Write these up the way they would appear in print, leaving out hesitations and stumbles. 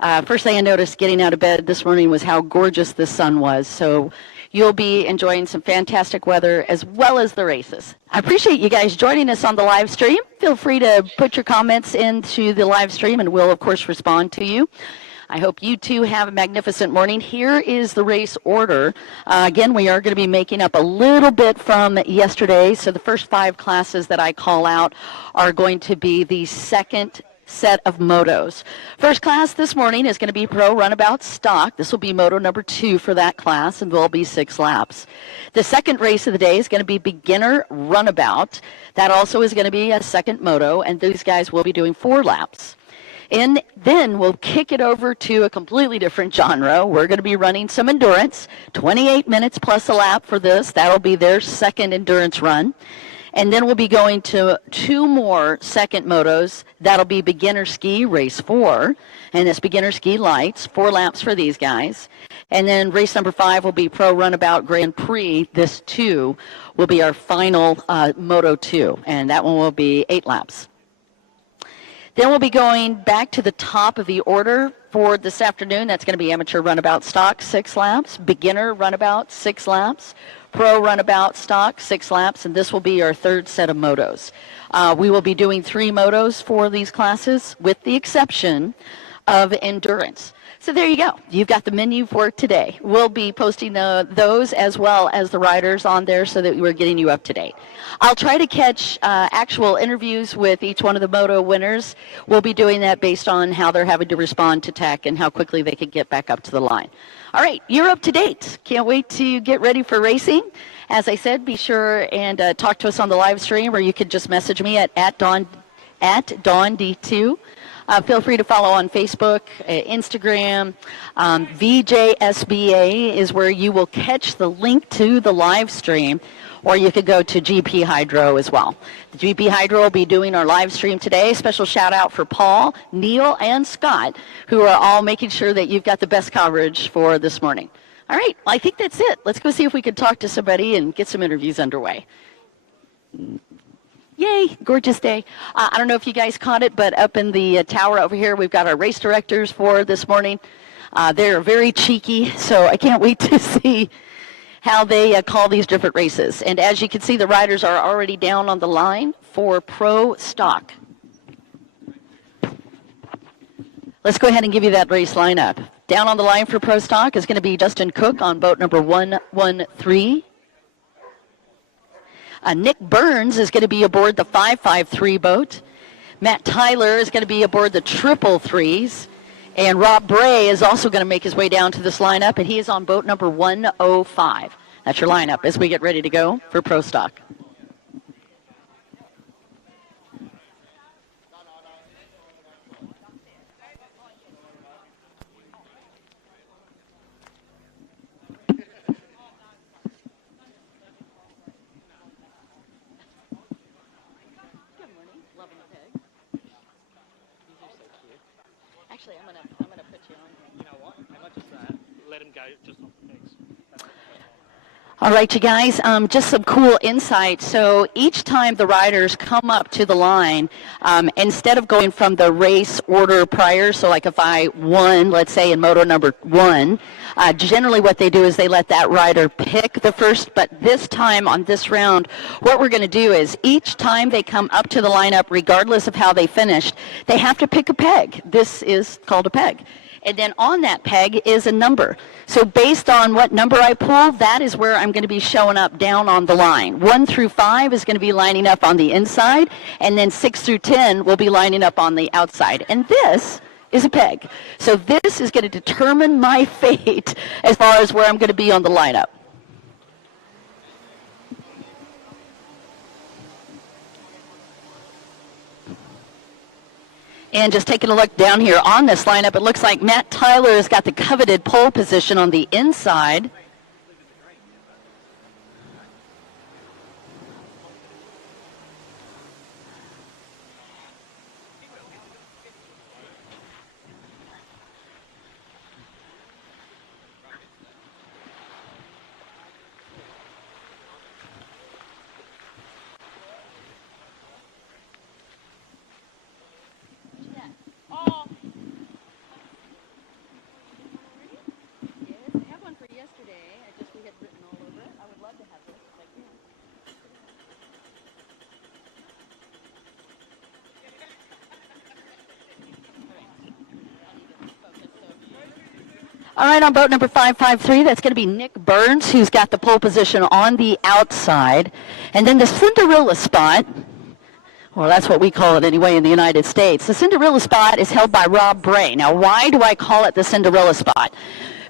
First thing I noticed getting out of bed this morning was how gorgeous the sun was. So you'll be enjoying some fantastic weather as well as the races. I appreciate you guys joining us on the live stream. Feel free to put your comments into the live stream and we'll, of course, respond to you. I hope you too have a magnificent morning. Here is the race order. Again, we are going to be making up a little bit from yesterday. So the first 5 classes that I call out are going to be the second set of motos. First class this morning is going to be Pro Runabout Stock. This will be moto number 2 for that class, and will be 6 laps. The second race of the day is going to be Beginner Runabout. That also is going to be a second moto, and these guys will be doing 4 laps. And then we'll kick it over to a completely different genre. We're going to be running some endurance, 28 minutes plus a lap for this. That'll be their second endurance run. And then we'll be going to 2 more second motos. That'll be Beginner Ski Race 4, and this Beginner Ski Lights, 4 laps for these guys. And then race number 5 will be Pro Runabout Grand Prix. This, too, will be our final Moto 2, and that one will be 8 laps. Then we'll be going back to the top of the order for this afternoon. That's going to be Amateur Runabout Stock, 6 laps. Beginner Runabout, 6 laps. Pro Runabout Stock, 6 laps. And this will be our third set of motos. We will be doing 3 motos for these classes, with the exception of endurance. So there you go. You've got the menu for today. We'll be posting those as well as the riders on there so that we're getting you up to date. I'll try to catch actual interviews with each one of the moto winners. We'll be doing that based on how they're having to respond to tech and how quickly they can get back up to the line. All right, you're up to date. Can't wait to get ready for racing. As I said, be sure and talk to us on the live stream, or you could just message me at DawnD2. Feel free to follow on Facebook, Instagram. VJSBA is where you will catch the link to the live stream, or you could go to GP Hydro as well. The GP Hydro will be doing our live stream today. Special shout out for Paul, Neil, and Scott, who are all making sure that you've got the best coverage for this morning. All right, well, I think that's it. Let's go see if we can talk to somebody and get some interviews underway. Yay, gorgeous day. I don't know if you guys caught it, but up in the tower over here, we've got our race directors for this morning. They're very cheeky, so I can't wait to see how they call these different races. And as you can see, the riders are already down on the line for Pro Stock. Let's go ahead and give you that race lineup. Down on the line for Pro Stock is going to be Justin Cook on boat number 113. Nick Burns is going to be aboard the 553 boat. Matt Tyler is going to be aboard the 333s. And Rob Bray is also going to make his way down to this lineup, and he is on boat number 105. That's your lineup as we get ready to go for Pro Stock. Actually, I'm gonna put you on. You know what? I might just let him go just off the pegs. All right, you guys, just some cool insight. So each time the riders come up to the line, instead of going from the race order prior, so like if I won, let's say in moto number 1, generally what they do is they let that rider pick the first, but this time on this round, what we're going to do is each time they come up to the lineup, regardless of how they finished, they have to pick a peg. This is called a peg. And then on that peg is a number. So based on what number I pull, that is where I'm going to be showing up down on the line. 1 through 5 is going to be lining up on the inside, and then 6 through 10 will be lining up on the outside. And this is a peg. So this is going to determine my fate as far as where I'm going to be on the lineup. And just taking a look down here on this lineup, it looks like Matt Tyler has got the coveted pole position on the inside. All right, on boat number 553, that's going to be Nick Burns, who's got the pole position on the outside. And then the Cinderella spot, well, that's what we call it anyway in the United States. The Cinderella spot is held by Rob Bray. Now, why do I call it the Cinderella spot?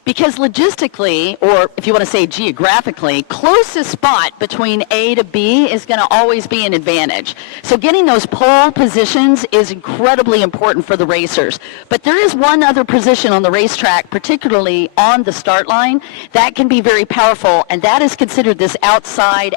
Because logistically, or if you want to say geographically, closest spot between A to B is going to always be an advantage. So getting those pole positions is incredibly important for the racers. But there is one other position on the racetrack, particularly on the start line, that can be very powerful, and that is considered this outside.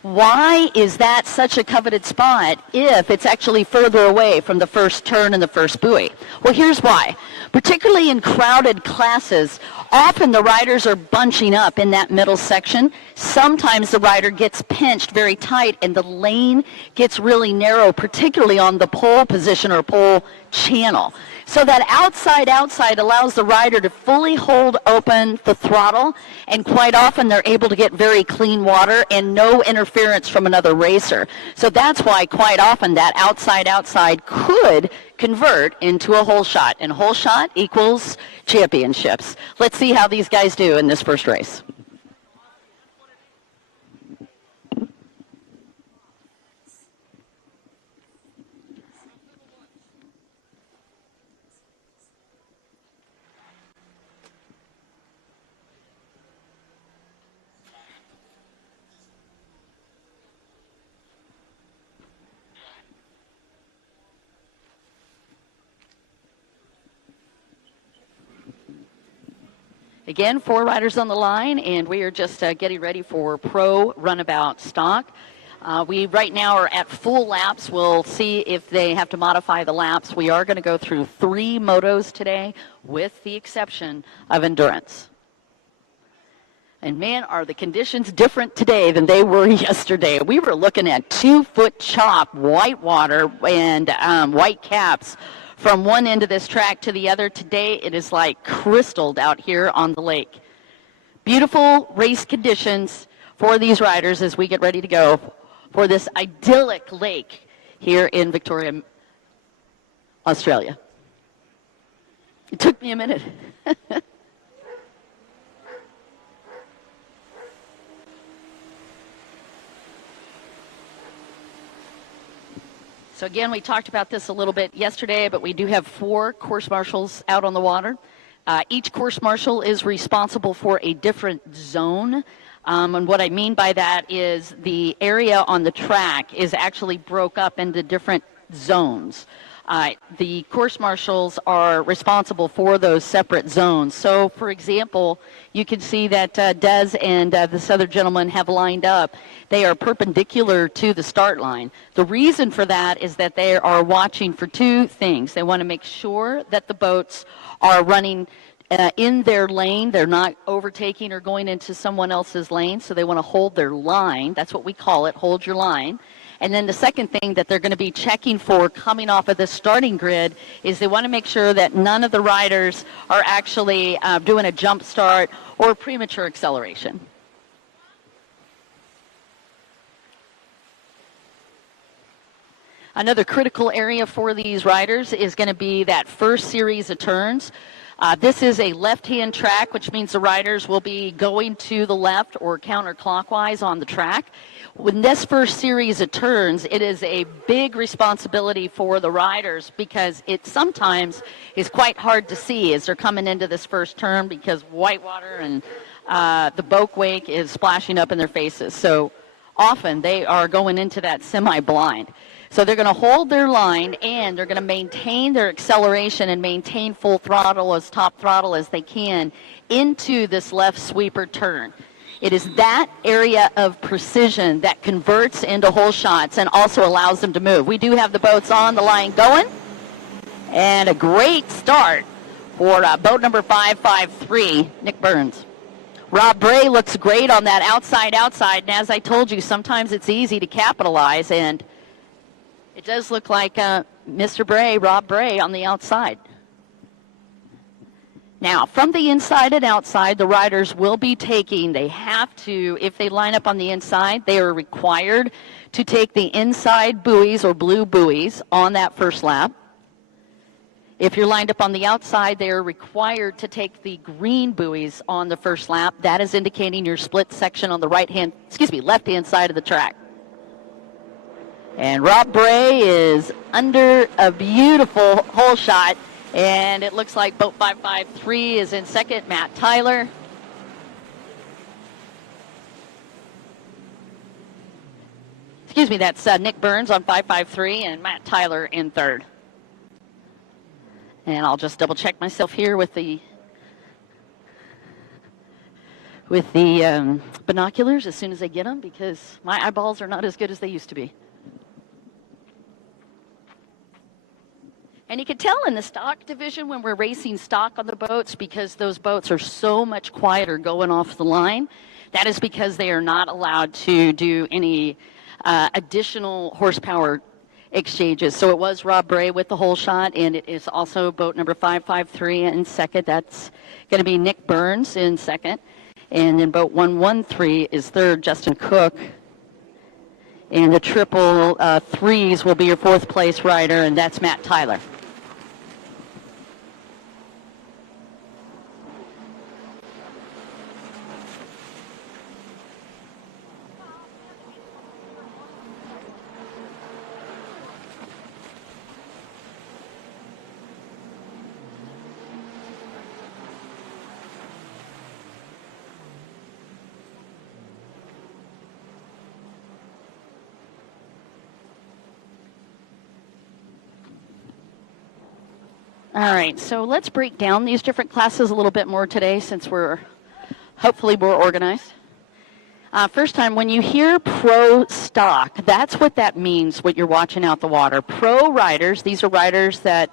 Why is that such a coveted spot if it's actually further away from the first turn and the first buoy? Well, here's why. Particularly in crowded classes, often the riders are bunching up in that middle section. Sometimes the rider gets pinched very tight and the lane gets really narrow, particularly on the pole position or pole channel. So that outside allows the rider to fully hold open the throttle, and quite often they're able to get very clean water and no interference from another racer. So that's why quite often that outside could convert into a hole shot, and hole shot equals championships. Let's see how these guys do in this first race. Again, 4 riders on the line, and we are just getting ready for pro runabout stock. We right now are at full laps. We'll see if they have to modify the laps. We are going to go through 3 motos today, with the exception of endurance. And man, are the conditions different today than they were yesterday. We were looking at 2-foot chop, white water, and white caps from one end of this track to the other. Today it is like crystalled out here on the lake. Beautiful race conditions for these riders as we get ready to go for this idyllic lake here in Victoria, Australia. It took me a minute. So again, we talked about this a little bit yesterday, but we do have 4 course marshals out on the water. Each course marshal is responsible for a different zone. And what I mean by that is the area on the track is actually broke up into different zones. The course marshals are responsible for those separate zones. So, for example, you can see that Des and this other gentleman have lined up. They are perpendicular to the start line. The reason for that is that they are watching for 2 things. They want to make sure that the boats are running in their lane. They're not overtaking or going into someone else's lane, so they want to hold their line. That's what we call it, hold your line. And then the second thing that they're going to be checking for coming off of the starting grid is they want to make sure that none of the riders are actually doing a jump start or premature acceleration. Another critical area for these riders is going to be that first series of turns. This is a left-hand track, which means the riders will be going to the left or counterclockwise on the track. With this first series of turns, it is a big responsibility for the riders because it sometimes is quite hard to see as they're coming into this first turn because whitewater and the boat wake is splashing up in their faces. So often they are going into that semi-blind. So they're going to hold their line and they're going to maintain their acceleration and maintain full throttle, as top throttle as they can, into this left sweeper turn. It is that area of precision that converts into hole shots and also allows them to move. We do have the boats on the line going, and a great start for boat number 553, Nick Burns. Rob Bray looks great on that outside, and as I told you, sometimes it's easy to capitalize, and it does look like Mr. Bray, Rob Bray, on the outside. Now, from the inside and outside, the riders will be taking, they have to, if they line up on the inside, they are required to take the inside buoys or blue buoys on that first lap. If you're lined up on the outside, they're required to take the green buoys on the first lap. That is indicating your split section on the left-hand side of the track. And Rob Bray is under a beautiful hole shot, and it looks like boat 553 is in second, Matt Tyler. Excuse me, that's Nick Burns on 553 and Matt Tyler in third. And I'll just double check myself here with the binoculars as soon as I get them, because my eyeballs are not as good as they used to be. And you can tell in the stock division when we're racing stock on the boats, because those boats are so much quieter going off the line. That is because they are not allowed to do any additional horsepower exchanges. So it was Rob Bray with the hole shot, and it is also boat number 553 in second. That's going to be Nick Burns in second. And then boat 113 is third, Justin Cook. And the triple threes will be your fourth place rider, and that's Matt Tyler. All right, so let's break down these different classes a little bit more today, since we're hopefully more organized. First time, when you hear pro stock, that's what that means, what you're watching out the water. Pro riders, these are riders that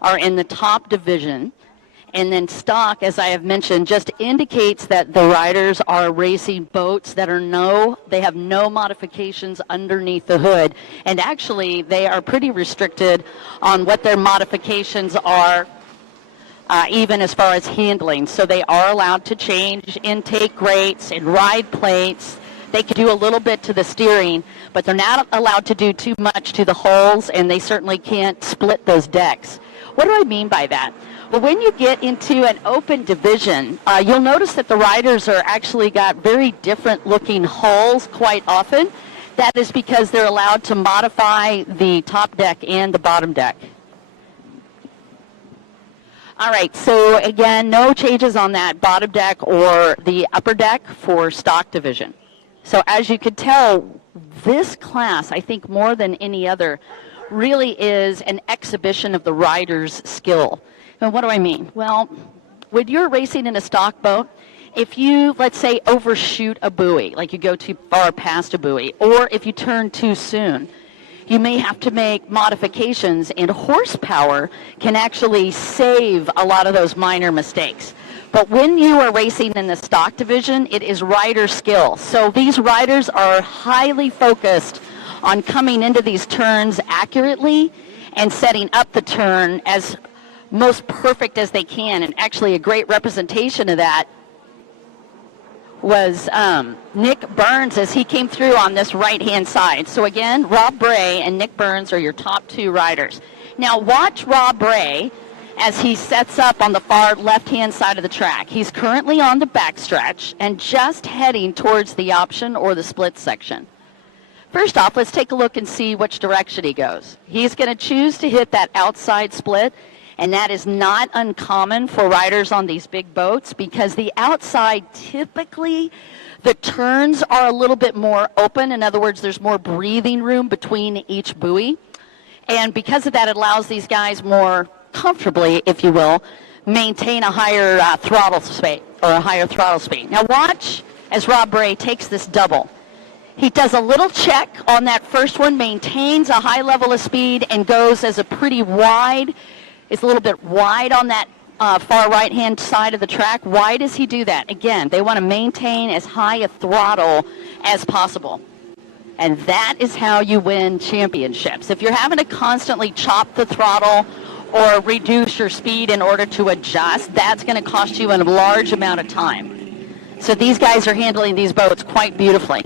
are in the top division. And then stock, as I have mentioned, just indicates that the riders are racing boats that they have no modifications underneath the hood. And actually, they are pretty restricted on what their modifications are, even as far as handling. So they are allowed to change intake grates and ride plates. They can do a little bit to the steering, but they're not allowed to do too much to the hulls, and they certainly can't split those decks. What do I mean by that? Well, when you get into an open division, you'll notice that the riders are actually got very different looking hulls quite often. That is because they're allowed to modify the top deck and the bottom deck. All right, so again, no changes on that bottom deck or the upper deck for stock division. So as you could tell, this class, I think more than any other, really is an exhibition of the rider's skill. And what do I mean? Well, when you're racing in a stock boat, if you, let's say, overshoot a buoy, like you go too far past a buoy, or if you turn too soon, you may have to make modifications, and horsepower can actually save a lot of those minor mistakes. But when you are racing in the stock division, it is rider skill. So these riders are highly focused on coming into these turns accurately and setting up the turn as most perfect as they can. And actually a great representation of that was Nick Burns as he came through on this right-hand side. So again, Rob Bray and Nick Burns are your top two riders. Now watch Rob Bray as he sets up on the far left-hand side of the track. He's currently on the backstretch and just heading towards the option or the split section. First off, let's take a look and see which direction he goes. He's going to choose to hit that outside split, and that is not uncommon for riders on these big boats, because the outside, typically, the turns are a little bit more open. In other words, there's more breathing room between each buoy. And because of that, it allows these guys more comfortably, if you will, maintain a higher throttle speed or a higher throttle speed. Now watch as Rob Bray takes this double. He does a little check on that first one, maintains a high level of speed, and goes as a pretty wide. It's a little bit wide on that far right-hand side of the track. Why does he do that? Again, they want to maintain as high a throttle as possible. And that is how you win championships. If you're having to constantly chop the throttle or reduce your speed in order to adjust, that's going to cost you a large amount of time. So these guys are handling these boats quite beautifully.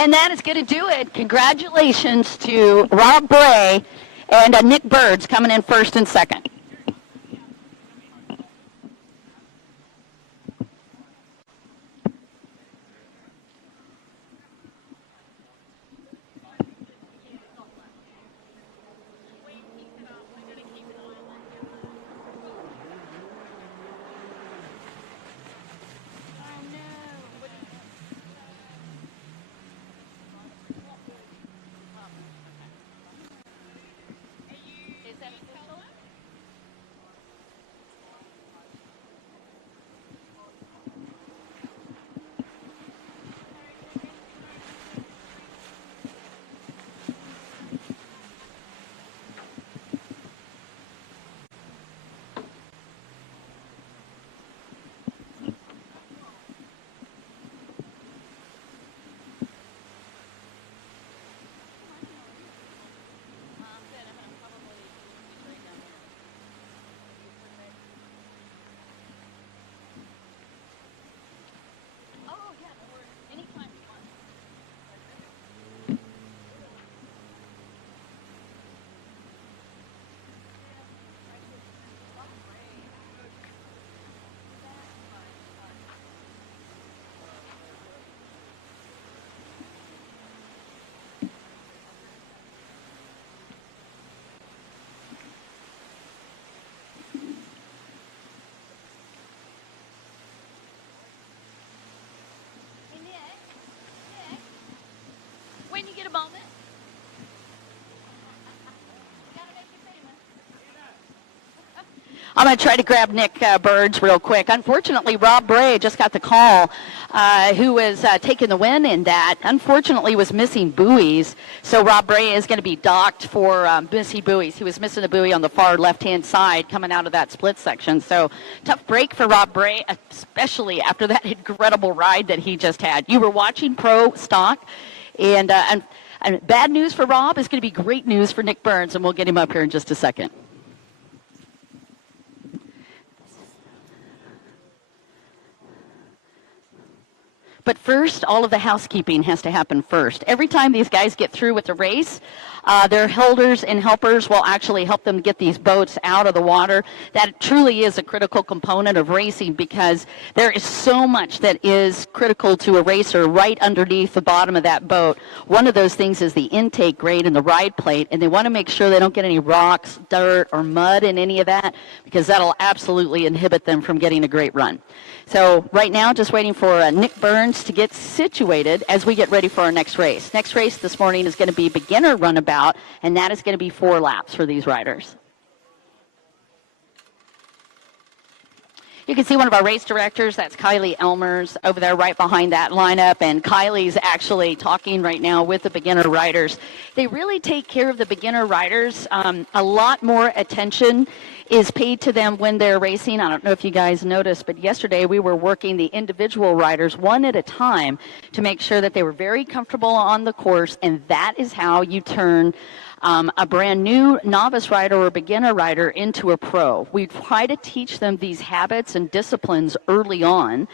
And that is going to do it. Congratulations to Rob Bray and Nick Birds coming in first and second. When you get a moment. I'm going to try to grab Nick Birds real quick. Unfortunately, Rob Bray just got the call, who was taking the win in that. Unfortunately, was missing buoys. So Rob Bray is going to be docked for missing buoys. He was missing a buoy on the far left-hand side coming out of that split section. So tough break for Rob Bray, especially after that incredible ride that he just had. You were watching Pro Stock, and bad news for Rob is going to be great news for Nick Burns, and we'll get him up here in just a second. But first, all of the housekeeping has to happen first. Every time these guys get through with the race, their holders and helpers will actually help them get these boats out of the water. That truly is a critical component of racing because there is so much that is critical to a racer right underneath the bottom of that boat. One of those things is the intake grate and the ride plate, and they want to make sure they don't get any rocks, dirt, or mud in any of that because that'll absolutely inhibit them from getting a great run. So right now, just waiting for Nick Burns to get situated as we get ready for our next race. Next race this morning is going to be beginner runabout, and that is going to be 4 laps for these riders. You can see one of our race directors, that's Kylie Elmers, over there right behind that lineup, and Kylie's actually talking right now with the beginner riders. They really take care of the beginner riders. A lot more attention is paid to them when they're racing. I don't know if you guys noticed, but yesterday we were working the individual riders one at a time to make sure that they were very comfortable on the course, and that is how you turn a brand new novice rider or beginner rider into a pro. We try to teach them these habits and disciplines early on,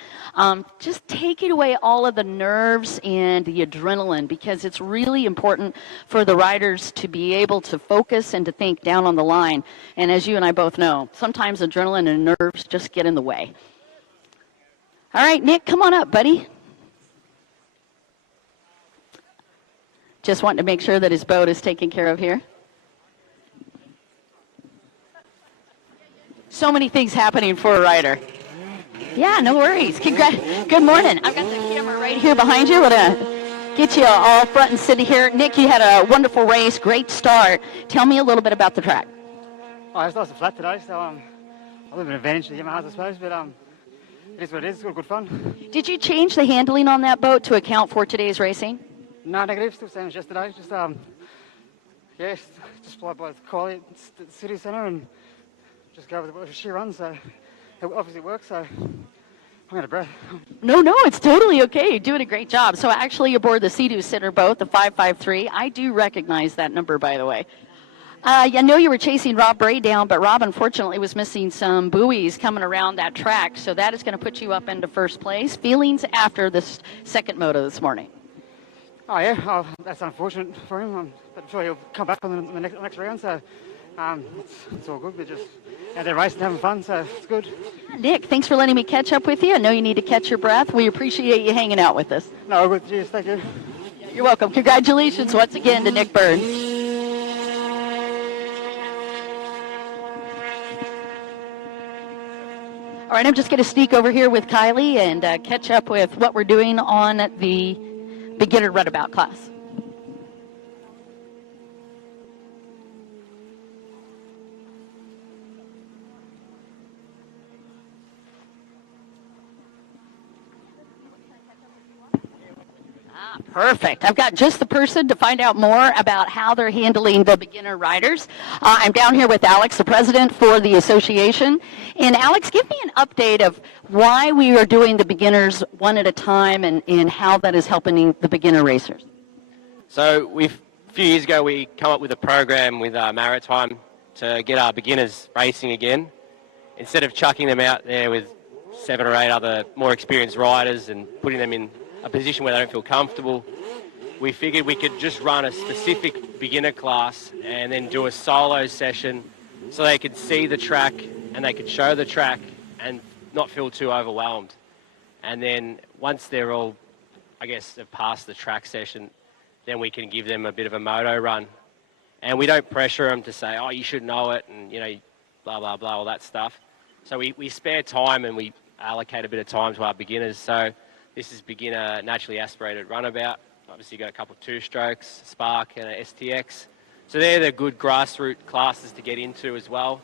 just taking away all of the nerves and the adrenaline, because it's really important for the riders to be able to focus and to think down on the line. And as you and I both know, sometimes adrenaline and nerves just get in the way. All right, Nick, come on up, buddy. Just wanting to make sure that his boat is taken care of here. So many things happening for a rider. Yeah, no worries. Good morning. I've got the camera right here behind you. I'm going to get you all front and center here. Nick, you had a wonderful race, great start. Tell me a little bit about the track. Oh, it's nice and flat today, so a little bit of an advantage to the Yamahas, I suppose, but it is what it is. It's got good fun. Did you change the handling on that boat to account for today's racing? No, negative. Still same as yesterday. Just just fly by Kylie at the city centre and just go over the she runs. So it obviously works. So I'm out of breath. No, it's totally okay. You're doing a great job. So actually aboard the Sea-Doo Center boat, the 553, I do recognize that number, by the way. I know you were chasing Rob Bray down, but Rob unfortunately was missing some buoys coming around that track, so that is going to put you up into first place. Feelings after this second moto this morning? Oh yeah, oh, that's unfortunate for him, but I'm sure he'll come back on the next round. So it's all good. We're just out there racing, having fun, so it's good. Nick, thanks for letting me catch up with you. I know you need to catch your breath. We appreciate you hanging out with us. No, good. Cheers. Thank you. You're welcome. Congratulations once again to Nick Burns. All right, I'm just going to sneak over here with Kylie and catch up with what we're doing on the beginner runabout class. Perfect. I've got just the person to find out more about how they're handling the beginner riders. I'm down here with Alex, the president for the association. And Alex, give me an update of why we are doing the beginners one at a time and how that is helping the beginner racers. So a few years ago we come up with a program with Maritime to get our beginners racing again. Instead of chucking them out there with 7 or 8 other more experienced riders and putting them in a position where they don't feel comfortable, we figured we could just run a specific beginner class and then do a solo session so they could see the track and they could show the track and not feel too overwhelmed. And then once they're all, I guess, they've passed the track session, then we can give them a bit of a moto run. And we don't pressure them to say, oh, you should know it, and, you know, blah, blah, blah, all that stuff. So we spare time and we allocate a bit of time to our beginners. So this is beginner naturally aspirated runabout. Obviously, you've got a couple of 2-strokes, Spark and a STX. So they're the good grassroots classes to get into as well.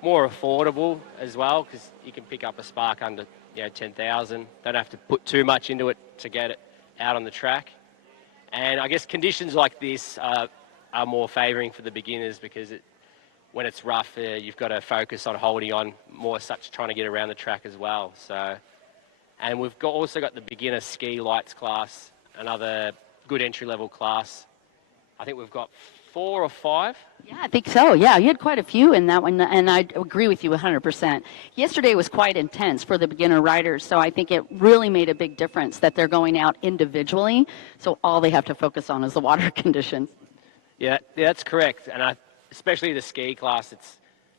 More affordable as well, because you can pick up a Spark under 10,000. Don't have to put too much into it to get it out on the track. And I guess conditions like this are more favouring for the beginners because when it's rough, you've got to focus on holding on more such trying to get around the track as well. So, and we've also got the beginner ski lights class, another good entry-level class. I think we've got 4 or 5. Yeah, I think so. Yeah, you had quite a few in that one, and I agree with you 100%. Yesterday was quite intense for the beginner riders, so I think it really made a big difference that they're going out individually, so all they have to focus on is the water conditions. Yeah, that's correct. And especially the ski class,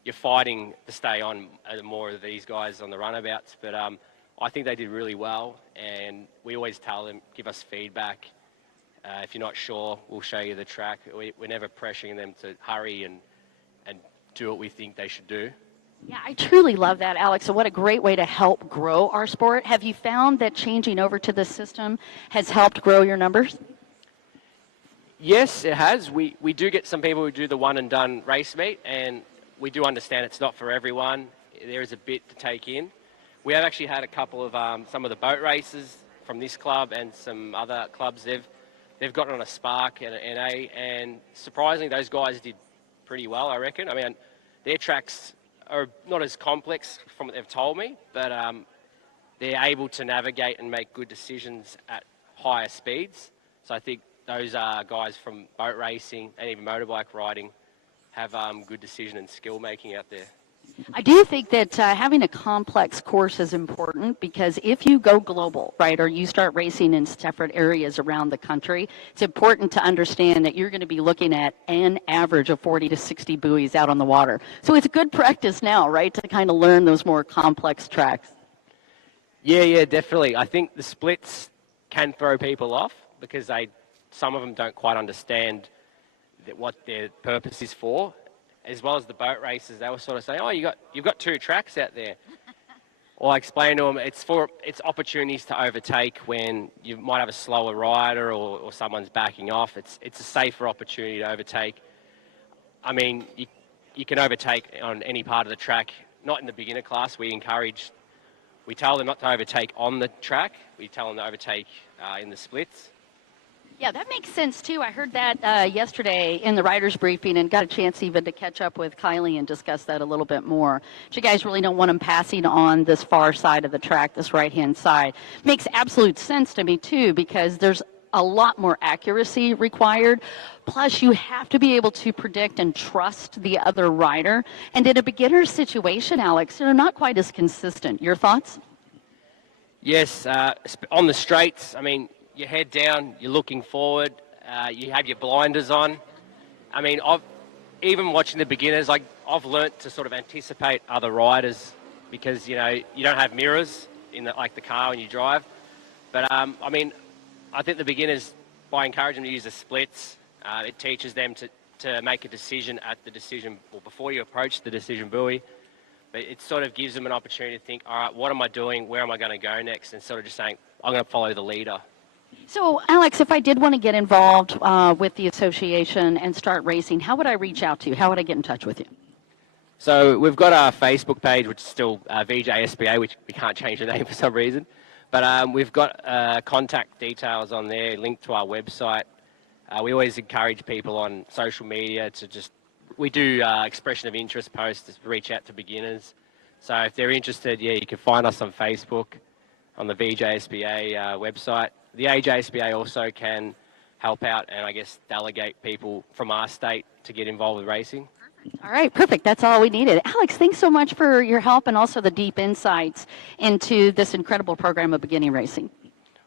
you're fighting to stay on more of these guys on the runabouts, but I think they did really well, and we always tell them, give us feedback. If you're not sure, we'll show you the track. We're never pressuring them to hurry and do what we think they should do. Yeah, I truly love that, Alex. So what a great way to help grow our sport. Have you found that changing over to this system has helped grow your numbers? Yes, it has. We do get some people who do the one-and-done race meet, and we do understand it's not for everyone. There is a bit to take in. We have actually had a couple of some of the boat races from this club and some other clubs. They've gotten on a Spark and an NA, and surprisingly, those guys did pretty well, I reckon. I mean, their tracks are not as complex from what they've told me, but they're able to navigate and make good decisions at higher speeds. So I think those guys from boat racing and even motorbike riding have good decision and skill making out there. I do think that having a complex course is important because if you go global, right, or you start racing in separate areas around the country, it's important to understand that you're going to be looking at an average of 40 to 60 buoys out on the water. So it's good practice now, right, to kind of learn those more complex tracks. Yeah, definitely. I think the splits can throw people off because some of them don't quite understand what their purpose is for. As well as the boat races, they were sort of saying, "Oh, you've got 2 tracks out there." Or I explained to them, it's opportunities to overtake when you might have a slower rider or someone's backing off. It's a safer opportunity to overtake. I mean, you can overtake on any part of the track. Not in the beginner class. We tell them not to overtake on the track. We tell them to overtake in the splits. Yeah, that makes sense, too. I heard that yesterday in the writer's briefing and got a chance even to catch up with Kylie and discuss that a little bit more. But you guys really don't want them passing on this far side of the track, this right-hand side. Makes absolute sense to me, too, because there's a lot more accuracy required. Plus, you have to be able to predict and trust the other rider. And in a beginner situation, Alex, they're not quite as consistent. Your thoughts? Yes, on the straights, I mean, your head down, you're looking forward, you have your blinders on. I mean, even watching the beginners, I've learnt to sort of anticipate other riders because, you don't have mirrors in the car when you drive. But, I mean, I think the beginners, by encouraging them to use the splits, it teaches them to make a decision before you approach the decision buoy. But it sort of gives them an opportunity to think, all right, what am I doing? Where am I going to go next? And sort of just saying, I'm going to follow the leader. So, Alex, if I did want to get involved with the association and start racing, how would I reach out to you? How would I get in touch with you? So we've got our Facebook page, which is still VJSBA, which we can't change the name for some reason. But we've got contact details on there, linked to our website. We always encourage people on social media we do expression of interest posts to reach out to beginners. So if they're interested, you can find us on Facebook, on the VJSBA website. The AJSBA also can help out and, I guess, delegate people from our state to get involved with racing. All right, perfect. That's all we needed. Alex, thanks so much for your help and also the deep insights into this incredible program of beginning racing.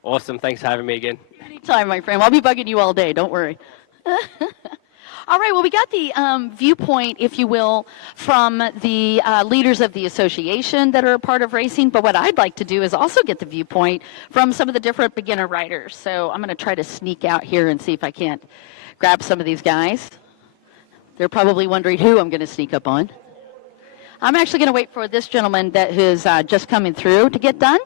Awesome. Thanks for having me again. Anytime, my friend. I'll be bugging you all day. Don't worry. All right, well, we got the viewpoint, if you will, from the leaders of the association that are a part of racing, but what I'd like to do is also get the viewpoint from some of the different beginner riders. So I'm going to try to sneak out here and see if I can't grab some of these guys. They're probably wondering who I'm going to sneak up on. I'm actually going to wait for this gentleman who's just coming through to get done.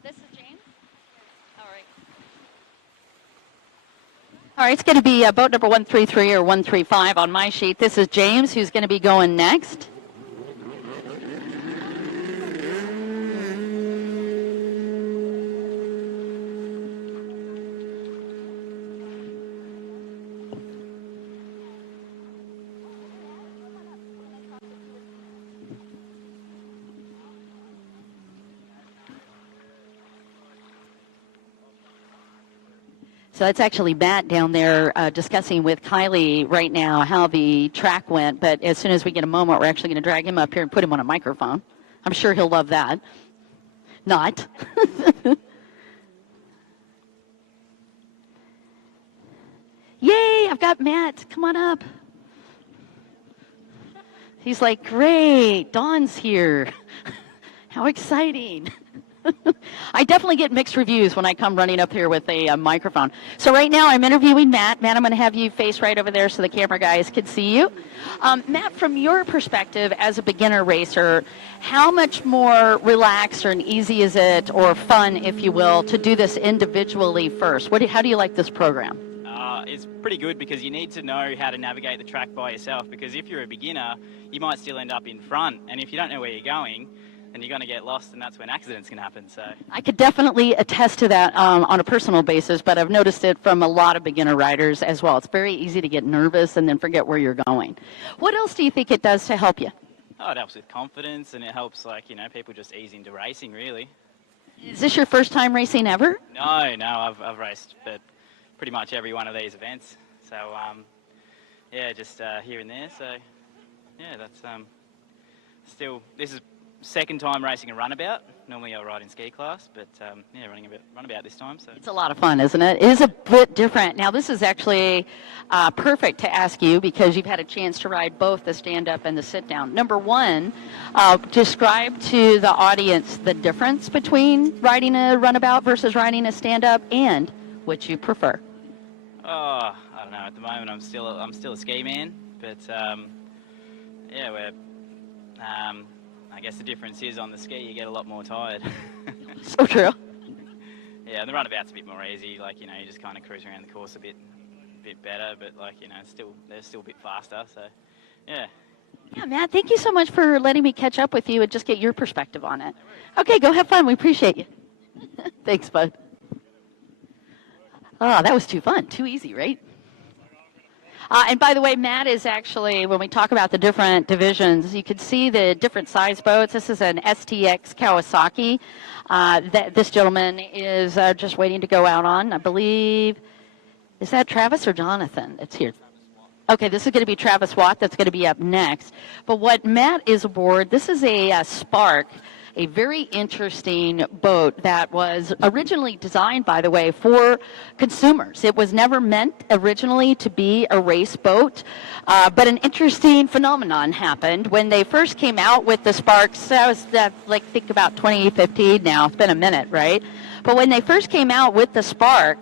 This is James. All right. All right, it's going to be boat number 133 or 135 on my sheet. This is James, who's going to be going next. So that's actually Matt down there discussing with Kylie right now how the track went. But as soon as we get a moment, we're actually going to drag him up here and put him on a microphone. I'm sure he'll love that. Not. Yay, I've got Matt. Come on up. He's like, great, Dawn's here. How exciting. I definitely get mixed reviews when I come running up here with a microphone. So right now I'm interviewing Matt. Matt, I'm going to have you face right over there so the camera guys can see you. Matt, from your perspective as a beginner racer, how much more relaxed or easy is it, or fun, if you will, to do this individually first? How do you like this program? It's pretty good because you need to know how to navigate the track by yourself, because if you're a beginner, you might still end up in front, and if you don't know where you're going, then you're going to get lost, and that's when accidents can happen. So I could definitely attest to that on a personal basis, but I've noticed it from a lot of beginner riders as well. It's very easy to get nervous and then forget where you're going. What else do you think it does to help you? it helps with confidence, and it helps, people just ease into racing, really. Is this your first time racing ever? No, I've raced at pretty much every one of these events. So, just here and there. So, that's this is second time racing a runabout. Normally I ride in ski class, but running a runabout this time. So it's a lot of fun, isn't it? It is a bit different. Now this is actually perfect to ask you because you've had a chance to ride both the stand-up and the sit-down. Number one, describe to the audience the difference between riding a runabout versus riding a stand-up and which you prefer. I don't know. At the moment, I'm still a ski man, but I guess the difference is on the ski you get a lot more tired. So true. Yeah, the runabout's a bit more easy. You just kind of cruise around the course a bit better, but they're still a bit faster. So, yeah. Yeah, Matt, thank you so much for letting me catch up with you and just get your perspective on it. Okay, go have fun. We appreciate you. Thanks, bud. Oh, that was too fun. Too easy, right? And by the way, Matt is actually, when we talk about the different divisions, you can see the different size boats. This is an STX Kawasaki that this gentleman is just waiting to go out on. I believe, is that Travis or Jonathan? It's here. Okay, this is going to be Travis Watt. That's going to be up next. But what Matt is aboard, this is a Spark, a very interesting boat that was originally designed, by the way, for consumers. It was never meant originally to be a race boat, but an interesting phenomenon happened when they first came out with the Sparks. That was think about 2015 now. It's been a minute, right? But when they first came out with the Spark,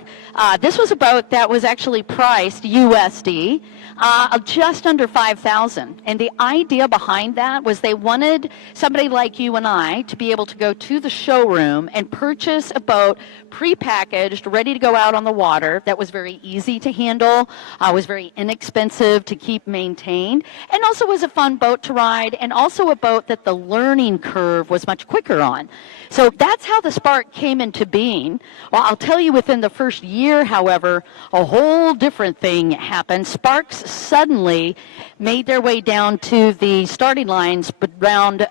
this was a boat that was actually priced USD just under $5,000. And the idea behind that was they wanted somebody like you and I to be able to go to the showroom and purchase a boat prepackaged, ready to go out on the water, that was very easy to handle, was very inexpensive to keep maintained, and also was a fun boat to ride, and also a boat that the learning curve was much quicker on. So that's how the Spark came into being. Well, I'll tell you, within the first year, however, a whole different thing happened. Sparks suddenly made their way down to the starting lines around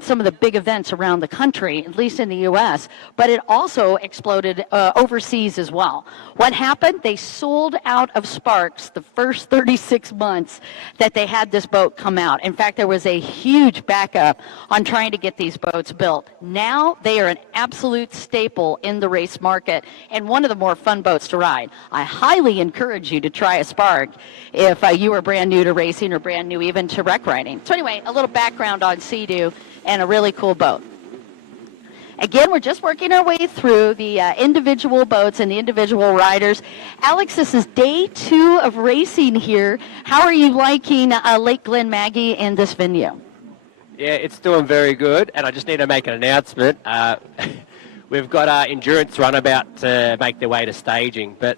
some of the big events around the country, at least in the U.S., but it also exploded overseas as well. What happened? They sold out of Sparks the first 36 months that they had this boat come out. In fact, there was a huge backup on trying to get these boats built. Now they are an absolute staple in the race market and one of the more fun boats to ride. I highly encourage you to try a Spark if you are brand new to racing or brand new even to wreck riding. So anyway, a little background on Sea-Doo and a really cool boat. Again, we're just working our way through the individual boats and the individual riders. Alex, this is day 2 of racing here. How are you liking Lake Glenmaggie and this venue? Yeah, it's doing very good, and I just need to make an announcement. We've got endurance runabout to make their way to staging, but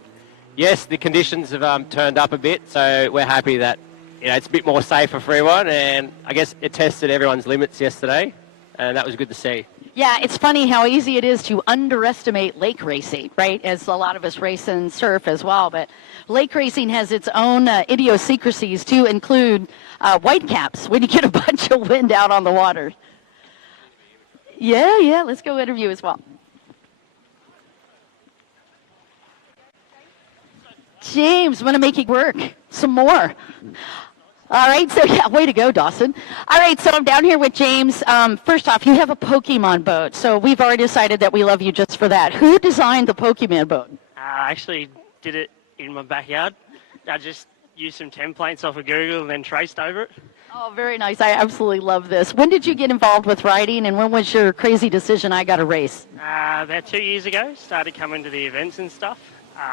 yes, the conditions have turned up a bit, so we're happy that it's a bit more safer for everyone, and I guess it tested everyone's limits yesterday, and that was good to see. Yeah, it's funny how easy it is to underestimate lake racing, right? As a lot of us race and surf as well, but lake racing has its own idiosyncrasies to include whitecaps when you get a bunch of wind out on the water. Yeah, let's go interview as well. James, I'm going to make it work some more. All right, so yeah, way to go, Dawson. All right, so I'm down here with James. First off, you have a Pokemon boat, so we've already decided that we love you just for that. Who designed the Pokemon boat? I actually did it in my backyard. I just used some templates off of Google and then traced over it. Oh, very nice. I absolutely love this. When did you get involved with riding, and when was your crazy decision, I got to race? About 2 years ago, started coming to the events and stuff,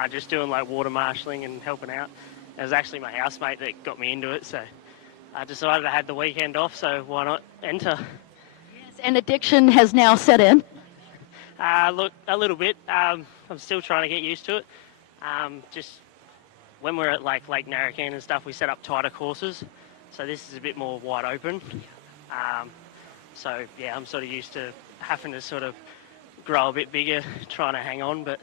just doing like water marshalling and helping out. It was actually my housemate that got me into it, so I decided I had the weekend off, so why not enter? Yes, and addiction has now set in. Look, a little bit. I'm still trying to get used to it. Just when we're at like Lake Narragansett and stuff, we set up tighter courses, so this is a bit more wide open. So yeah, I'm sort of used to having to sort of grow a bit bigger, trying to hang on, but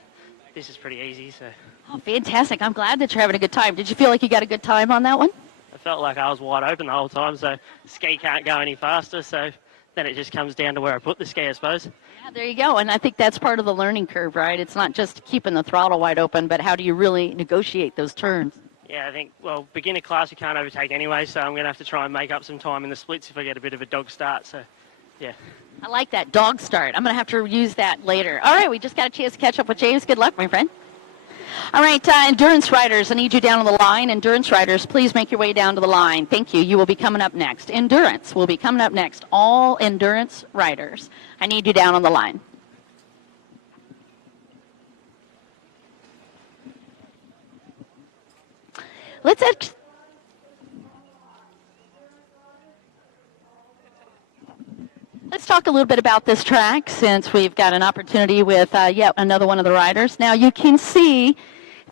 this is pretty easy, so. Oh, fantastic. I'm glad that you're having a good time. Did you feel like you got a good time on that one? I felt like I was wide open the whole time, so the ski can't go any faster, so then it just comes down to where I put the ski, I suppose. Yeah, there you go. And I think that's part of the learning curve, right? It's not just keeping the throttle wide open, but how do you really negotiate those turns? Yeah, I think, well, beginner class we can't overtake anyway, so I'm going to have to try and make up some time in the splits if I get a bit of a dog start, so yeah. I like that, dog start. I'm going to have to use that later. All right, we just got a chance to catch up with James. Good luck, my friend. All right, endurance riders, I need you down on the line. Endurance riders, please make your way down to the line. Thank you. You will be coming up next. Endurance will be coming up next. All endurance riders, I need you down on the line. Let's talk a little bit about this track since we've got an opportunity with yet another one of the riders. Now you can see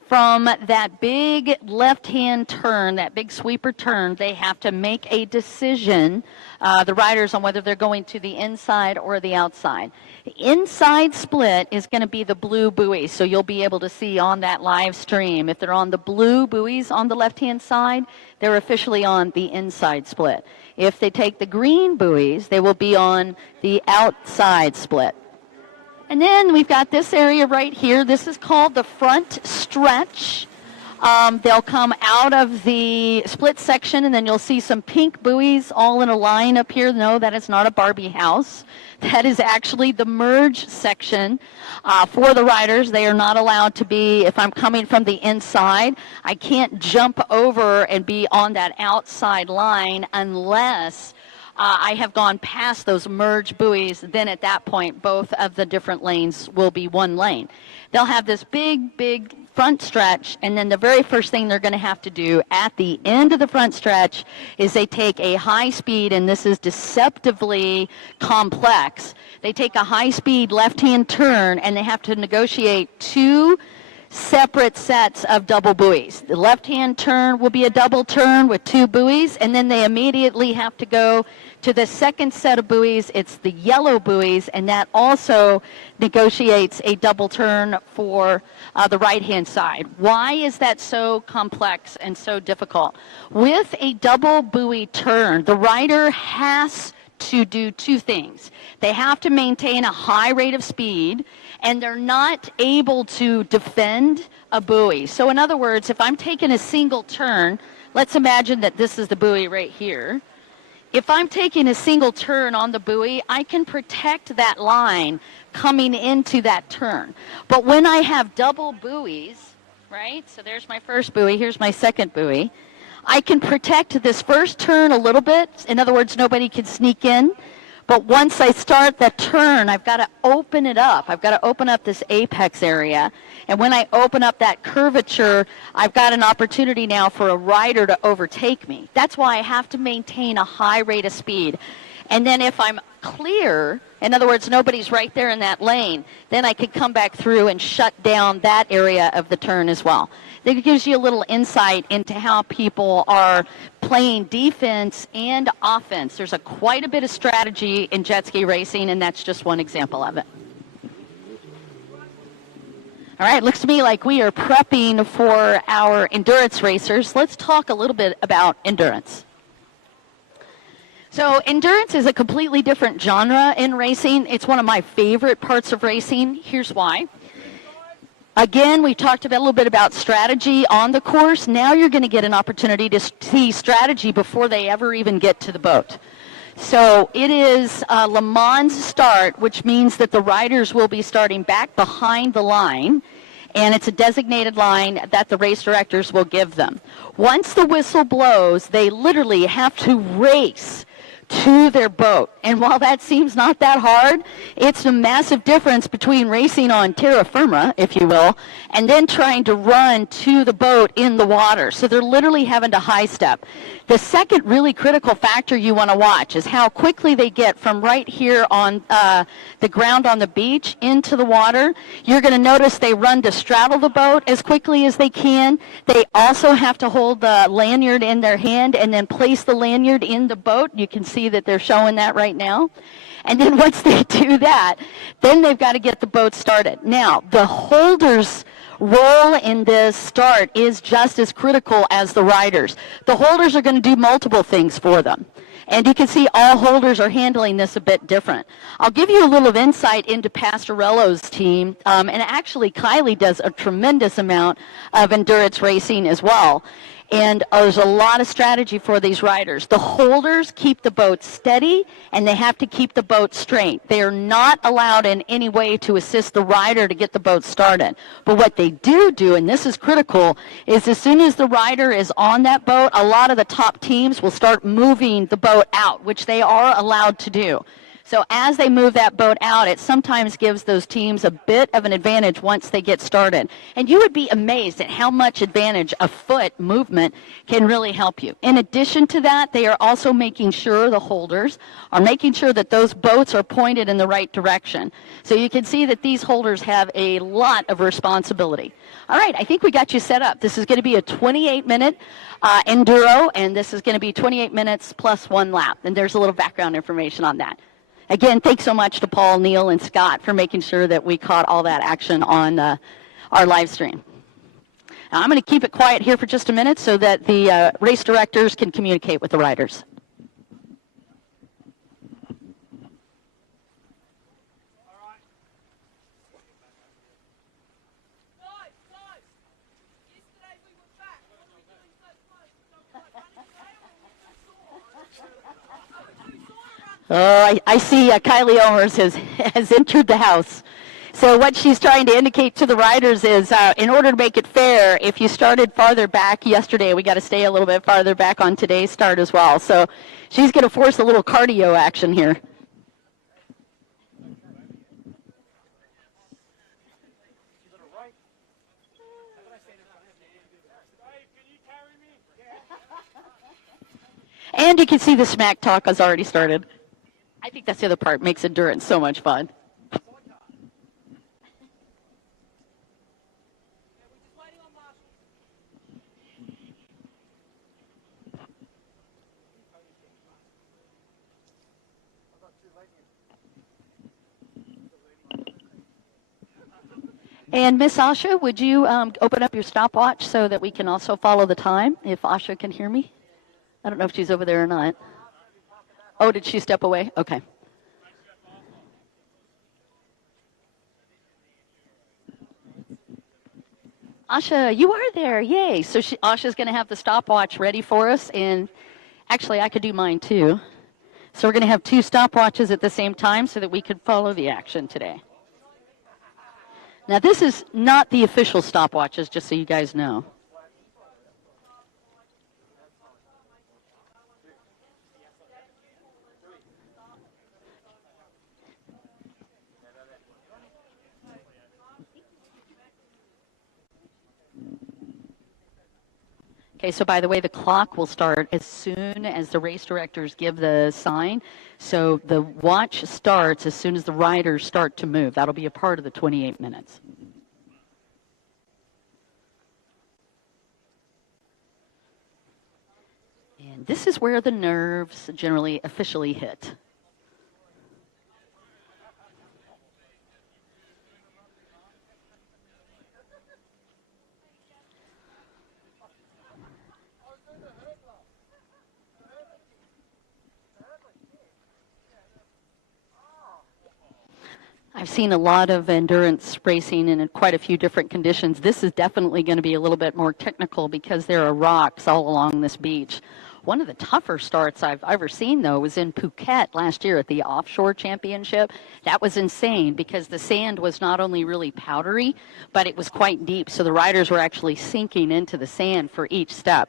from that big left-hand turn, that big sweeper turn, they have to make a decision, the riders, on whether they're going to the inside or the outside. The inside split is going to be the blue buoys, so you'll be able to see on that live stream. If they're on the blue buoys on the left-hand side, they're officially on the inside split. If they take the green buoys, they will be on the outside split. And then we've got this area right here. This is called the front stretch. They'll come out of the split section, and then you'll see some pink buoys all in a line up here. No, that is not a Barbie house. That is actually the merge section for the riders. They are not allowed to be, if I'm coming from the inside, I can't jump over and be on that outside line unless I have gone past those merge buoys. Then at that point, both of the different lanes will be one lane. They'll have this big front stretch, and then the very first thing they're going to have to do at the end of the front stretch is they take a high speed, and this is deceptively complex. They take a high speed left-hand turn, and they have to negotiate two separate sets of double buoys. The left-hand turn will be a double turn with two buoys, and then they immediately have to go to the second set of buoys. It's the yellow buoys, and that also negotiates a double turn for the right-hand side. Why is that so complex and so difficult? With a double buoy turn, the rider has to do two things. They have to maintain a high rate of speed, and they're not able to defend a buoy. So in other words, if I'm taking a single turn, let's imagine that this is the buoy right here. If I'm taking a single turn on the buoy, I can protect that line coming into that turn. But when I have double buoys, right? So there's my first buoy, here's my second buoy. I can protect this first turn a little bit. In other words, nobody can sneak in. But once I start the turn, I've got to open it up. I've got to open up this apex area. And when I open up that curvature, I've got an opportunity now for a rider to overtake me. That's why I have to maintain a high rate of speed. And then if I'm clear, in other words, nobody's right there in that lane, then I can come back through and shut down that area of the turn as well. That gives you a little insight into how people are playing defense and offense. There's quite a bit of strategy in jet ski racing, and that's just one example of it. All right, looks to me like we are prepping for our endurance racers. Let's talk a little bit about endurance. So endurance is a completely different genre in racing. It's one of my favorite parts of racing. Here's why. Again, we talked a little bit about strategy on the course. Now you're going to get an opportunity to see strategy before they ever even get to the boat. So it is a Le Mans start, which means that the riders will be starting back behind the line, and it's a designated line that the race directors will give them. Once the whistle blows, they literally have to race to their boat. And while that seems not that hard, it's a massive difference between racing on terra firma, if you will, and then trying to run to the boat in the water. So they're literally having to high step. The second really critical factor you want to watch is how quickly they get from right here on the ground on the beach into the water. You're going to notice they run to straddle the boat as quickly as they can. They also have to hold the lanyard in their hand and then place the lanyard in the boat. You can see that they're showing that right now. And then once they do that, then they've got to get the boat started. Now, the holders' role in this start is just as critical as the riders. The holders are going to do multiple things for them. And you can see all holders are handling this a bit different. I'll give you a little insight into Pastorello's team. And actually, Kylie does a tremendous amount of endurance racing as well. And there's a lot of strategy for these riders. The holders keep the boat steady, and they have to keep the boat straight. They are not allowed in any way to assist the rider to get the boat started. But what they do, and this is critical, is as soon as the rider is on that boat, a lot of the top teams will start moving the boat out, which they are allowed to do. So as they move that boat out, it sometimes gives those teams a bit of an advantage once they get started. And you would be amazed at how much advantage a foot movement can really help you. In addition to that, they are also making sure, the holders are making sure that those boats are pointed in the right direction. So you can see that these holders have a lot of responsibility. All right, I think we got you set up. This is going to be a 28-minute enduro, and this is going to be 28 minutes plus 1 lap. And there's a little background information on that. Again, thanks so much to Paul, Neil, and Scott for making sure that we caught all that action on our live stream. Now, I'm going to keep it quiet here for just a minute so that the race directors can communicate with the riders. Oh, I see Kylie Omers has entered the house. So what she's trying to indicate to the riders is, in order to make it fair, if you started farther back yesterday, we got to stay a little bit farther back on today's start as well. So she's going to force a little cardio action here. And you can see the smack talk has already started. I think that's the other part, makes endurance so much fun. And Miss Asha, would you open up your stopwatch so that we can also follow the time, if Asha can hear me? I don't know if she's over there or not. Oh, did she step away? Okay. Asha, you are there. Yay. So Asha's going to have the stopwatch ready for us. And actually, I could do mine too. So we're going to have 2 stopwatches at the same time so that we could follow the action today. Now, this is not the official stopwatches, just so you guys know. Okay, so by the way, the clock will start as soon as the race directors give the sign. So the watch starts as soon as the riders start to move. That'll be a part of the 28 minutes. And this is where the nerves generally officially hit. I've seen a lot of endurance racing in quite a few different conditions. This is definitely going to be a little bit more technical because there are rocks all along this beach. One of the tougher starts I've ever seen, though, was in Phuket last year at the Offshore Championship. That was insane because the sand was not only really powdery, but it was quite deep, so the riders were actually sinking into the sand for each step.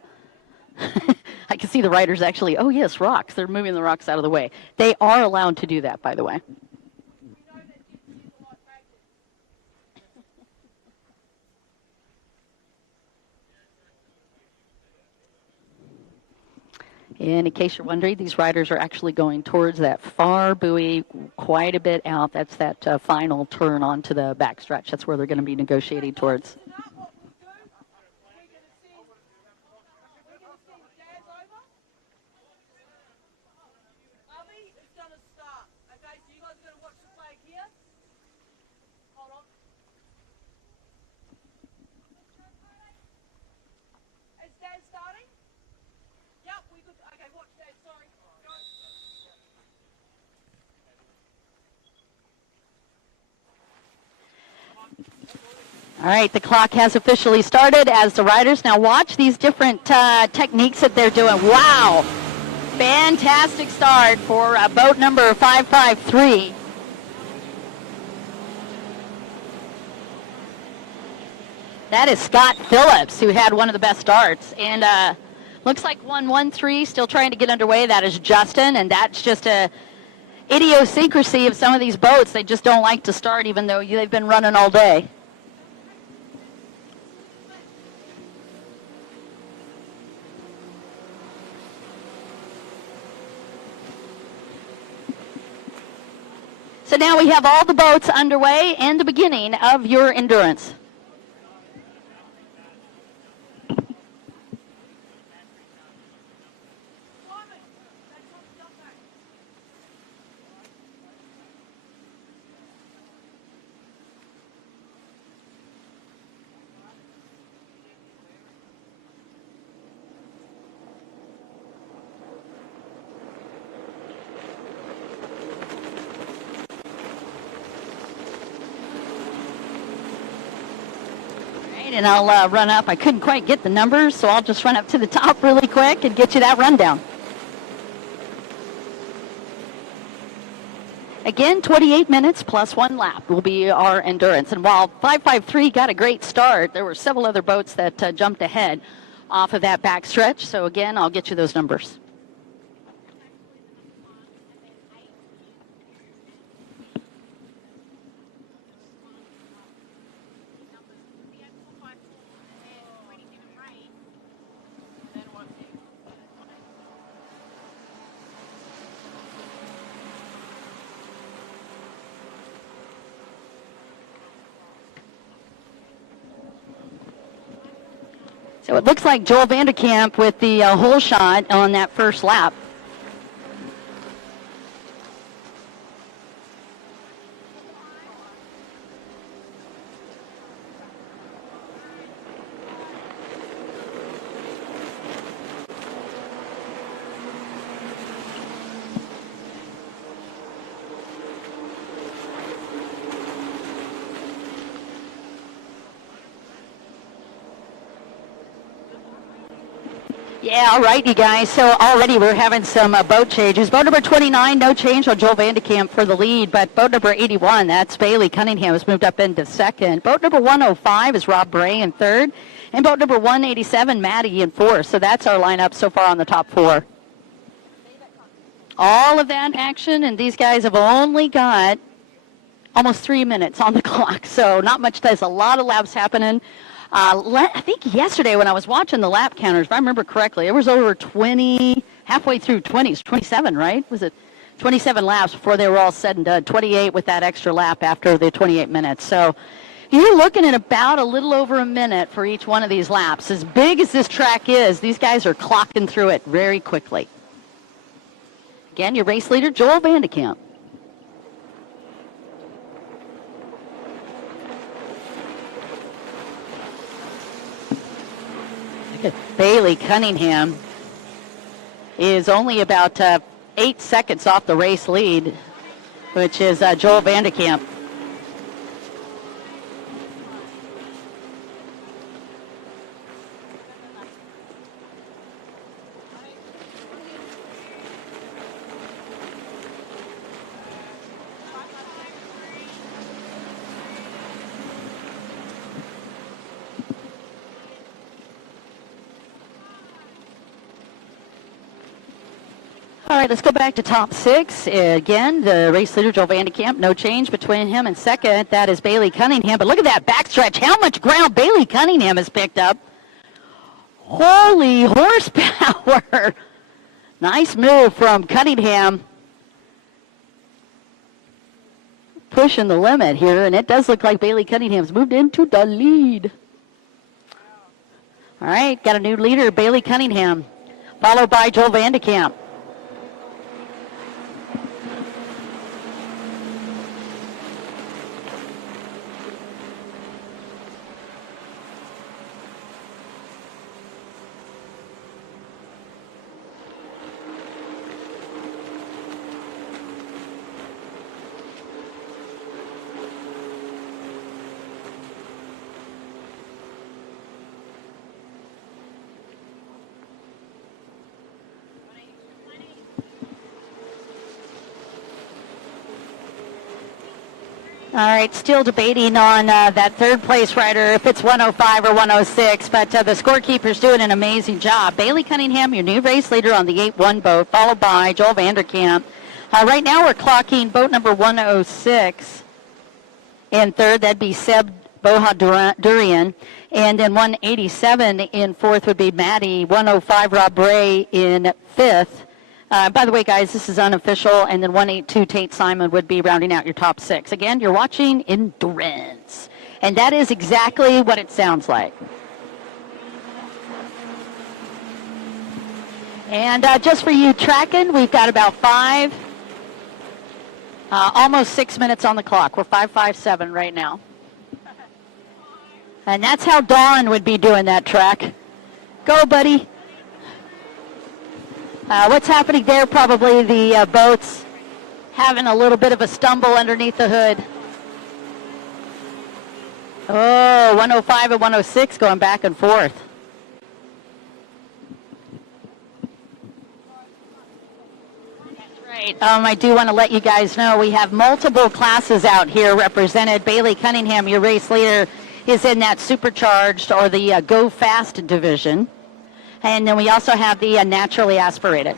I can see the riders actually, oh yes, rocks. They're moving the rocks out of the way. They are allowed to do that, by the way. And in case you're wondering, these riders are actually going towards that far buoy quite a bit out. That's that final turn onto the backstretch. That's where they're going to be negotiating towards. All right, the clock has officially started as the riders now watch these different techniques that they're doing. Wow, fantastic start for boat number 553. That is Scott Phillips, who had one of the best starts. And looks like 113 still trying to get underway. That is Justin, and that's just a idiosyncrasy of some of these boats. They just don't like to start even though they've been running all day. So now we have all the boats underway and the beginning of your endurance. And I'll run up. I couldn't quite get the numbers, so I'll just run up to the top really quick and get you that rundown. Again, 28 minutes plus 1 lap will be our endurance. And while 553 got a great start, there were several other boats that jumped ahead off of that back stretch. So again, I'll get you those numbers. So it looks like Joel Vanderkamp with the hole shot on that first lap. Yeah, all right, you guys. So already we're having some boat changes. Boat number 29, no change on Joel Vanderkamp for the lead, but boat number 81, that's Bailey Cunningham, has moved up into second. Boat number 105 is Rob Bray in third, and boat number 187, Maddie in fourth. So that's our lineup so far on the top 4. All of that action, and these guys have only got almost 3 minutes on the clock, so not much. There's a lot of laps happening. I think yesterday when I was watching the lap counters, if I remember correctly, it was over 20, halfway through 20s, 27, right? Was it 27 laps before they were all said and done, 28 with that extra lap after the 28 minutes. So you're looking at about a little over a minute for each one of these laps. As big as this track is, these guys are clocking through it very quickly. Again, your race leader, Joel Vanderkamp. Bailey Cunningham is only about 8 seconds off the race lead, which is Joel Vanderkamp. All right, let's go back to top 6. Again, the race leader, Joel Vanderkamp, no change between him and second. That is Bailey Cunningham. But look at that backstretch. How much ground Bailey Cunningham has picked up. Holy horsepower. Nice move from Cunningham. Pushing the limit here, and it does look like Bailey Cunningham's moved into the lead. All right, got a new leader, Bailey Cunningham, followed by Joel Vanderkamp. All right, still debating on that third place rider, if it's 105 or 106, but the scorekeeper's doing an amazing job. Bailey Cunningham, your new race leader on the 8-1 boat, followed by Joel Vanderkamp Right now we're clocking boat number 106 in third. That'd be Seb Bohadurian. And then 187 in fourth would be Maddie. 105 Rob Bray in fifth. By the way, guys, this is unofficial. And then 182 Tate Simon would be rounding out your top six. Again, you're watching endurance. And that is exactly what it sounds like. And just for you tracking, we've got about almost 6 minutes on the clock. We're 5:57 right now. And that's how Dawn would be doing that track. Go, buddy. What's happening there? Probably the boats having a little bit of a stumble underneath the hood. Oh, 105 and 106 going back and forth. Right. I do want to let you guys know we have multiple classes out here represented. Bailey Cunningham, your race leader, is in that supercharged or the go fast division. And then we also have the naturally aspirated.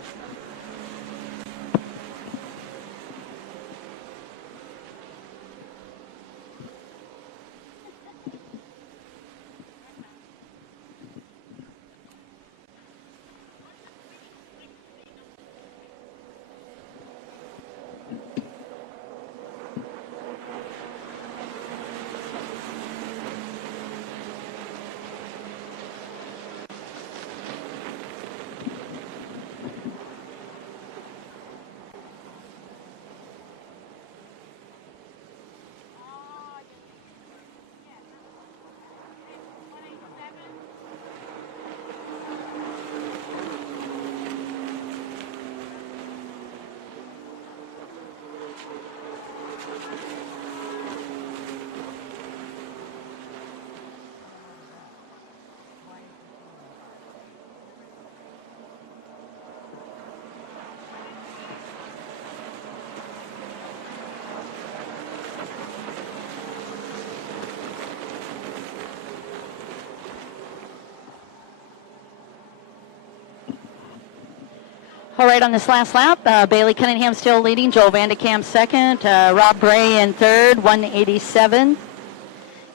All right, on this last lap, Bailey Cunningham still leading, Joel Vandekamp second, Rob Bray in third, 187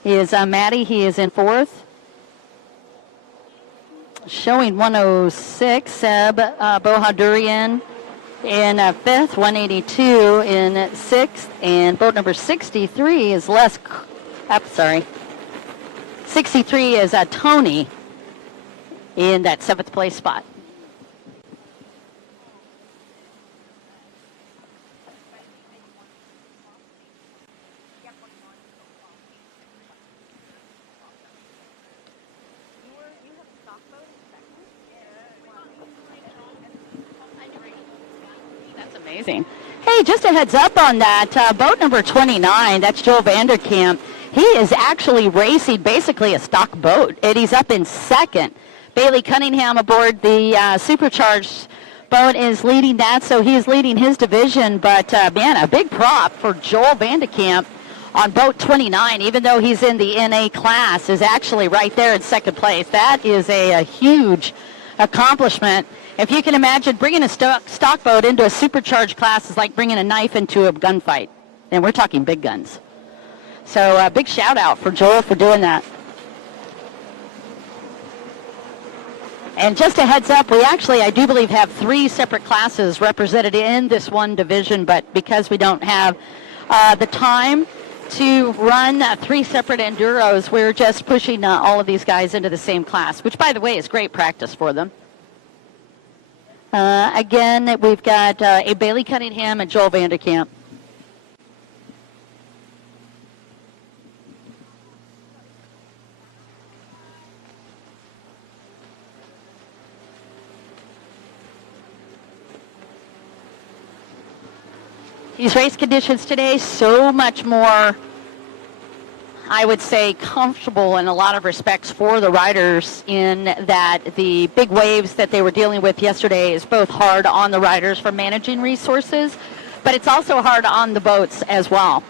is Maddie, he is in fourth. Showing 106, Seb Bohadurian in fifth, 182 in sixth, and boat number 63 is 63 is Tony in that seventh place spot. Amazing. Hey, just a heads up on that, boat number 29, that's Joel Vanderkamp. He is actually racing basically a stock boat, and he's up in second. Bailey Cunningham aboard the supercharged boat is leading that, so he is leading his division. But, man, a big prop for Joel Vanderkamp on boat 29, even though he's in the NA class, is actually right there in second place. That is a huge accomplishment. If you can imagine, bringing a stock boat into a supercharged class is like bringing a knife into a gunfight. And we're talking big guns. So big shout out for Joel for doing that. And just a heads up, we actually, I do believe, have 3 separate classes represented in this one division, but because we don't have the time to run 3 separate enduros, we're just pushing all of these guys into the same class, which, by the way, is great practice for them. Again, we've got a Bailey Cunningham and Joel Vanderkamp. These race conditions today, so much more, I would say, comfortable in a lot of respects for the riders, in that the big waves that they were dealing with yesterday is both hard on the riders for managing resources, but it's also hard on the boats as well.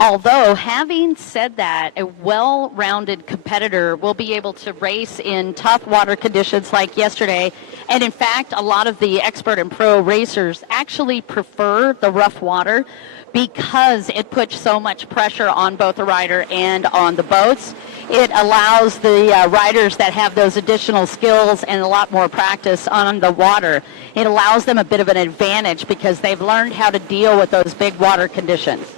Although, having said that, a well-rounded competitor will be able to race in tough water conditions like yesterday. And in fact, a lot of the expert and pro racers actually prefer the rough water because it puts so much pressure on both the rider and on the boats. It allows the riders that have those additional skills and a lot more practice on the water, it allows them a bit of an advantage because they've learned how to deal with those big water conditions.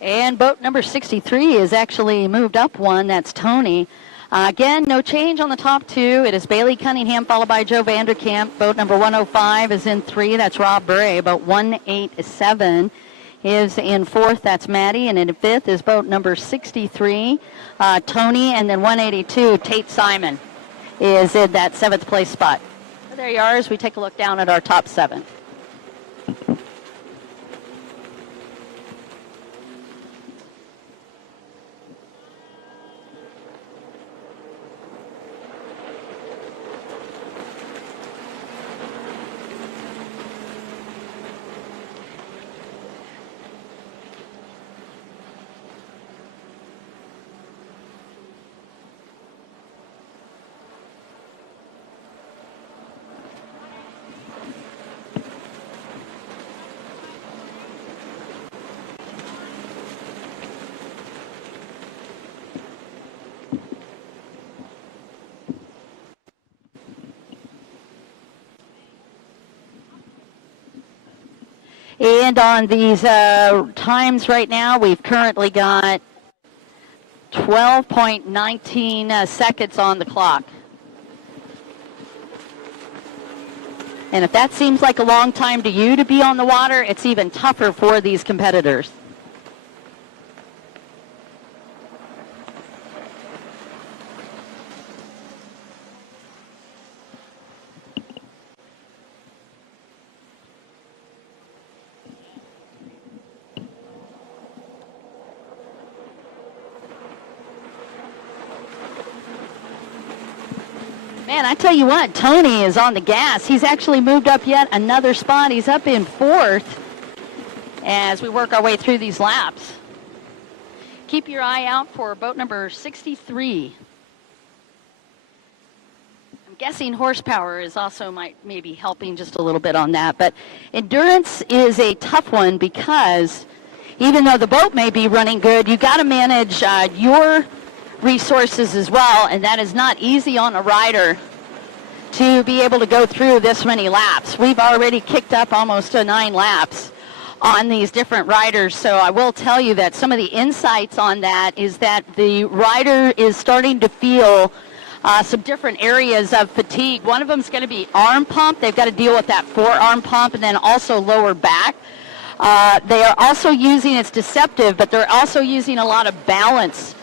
And boat number 63 is actually moved up one. That's Tony. Again, no change on the top two. It is Bailey Cunningham followed by Joe Vanderkamp. Boat number 105 is in 3. That's Rob Bray. Boat 187 is in 4th. That's Maddie. And in 5th is boat number 63, Tony. And then 182, Tate Simon, is in that 7th place spot. So there you are as we take a look down at our top 7. And on these times right now, we've currently got 12.19 seconds on the clock. And if that seems like a long time to you to be on the water, it's even tougher for these competitors. Man, I tell you what, Tony is on the gas. He's actually moved up yet another spot. He's up in 4th as we work our way through these laps. Keep your eye out for boat number 63. I'm guessing horsepower is also maybe helping just a little bit on that. But endurance is a tough one because even though the boat may be running good, you got to manage your resources as well, and that is not easy on a rider to be able to go through this many laps. We've already kicked up almost 9 laps on these different riders, so I will tell you that some of the insights on that is that the rider is starting to feel some different areas of fatigue. One of them is going to be arm pump. They've got to deal with that forearm pump and then also lower back. They are also using, it's deceptive, but they're also using a lot of balance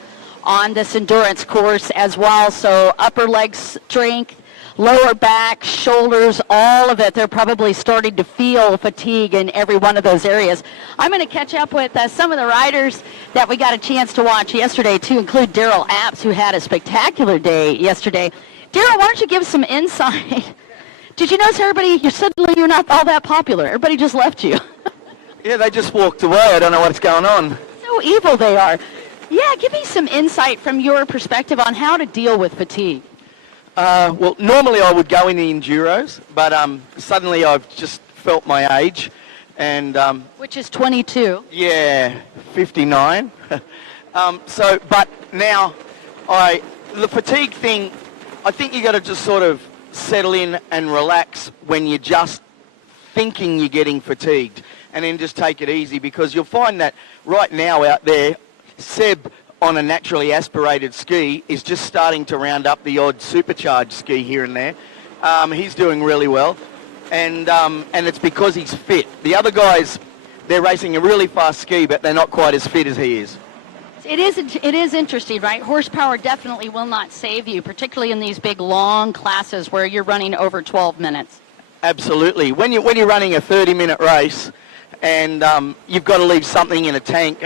on this endurance course as well. So upper leg strength, lower back, shoulders, all of it. They're probably starting to feel fatigue in every one of those areas. I'm going to catch up with some of the riders that we got a chance to watch yesterday, to include Daryl Apps, who had a spectacular day yesterday. Daryl, why don't you give some insight? Did you notice suddenly you're not all that popular? Everybody just left you. Yeah, they just walked away. I don't know what's going on. So evil they are. Yeah, give me some insight from your perspective on how to deal with fatigue. Well, normally I would go in the enduros, but suddenly I've just felt my age, and which is 22. Yeah, 59. But now the fatigue thing, I think you got to just sort of settle in and relax when you're just thinking you're getting fatigued, and then just take it easy, because you'll find that right now out there, Seb on a naturally aspirated ski is just starting to round up the odd supercharged ski here and there. He's doing really well, and it's because he's fit. The other guys, they're racing a really fast ski, but they're not quite as fit as he is. It is interesting, right? Horsepower definitely will not save you, particularly in these big, long classes where you're running over 12 minutes. Absolutely. When you're running a 30-minute race, and you've got to leave something in a tank.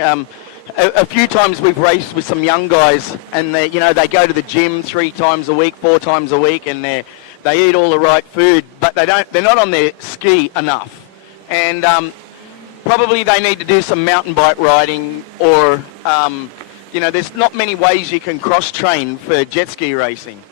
A few times we've raced with some young guys, and they go to the gym 3 times a week, 4 times a week, and they eat all the right food, but they're not on their ski enough, and probably they need to do some mountain bike riding, or there's not many ways you can cross-train for jet ski racing.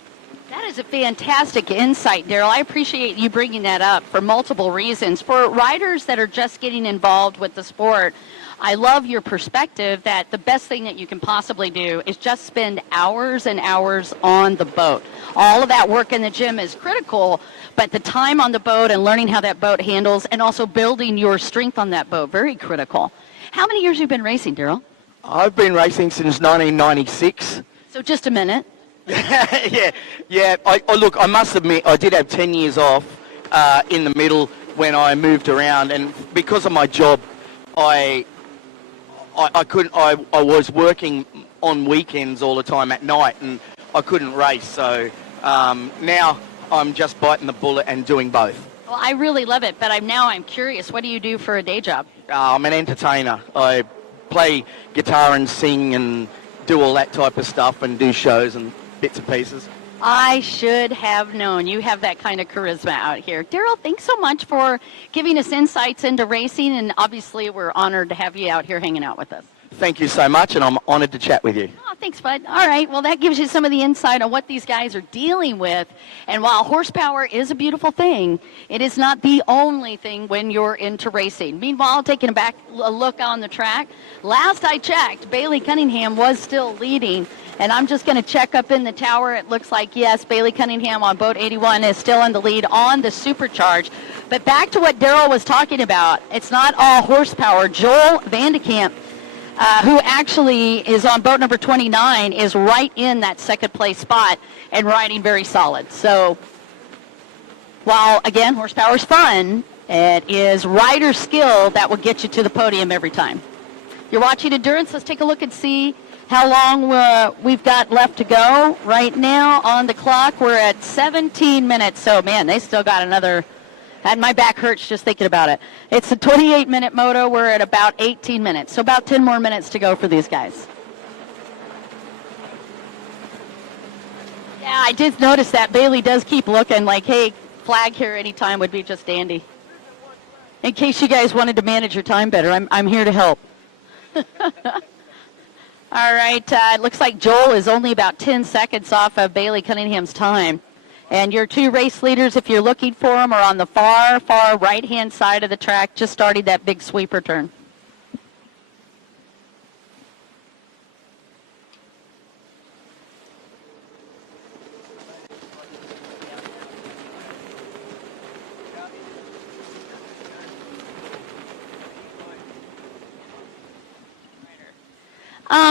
That is a fantastic insight, Daryl. I appreciate you bringing that up for multiple reasons. For riders that are just getting involved with the sport, I love your perspective that the best thing that you can possibly do is just spend hours and hours on the boat. All of that work in the gym is critical, but the time on the boat and learning how that boat handles and also building your strength on that boat, very critical. How many years have you been racing, Daryl? I've been racing since 1996. So just a minute. yeah. Look, I must admit, I did have 10 years off in the middle when I moved around, and because of my job, I was working on weekends all the time at night, and I couldn't race. So now I'm just biting the bullet and doing both. Well, I really love it, but I'm curious. What do you do for a day job? I'm an entertainer. I play guitar and sing and do all that type of stuff and do shows and bits and pieces. I should have known. You have that kind of charisma out here. Daryl, thanks so much for giving us insights into racing, and obviously we're honored to have you out here hanging out with us. Thank you so much, and I'm honoured to chat with you. Oh, thanks, bud. All right, well, that gives you some of the insight on what these guys are dealing with. And while horsepower is a beautiful thing, it is not the only thing when you're into racing. Meanwhile, taking a look on the track, last I checked, Bailey Cunningham was still leading. And I'm just going to check up in the tower. It looks like, yes, Bailey Cunningham on boat 81 is still in the lead on the supercharge. But back to what Daryl was talking about, it's not all horsepower. Joel Vandekamp, who actually is on boat number 29, is right in that second place spot and riding very solid. So while, again, horsepower is fun, it is rider skill that will get you to the podium every time. You're watching Endurance. Let's take a look and see how long we've got left to go. Right now on the clock, we're at 17 minutes. So, man, they still got another. And my back hurts just thinking about it. It's a 28-minute moto. We're at about 18 minutes. So about 10 more minutes to go for these guys. Yeah, I did notice that. Bailey does keep looking like, hey, flag here anytime would be just dandy. In case you guys wanted to manage your time better, I'm here to help. All right, it looks like Joel is only about 10 seconds off of Bailey Cunningham's time. And your 2 race leaders, if you're looking for them, are on the far right-hand side of the track, just starting that big sweeper turn.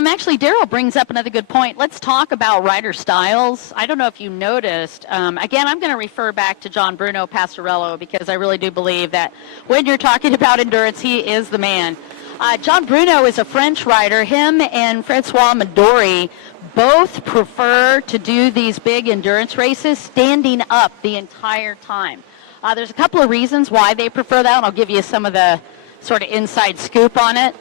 Actually, Daryl brings up another good point. Let's talk about rider styles. I don't know if you noticed. Again, I'm going to refer back to John Bruno Pastorello because I really do believe that when you're talking about endurance, he is the man. John Bruno is a French rider. Him and Francois Midori both prefer to do these big endurance races standing up the entire time. There's a couple of reasons why they prefer that, and I'll give you some of the sort of inside scoop on it.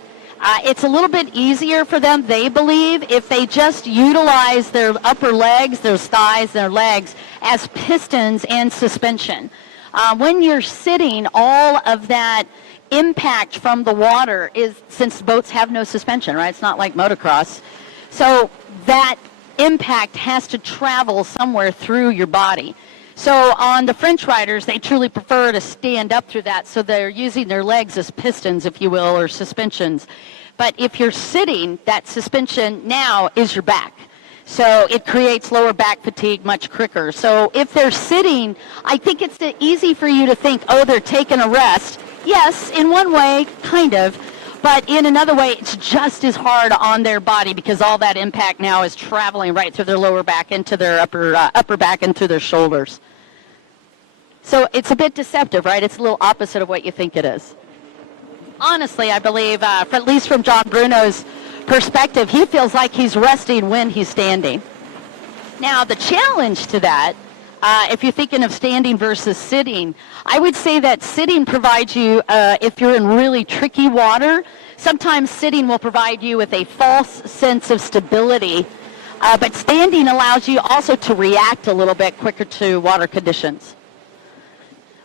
It's a little bit easier for them, they believe, if they just utilize their upper legs, their thighs, their legs as pistons and suspension. When you're sitting, all of that impact from the water is, since boats have no suspension, right? It's not like motocross. So that impact has to travel somewhere through your body. So on the French riders, they truly prefer to stand up through that, so they're using their legs as pistons, if you will, or suspensions. But if you're sitting, that suspension now is your back. So it creates lower back fatigue much quicker. So if they're sitting, I think it's easy for you to think, oh, they're taking a rest. Yes, in one way, kind of. But in another way, it's just as hard on their body because all that impact now is traveling right through their lower back into their upper back into their shoulders. So it's a bit deceptive, right? It's a little opposite of what you think it is. Honestly, I believe, at least from John Bruno's perspective, he feels like he's resting when he's standing. Now, the challenge to that, if you're thinking of standing versus sitting, I would say that sitting provides you, if you're in really tricky water, sometimes sitting will provide you with a false sense of stability, but standing allows you also to react a little bit quicker to water conditions.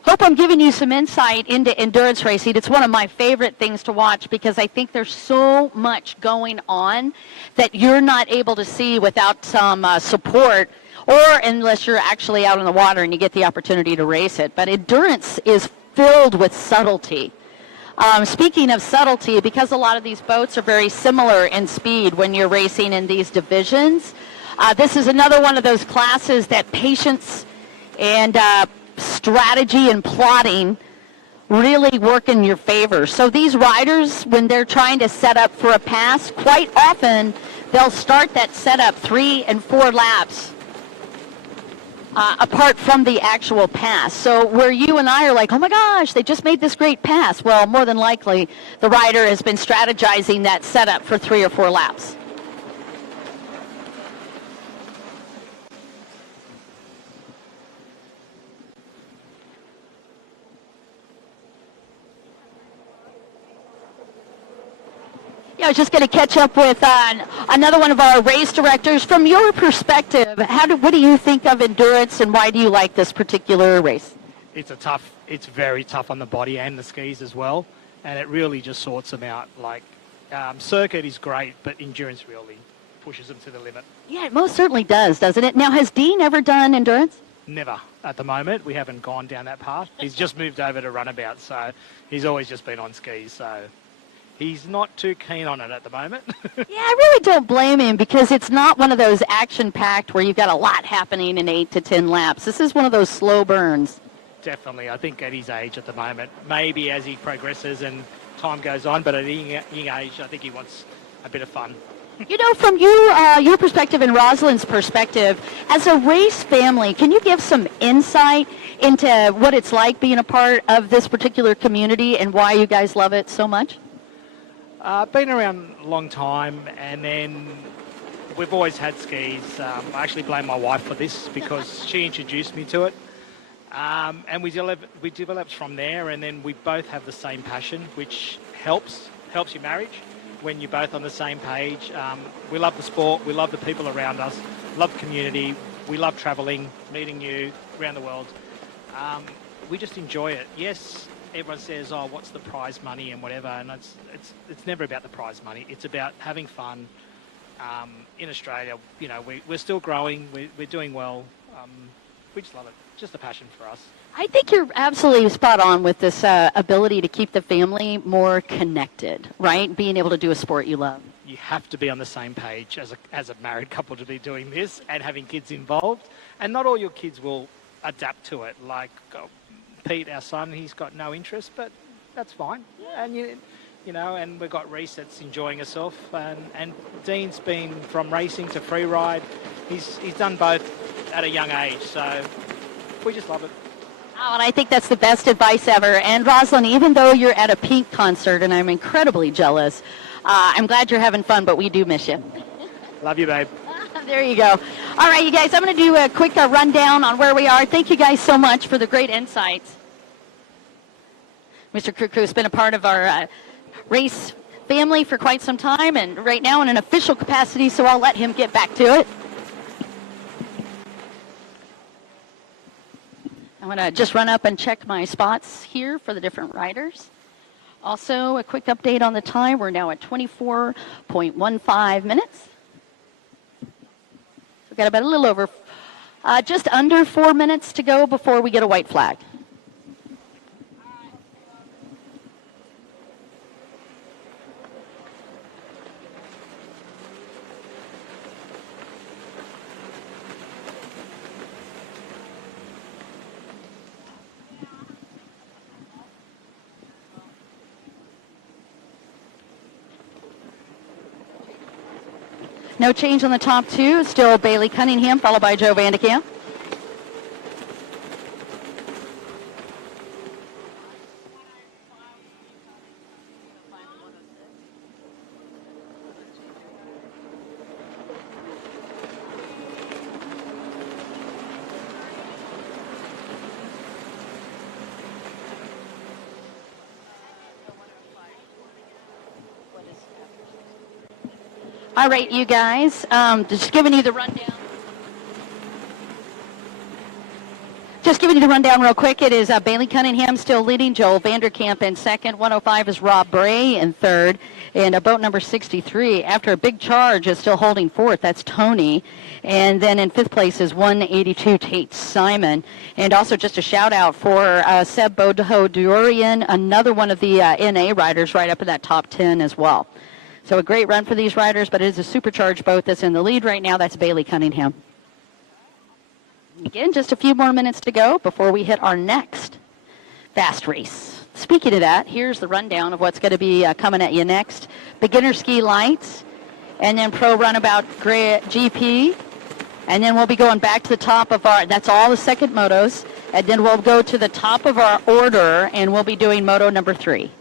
Hope I'm giving you some insight into endurance racing. It's one of my favorite things to watch because I think there's so much going on that you're not able to see without some support, or unless you're actually out in the water and you get the opportunity to race it. But endurance is filled with subtlety. Speaking of subtlety, because a lot of these boats are very similar in speed when you're racing in these divisions, this is another one of those classes that patience and strategy and plotting really work in your favor. So these riders, when they're trying to set up for a pass, quite often they'll start that setup 3 and 4 laps apart from the actual pass. So where you and I are like, oh my gosh, they just made this great pass. Well, more than likely, the rider has been strategizing that setup for 3 or 4 laps. Yeah, I was just going to catch up with another one of our race directors. From your perspective, what do you think of endurance, and why do you like this particular race? It's very tough on the body and the skis as well, and it really just sorts them out. Like, circuit is great, but endurance really pushes them to the limit. Yeah, it most certainly does, doesn't it? Now, has Dean ever done endurance? Never. At the moment, we haven't gone down that path. He's just moved over to runabout, so he's always just been on skis, so he's not too keen on it at the moment. Yeah, I really don't blame him, because it's not one of those action-packed where you've got a lot happening in 8 to 10 laps. This is one of those slow burns. Definitely. I think at his age at the moment, maybe as he progresses and time goes on, but at a young age, I think he wants a bit of fun. You know, from your perspective and Rosalind's perspective, as a race family, can you give some insight into what it's like being a part of this particular community and why you guys love it so much? Been around a long time, and then we've always had skis. I actually blame my wife for this because she introduced me to it. And we developed from there, and then we both have the same passion, which helps your marriage when you're both on the same page. We love the sport, we love the people around us, love the community, we love travelling, meeting you around the world. We just enjoy it. Yes, everyone says, oh, what's the prize money and whatever, and it's never about the prize money. It's about having fun. In Australia, you know, we're still growing, we're doing well. We just love it. Just a passion for us. I think you're absolutely spot on with this ability to keep the family more connected, right? Being able to do a sport you love. You have to be on the same page as a married couple to be doing this and having kids involved. And not all your kids will adapt to it. Like Pete, our son, he's got no interest, but that's fine. And you know, and we've got Reese that's enjoying herself, and Dean's been from racing to free ride. He's done both at a young age, so we just love it. Oh, and I think that's the best advice ever. And Rosalind, even though you're at a Pink concert, and I'm incredibly jealous, I'm glad you're having fun, but we do miss you. Love you, babe. There you go. All right, you guys, I'm going to do a quick rundown on where we are. Thank you guys so much for the great insights. Mr. Kruku has been a part of our race family for quite some time, and right now in an official capacity, so I'll let him get back to it. I'm going to just run up and check my spots here for the different riders. Also, a quick update on the time. We're now at 24.15 minutes. We've got about a little over, just under 4 minutes to go before we get a white flag. No change on the top two. Still Bailey Cunningham, followed by Joe Vandekamp. All right, you guys, just giving you the rundown. Just giving you the rundown real quick. It is Bailey Cunningham still leading, Joel Vanderkamp in second, 105 is Rob Bray in third, and boat number 63, after a big charge, is still holding fourth. That's Tony. And then in fifth place is 182 Tate Simon. And also just a shout out for Seb Bodo-Durian, another one of the NA riders right up in that top 10 as well. So a great run for these riders, but it is a supercharged boat that's in the lead right now. That's Bailey Cunningham. Again, just a few more minutes to go before we hit our next fast race. Speaking of that, here's the rundown of what's going to be coming at you next. Beginner ski lights, and then pro runabout GP, and then we'll be going back to the top of our, that's all the second motos, and then we'll go to the top of our order, and we'll be doing moto number 3.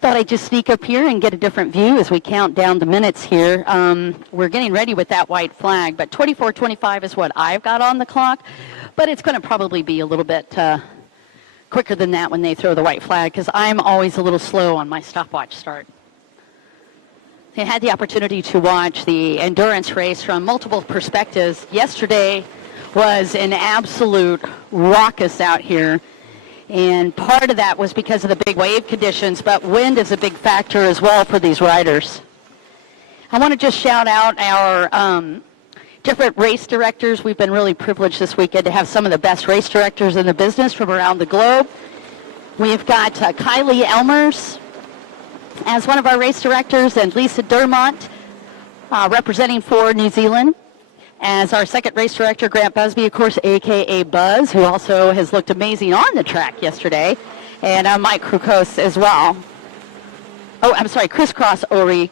Thought I'd just sneak up here and get a different view as we count down the minutes here. We're getting ready with that white flag, but 24:25 is what I've got on the clock, but it's going to probably be a little bit quicker than that when they throw the white flag, because I'm always a little slow on my stopwatch start. I had the opportunity to watch the endurance race from multiple perspectives. Yesterday was an absolute raucous out here. And part of that was because of the big wave conditions, but wind is a big factor as well for these riders. I want to just shout out our different race directors. We've been really privileged this weekend to have some of the best race directors in the business from around the globe. We've got Kylie Elmers as one of our race directors, and Lisa Dermont representing for New Zealand. As our second race director, Grant Busby, of course, a.k.a. Buzz, who also has looked amazing on the track yesterday, and Mike Krukos as well. Oh, I'm sorry, Crisscross Ori.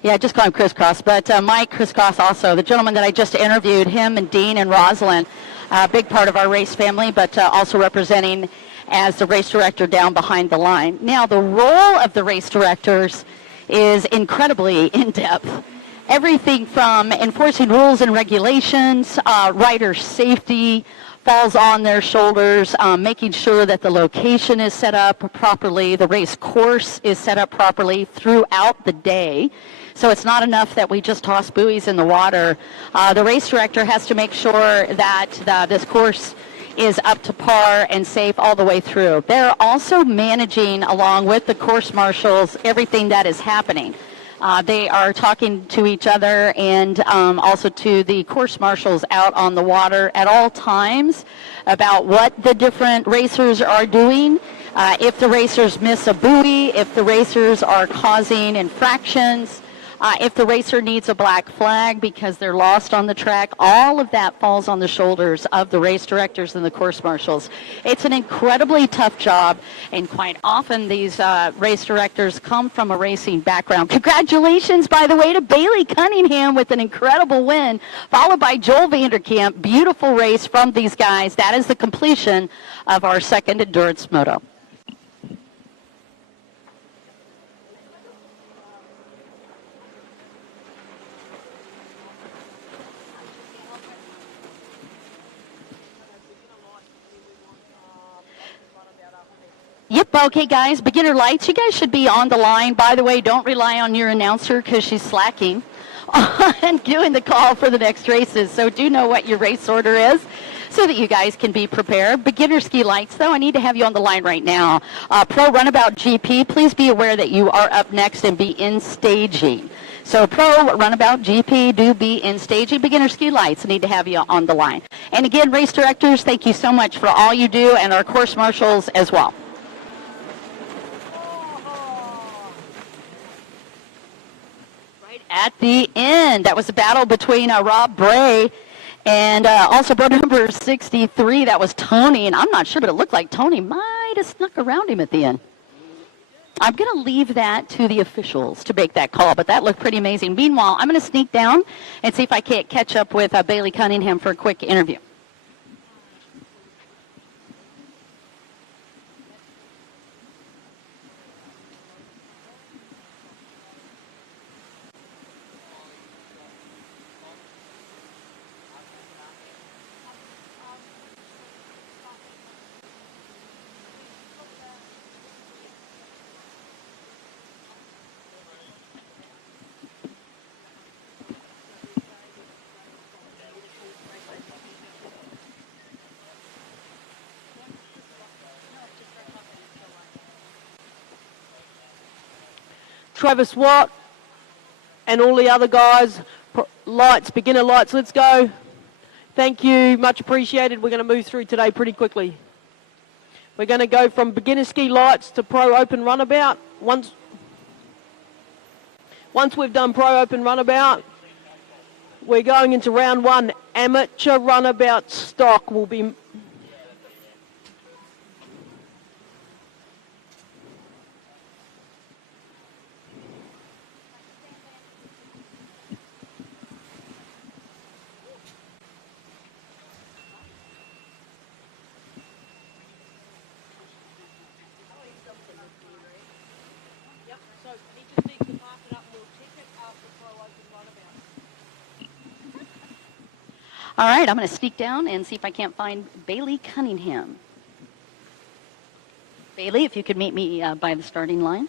Yeah, just call him Crisscross, but Mike Crisscross also, the gentleman that I just interviewed, him and Dean and Rosalind, a big part of our race family, but also representing as the race director down behind the line. Now, the role of the race directors is incredibly in-depth. Everything from enforcing rules and regulations, rider safety falls on their shoulders, making sure that the location is set up properly, the race course is set up properly throughout the day. So it's not enough that we just toss buoys in the water. The race director has to make sure that this course is up to par and safe all the way through. They're also managing, along with the course marshals, everything that is happening. They are talking to each other and also to the course marshals out on the water at all times about what the different racers are doing. If the racers miss a buoy, if the racers are causing infractions, if the racer needs a black flag because they're lost on the track, all of that falls on the shoulders of the race directors and the course marshals. It's an incredibly tough job, and quite often these race directors come from a racing background. Congratulations, by the way, to Bailey Cunningham with an incredible win, followed by Joel Vanderkamp. Beautiful race from these guys. That is the completion of our second endurance moto. Yep, okay, guys, beginner lights, you guys should be on the line. By the way, don't rely on your announcer because she's slacking on doing the call for the next races. So do know what your race order is so that you guys can be prepared. Beginner ski lights, though, I need to have you on the line right now. Pro Runabout GP, please be aware that you are up next and be in staging. So Pro Runabout GP, do be in staging. Beginner ski lights, I need to have you on the line. And again, race directors, thank you so much for all you do, and our course marshals as well. At the end, that was a battle between Rob Bray And also boat number 63, that was Tony, and I'm not sure, but it looked like Tony might have snuck around him at the end. I'm going to leave that to the officials to make that call, but that looked pretty amazing. Meanwhile, I'm going to sneak down and see if I can't catch up with Bailey Cunningham for a quick interview. Travis Watt and all the other guys, lights, beginner lights, let's go. Thank you, much appreciated. We're going to move through today pretty quickly. We're going to go from beginner ski lights to pro open runabout. Once we've done pro open runabout, we're going into round one. Amateur runabout stock will be... All right, I'm going to sneak down and see if I can't find Bailey Cunningham. Bailey, if you could meet me by the starting line.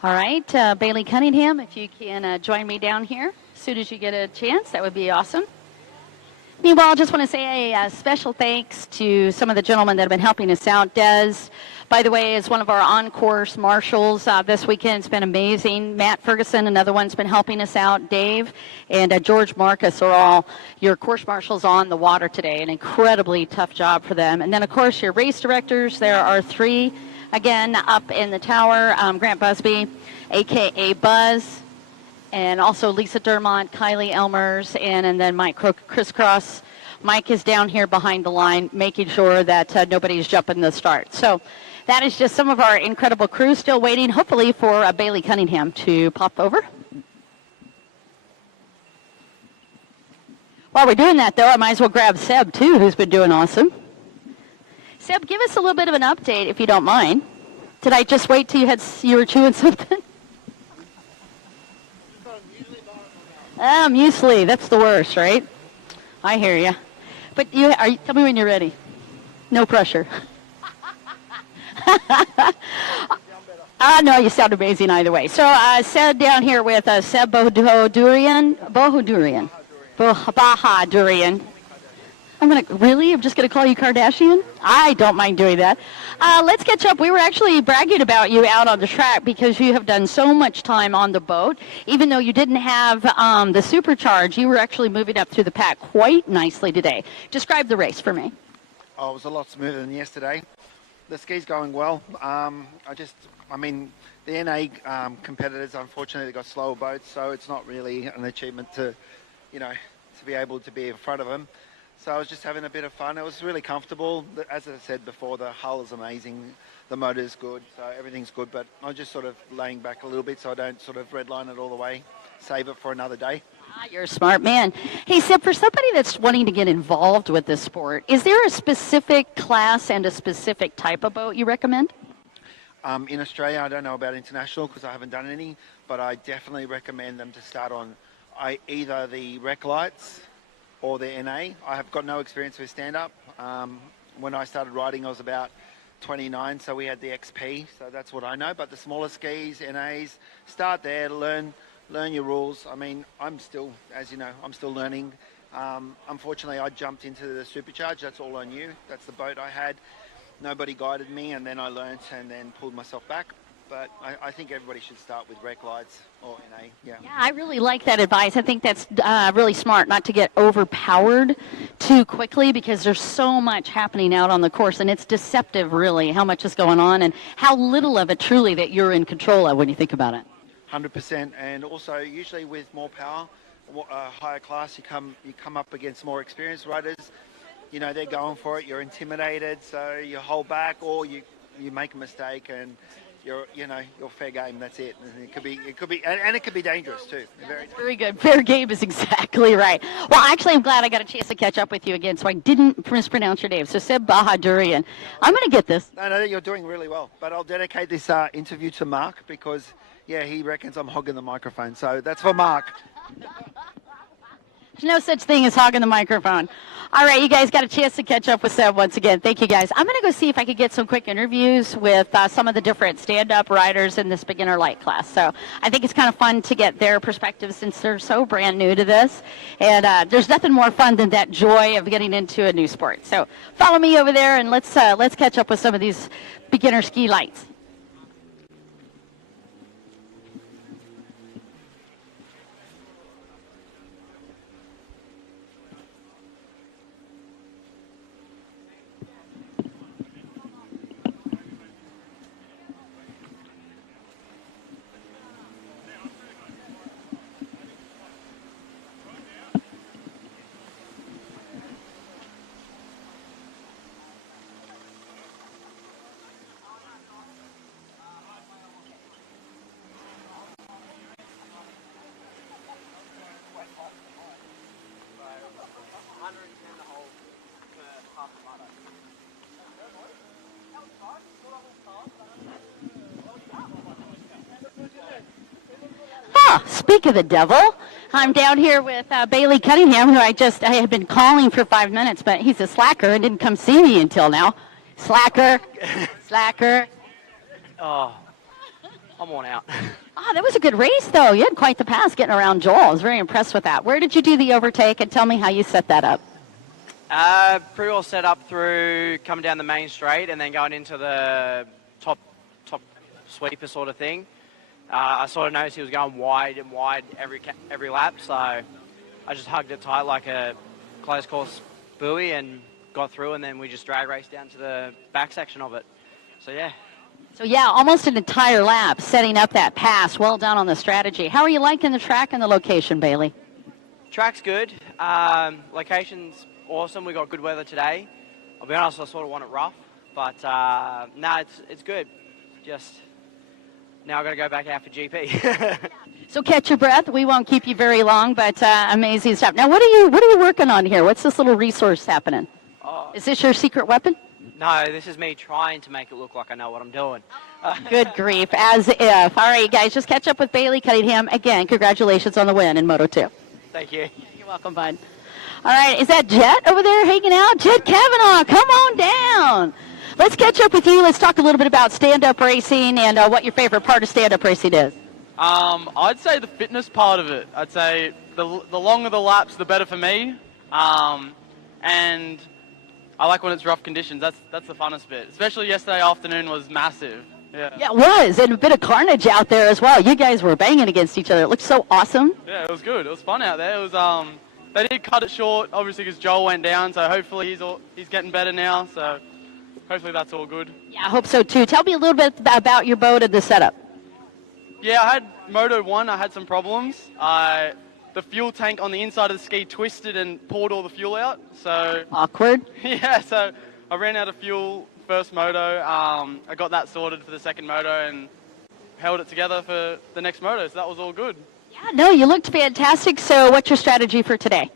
All right, Bailey Cunningham, if you can join me down here as soon as you get a chance, that would be awesome. Meanwhile, I just want to say a special thanks to some of the gentlemen that have been helping us out. Des, by the way, is one of our on-course marshals this weekend. It's been amazing. Matt Ferguson, another one's been helping us out. Dave and George Marcus are all your course marshals on the water today. An incredibly tough job for them. And then, of course, your race directors. There are three. Again, up in the tower, Grant Busby, a.k.a. Buzz, and also Lisa Dermont, Kylie Elmers, and then Mike Crisscross. Mike is down here behind the line, making sure that nobody's jumping the start. So that is just some of our incredible crew still waiting, hopefully, for Bailey Cunningham to pop over. While we're doing that, though, I might as well grab Seb, too, who's been doing awesome. Seb, give us a little bit of an update, if you don't mind. Did I just wait till you were chewing something? Muesli, that's the worst, right? I hear you. But tell me when you're ready. No pressure. No, you sound amazing either way. So Seb down here with Seb Bahadurian. I'm just going to call you Kardashian? I don't mind doing that. Let's catch up. We were actually bragging about you out on the track because you have done so much time on the boat. Even though you didn't have the supercharge, you were actually moving up through the pack quite nicely today. Describe the race for me. Oh, it was a lot smoother than yesterday. The ski's going well. The NA competitors, unfortunately, they got slower boats, so it's not really an achievement to be able to be in front of them. So I was just having a bit of fun. It was really comfortable. As I said before, the hull is amazing. The motor's good, so everything's good. But I'm just sort of laying back a little bit so I don't sort of redline it all the way. Save it for another day. You're a smart man. Hey, Seb, for somebody that's wanting to get involved with this sport, is there a specific class and a specific type of boat you recommend? In Australia, I don't know about international because I haven't done any, but I definitely recommend them to start on either the rec lights or the NA. I have got no experience with stand-up. When I started riding, I was about 29, so we had the XP, so that's what I know. But the smaller skis, NAs, start there, learn learn your rules. I mean, I'm still, as you know, I'm still learning. Unfortunately, I jumped into the supercharge. That's all I knew. That's the boat I had. Nobody guided me, and then I learnt and then pulled myself back. But I think everybody should start with rec lights or in a, Yeah, I really like that advice. I think that's really smart not to get overpowered too quickly because there's so much happening out on the course, and it's deceptive, really, how much is going on and how little of it truly that you're in control of when you think about it. 100%. And also, usually with more power, higher class, you come up against more experienced riders. You know, they're going for it. You're intimidated, so you hold back, or you make a mistake and you're fair game. That's it. And it could be dangerous too. Very good. Fair game is exactly right. Well, actually, I'm glad I got a chance to catch up with you again, so I didn't mispronounce your name. So Seb Bahadurian. I'm going to get this. No, you're doing really well. But I'll dedicate this interview to Mark because, yeah, he reckons I'm hogging the microphone. So that's for Mark. There's no such thing as hogging the microphone. All right, you guys got a chance to catch up with Seb once again. Thank you, guys. I'm going to go see if I could get some quick interviews with some of the different stand-up riders in this beginner light class. So I think it's kind of fun to get their perspectives since they're so brand new to this. And there's nothing more fun than that joy of getting into a new sport. So follow me over there, and let's catch up with some of these beginner ski lights. Speak of the devil, I'm down here with Bailey Cunningham, who I had been calling for 5 minutes, but he's a slacker and didn't come see me until now. Slacker. Oh, I'm worn out. That was a good race, though. You had quite the pass getting around Joel. I was very impressed with that. Where did you do the overtake, and tell me how you set that up? Pretty well set up through coming down the main straight and then going into the top sweeper sort of thing. I sort of noticed he was going wide and wide every lap, so I just hugged it tight like a closed course buoy and got through, and then we just drag raced down to the back section of it. So yeah, almost an entire lap setting up that pass. Well done on the strategy. How are you liking the track and the location, Bailey? Track's good. Location's awesome. We got good weather today. I'll be honest, I sort of want it rough, but no, it's good. Just now I've got to go back out for GP. So catch your breath. We won't keep you very long, but amazing stuff. Now, what are you working on here? What's this little resource happening? Is this your secret weapon? No, this is me trying to make it look like I know what I'm doing. Good grief, as if. All right, guys, just catch up with Bailey Cunningham. Again, congratulations on the win in Moto2. Thank you. You're welcome, bud. All right, is that Jet over there hanging out? Jet Kavanaugh, come on down. Let's catch up with you. Let's talk a little bit about stand-up racing and what your favorite part of stand-up racing is. I'd say the fitness part of it. I'd say the longer the laps, the better for me. And I like when it's rough conditions. That's the funnest bit. Especially yesterday afternoon was massive. Yeah, it was, and a bit of carnage out there as well. You guys were banging against each other. It looked so awesome. Yeah, it was good. It was fun out there. It was they did cut it short, obviously, because Joel went down. So hopefully he's getting better now. So hopefully that's all good. Yeah, I hope so too. Tell me a little bit about your boat and the setup. Yeah, I had Moto 1. I had some problems. The fuel tank on the inside of the ski twisted and poured all the fuel out. So awkward. Yeah, so I ran out of fuel first moto. I got that sorted for the second moto and held it together for the next moto. So that was all good. Yeah, no, you looked fantastic. So what's your strategy for today?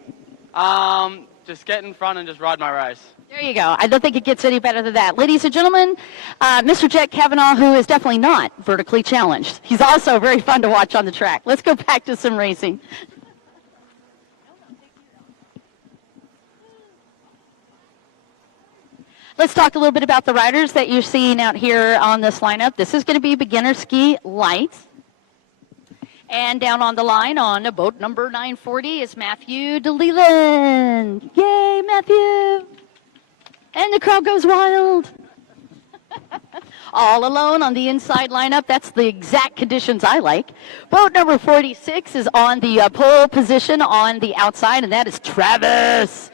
Just get in front and just ride my race. There you go. I don't think it gets any better than that. Ladies and gentlemen, Mr. Jet Kavanaugh, who is definitely not vertically challenged. He's also very fun to watch on the track. Let's go back to some racing. Let's talk a little bit about the riders that you're seeing out here on this lineup. This is going to be beginner ski lights. And down on the line on boat number 940 is Matthew DeLeland. Yay, Matthew! And the crowd goes wild. All alone on the inside lineup. That's the exact conditions I like. Boat number 46 is on the pole position on the outside, and that is Travis.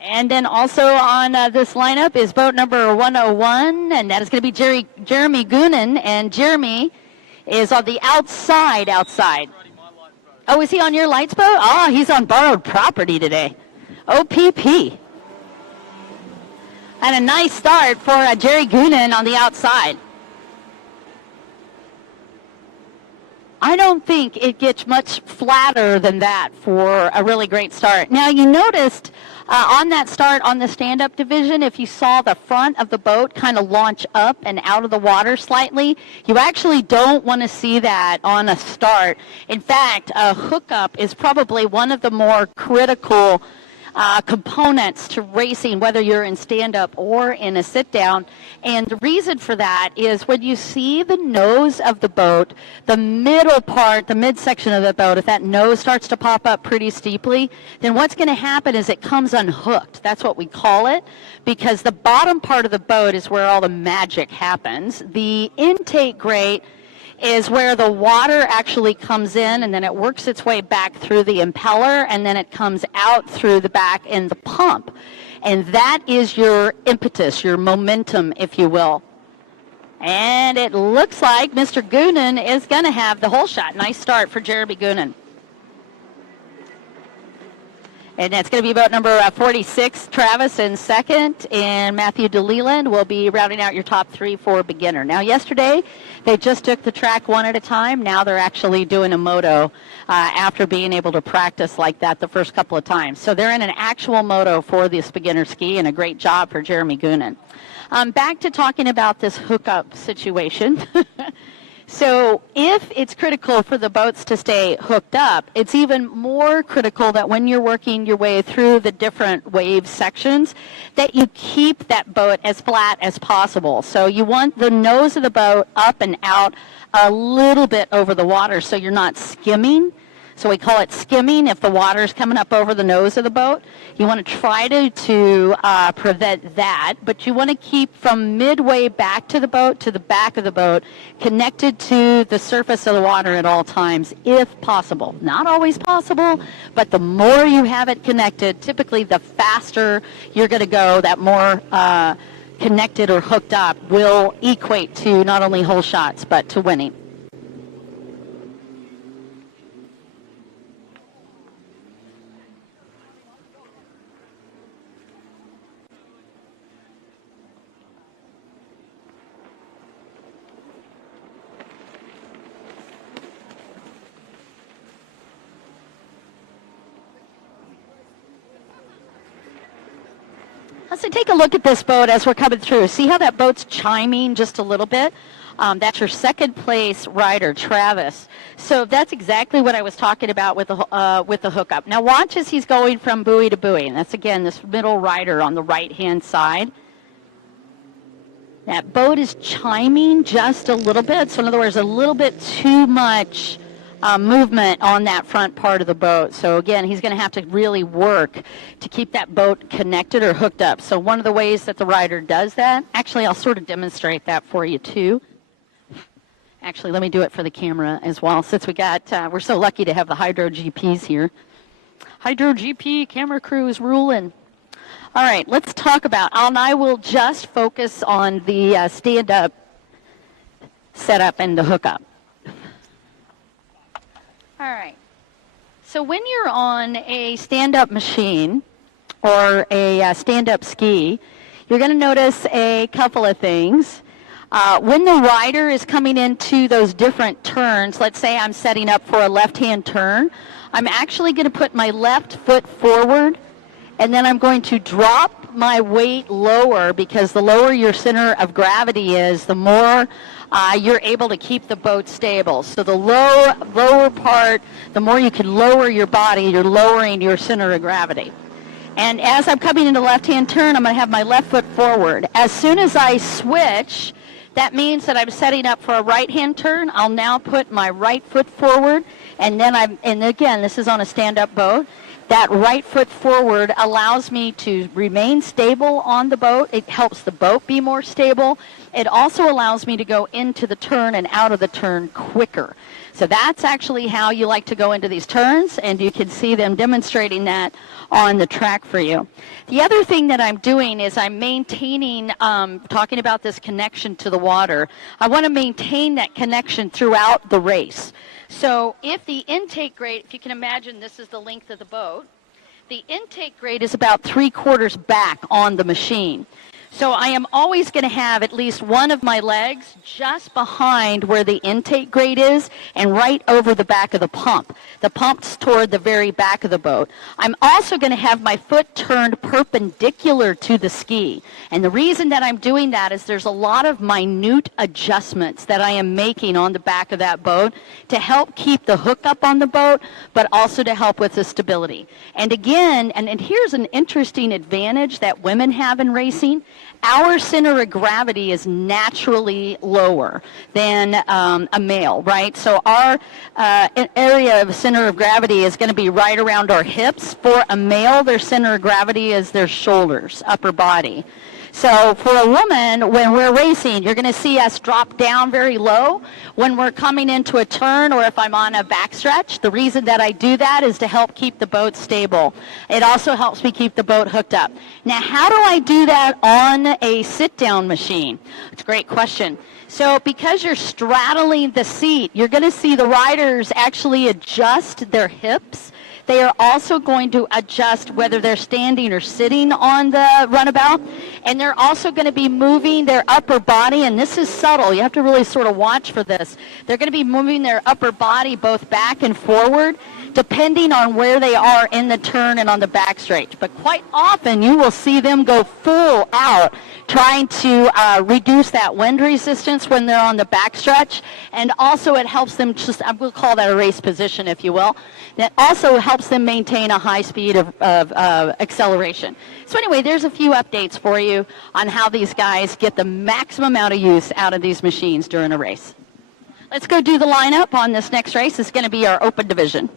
And then also on this lineup is boat number 101, and that is going to be Jeremy Goonan, and Jeremy is on the outside. Oh, is he on your lights boat? Oh, he's on borrowed property today. OPP. And a nice start for Jerry Goonan on the outside. I don't think it gets much flatter than that for a really great start. Now, you noticed on that start on the stand-up division, if you saw the front of the boat kind of launch up and out of the water slightly, you actually don't want to see that on a start. In fact, a hookup is probably one of the more critical components to racing, whether you're in stand-up or in a sit-down. And the reason for that is when you see the nose of the boat, the middle part, the midsection of the boat, if that nose starts to pop up pretty steeply, then what's going to happen is it comes unhooked. That's what we call it, because the bottom part of the boat is where all the magic happens. The intake grate is where the water actually comes in, and then it works its way back through the impeller, and then it comes out through the back in the pump. And that is your impetus, your momentum, if you will. And it looks like Mr. Goonan is going to have the hole shot. Nice start for Jeremy Goonan. And that's going to be boat number 46, Travis, in second. And Matthew DeLeland will be rounding out your top three for beginner. Now, yesterday, they just took the track one at a time. Now they're actually doing a moto after being able to practice like that the first couple of times. So they're in an actual moto for this beginner ski, and a great job for Jeremy Goonan. Back to talking about this hookup situation. So if it's critical for the boats to stay hooked up, it's even more critical that when you're working your way through the different wave sections, that you keep that boat as flat as possible. So you want the nose of the boat up and out a little bit over the water so you're not skimming. So we call it skimming if the water's coming up over the nose of the boat. You want to try to prevent that, but you want to keep from midway back to the boat to the back of the boat connected to the surface of the water at all times, if possible. Not always possible, but the more you have it connected, typically the faster you're going to go, that more connected or hooked up will equate to not only hole shots, but to winning. So take a look at this boat as we're coming through. See how that boat's chiming just a little bit? That's your second place rider, Travis. So that's exactly what I was talking about with the hookup. Now watch as he's going from buoy to buoy. And that's, again, this middle rider on the right-hand side. That boat is chiming just a little bit. So in other words, a little bit too much movement on that front part of the boat. So again, he's going to have to really work to keep that boat connected or hooked up. So one of the ways that the rider does that, actually I'll sort of demonstrate that for you too. Actually, let me do it for the camera as well, since we're so lucky to have the Hydro GPs here. Hydro GP camera crew is ruling. All right, let's talk about, and I will just focus on the stand-up setup and the hookup. All right. So when you're on a stand-up machine or a stand-up ski, you're going to notice a couple of things. When the rider is coming into those different turns, let's say I'm setting up for a left-hand turn, I'm actually going to put my left foot forward, and then I'm going to drop my weight lower, because the lower your center of gravity is, the more you're able to keep the boat stable. So the lower part, the more you can lower your body, you're lowering your center of gravity. And as I'm coming into left-hand turn, I'm going to have my left foot forward. As soon as I switch That means that I'm setting up for a right-hand turn. I'll now put my right foot forward, and then and again, this is on a stand-up boat. That right foot forward allows me to remain stable on the boat. It helps the boat be more stable. It also allows me to go into the turn and out of the turn quicker. So that's actually how you like to go into these turns, and you can see them demonstrating that on the track for you. The other thing that I'm doing is I'm maintaining, talking about this connection to the water, I want to maintain that connection throughout the race. So if the intake grade, if you can imagine this is the length of the boat, the intake grade is about 3/4 back on the machine. So I am always going to have at least one of my legs just behind where the intake grate is and right over the back of the pump. The pump's toward the very back of the boat. I'm also going to have my foot turned perpendicular to the ski. And the reason that I'm doing that is there's a lot of minute adjustments that I am making on the back of that boat to help keep the hook up on the boat, but also to help with the stability. And again, and here's an interesting advantage that women have in racing. Our center of gravity is naturally lower than a male, right? So our area of center of gravity is going to be right around our hips. For a male, their center of gravity is their shoulders, upper body. So for a woman, when we're racing, you're going to see us drop down very low when we're coming into a turn or if I'm on a backstretch. The reason that I do that is to help keep the boat stable. It also helps me keep the boat hooked up. Now, how do I do that on a sit-down machine? It's a great question. So because you're straddling the seat, you're going to see the riders actually adjust their hips. They are also going to adjust whether they're standing or sitting on the runabout. And they're also going to be moving their upper body, and this is subtle. You have to really sort of watch for this. They're going to be moving their upper body both back and forward, depending on where they are in the turn and on the backstretch. But quite often you will see them go full out, trying to reduce that wind resistance when they're on the backstretch. And also it helps them just, I will call that a race position, if you will. That also helps them maintain a high speed of acceleration. So anyway, there's a few updates for you on how these guys get the maximum amount of use out of these machines during a race. Let's go do the lineup on this next race. It's going to be our open division.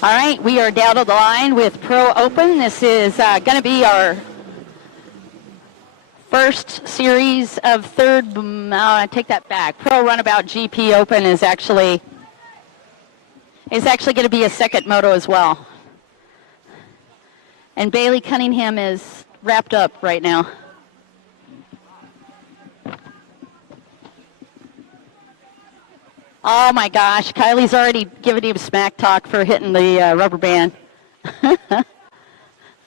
All right, we are down to the line with Pro Open. This is going to be our first series of I take that back. Pro Runabout GP Open is actually going to be a second moto as well. And Bailey Cunningham is wrapped up right now. Oh my gosh, Kylie's already giving him smack talk for hitting the rubber band.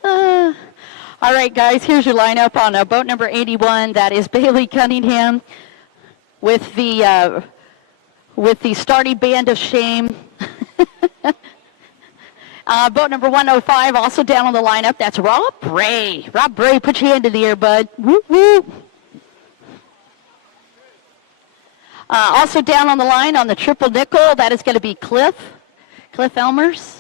All right, guys, here's your lineup on boat number 81. That is Bailey Cunningham with the starting band of shame. Boat number 105, also down on the lineup. That's Rob Bray. Rob Bray, put your hand in the air, bud. Woo, woo. Also down on the line on the triple nickel, that is going to be Cliff Elmers.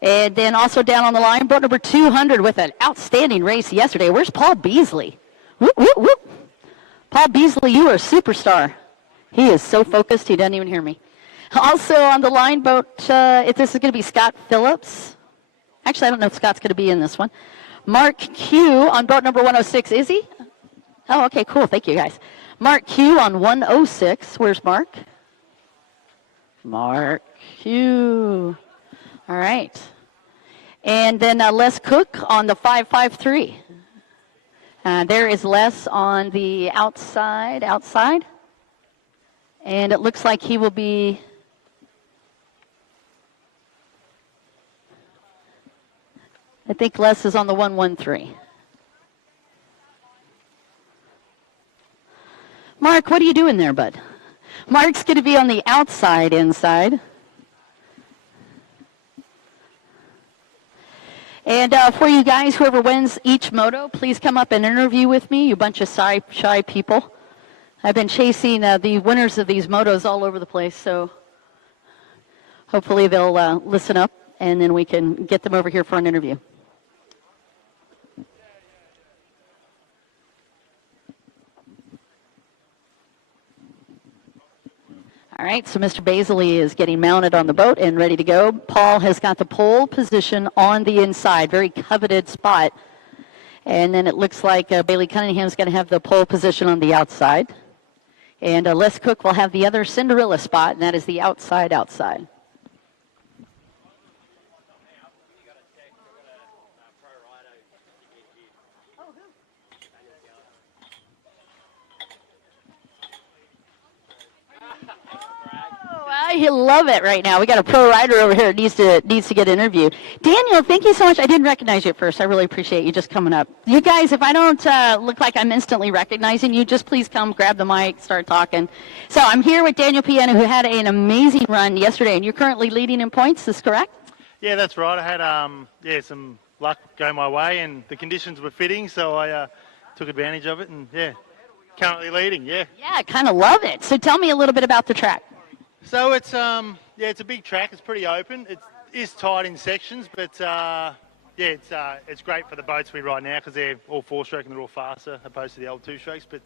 And then also down on the line, boat number 200 with an outstanding race yesterday. Where's Paul Beasley? Whoop, whoop, whoop. Paul Beasley, you are a superstar. He is so focused, he doesn't even hear me. Also on the line, boat, this is going to be Scott Phillips. Actually, I don't know if Scott's going to be in this one. Mark Q on boat number 106. Is he? Oh, okay, cool. Thank you, guys. Mark Q on 106. Where's Mark? Mark Q. All right. And then Les Cook on the 553. There is Les on the outside. And it looks like he will be... I think Les is on the 113. Mark, what are you doing there, bud? Mark's going to be on the outside inside. And for you guys, whoever wins each moto, please come up and interview with me, you bunch of shy people. I've been chasing the winners of these motos all over the place, so hopefully they'll listen up, and then we can get them over here for an interview. All right, so Mr. Baisley is getting mounted on the boat and ready to go. Paul has got the pole position on the inside, very coveted spot. And then it looks like Bailey Cunningham's going to have the pole position on the outside. And Les Cook will have the other Cinderella spot, and that is the outside. I love it right now. We got a pro rider over here that needs to get interviewed. Daniel, thank you so much. I didn't recognize you at first. I really appreciate you just coming up. You guys, if I don't look like I'm instantly recognizing you, just please come, grab the mic, start talking. So I'm here with Daniel Piana, who had an amazing run yesterday, and you're currently leading in points. Is this correct? Yeah, that's right. I had some luck go my way, and the conditions were fitting, so I took advantage of it, and currently leading. Yeah, I kind of love it. So tell me a little bit about the track. So it's it's a big track. It's pretty open. It is tight in sections, but it's great for the boats we ride now because they're all 4-stroke and they're all faster opposed to the old 2-strokes. But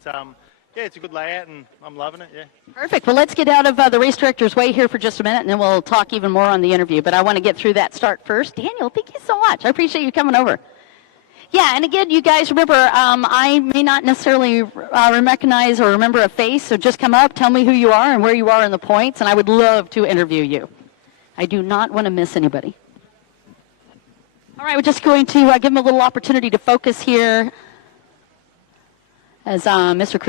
it's a good layout and I'm loving it. Yeah. Perfect. Well, let's get out of the race director's way here for just a minute, and then we'll talk even more on the interview. But I want to get through that start first. Daniel, thank you so much. I appreciate you coming over. Yeah, and again, you guys remember, I may not necessarily recognize or remember a face, so just come up, tell me who you are and where you are in the points, and I would love to interview you. I do not want to miss anybody. All right, we're just going to give them a little opportunity to focus here as Mr.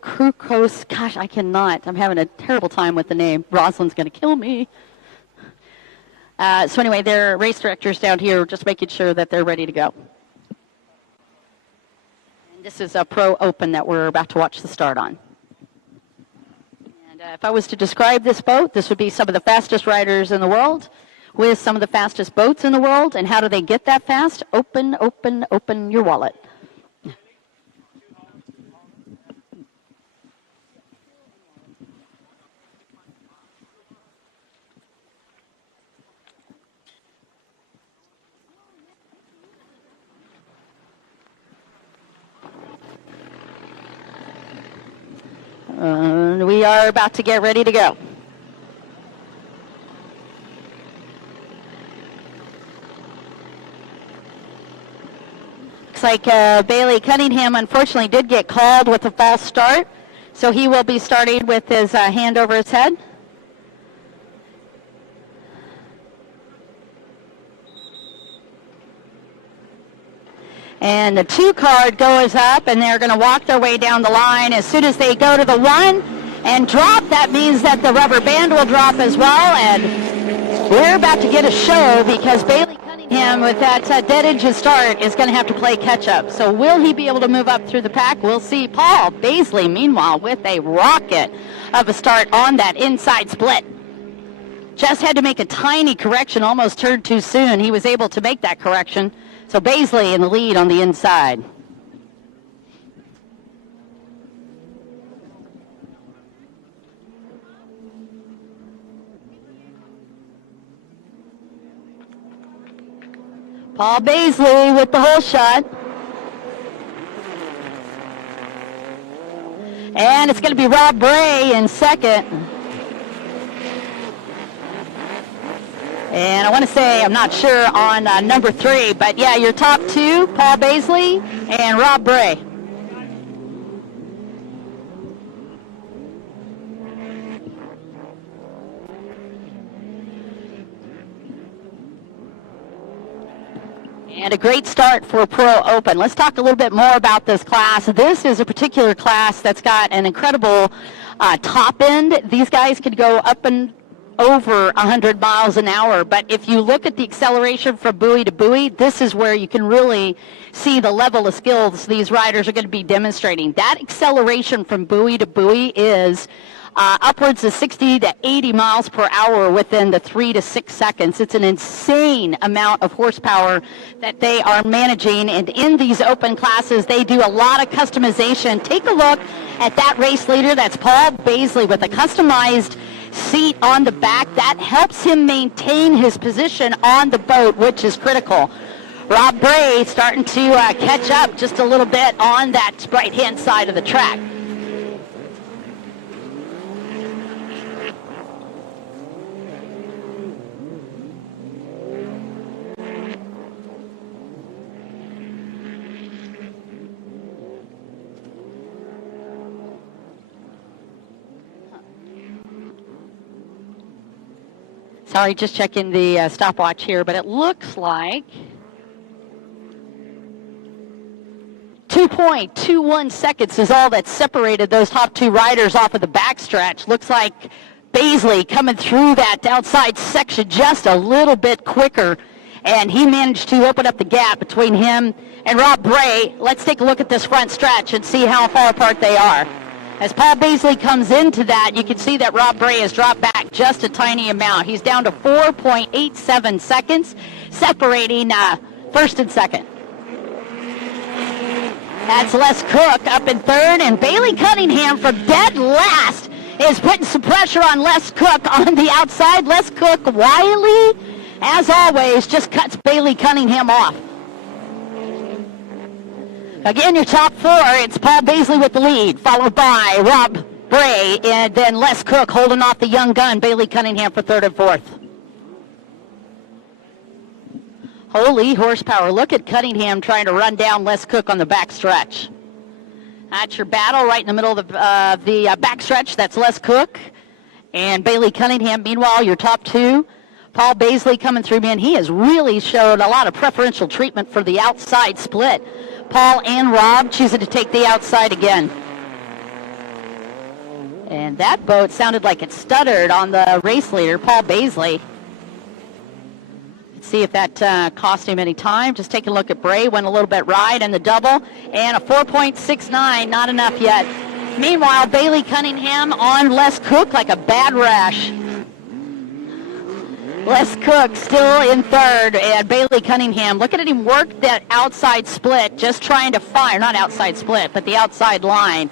Krukos, gosh, I cannot. I'm having a terrible time with the name. Rosalind's going to kill me. So anyway, their race directors down here just making sure that they're ready to go. This is a Pro Open that we're about to watch the start on. And if I was to describe this boat, this would be some of the fastest riders in the world with some of the fastest boats in the world. And how do they get that fast? Open, open, open your wallet. We are about to get ready to go. Looks like Bailey Cunningham unfortunately did get called with a false start, so he will be starting with his hand over his head. And the 2 card goes up, and they're going to walk their way down the line. As soon as they go to the 1 and drop, that means that the rubber band will drop as well. And we're about to get a show because Bailey Cunningham, with that dead engine start, is going to have to play catch-up. So will he be able to move up through the pack? We'll see. Paul Baisley, meanwhile, with a rocket of a start on that inside split. Just had to make a tiny correction, almost turned too soon. He was able to make that correction. So Baisley in the lead on the inside. Paul Baisley with the hole shot. And it's going to be Rob Bray in second. And I want to say, I'm not sure on number 3, but yeah, your top 2, Paul Baisley and Rob Bray. And a great start for Pro Open. Let's talk a little bit more about this class. This is a particular class that's got an incredible top end. These guys could go up and over 100 miles an hour, but if you look at the acceleration from buoy to buoy, this is where you can really see the level of skills these riders are going to be demonstrating. That acceleration from buoy to buoy is upwards of 60 to 80 miles per hour within the 3 to 6 seconds. It's an insane amount of horsepower that they are managing, and in these open classes, they do a lot of customization. Take a look at that race leader. That's Paul Baisley with a customized seat on the back. That helps him maintain his position on the boat, which is critical. Rob Bray starting to catch up just a little bit on that right-hand side of the track. Sorry, just checking the stopwatch here, but it looks like 2.21 seconds is all that separated those top two riders off of the backstretch. Looks like Baisley coming through that outside section just a little bit quicker, and he managed to open up the gap between him and Rob Bray. Let's take a look at this front stretch and see how far apart they are. As Paul Baisley comes into that, you can see that Rob Bray has dropped back just a tiny amount. He's down to 4.87 seconds, separating first and second. That's Les Cook up in third, and Bailey Cunningham from dead last is putting some pressure on Les Cook on the outside. Les Cook, wily, as always, just cuts Bailey Cunningham off. Again, your top four, it's Paul Baisley with the lead, followed by Rob Bray, and then Les Cook holding off the young gun, Bailey Cunningham, for third and fourth. Holy horsepower. Look at Cunningham trying to run down Les Cook on the back stretch. That's your battle right in the middle of the back stretch. That's Les Cook and Bailey Cunningham. Meanwhile, your top two, Paul Baisley coming through, man. He has really showed a lot of preferential treatment for the outside split. Paul and Rob choosing to take the outside again. And that boat sounded like it stuttered on the race leader, Paul Baisley. Let's see if that cost him any time. Just take a look at Bray. Went a little bit wide in the double. And a 4.69, not enough yet. Meanwhile, Bailey Cunningham on Les Cook like a bad rash. Les Cook still in third, and Bailey Cunningham, look at him work that outside split, just trying to find, not outside split, but the outside line,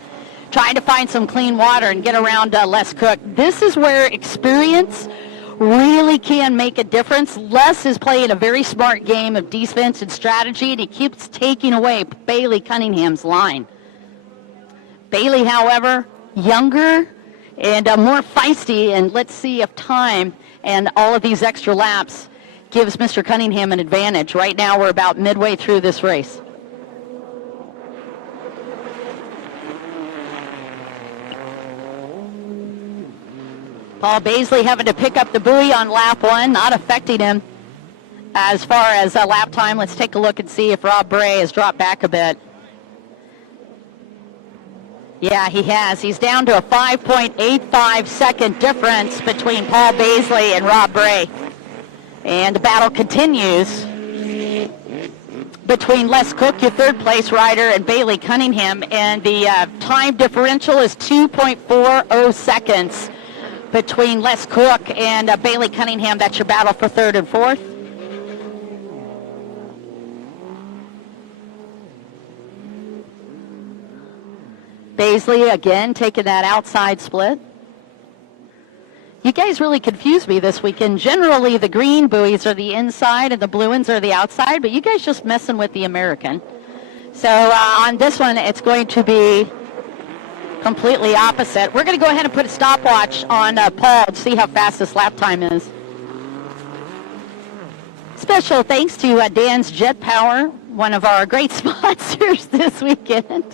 trying to find some clean water and get around Les Cook. This is where experience really can make a difference. Les is playing a very smart game of defense and strategy, and he keeps taking away Bailey Cunningham's line. Bailey, however, younger and more feisty, and let's see if time and all of these extra laps gives Mr. Cunningham an advantage. Right now, we're about midway through this race. Paul Baisley having to pick up the buoy on lap one, not affecting him as far as lap time. Let's take a look and see if Rob Bray has dropped back a bit. Yeah, he has. He's down to a 5.85 second difference between Paul Baisley and Rob Bray. And the battle continues between Les Cook, your third place rider, and Bailey Cunningham. And the time differential is 2.40 seconds between Les Cook and Bailey Cunningham. That's your battle for third and fourth. Baisley again taking that outside split. You guys really confused me this weekend. Generally, the green buoys are the inside and the blue ones are the outside, but you guys just messing with the American. So on this one, it's going to be completely opposite. We're going to go ahead and put a stopwatch on Paul to see how fast this lap time is. Special thanks to Dan's Jet Power, one of our great sponsors this weekend.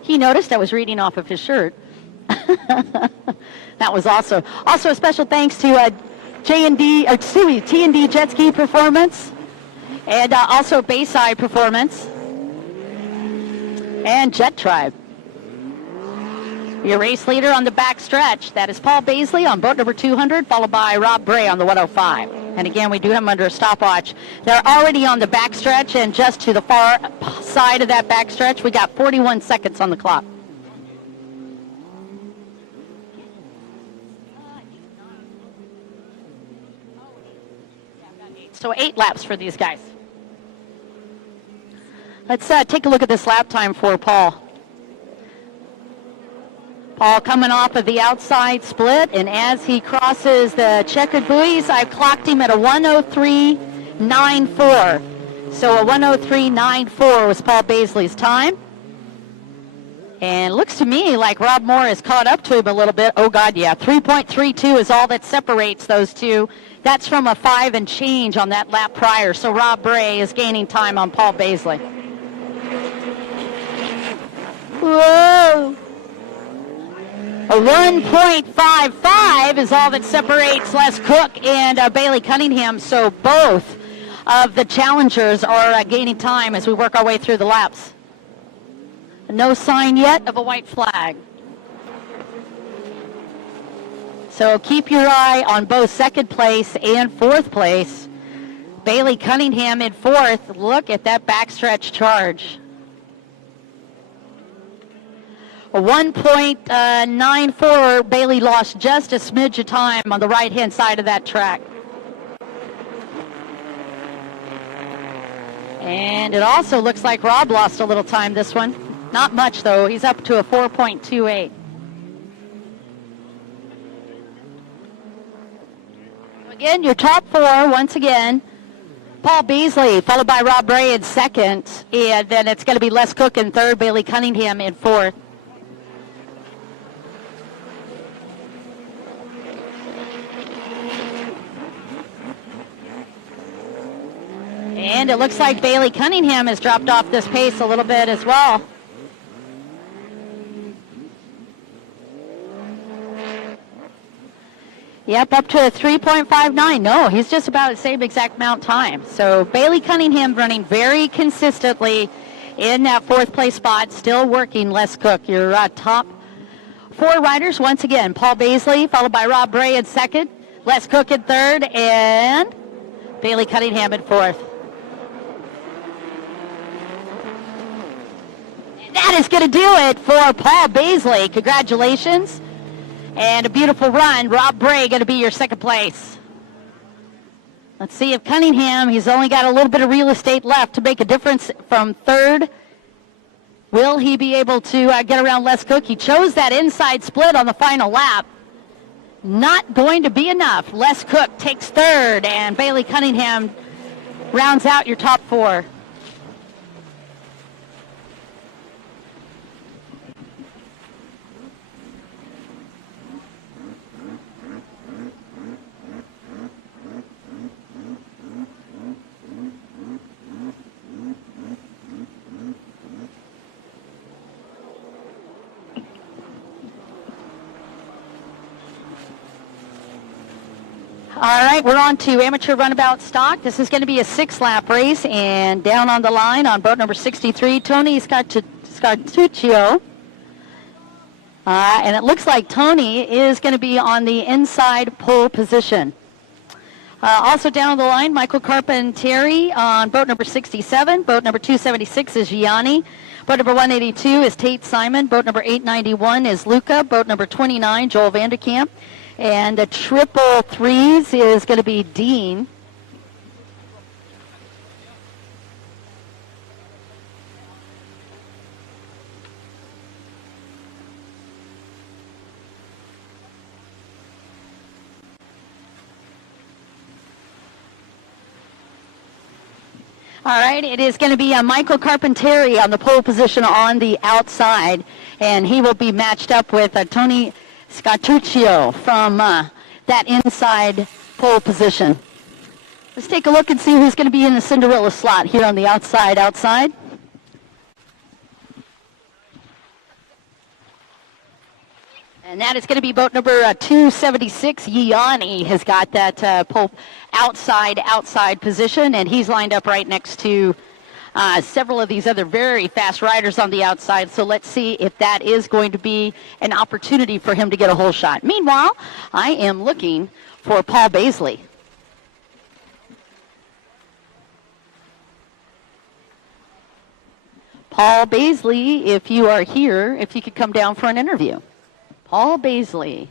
He noticed I was reading off of his shirt. That was also a special thanks to T&D Jet Ski Performance, and also Bayside Performance, and Jet Tribe. Your race leader on the back stretch, that is Paul Baisley on boat number 200, followed by Rob Bray on the 105. And again, we do have them under a stopwatch. They're already on the back stretch, and just to the far side of that back stretch, we got 41 seconds on the clock. So 8 laps for these guys. Let's take a look at this lap time for Paul. Paul coming off of the outside split, and as he crosses the checkered buoys, I've clocked him at a 1:03.94. So a 1:03.94 was Paul Baisley's time. And it looks to me like Rob Moore has caught up to him a little bit. Oh, God, yeah. 3.32 is all that separates those two. That's from a 5 and change on that lap prior. So Rob Bray is gaining time on Paul Baisley. Whoa! A 1.55 is all that separates Les Cook and Bailey Cunningham. So both of the challengers are gaining time as we work our way through the laps. No sign yet of a white flag. So keep your eye on both second place and fourth place. Bailey Cunningham in fourth. Look at that backstretch charge. A 1.94, Bailey lost just a smidge of time on the right-hand side of that track. And it also looks like Rob lost a little time this one. Not much, though. He's up to a 4.28. Again, your top 4, once again, Paul Beasley, followed by Rob Bray in second, and then it's going to be Les Cook in third, Bailey Cunningham in fourth. And it looks like Bailey Cunningham has dropped off this pace a little bit as well. Yep, up to a 3.59. No, he's just about the same exact amount time. So Bailey Cunningham running very consistently in that fourth place spot, still working Les Cook. Your top 4 riders, once again, Paul Baisley, followed by Rob Bray in second, Les Cook in third, and Bailey Cunningham in fourth. And that is going to do it for Paul Baisley. Congratulations. And a beautiful run. Rob Bray going to be your second place. Let's see if Cunningham, he's only got a little bit of real estate left to make a difference from third. Will he be able to get around Les Cook? He chose that inside split on the final lap. Not going to be enough. Les Cook takes third, and Bailey Cunningham rounds out your top 4. All right, we're on to amateur runabout stock. This is going to be a 6-lap race, and down on the line on boat number 63, Tony Scartuccio. And it looks like Tony is going to be on the inside pole position. Also down on the line, Michael Carpentieri on boat number 67. Boat number 276 is Gianni. Boat number 182 is Tate Simon. Boat number 891 is Luca. Boat number 29, Joel Vanderkamp. And the triple threes is going to be Dean. All right, it is going to be Michael Carpentieri on the pole position on the outside, and he will be matched up with Tony Scartuccio from that inside pole position. Let's take a look and see who's going to be in the Cinderella slot here on the outside. And that is going to be boat number 276. Gianni has got that pole outside position, and he's lined up right next to several of these other very fast riders on the outside. So let's see if that is going to be an opportunity for him to get a hole shot. Meanwhile, I am looking for Paul Baisley. Paul Baisley, if you are here, if you could come down for an interview. Paul Baisley.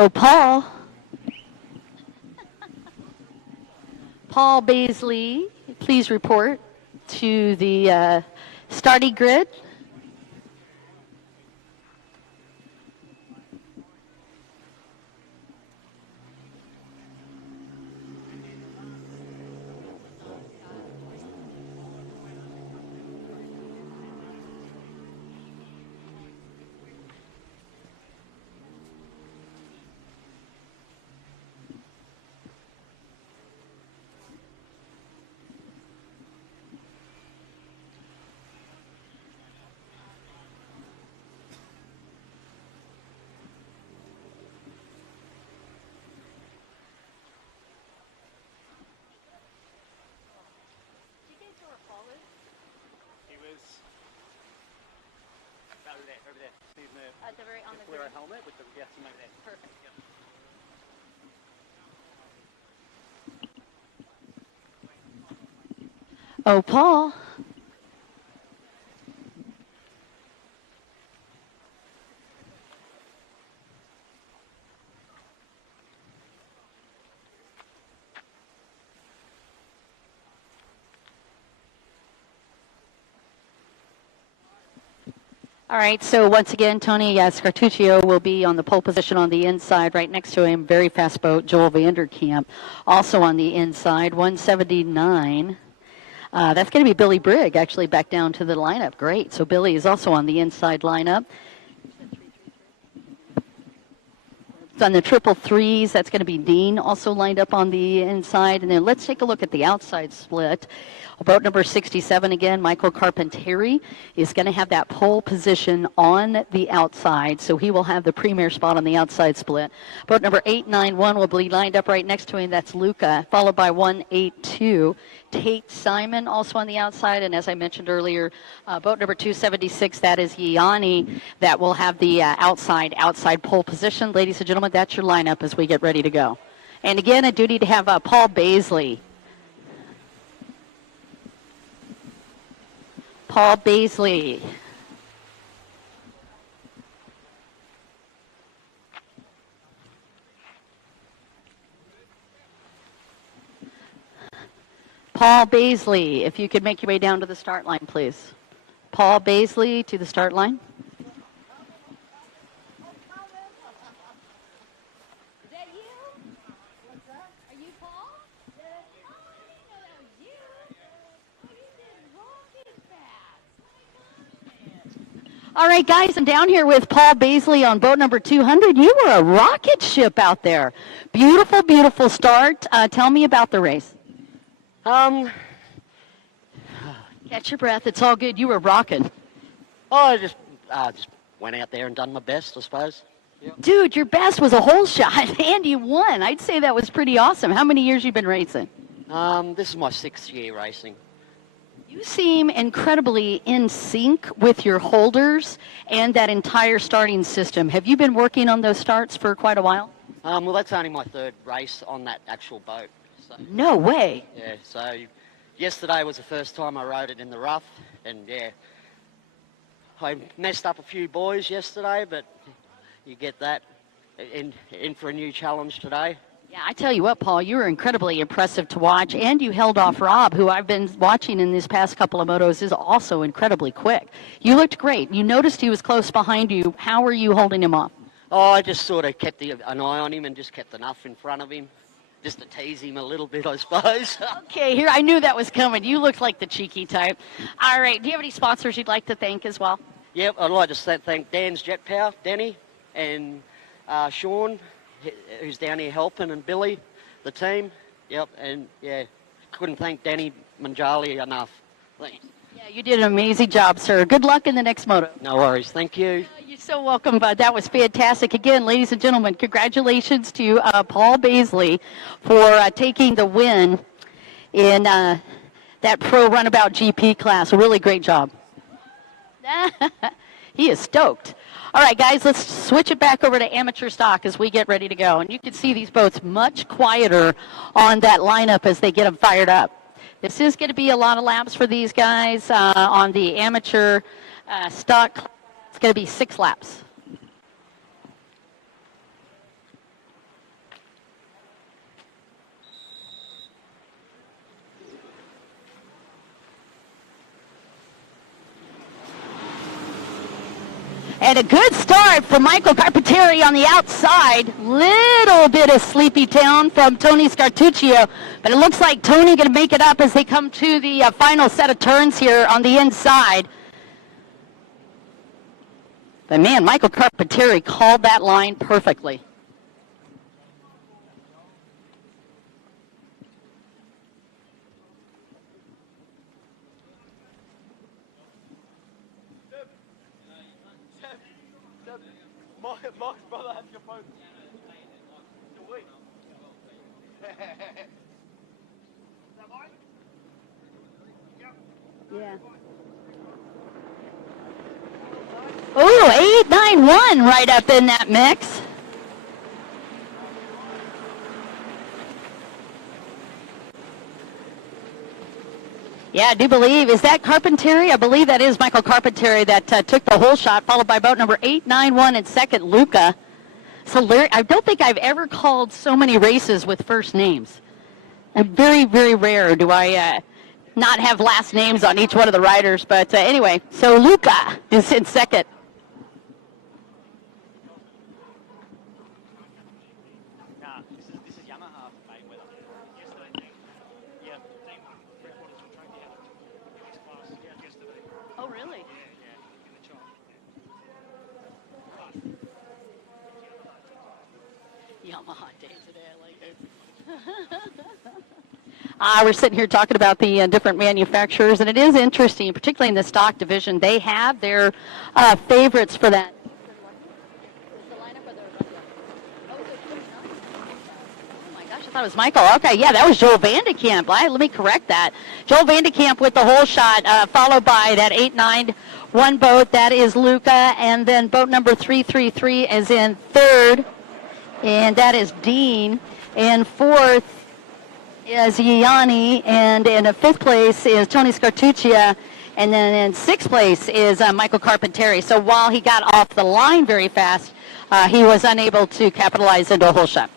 Oh, Paul. Paul Baisley, please report to the starting grid. Over there. See him there. At the very on the wear a helmet with the over there. Perfect. Yep. Oh, Paul. All right, so once again, Tony Scartuccio will be on the pole position on the inside. Right next to him, very fast boat, Joel Vanderkamp, also on the inside, 179. That's going to be Billy Brigg, actually, back down to the lineup. Great. So Billy is also on the inside lineup. On the triple threes, that's going to be Dean, also lined up on the inside. And then let's take a look at the outside split. Boat number 67 again, Michael Carpentieri, is going to have that pole position on the outside, so he will have the premier spot on the outside split. Boat number 891 will be lined up right next to him. That's Luca, followed by 182. Tate Simon also on the outside, and as I mentioned earlier, boat number 276, that is Yanni, that will have the outside pole position. Ladies and gentlemen, that's your lineup as we get ready to go. And again, I do need to have Paul Baisley. Paul Baisley. Paul Baisley, if you could make your way down to the start line, please. Paul Baisley to the start line. All right, guys, I'm down here with Paul Baisley on boat number 200. You were a rocket ship out there. Beautiful, beautiful start. Tell me about the race. Catch your breath. It's all good. You were rocking. Oh, I just went out there and done my best, I suppose. Yep. Dude, your best was a hole shot, and you won. I'd say that was pretty awesome. How many years you been racing? This is my 6th year racing. You seem incredibly in sync with your holders and that entire starting system. Have you been working on those starts for quite a while? Well, that's only my 3rd race on that actual boat. So. No way. Yeah, so yesterday was the first time I rode it in the rough, and yeah, I messed up a few buoys yesterday, but you get that in for a new challenge today. Yeah, I tell you what, Paul, you were incredibly impressive to watch, and you held off Rob, who I've been watching in these past couple of motos, is also incredibly quick. You looked great. You noticed he was close behind you. How were you holding him off? Oh, I just sort of kept an eye on him and just kept enough in front of him, just to tease him a little bit, I suppose. Okay, here, I knew that was coming. You look like the cheeky type. All right, do you have any sponsors you'd like to thank as well? Yep, I'd like to thank Dan's Jet Power, Danny, and Sean, who's down here helping, and Billy, the team. Yep, and yeah, couldn't thank Danny Manjali enough. Thanks. Yeah, you did an amazing job, sir. Good luck in the next moto. No worries. Thank you. You're so welcome, bud. That was fantastic. Again, ladies and gentlemen, congratulations to Paul Baisley for taking the win in that Pro Runabout GP class. A really great job. He is stoked. All right, guys, let's switch it back over to amateur stock as we get ready to go. And you can see these boats much quieter on that lineup as they get them fired up. This is going to be a lot of laps for these guys on the amateur stock. It's going to be 6 laps. And a good start for Michael Carpentieri on the outside. Little bit of sleepy town from Tony Scartuccio, but it looks like Tony going to make it up as they come to the final set of turns here on the inside. But man, Michael Carpentieri called that line perfectly. Mark's brother had your phone. Yeah. Oh, 891 right up in that mix. Yeah, I do believe. Is that Carpentieri? I believe that is Michael Carpentieri that took the whole shot, followed by boat number 891 in second, Luca. So I don't think I've ever called so many races with first names. And very, very rare do I not have last names on each one of the riders. But anyway, so Luca is in second. Oh, really? Yamaha day today, I like it. We're sitting here talking about the different manufacturers, and it is interesting, particularly in the stock division. They have their favorites for that. I thought it was Michael. Okay, yeah, that was Joel Vandekamp. Let me correct that. Joel Vandekamp with the whole shot, followed by that 891 boat. That is Luca, and then boat number 333 is in third, and that is Dean. And fourth is Gianni, and in fifth place is Tony Scartuccia, and then in sixth place is Michael Carpentieri. So while he got off the line very fast, he was unable to capitalize into a whole shot.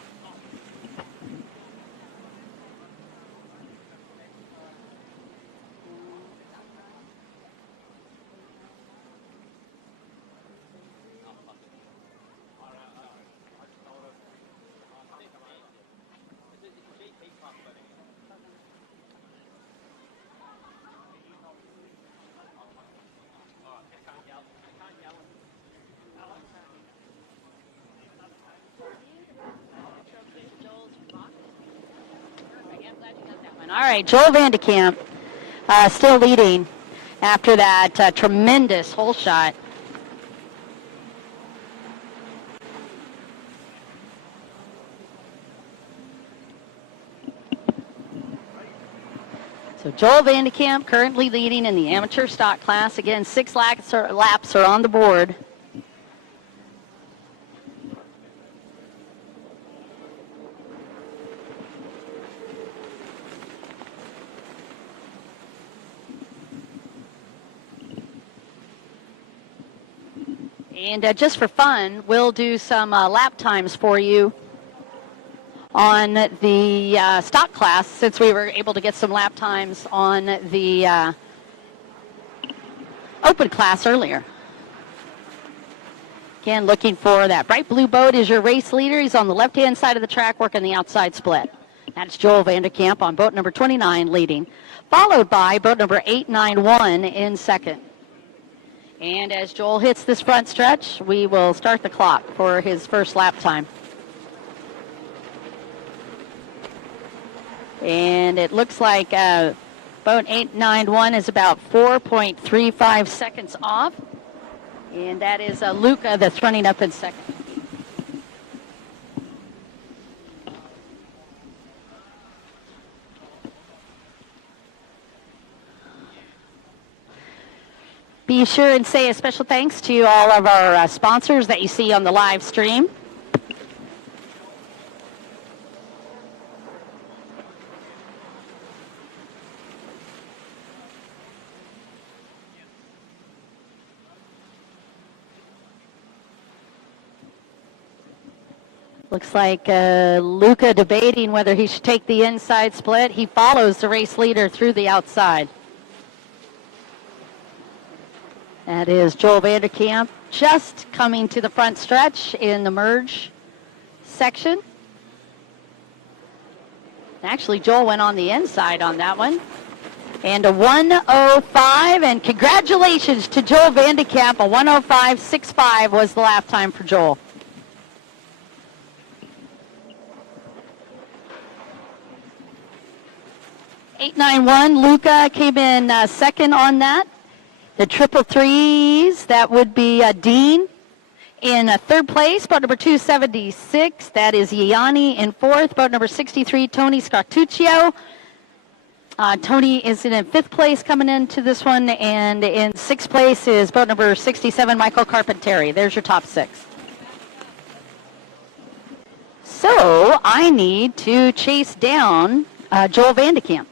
All right, Joel Vandekamp still leading after that tremendous hole shot. So Joel Vandekamp currently leading in the amateur stock class. Again, 6 laps are on the board. And just for fun, we'll do some lap times for you on the stock class, since we were able to get some lap times on the open class earlier. Again, looking for that bright blue boat is your race leader. He's on the left-hand side of the track working the outside split. That's Joel Vandekamp on boat number 29 leading, followed by boat number 891 in second. And as Joel hits this front stretch, we will start the clock for his first lap time. And it looks like boat 891 is about 4.35 seconds off. And that is Luca that's running up in second. Be sure and say a special thanks to all of our sponsors that you see on the live stream. Looks like Luca debating whether he should take the inside split. He follows the race leader through the outside. That is Joel Vandekamp just coming to the front stretch in the merge section. Actually, Joel went on the inside on that one. And a 1:05, and congratulations to Joel Vandekamp. A 1:05.65 was the lap time for Joel. .891, Luca came in second on that. The triple threes, that would be Dean in third place. Boat number 276, that is Yanni in fourth. Boat number 63, Tony Scartuccio. Tony is in fifth place coming into this one, and in sixth place is boat number 67, Michael Carpenteri. There's your top six. So I need to chase down Joel Vandekamp.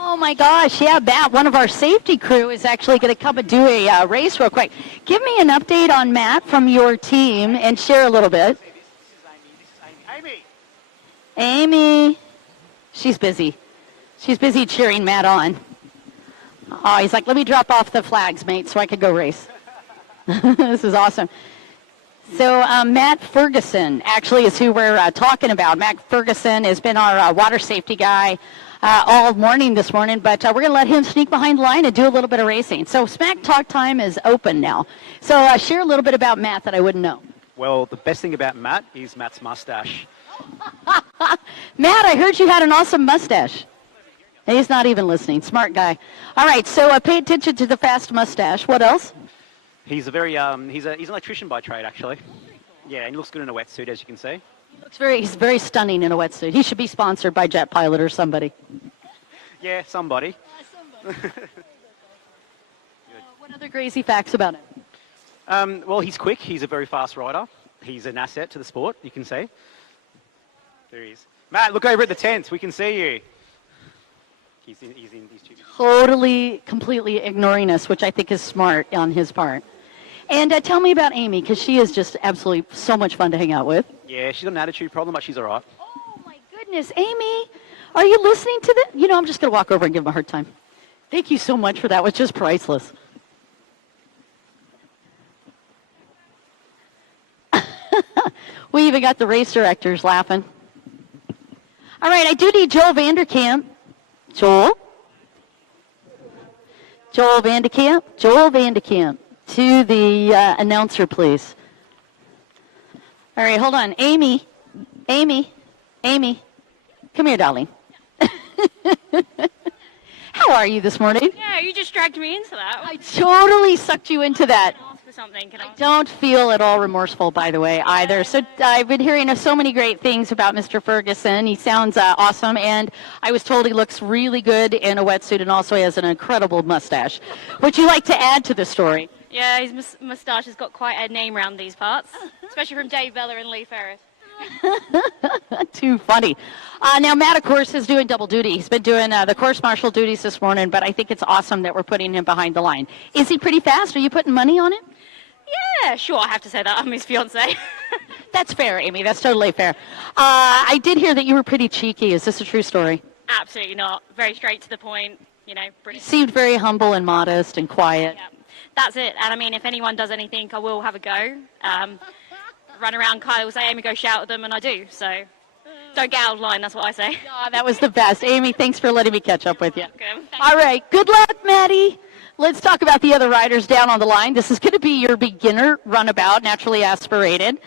Oh my gosh, yeah, Matt, one of our safety crew is actually going to come and do a race real quick. Give me an update on Matt from your team and share a little bit. Amy. She's busy. She's busy cheering Matt on. Oh, he's like, let me drop off the flags, mate, so I could go race. This is awesome. So Matt Ferguson actually is who we're talking about. Matt Ferguson has been our water safety guy all morning this morning, but we're going to let him sneak behind the line and do a little bit of racing. So Smack Talk Time is open now. So share a little bit about Matt that I wouldn't know. Well, the best thing about Matt is Matt's mustache. Matt, I heard you had an awesome mustache. He's not even listening. Smart guy. All right, so pay attention to the fast mustache. What else? He's a very he's an electrician by trade, actually. Yeah, and he looks good in a wetsuit, as you can see. He's very stunning in a wetsuit. He should be sponsored by Jet Pilot or somebody. Yeah, somebody. What other crazy facts about him? Well, he's quick. He's a very fast rider. He's an asset to the sport, you can see. There he is. Matt, look over at the tent. We can see you. He's in these two. Totally, completely ignoring us, which I think is smart on his part. And tell me about Amy, because she is just absolutely so much fun to hang out with. Yeah, she's got an attitude problem, but she's all right. Oh, my goodness. Amy, are you listening to this? You know, I'm just going to walk over and give him a hard time. Thank you so much for that. It was just priceless. We even got the race directors laughing. All right, I do need Joel Vandekamp. Joel Vandekamp, to the announcer, please. All right, hold on. Amy, come here, darling. How are you this morning? Yeah, you just dragged me into that. I totally sucked you into that. For something. I don't feel at all remorseful, by the way, either. So I've been hearing so many great things about Mr. Ferguson. He sounds awesome, and I was told he looks really good in a wetsuit and also he has an incredible mustache. Would you like to add to the story? Yeah, his moustache has got quite a name around these parts, especially from Dave Bella and Lee Ferris. Too funny. Now, Matt, of course, is doing double duty. He's been doing the course marshal duties this morning, but I think it's awesome that we're putting him behind the line. Is he pretty fast? Are you putting money on him? Yeah, sure, I have to say that. I'm his fiancé. That's fair, Amy. That's totally fair. I did hear that you were pretty cheeky. Is this a true story? Absolutely not. Very straight to the point, you know. You seemed very humble and modest and quiet. Yeah, that's it. And I mean, if anyone does anything, I will have a go. Run around, Kyle will say, Amy, go shout at them, and I do. So Don't get out of line, that's what I say. That was the best. Amy, thanks for letting me catch up with you. Welcome. All right, good luck, Maddie. Let's talk about the other riders down on the line. This is going to be your beginner runabout, naturally aspirated.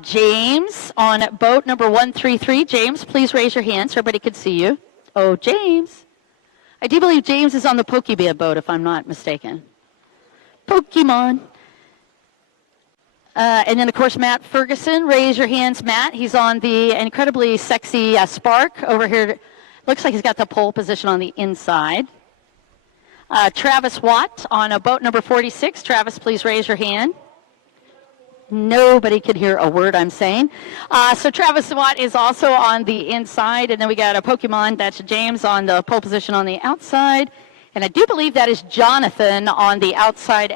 James on boat number 133. James, please raise your hand so everybody can see you. Oh, James. I do believe James is on the Pokemon boat, if I'm not mistaken. Pokemon. And then, of course, Matt Ferguson. Raise your hands, Matt. He's on the incredibly sexy Spark over here. Looks like he's got the pole position on the inside. Travis Watt on boat number 46. Travis, please raise your hand. Nobody could hear a word I'm saying. So Travis Watt is also on the inside. And then we got a Pokemon. That's James on the pole position on the outside. And I do believe that is Jonathan on the outside.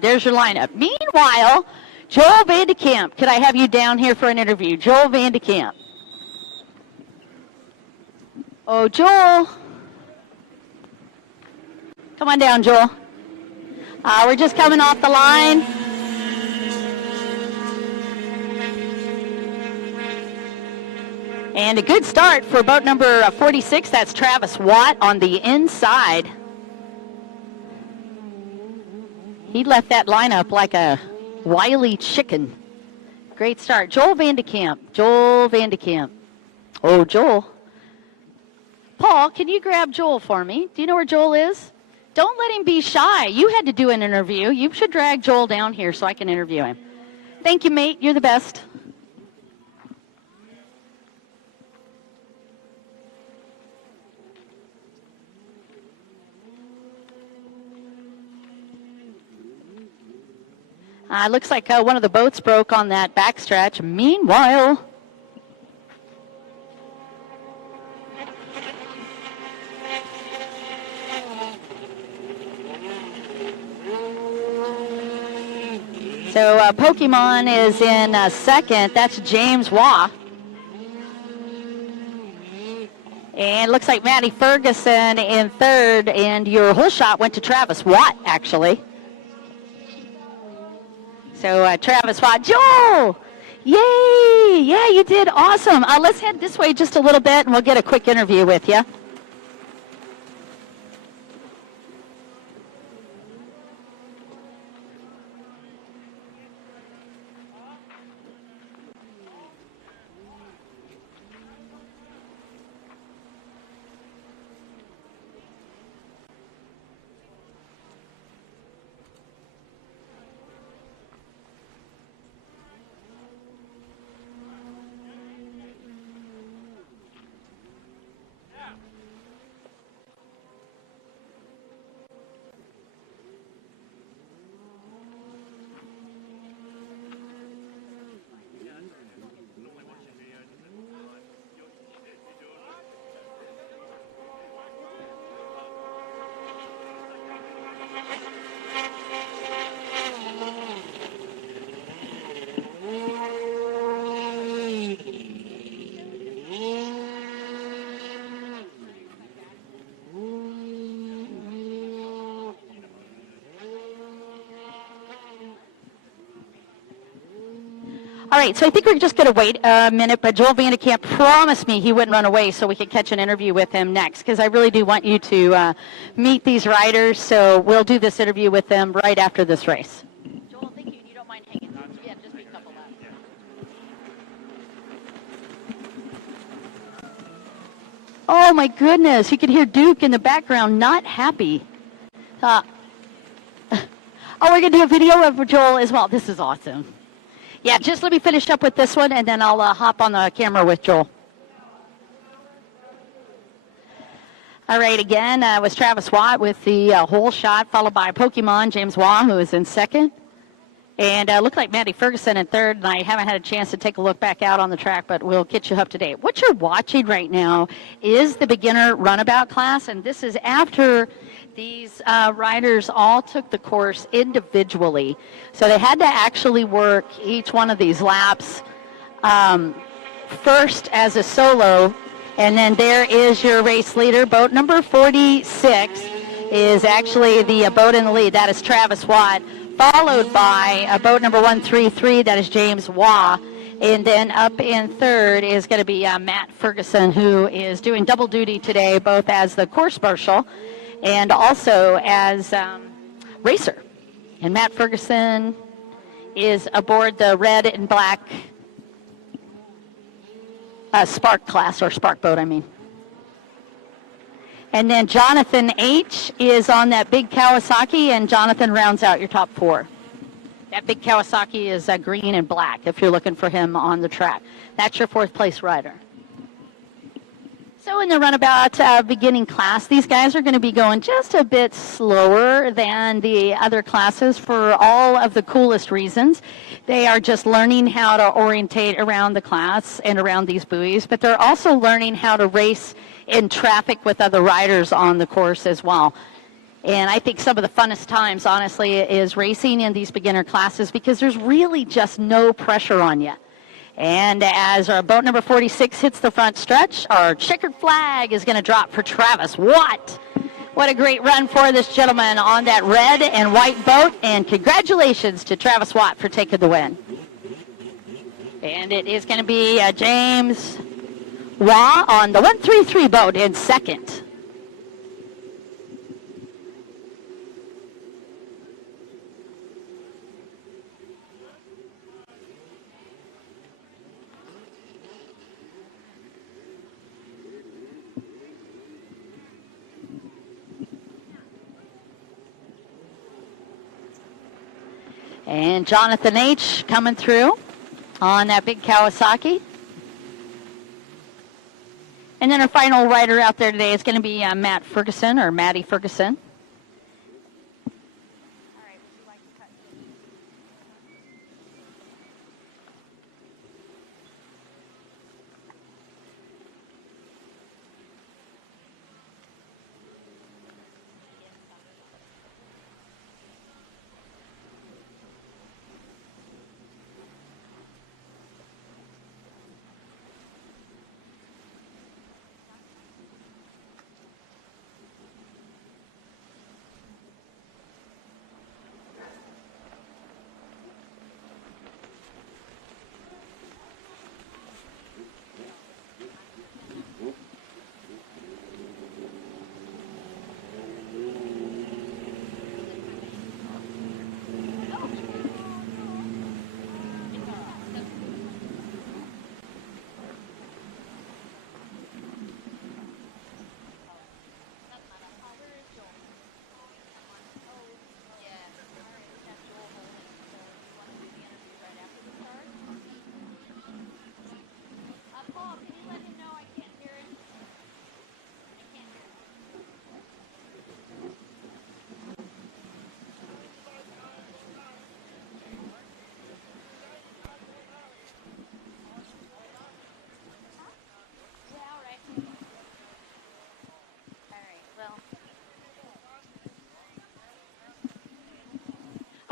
There's your lineup. Meanwhile, Joel Vandekamp, could I have you down here for an interview? Joel Vandekamp. Oh, Joel. Come on down, Joel. We're just coming off the line. And a good start for boat number 46. That's Travis Watt on the inside. He left that lineup like a wily chicken. Great start. Joel Vandekamp. Oh, Joel. Paul, can you grab Joel for me? Do you know where Joel is? Don't let him be shy. You had to do an interview. You should drag Joel down here so I can interview him. Thank you, mate. You're the best. Looks like one of the boats broke on that backstretch. Meanwhile, so Pokemon is in second. That's James Waugh. And looks like Maddie Ferguson in third. And your whole shot went to Travis Watt, actually. So Travis Watt, Joel, yay, yeah, you did awesome. Let's head this way just a little bit and we'll get a quick interview with you. All right, so I think we're just going to wait a minute, but Joel Vandekamp promised me he wouldn't run away so we could catch an interview with him next, because I really do want you to meet these riders, so we'll do this interview with them right after this race. Joel, thank you. You don't mind hanging? Yeah, just be a couple laps. Oh, my goodness. You could hear Duke in the background, not happy. Oh, we're going to do a video of Joel as well. This is awesome. Yeah, just let me finish up with this one, and then I'll hop on the camera with Joel. All right, again, was Travis Watt with the whole shot, followed by Pokemon, James Waugh, who is in second. And looked like Maddie Ferguson in third, and I haven't had a chance to take a look back out on the track, but we'll get you up to date. What you're watching right now is the beginner runabout class, and this is after these riders all took the course individually. So they had to actually work each one of these laps first as a solo. And then there is your race leader. Boat number 46 is actually the boat in the lead. That is Travis Watt, followed by boat number 133. That is James Waugh. And then up in third is going to be Matt Ferguson, who is doing double duty today, both as the course marshal and also as racer. And Matt Ferguson is aboard the red and black Spark class, or Spark boat, I mean. And then Jonathan H. is on that big Kawasaki, and Jonathan rounds out your top four. That big Kawasaki is green and black if you're looking for him on the track. That's your fourth place rider. So in the runabout beginning class, these guys are going to be going just a bit slower than the other classes for all of the coolest reasons. They are just learning how to orientate around the class and around these buoys, but they're also learning how to race in traffic with other riders on the course as well. And I think some of the funnest times, honestly, is racing in these beginner classes because there's really just no pressure on you. And as our boat number 46 hits the front stretch, our checkered flag is going to drop for Travis Watt. What a great run for this gentleman on that red and white boat. And congratulations to Travis Watt for taking the win. And it is going to be James Waugh on the 133 boat in second. And Jonathan H. coming through on that big Kawasaki. And then our final rider out there today is going to be Matt Ferguson, or Matty Ferguson.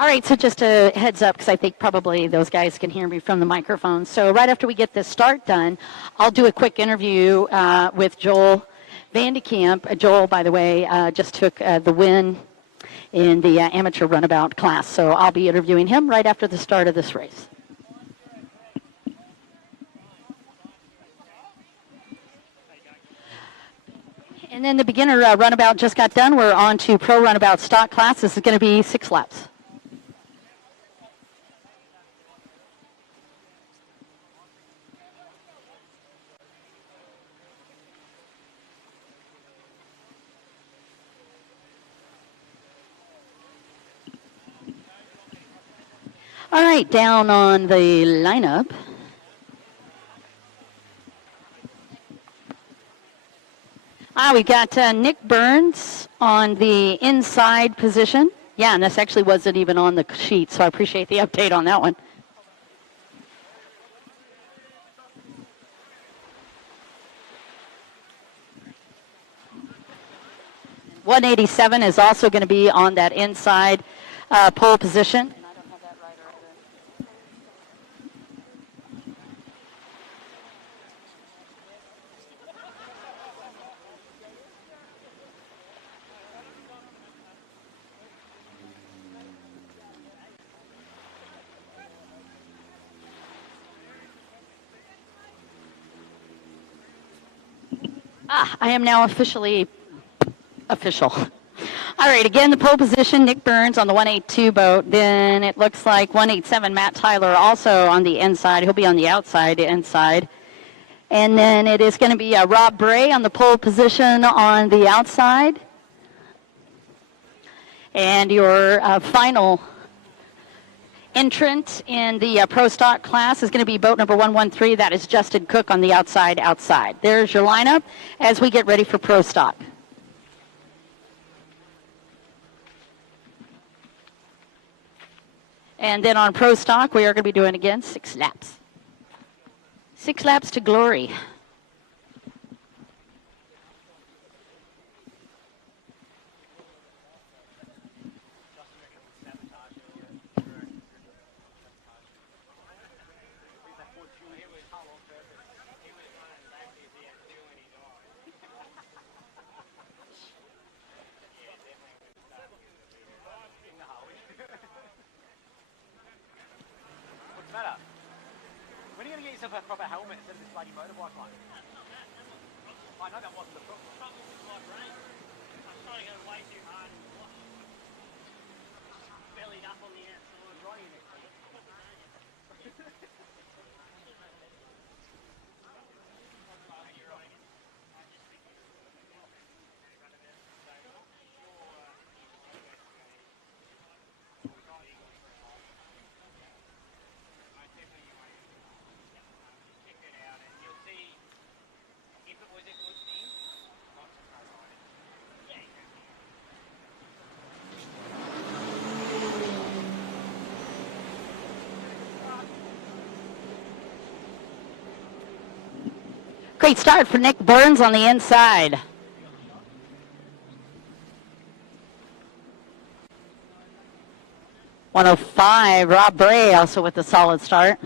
All right, so just a heads up, because I think probably those guys can hear me from the microphone. So right after we get this start done, I'll do a quick interview with Joel Vandekamp. Joel, by the way, just took the win in the amateur runabout class. So I'll be interviewing him right after the start of this race. And then the beginner runabout just got done. We're on to pro runabout stock class. This is going to be 6 laps. All right, down on the lineup. We've got Nick Burns on the inside position. Yeah, and this actually wasn't even on the sheet, so I appreciate the update on that one. .187 is also going to be on that inside pole position. I am now official. All right, again, the pole position, Nick Burns on the 182 boat. Then it looks like 187, Matt Tyler, also on the inside. He'll be on the outside, inside. And then it is going to be Rob Bray on the pole position on the outside. And your final entrant in the Pro Stock class is going to be boat number 113. That is Justin Cook on the outside. There's your lineup as we get ready for Pro Stock. And then on Pro Stock, we are going to be doing again 6 laps. 6 laps to glory. What's the matter? When are you going to get yourself a proper helmet instead of this bloody motorbike one? I know that wasn't the problem. I'm trying to go way too hard. Bellied up on the outside. Great start for Nick Burns on the inside. .105, Rob Bray also with a solid start.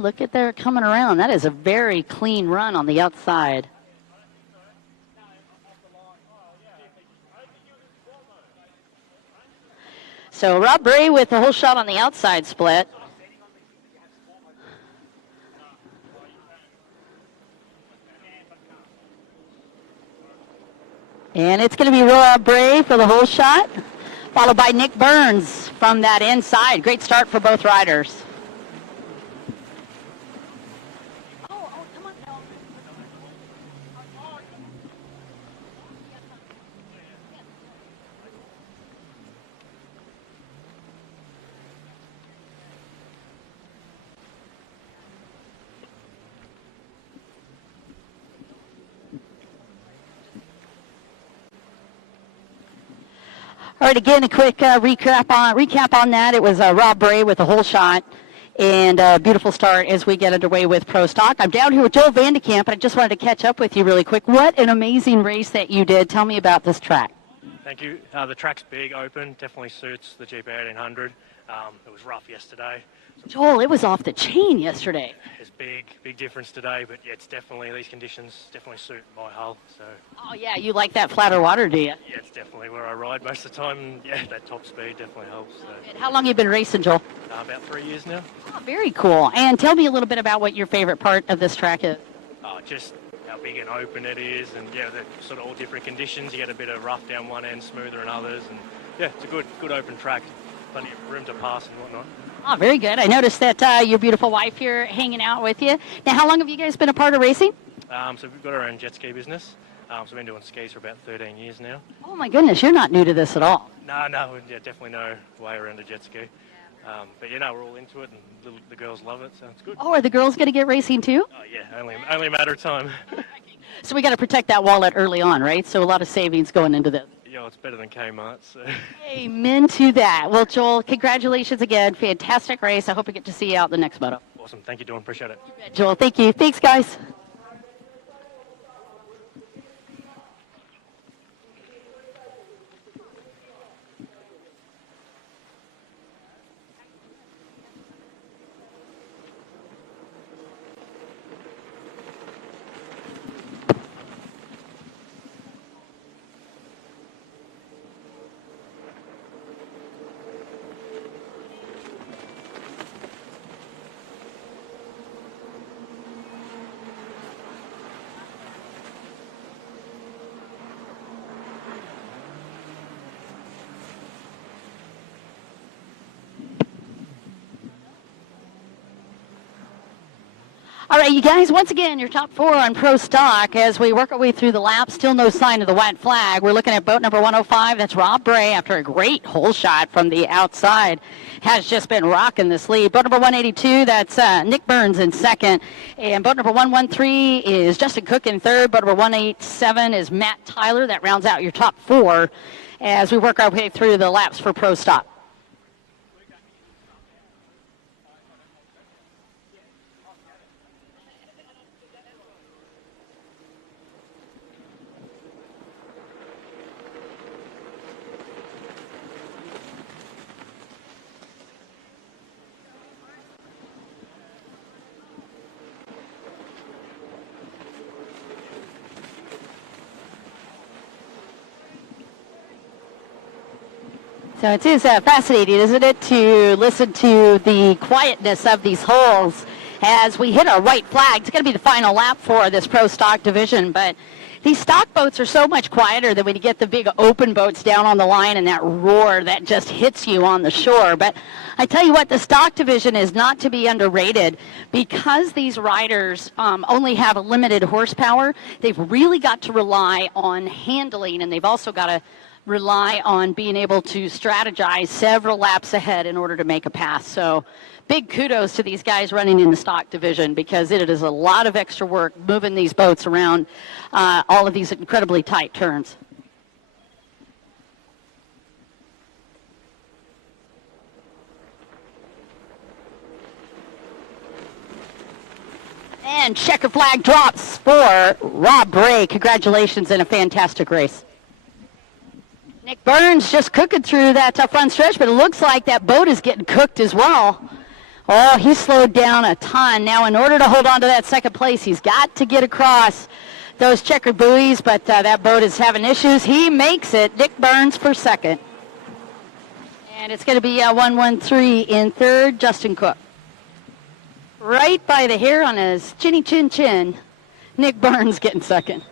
Look at there coming around. That is a very clean run on the outside. So Rob Bray with the whole shot on the outside split. And it's going to be Rob Bray for the whole shot, followed by Nick Burns from that inside. Great start for both riders. All right, again, a quick recap on that. It was Rob Bray with a whole shot and a beautiful start as we get underway with Pro Stock. I'm down here with Joel Vandekamp, and I just wanted to catch up with you really quick. What an amazing race that you did. Tell me about this track. Thank you. The track's big, open, definitely suits the GP 1800. It was rough yesterday. Joel, it was off the chain yesterday. It's big difference today, but yeah, it's definitely, these conditions definitely suit my hull. So Oh, yeah, you like that flatter water, do you? yeah, it's definitely where I ride most of the time. And yeah, that top speed definitely helps. So. And how long have you been racing, Joel? About 3 years now. Oh, very cool. And tell me a little bit about what your favorite part of this track is. Just how big and open it is, and yeah, they're sort of all different conditions. You get a bit of rough down one end, smoother in others, and yeah, it's a good open track. Plenty of room to pass and whatnot. Oh, very good. I noticed that your beautiful wife here hanging out with you. Now, how long have you guys been a part of racing? So we've got our own jet ski business. So we've been doing skis for about 13 years now. Oh, my goodness, you're not new to this at all. No, yeah, definitely no way around a jet ski. But you know, we're all into it, and the girls love it, so it's good. Oh, are the girls going to get racing too? Oh yeah, only a matter of time. So we got to protect that wallet early on, right? So a lot of savings going into this. Yeah, it's better than Kmart. So. Amen to that. Well, Joel, congratulations again. Fantastic race. I hope we get to see you out the next moto. Awesome. Thank you, Dawn. Appreciate it. Joel, thank you. Thanks, guys. All right, you guys, once again, your top 4 on Pro Stock as we work our way through the lap. Still no sign of the white flag. We're looking at boat number 105. That's Rob Bray after a great hole shot from the outside. Has just been rocking this lead. Boat number 182, that's Nick Burns in second. And boat number 113 is Justin Cook in third. Boat number 187 is Matt Tyler. That rounds out your top 4 as we work our way through the laps for Pro Stock. So it is fascinating, isn't it, to listen to the quietness of these holes as we hit our white flag. It's going to be the final lap for this Pro Stock division, but these stock boats are so much quieter than when you get the big open boats down on the line and that roar that just hits you on the shore. But I tell you what, the stock division is not to be underrated because these riders only have a limited horsepower. They've really got to rely on handling, and they've also got to rely on being able to strategize several laps ahead in order to make a pass. So big kudos to these guys running in the stock division because it is a lot of extra work moving these boats around all of these incredibly tight turns. And checker flag drops for Rob Bray. Congratulations and a fantastic race. Nick Burns just cooking through that front stretch, but it looks like that boat is getting cooked as well. Oh, he slowed down a ton. Now, in order to hold on to that second place, he's got to get across those checker buoys, but that boat is having issues. He makes it. Nick Burns for second. And it's going to be 113 in third, Justin Cook. Right by the hair on his chinny chin chin, Nick Burns getting second.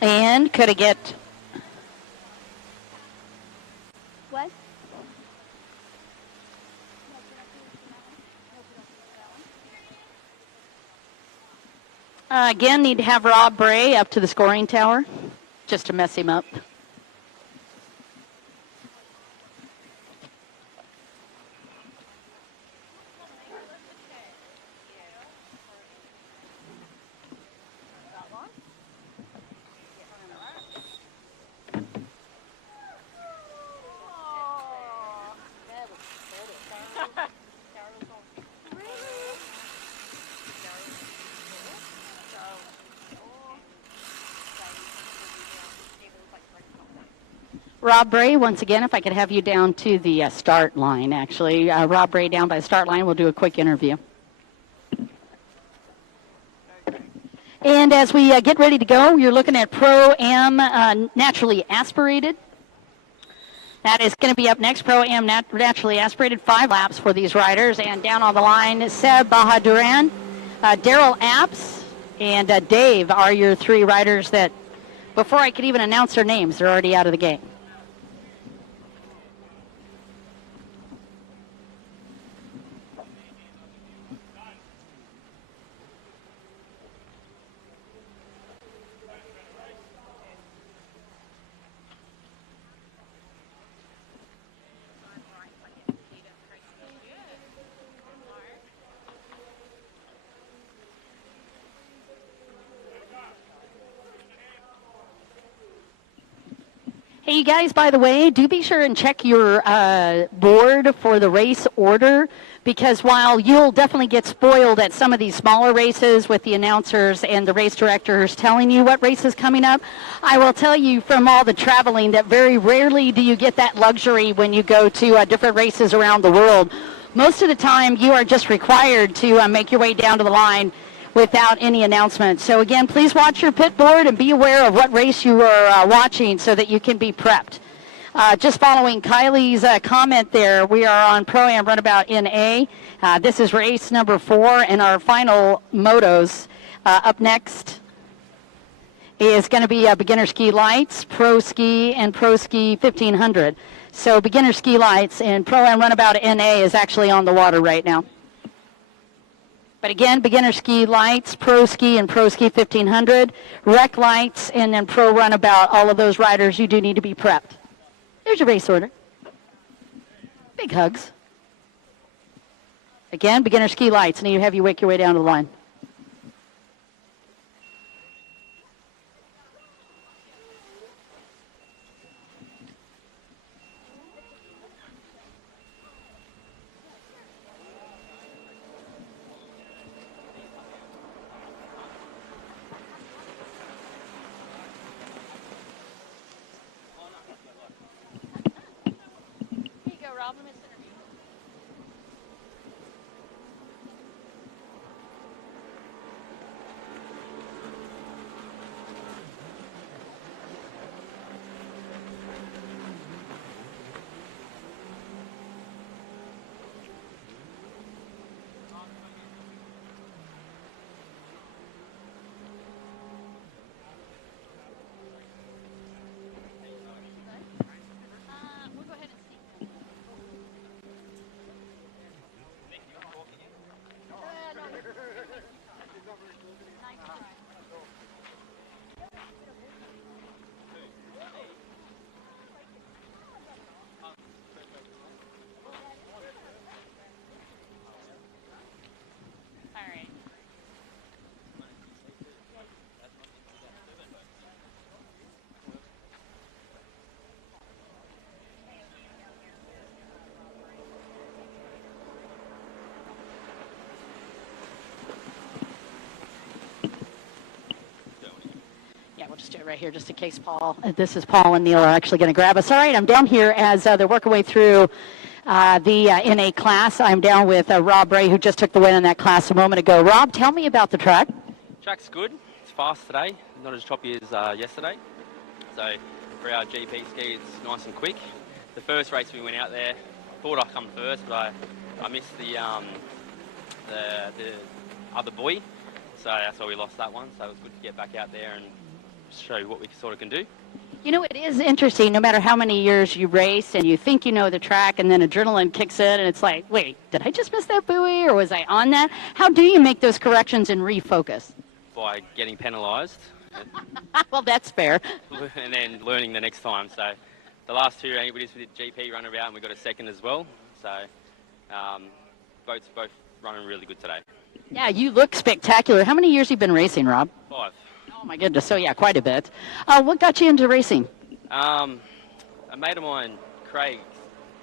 And could it get... What? Again, need to have Rob Bray up to the scoring tower just to mess him up. Rob Bray, once again, if I could have you down to the start line, actually. Rob Bray down by the start line. We'll do a quick interview. And as we get ready to go, you're looking at Proam naturally aspirated. That is going to be up next. Proam naturally aspirated, 5 laps for these riders. And down on the line, Seb Bahaduran, Daryl Apps, and Dave are your 3 riders that, before I could even announce their names, they're already out of the game. Hey, you guys, by the way, do be sure and check your board for the race order, because while you'll definitely get spoiled at some of these smaller races with the announcers and the race directors telling you what race is coming up, I will tell you from all the traveling that very rarely do you get that luxury when you go to different races around the world. Most of the time, you are just required to make your way down to the line without any announcement. So again, please watch your pit board and be aware of what race you are watching so that you can be prepped. Just following Kylie's comment there, we are on Proam Runabout NA. This is race number 4, and our final motos up next is going to be beginner ski lights, pro ski, and pro ski 1500. So beginner ski lights and Proam Runabout NA is actually on the water right now. But again, beginner ski lights, pro ski, and pro ski 1500, rec lights, and then pro runabout. All of those riders, you do need to be prepped. There's your race order. Big hugs. Again, beginner ski lights, and you have you wake your way down to the line. Just do it right here, just in case this is Paul and Neil are actually going to grab us. All right, I'm down here as they're working way through the NA class. I'm down with Rob Ray, who just took the win in that class a moment ago. Rob, tell me about the track. Track's good. It's fast today, not as choppy as yesterday. So for our GP ski, it's nice and quick. The first race we went out there, thought I'd come first, but I missed the other buoy, so that's why we lost that one. So it was good to get back out there and show you what we sort of can do. You know, it is interesting, no matter how many years you race and you think you know the track and then adrenaline kicks in and it's like, wait, did I just miss that buoy or was I on that? How do you make those corrections and refocus? By getting penalised. Well, that's fair. And then learning the next time. So the last two we did GP runabout and we got a second as well. So boats both running really good today. Yeah, you look spectacular. How many years have you been racing, Rob? 5. Oh, my goodness. So, yeah, quite a bit. What got you into racing? A mate of mine, Craig,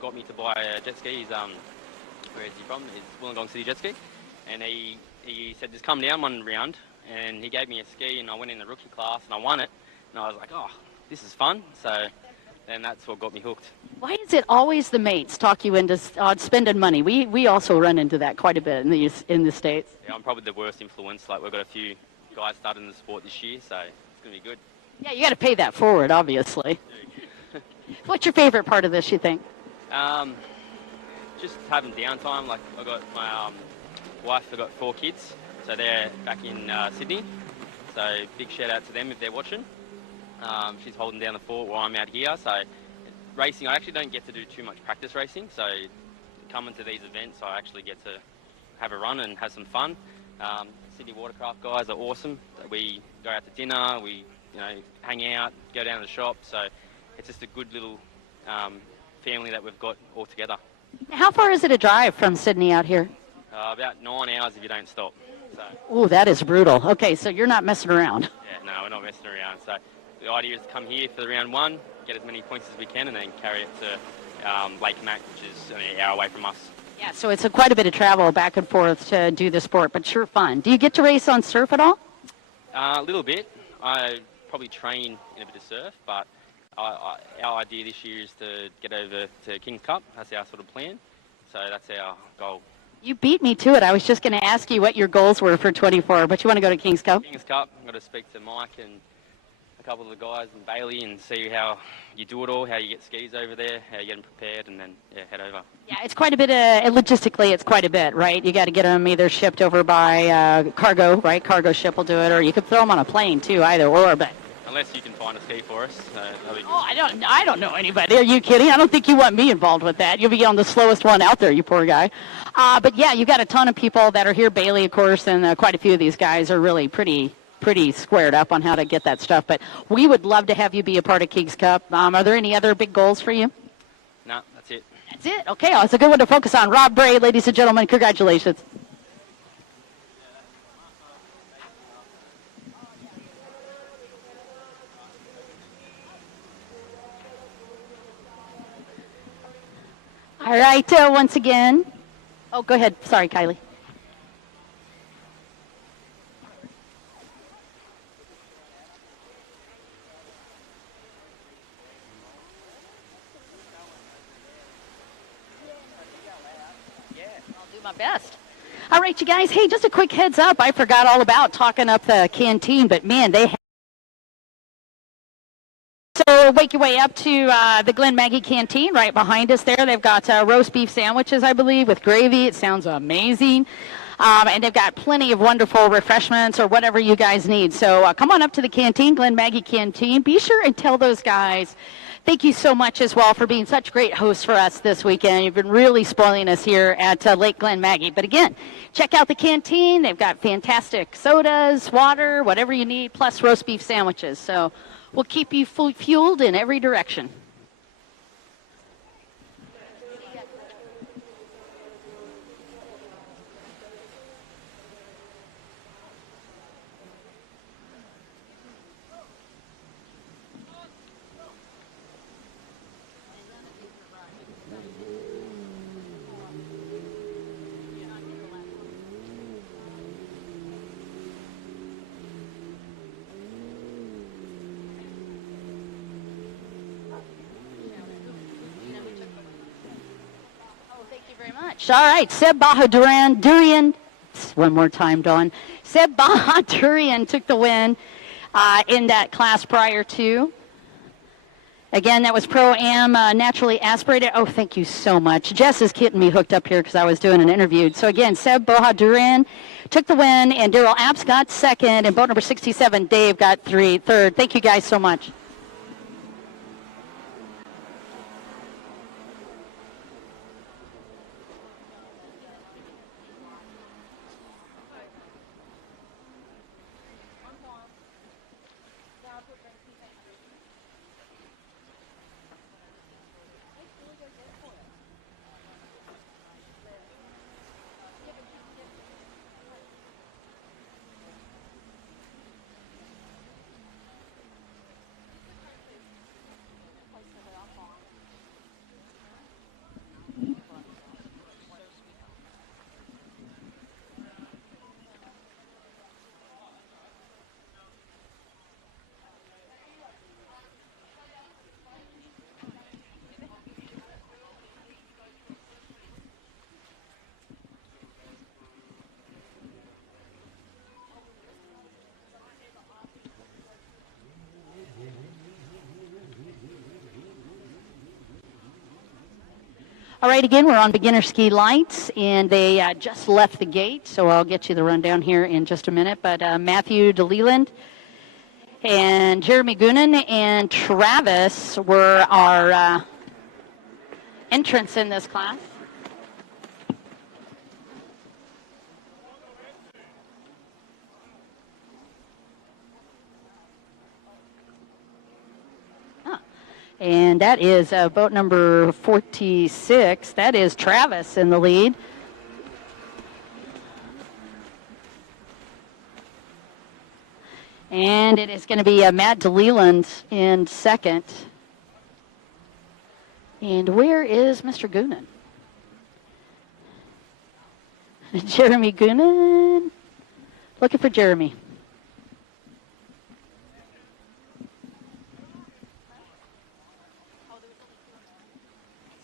got me to buy a jet ski. He's, where is he from? It's Wollongong City Jet Ski. And he said, just come down one round. And he gave me a ski, and I went in the rookie class, and I won it. And I was like, oh, this is fun. So then that's what got me hooked. Why is it always the mates talk you into spending money? We also run into that quite a bit in the States. Yeah, I'm probably the worst influence. Like, we've got a few guys started in the sport this year, so it's going to be good. Yeah, you got to pay that forward, obviously. What's your favorite part of this, you think? Just having downtime. Like, I got my wife, I've got 4 kids, so they're back in Sydney. So big shout out to them if they're watching. She's holding down the fort while I'm out here. So racing, I actually don't get to do too much practice racing. So coming to these events, I actually get to have a run and have some fun. Sydney Watercraft guys are awesome. We go out to dinner, we hang out, go down to the shop. So it's just a good little family that we've got all together. How far is it a drive from Sydney out here? About 9 hours if you don't stop. So. Oh, that is brutal. Okay, so you're not messing around. Yeah, no, we're not messing around. So the idea is to come here for the round 1, get as many points as we can, and then carry it to Lake Mac, which is only an hour away from us. Yeah, so it's quite a bit of travel back and forth to do the sport, but sure fun. Do you get to race on surf at all? A little bit. I probably train in a bit of surf, but our idea this year is to get over to King's Cup. That's our sort of plan. So that's our goal. You beat me to it. I was just going to ask you what your goals were for 24, but you want to go to King's Cup? King's Cup, I've got to speak to Mike and a couple of the guys and Bailey and see how you do it all, how you get skis over there, how you get them prepared, and then head over. Yeah, it's quite a bit. Logistically, it's quite a bit, right? You got to get them either shipped over by cargo, right? Cargo ship will do it, or you could throw them on a plane too, either or. But Unless you can find a ski for us. That'll be good. oh, I don't know anybody. Are you kidding? I don't think you want me involved with that. You'll be on the slowest one out there, you poor guy. But yeah, you got a ton of people that are here. Bailey, of course, and quite a few of these guys are really pretty squared up on how to get that stuff. But we would love to have you be a part of King's Cup. Are there any other big goals for you? No, that's it. That's it. Okay, well, it's a good one to focus on. Rob Bray, ladies and gentlemen, congratulations. All right, once again. Oh, go ahead. Sorry, Kylie. I'll do my best. All right, you guys. Hey, just a quick heads up. I forgot all about talking up the canteen, but man, they have. So make your way up to the Glenmaggie canteen right behind us there. They've got roast beef sandwiches, I believe, with gravy. It sounds amazing. And they've got plenty of wonderful refreshments or whatever you guys need. So come on up to the canteen, Glenmaggie Canteen. Be sure and tell those guys thank you so much as well for being such great hosts for us this weekend. You've been really spoiling us here at Lake Glenmaggie. But again, check out the canteen. They've got fantastic sodas, water, whatever you need, plus roast beef sandwiches. So we'll keep you fueled in every direction. All right, Seb Bahadurian, one more time, Dawn. Seb Bahadurian took the win in that class prior to. Again, that was Proam, naturally aspirated. Oh, thank you so much. Jess is getting me hooked up here because I was doing an interview. So again, Seb Bahadurian took the win, and Daryl Apps got second, and boat number 67, Dave, got third. Thank you guys so much. All right, again, we're on beginner ski lights, and they just left the gate, so I'll get you the rundown here in just a minute. But Matthew DeLeland and Jeremy Goonan and Travis were our entrants in this class. And that is boat number 46. That is Travis in the lead. And it is going to be Matt DeLeland in second. And where is Mr. Goonan? Jeremy Goonan. Looking for Jeremy.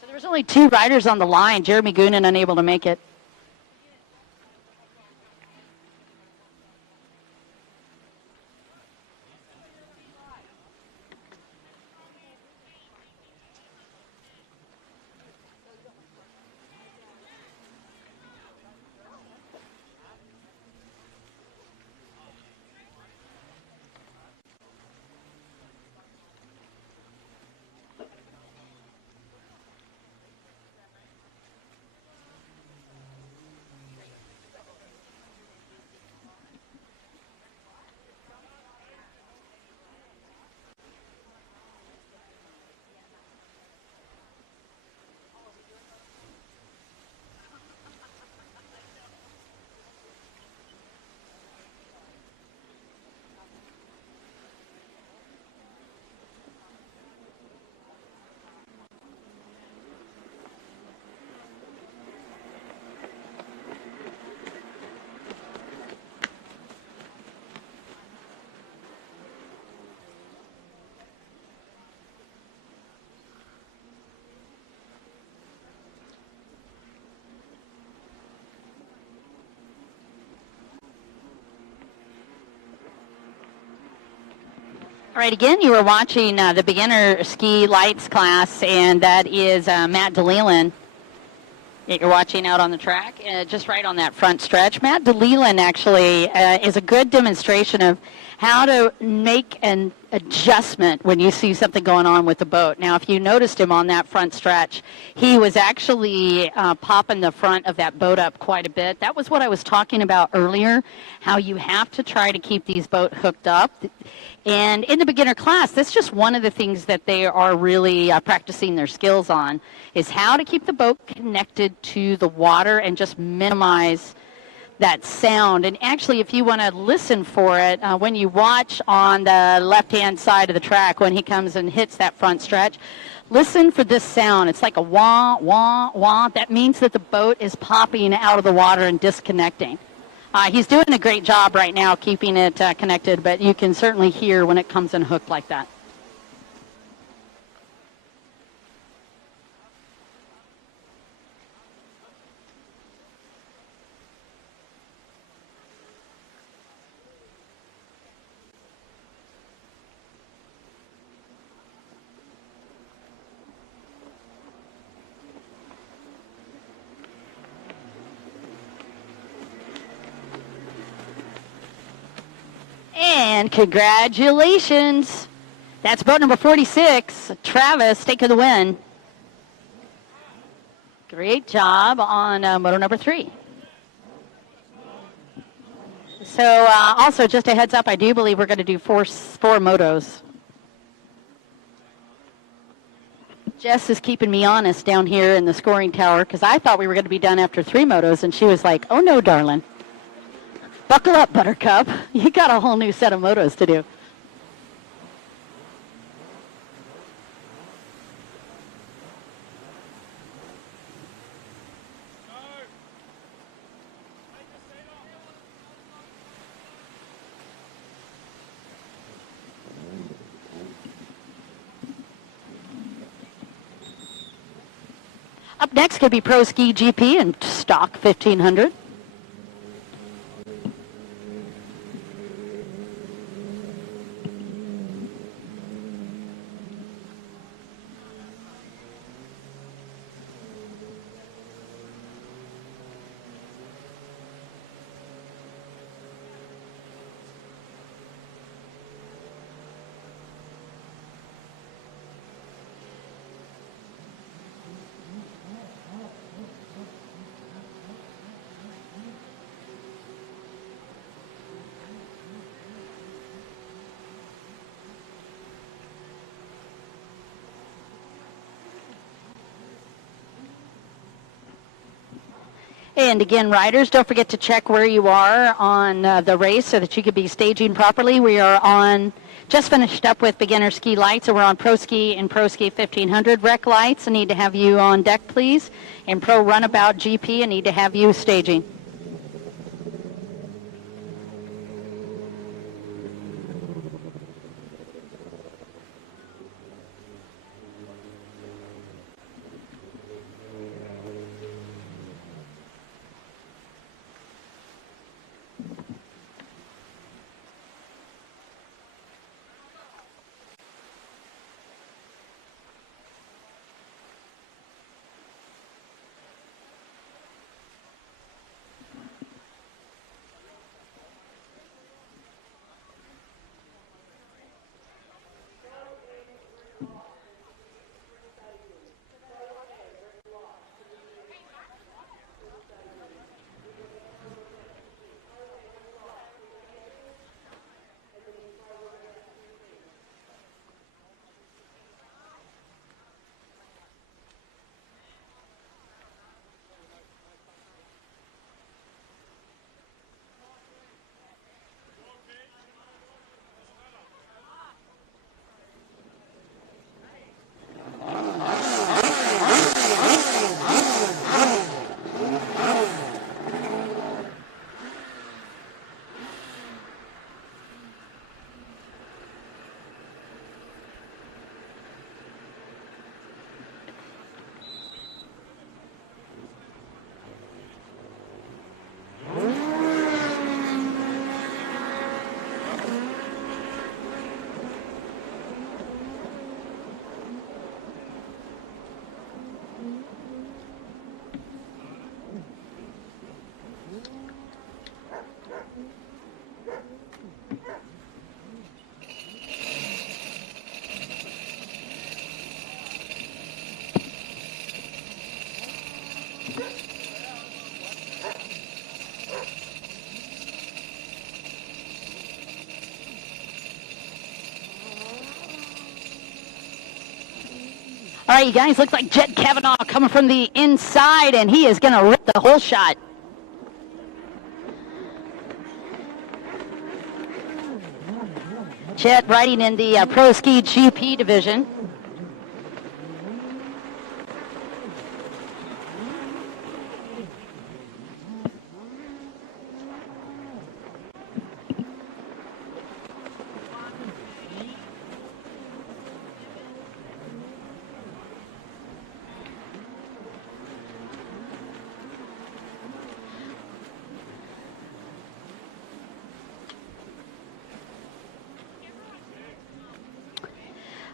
There's only two riders on the line. Jeremy Goonan unable to make it. All right, again, you were watching the beginner ski lights class, and that is Matt DeLeland that you're watching out on the track, just right on that front stretch. Matt DeLeland actually is a good demonstration of how to make an adjustment when you see something going on with the boat. Now, if you noticed him on that front stretch, he was actually popping the front of that boat up quite a bit. That was what I was talking about earlier, how you have to try to keep these boats hooked up. And in the beginner class, that's just one of the things that they are really practicing their skills on, is how to keep the boat connected to the water and just minimize that sound. And actually, if you want to listen for it, when you watch on the left-hand side of the track, when he comes and hits that front stretch, listen for this sound. It's like a wah, wah, wah. That means that the boat is popping out of the water and disconnecting. He's doing a great job right now keeping it connected, but you can certainly hear when it comes in hooked like that. And congratulations. That's boat number 46, Travis, taking the win. Great job on moto number 3. So also, just a heads up, I do believe we're going to do four motos. Jess is keeping me honest down here in the scoring tower because I thought we were going to be done after 3 motos, and she was like, oh no, darling. Buckle up, Buttercup. You got a whole new set of motos to do. Up next could be Pro Ski GP and Stock 1500. And again, riders, don't forget to check where you are on the race so that you could be staging properly. We are just finished up with beginner ski lights, and we're on Pro Ski and Pro Ski 1500 rec lights. I need to have you on deck, please. And Pro Runabout GP, I need to have you staging. All right, you guys, looks like Jet Kavanaugh coming from the inside, and he is going to rip the whole shot. Jet riding in the Pro Ski GP division.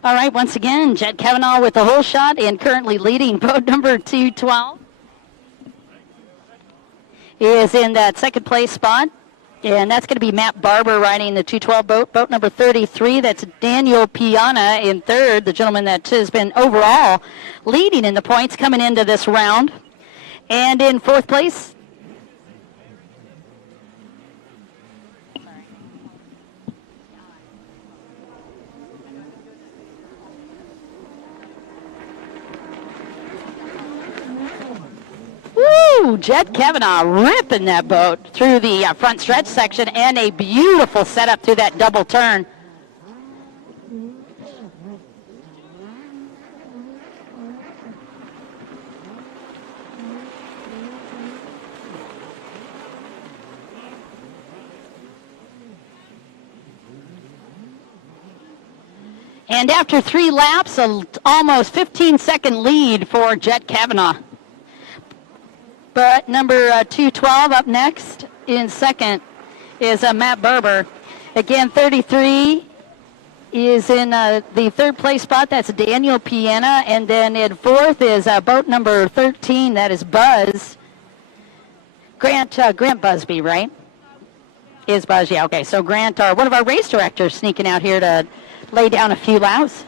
All right, once again, Jet Kavanaugh with the whole shot and currently leading boat number 212. He is in that second place spot, and that's going to be Matt Barber riding the 212 boat. Boat number 33, that's Daniel Piana in third, the gentleman that has been overall leading in the points coming into this round. And in fourth place, woo! Jet Kavanaugh ripping that boat through the front stretch section, and a beautiful setup through that double turn. And after 3 laps, an almost 15-second lead for Jet Kavanaugh. But number 212 up next in second is Matt Berber. Again, 33 is in the third place spot. That's Daniel Piana. And then in fourth is boat number 13. That is Buzz. Grant Busby, right? Is Buzz, yeah, okay. So Grant, one of our race directors, sneaking out here to lay down a few laps.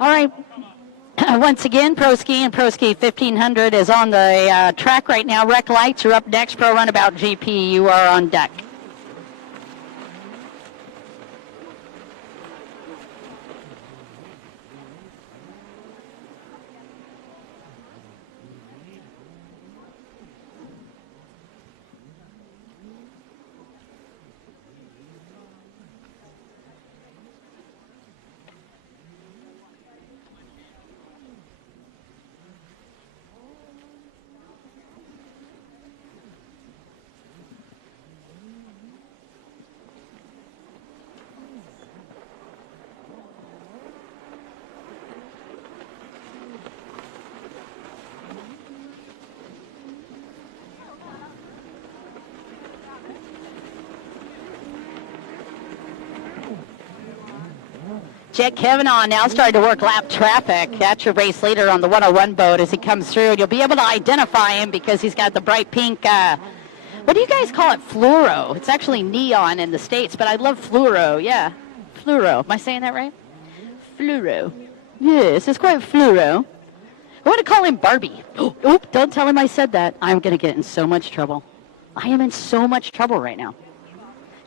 All right, once again, Pro Ski and Pro Ski 1500 is on the track right now. Rec lights are up next. Pro Runabout GP, you are on deck. Jet Kavanaugh now starting to work lap traffic. That's your race leader on the 101 boat as he comes through. And you'll be able to identify him because he's got the bright pink, what do you guys call it? Fluoro. It's actually neon in the States, but I love fluoro. Yeah, fluoro. Am I saying that right? Fluoro. Yes, it's quite fluoro. I want to call him Barbie. Oop, don't tell him I said that. I'm going to get in so much trouble. I am in so much trouble right now.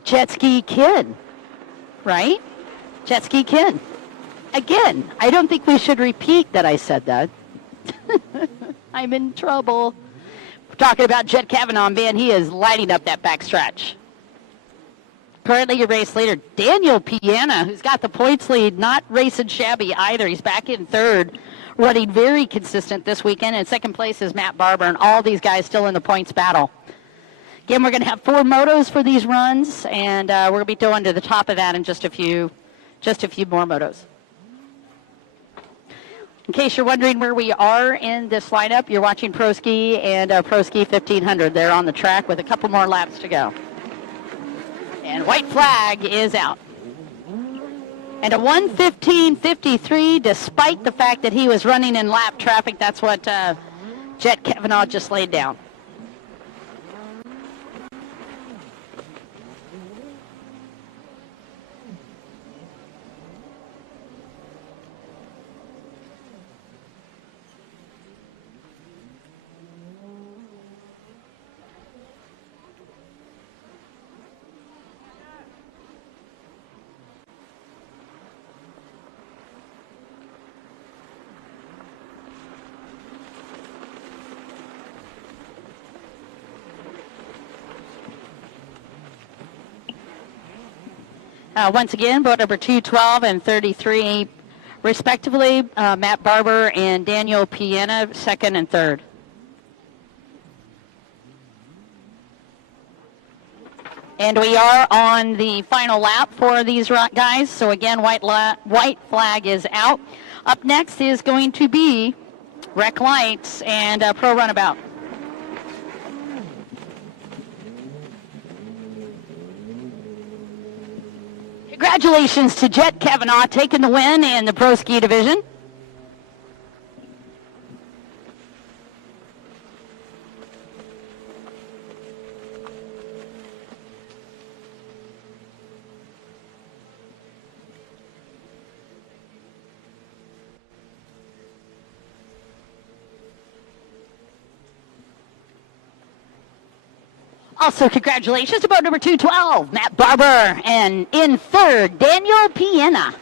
Jet Ski Kid, right? Jet Ski Kid. Again, I don't think we should repeat that I said that. I'm in trouble. We're talking about Jet Kavanaugh, man. He is lighting up that backstretch. Currently your race leader, Daniel Piana, who's got the points lead, not racing shabby either. He's back in third, running very consistent this weekend. And second place is Matt Barber, and all these guys still in the points battle. Again, we're going to have 4 motos for these runs, and we're going to be going to the top of that in just a few more motos. In case you're wondering where we are in this lineup, you're watching Pro Ski and Pro Ski 1500. They're on the track with a couple more laps to go. And white flag is out. And a 1:15.53, despite the fact that he was running in lap traffic, that's what Jet Kavanaugh just laid down. Once again, boat number 212 and 33, respectively, Matt Barber and Daniel Piena, second and third. And we are on the final lap for these guys. So again, white flag is out. Up next is going to be Rec Lights and Pro Runabout. Congratulations to Jet Kavanaugh taking the win in the Pro Ski Division. Also, congratulations to boat number 212, Matt Barber, and in third, Daniel Piena.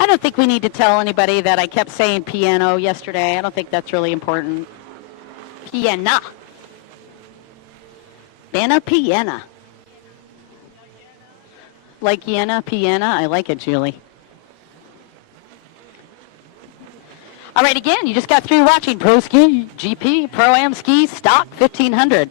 I don't think we need to tell anybody that I kept saying piano yesterday. I don't think that's really important. Piena. Dana Piena. Like Yenna, Piena? I like it, Julie. All right, again, you just got through watching Pro Ski GP Pro-Am Ski Stock 1500.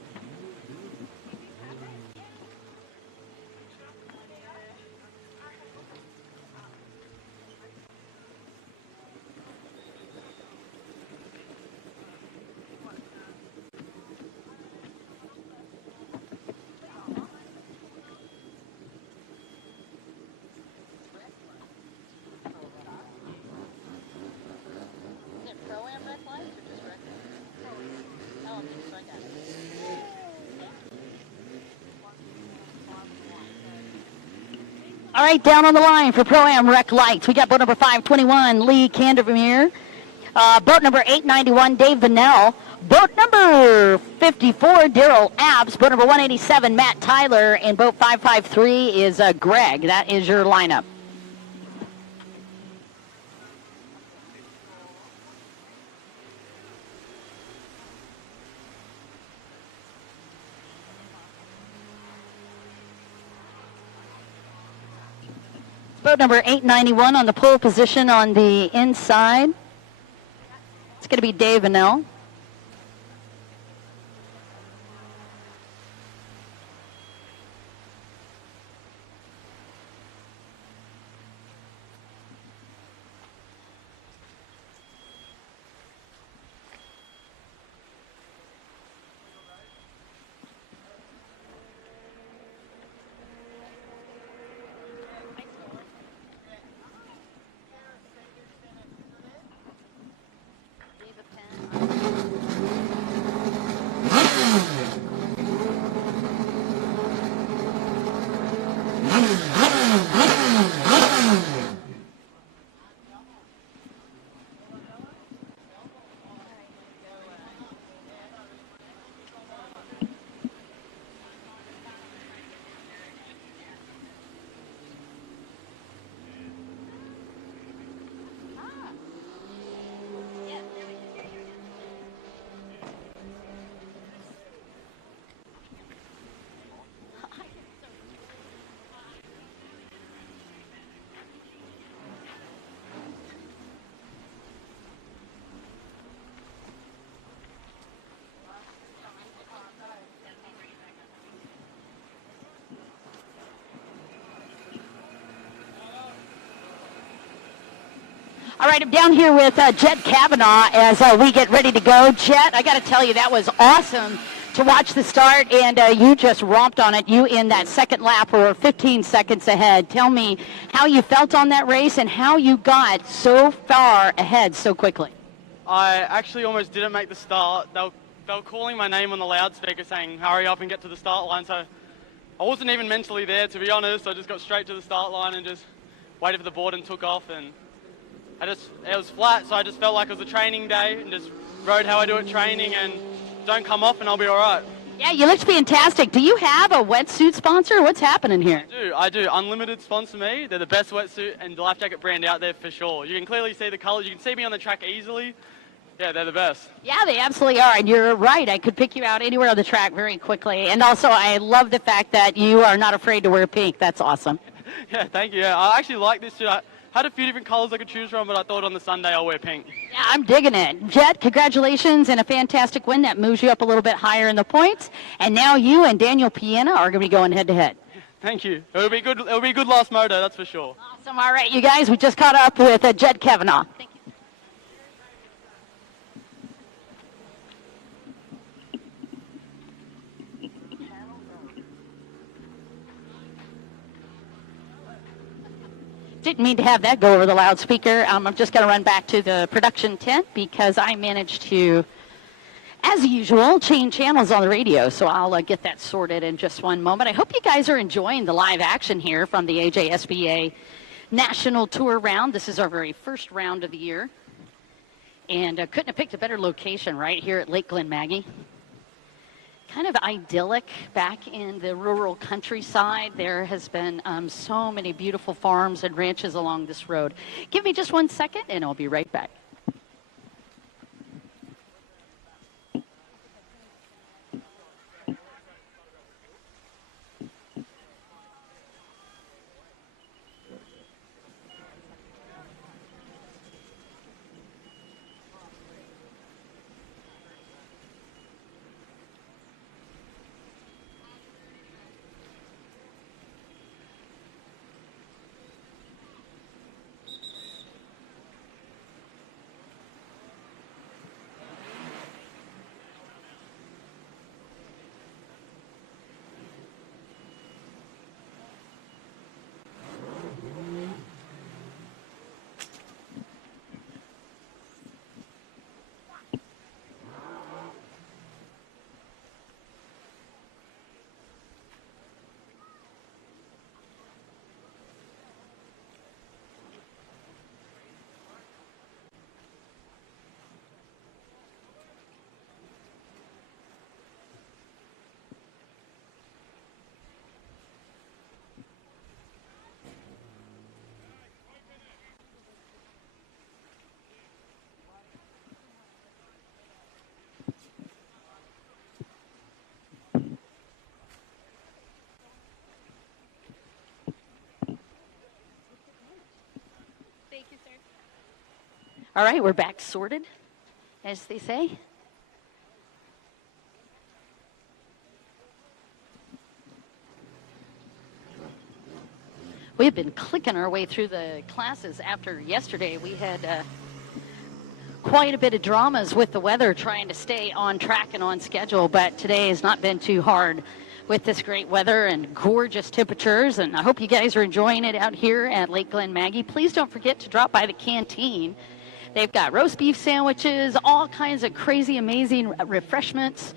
All right, down on the line for Pro-Am Rec Lights. We got boat number 521, Lee Candervermeer. Boat number 891, Dave Vanell. Boat number 54, Daryl Abs. Boat number 187, Matt Tyler. And boat 553 is Greg. That is your lineup. Boat number 891 on the pole position on the inside. It's going to be Dave Vanell. All right, I'm down here with Jet Kavanaugh as we get ready to go. Jet, I got to tell you, that was awesome to watch the start, and you just romped on it. You in that second lap were 15 seconds ahead. Tell me how you felt on that race and how you got so far ahead so quickly. I actually almost didn't make the start. They were calling my name on the loudspeaker saying, hurry up and get to the start line. So I wasn't even mentally there, to be honest. I just got straight to the start line and just waited for the board and took off. And it was flat, so I just felt like it was a training day and just rode how I do at training and don't come off and I'll be all right. Yeah, you looked fantastic. Do you have a wetsuit sponsor? What's happening here? I do. Unlimited sponsor me. They're the best wetsuit and life jacket brand out there for sure. You can clearly see the colors. You can see me on the track easily. Yeah, they're the best. Yeah, they absolutely are. And you're right. I could pick you out anywhere on the track very quickly. And also, I love the fact that you are not afraid to wear pink. That's awesome. Yeah, thank you. Yeah, I actually like this suit. I had a few different colors I could choose from, but I thought on the Sunday I'll wear pink. Yeah, I'm digging it. Jet, congratulations and a fantastic win. That moves you up a little bit higher in the points. And now you and Daniel Piena are going to be going head-to-head. Thank you. It'll be good. It'll be a good last moto, that's for sure. Awesome. All right, you guys, we just caught up with Jet Kavanaugh. Thank you. Didn't mean to have that go over the loudspeaker. I'm just going to run back to the production tent because I managed to, as usual, change channels on the radio. So I'll get that sorted in just one moment. I hope you guys are enjoying the live action here from the AJSBA National Tour round. This is our very first round of the year. And couldn't have picked a better location right here at Lake Glenmaggie. Kind of idyllic back in the rural countryside. There has been so many beautiful farms and ranches along this road. Give me just 1 second and I'll be right back. Thank you, sir. All right, we're back sorted, as they say. We have been clicking our way through the classes after yesterday. We had quite a bit of dramas with the weather trying to stay on track and on schedule, but today has not been too hard with this great weather and gorgeous temperatures, and I hope you guys are enjoying it out here at Lake Glenmaggie. Please don't forget to drop by the canteen. They've got roast beef sandwiches, all kinds of crazy, amazing refreshments,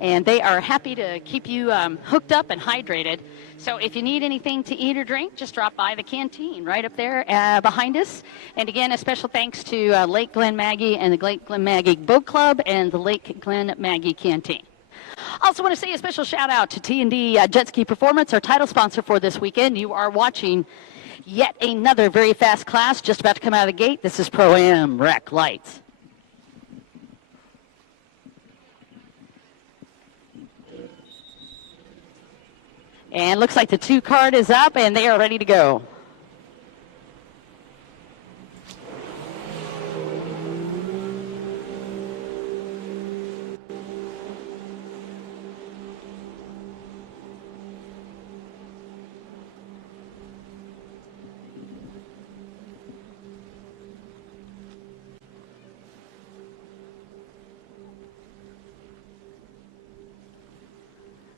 and they are happy to keep you hooked up and hydrated. So if you need anything to eat or drink, just drop by the canteen right up there behind us. And again, a special thanks to Lake Glenmaggie and the Lake Glenmaggie Boat Club and the Lake Glenmaggie Canteen. Also want to say a special shout out to T&D Jet Ski Performance, our title sponsor for this weekend. You are watching yet another very fast class just about to come out of the gate. This is Proam Rec Lights. And looks like the 2 card is up and they are ready to go.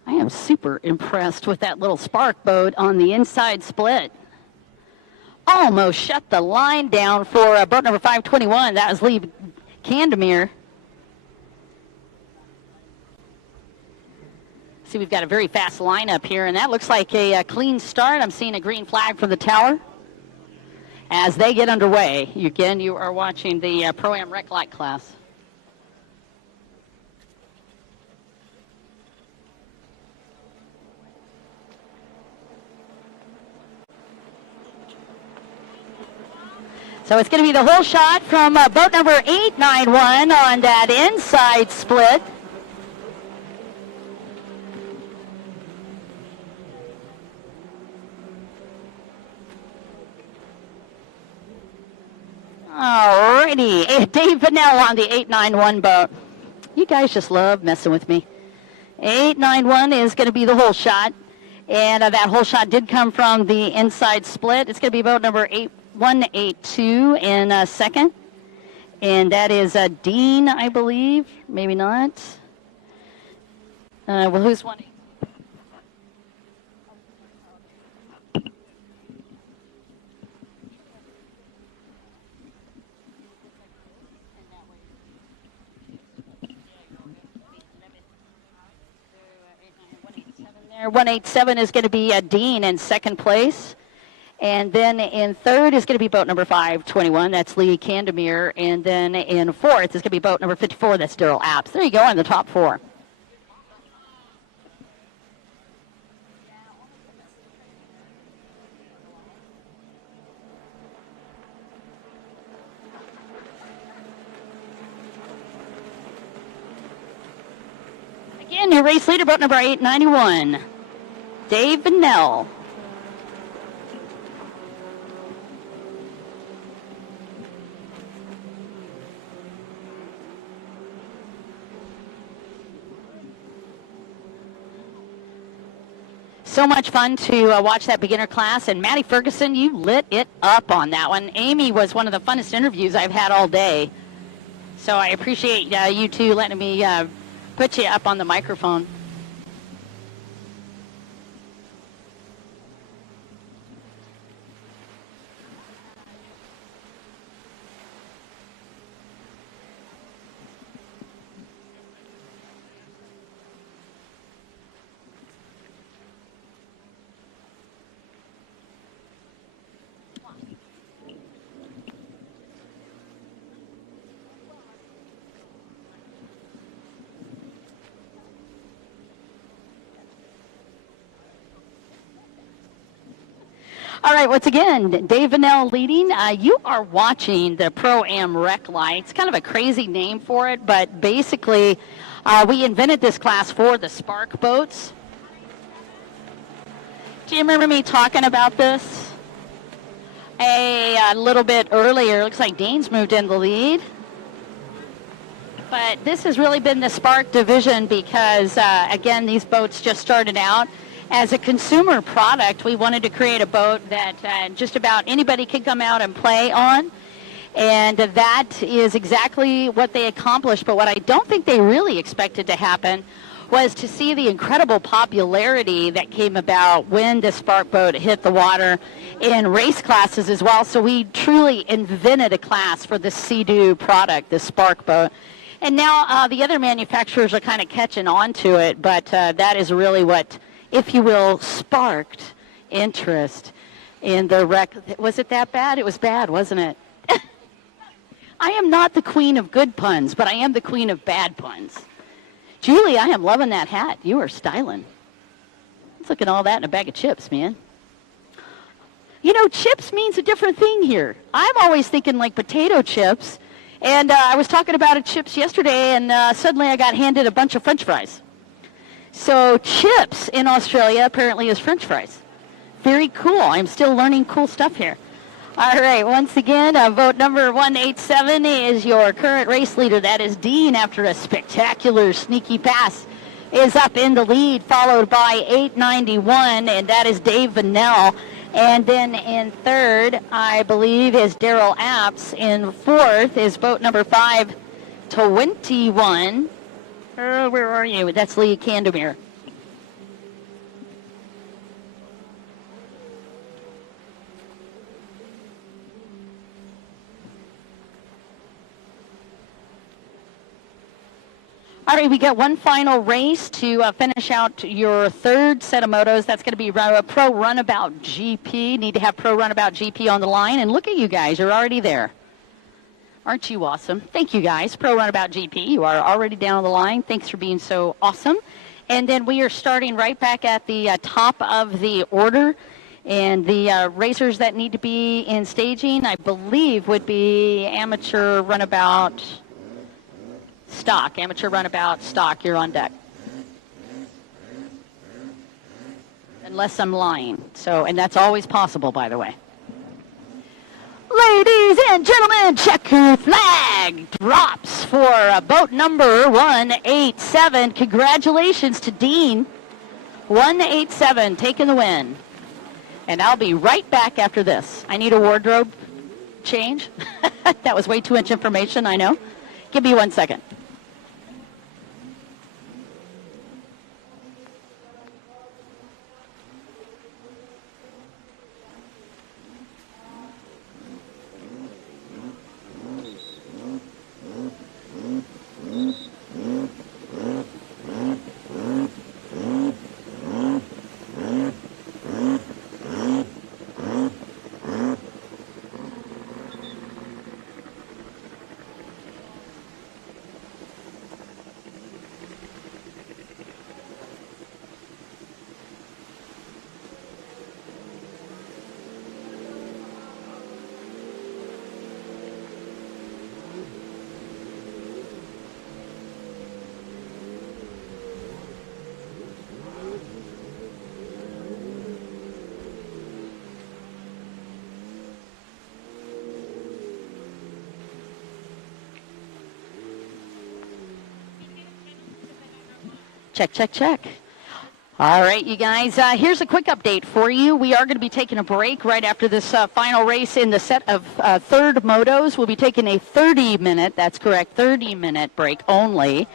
I am super impressed with that little spark boat on the inside split. Almost shut the line down for boat number 521. That was Lee Candomir. See, we've got a very fast lineup here, and that looks like a clean start. I'm seeing a green flag from the tower. As they get underway, again, you are watching the Pro-Am Rec Light class. So it's going to be the whole shot from boat number 891 on that inside split. Alrighty, Dave Vanell on the 891 boat. You guys just love messing with me. 891 is going to be the whole shot, and that whole shot did come from the inside split. It's going to be boat number 8182 in second, and that is Dean, I believe. Maybe not. Well, who's one? There, 187 is going to be Dean in second place. And then in third is going to be boat number 521. That's Lee Candomir. And then in fourth is going to be boat number 54. That's Daryl Apps. There you go on the top four. Again, your race leader, boat number 891, Dave Vanell. So much fun to watch that beginner class, and Maddie Ferguson, you lit it up on that one. Amy was one of the funnest interviews I've had all day, so I appreciate you two letting me put you up on the microphone. All right, once again, Dave Vanell leading. You are watching the Pro-Am Rec Light. It's kind of a crazy name for it, but basically we invented this class for the Spark boats. Do you remember me talking about this a little bit earlier? Looks like Dean's moved in the lead. But this has really been the Spark division because, again, these boats just started out. As a consumer product, we wanted to create a boat that just about anybody could come out and play on. And that is exactly what they accomplished. But what I don't think they really expected to happen was to see the incredible popularity that came about when the Spark boat hit the water in race classes as well. So we truly invented a class for the Sea-Doo product, the Spark boat. And now the other manufacturers are kind of catching on to it, but that is really what, if you will, sparked interest in the wreck. Was it that bad? It was bad, wasn't it? I am not the queen of good puns, but I am the queen of bad puns. Julie, I am loving that hat. You are styling. Let's look at all that in a bag of chips, man. You know, chips means a different thing here. I'm always thinking like potato chips. And I was talking about chips yesterday, and suddenly I got handed a bunch of French fries. So chips in Australia apparently is French fries. Very cool. I'm still learning cool stuff here. All right, once again, vote number 187 is your current race leader. That is Dean, after a spectacular sneaky pass, is up in the lead, followed by 891, and that is Dave Vanell. And then in third, I believe, is Daryl Apps. In fourth is boat number 521. Where are you? That's Lee Candomir. All right, we got one final race to finish out your third set of motos. That's going to be Pro Runabout GP. Need to have Pro Runabout GP on the line. And look at you guys, you're already there. Aren't you awesome? Thank you guys. Pro Runabout GP, you are already down on the line. Thanks for being so awesome. And then we are starting right back at the top of the order. And the racers that need to be in staging, I believe, would be amateur runabout stock. Amateur runabout stock, you're on deck. Unless I'm lying. So, and that's always possible, by the way. Ladies and gentlemen, checker flag drops for boat number 187. Congratulations to Dean. 187 taking the win. And I'll be right back after this. I need a wardrobe change. That was way too much information, I know. Give me 1 second. Check, check, check. All right, you guys, here's a quick update for you. We are going to be taking a break right after this final race in the set of third motos. We'll be taking a 30-minute, that's correct, 30-minute break only.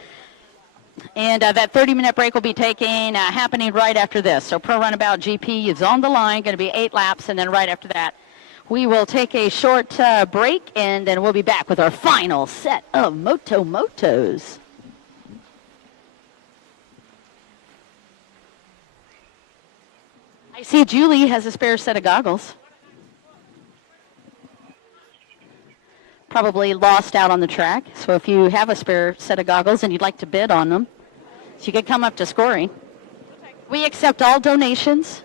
And that 30-minute break will be happening right after this. So Pro Runabout GP is on the line, going to be 8 laps, and then right after that, we will take a short break, and then we'll be back with our final set of motos. I see Julie has a spare set of goggles. Probably lost out on the track. So if you have a spare set of goggles and you'd like to bid on them, so you can come up to scoring. We accept all donations.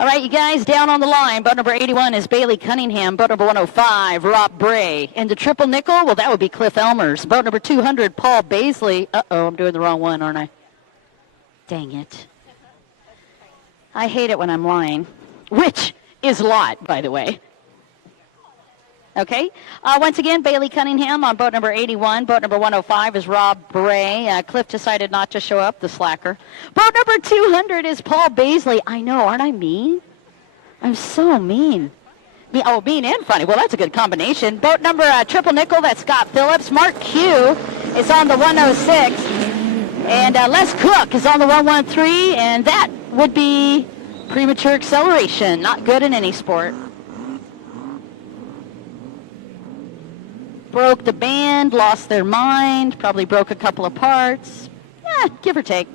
All right, you guys, down on the line. Boat number 81 is Bailey Cunningham. Boat number 105, Rob Bray. And the triple nickel, well, that would be Cliff Elmers. Boat number 200, Paul Baisley. Uh-oh, I'm doing the wrong one, aren't I? Dang it. I hate it when I'm lying. Which is Lot, by the way. Okay. Once again, Bailey Cunningham on boat number 81. Boat number 105 is Rob Bray. Cliff decided not to show up, the slacker. Boat number 200 is Paul Baisley. I know, aren't I mean? I'm so mean. Mean and funny. Well, that's a good combination. Boat number triple nickel, that's Scott Phillips. Mark Q is on the 106. And Les Cook is on the 113. And that would be premature acceleration. Not good in any sport. Broke the band, lost their mind, probably broke a couple of parts. Yeah, give or take.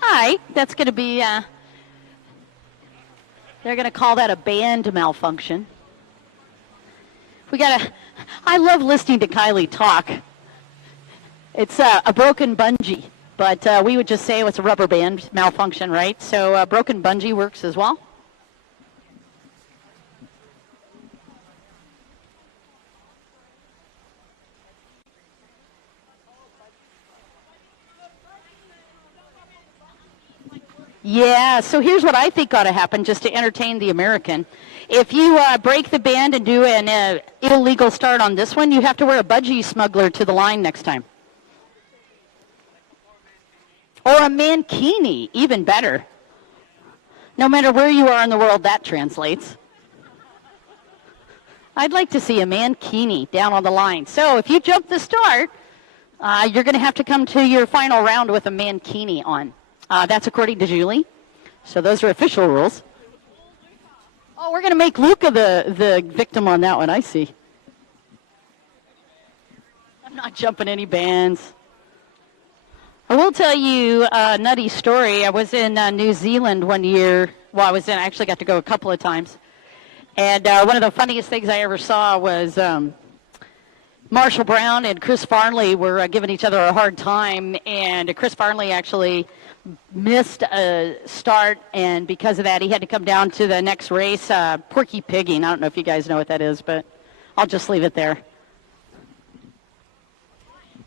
Hi, that's going to be, they're going to call that a band malfunction. I love listening to Kylie talk. It's a broken bungee. but we would just say it's a rubber band malfunction, right? So broken bungee works as well. Yeah, so here's what I think ought to happen just to entertain the American. If you break the band and do an illegal start on this one, you have to wear a budgie smuggler to the line next time. Or a mankini, even better. No matter where you are in the world, that translates. I'd like to see a mankini down on the line. So if you jump the start, you're going to have to come to your final round with a mankini on. That's according to Julie. So those are official rules. Oh, we're going to make Luca the victim on that one, I see. I'm not jumping any bands. I will tell you a nutty story. I was in New Zealand one year. Well, I actually got to go a couple of times. And one of the funniest things I ever saw was Marshall Brown and Chris Farnley were giving each other a hard time. And Chris Farnley actually missed a start, and because of that, he had to come down to the next race, porky pigging. I don't know if you guys know what that is, but I'll just leave it there.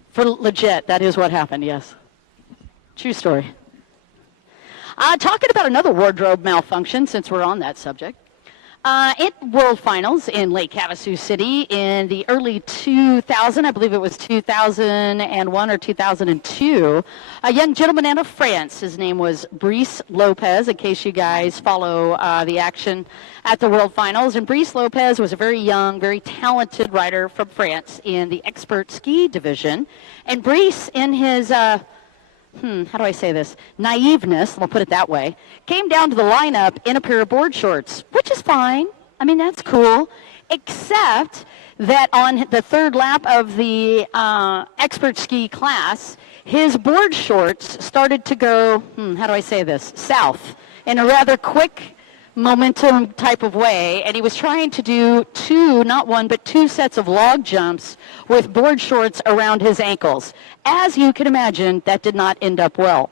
For legit, that is what happened, yes. True story. Talking about another wardrobe malfunction, since we're on that subject. At World Finals in Lake Havasu City in the early 2000, I believe it was 2001 or 2002, a young gentleman out of France, his name was Brice Lopez, in case you guys follow the action at the World Finals. And Brice Lopez was a very young, very talented rider from France in the expert ski division. And Brice, in his how do I say this? Naiveness, we'll put it that way, came down to the lineup in a pair of board shorts, which is fine. I mean, that's cool, except that on the third lap of the expert ski class, his board shorts started to go, how do I say this, south in a rather quick momentum type of way, and he was trying to do not one, but two sets of log jumps with board shorts around his ankles. As you can imagine, that did not end up well.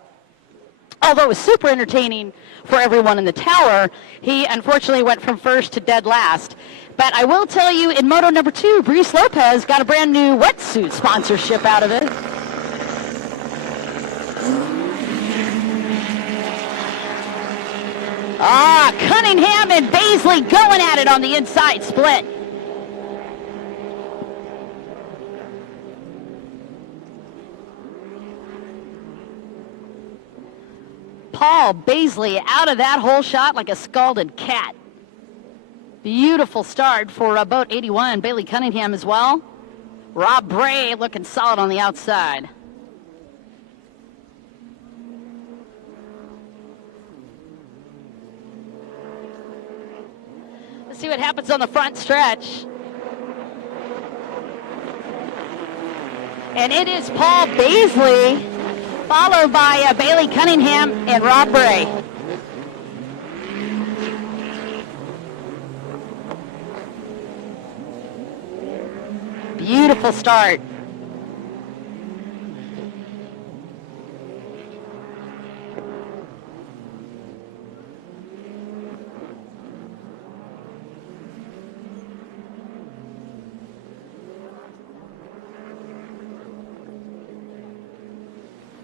Although it was super entertaining for everyone in the tower, he unfortunately went from first to dead last. But I will tell you, in Moto number 2, Brice Lopez got a brand new wetsuit sponsorship out of it. Cunningham and Baisley going at it on the inside split. Paul Baisley out of that whole shot like a scalded cat. Beautiful start for boat 81. Bailey Cunningham as well. Rob Bray looking solid on the outside. Let's see what happens on the front stretch. And it is Paul Baisley, followed by Bailey Cunningham and Rob Bray. Beautiful start.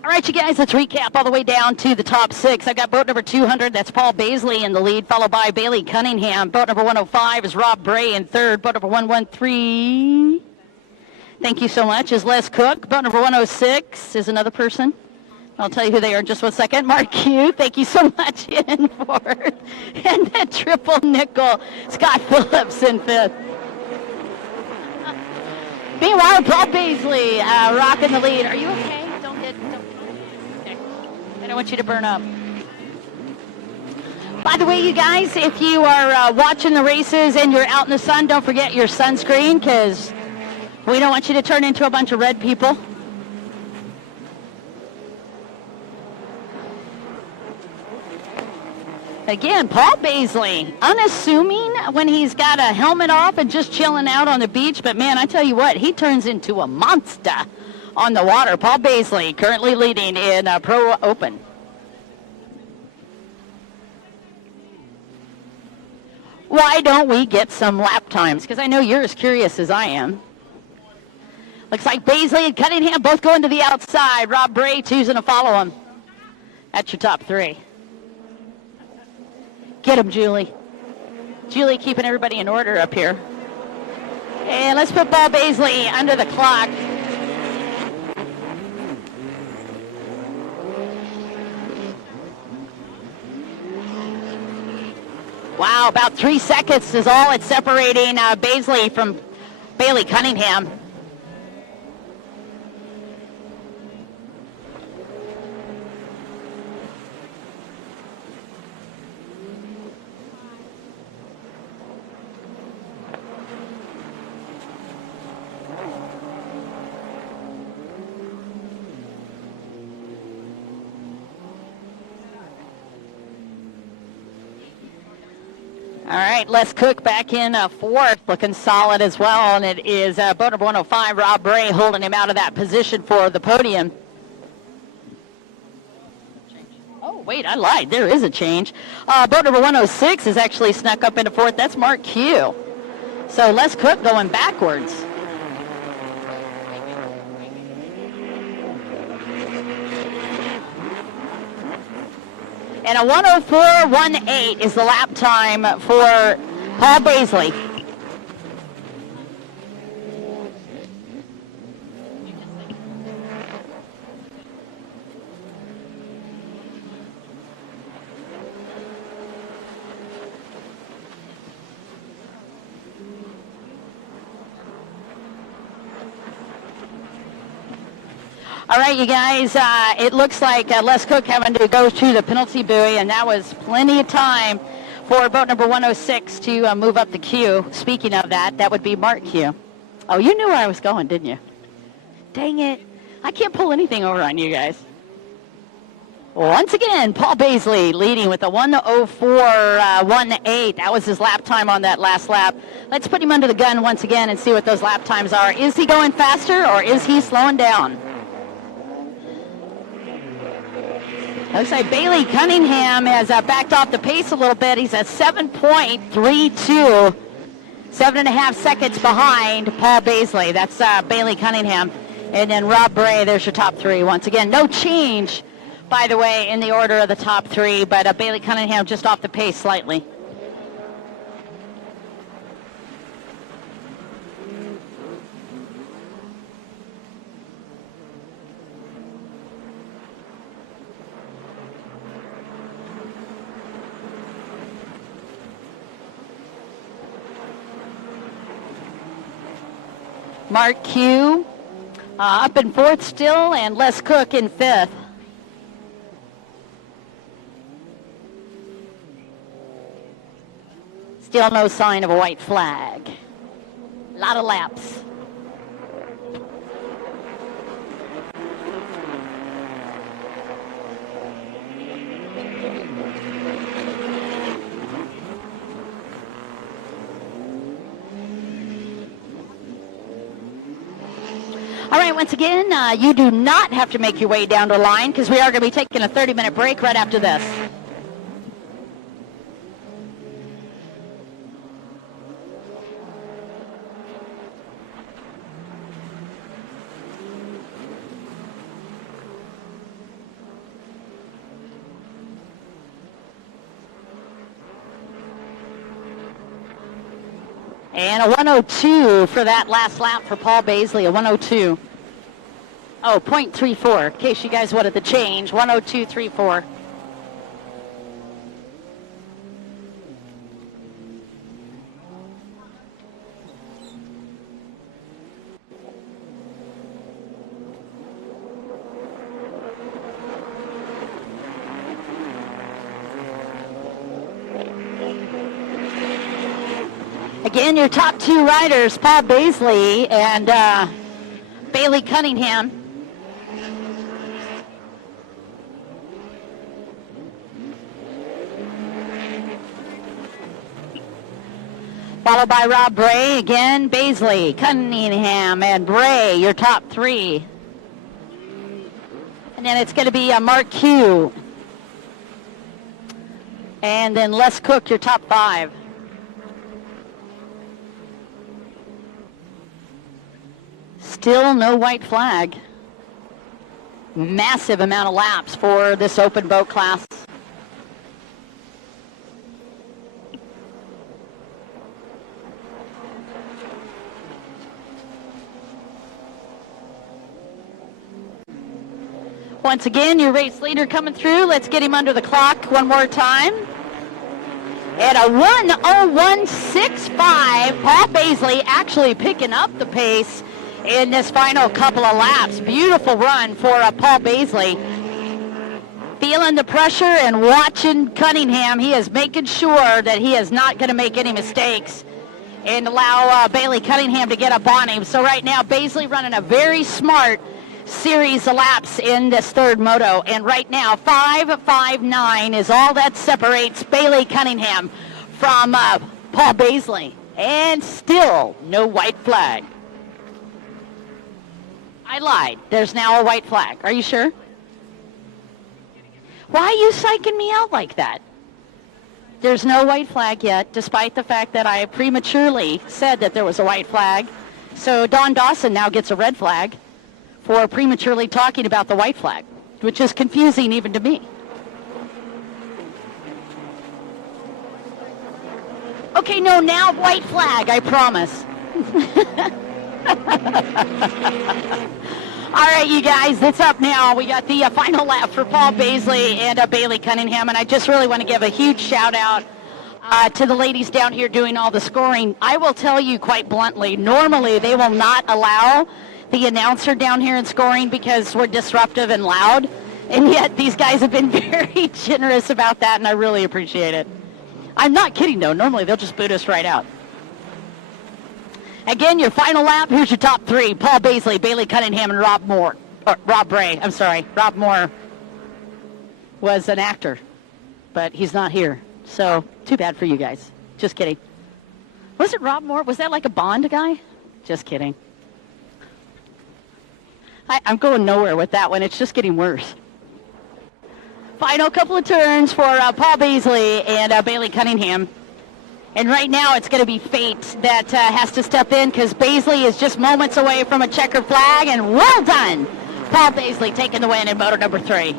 All right, you guys, let's recap all the way down to the top 6. I've got boat number 200. That's Paul Baisley in the lead, followed by Bailey Cunningham. Boat number 105 is Rob Bray in third. Boat number 113, thank you so much, is Les Cook. Boat number 106 is another person. I'll tell you who they are in just 1 second. Mark Hugh, thank you so much in fourth. And then triple nickel, Scott Phillips in fifth. Meanwhile, Paul Baisley rocking the lead. Are you okay? I don't want you to burn up. By the way, you guys, if you are watching the races and you're out in the sun, don't forget your sunscreen, because we don't want you to turn into a bunch of red people. Again, Paul Baisley, unassuming when he's got a helmet off and just chilling out on the beach. But, man, I tell you what, he turns into a monster on the water. Paul Baisley currently leading in Pro Open. Why don't we get some lap times? Because I know you're as curious as I am. Looks like Baisley and Cunningham both going to the outside. Rob Bray choosing to follow him. That's your top three. Get him, Julie. Julie keeping everybody in order up here. And let's put Paul Baisley under the clock. Wow, about 3 seconds is all it's separating Baisley from Bailey Cunningham. All right, Les Cook back in fourth, looking solid as well, and it is boat number 105, Rob Bray, holding him out of that position for the podium. Oh, wait, I lied. There is a change. Boat number 106 is actually snuck up into fourth. That's Mark Q. So Les Cook going backwards. And a 104.18 is the lap time for Paul Baisley. All right, you guys, it looks like Les Cook having to go to the penalty buoy, and that was plenty of time for boat number 106 to move up the queue. Speaking of that, that would be Mark Q. Oh, you knew where I was going, didn't you? Dang it. I can't pull anything over on you guys. Once again, Paul Baisley leading with a 104.18. That was his lap time on that last lap. Let's put him under the gun once again and see what those lap times are. Is he going faster or is he slowing down? Looks like Bailey Cunningham has backed off the pace a little bit. He's at 7.32, 7.5 seconds behind Paul Baisley. That's Bailey Cunningham. And then Rob Bray, there's your top three. Once again, no change, by the way, in the order of the top three, but Bailey Cunningham just off the pace slightly. Mark Q up in fourth still, and Les Cook in fifth. Still no sign of a white flag. A lot of laps. All right, once again, you do not have to make your way down to the line because we are going to be taking a 30-minute break right after this. And a 102 for that last lap for Paul Baisley, a 102. Oh, 0.34, in case you guys wanted the change, 102.34. Again, your top two riders, Paul Baisley and Bailey Cunningham. Followed by Rob Bray, again, Baisley, Cunningham, and Bray, your top three. And then it's going to be Mark Q. And then Les Cook, your top 5. Still no white flag. Massive amount of laps for this open boat class. Once again, your race leader coming through. Let's get him under the clock one more time. At a 1:01.65, Paul Baisley actually picking up the pace in this final couple of laps. Beautiful run for Paul Baisley. Feeling the pressure and watching Cunningham. He is making sure that he is not going to make any mistakes and allow Bailey Cunningham to get up on him. So right now, Baisley running a very smart series of laps in this third moto. And right now, 5:59 is all that separates Bailey Cunningham from Paul Baisley. And still no white flag. I lied. There's now a white flag. Are you sure? Why are you psyching me out like that? There's no white flag yet, despite the fact that I prematurely said that there was a white flag. So Don Dawson now gets a red flag for prematurely talking about the white flag, which is confusing even to me. Okay, no, now white flag, I promise. All right, you guys, it's up now. We got the final lap for Paul Baisley and Bailey Cunningham, and I just really want to give a huge shout-out to the ladies down here doing all the scoring. I will tell you quite bluntly, normally they will not allow the announcer down here in scoring because we're disruptive and loud, and yet these guys have been very generous about that, and I really appreciate it. I'm not kidding, though. Normally they'll just boot us right out. Again, your final lap, here's your top 3. Paul Baisley, Bailey Cunningham, and Rob Bray. I'm sorry. Rob Moore was an actor, but he's not here. So, too bad for you guys. Just kidding. Was it Rob Moore? Was that like a Bond guy? Just kidding. I'm going nowhere with that one. It's just getting worse. Final couple of turns for Paul Baisley and Bailey Cunningham. And right now it's going to be fate that has to step in because Baisley is just moments away from a checkered flag. And well done! Paul Baisley taking the win in moto number 3.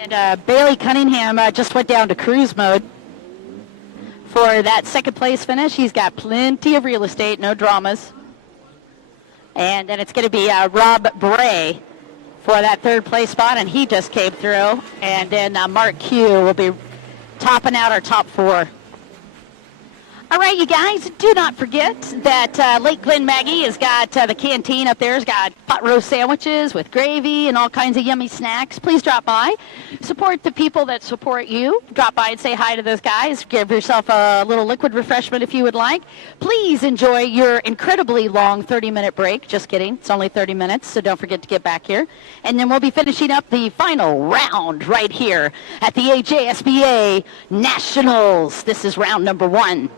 And Bailey Cunningham just went down to cruise mode for that second place finish. He's got plenty of real estate, no dramas. And then it's going to be Rob Bray for that third place spot, and he just came through. And then Mark Q will be topping out our top 4. All right, you guys, do not forget that Lake Glenmaggie has got the canteen up there. It's got pot roast sandwiches with gravy and all kinds of yummy snacks. Please drop by. Support the people that support you. Drop by and say hi to those guys. Give yourself a little liquid refreshment if you would like. Please enjoy your incredibly long 30-minute break. Just kidding. It's only 30 minutes, so don't forget to get back here. And then we'll be finishing up the final round right here at the AJSBA Nationals. This is round number 1.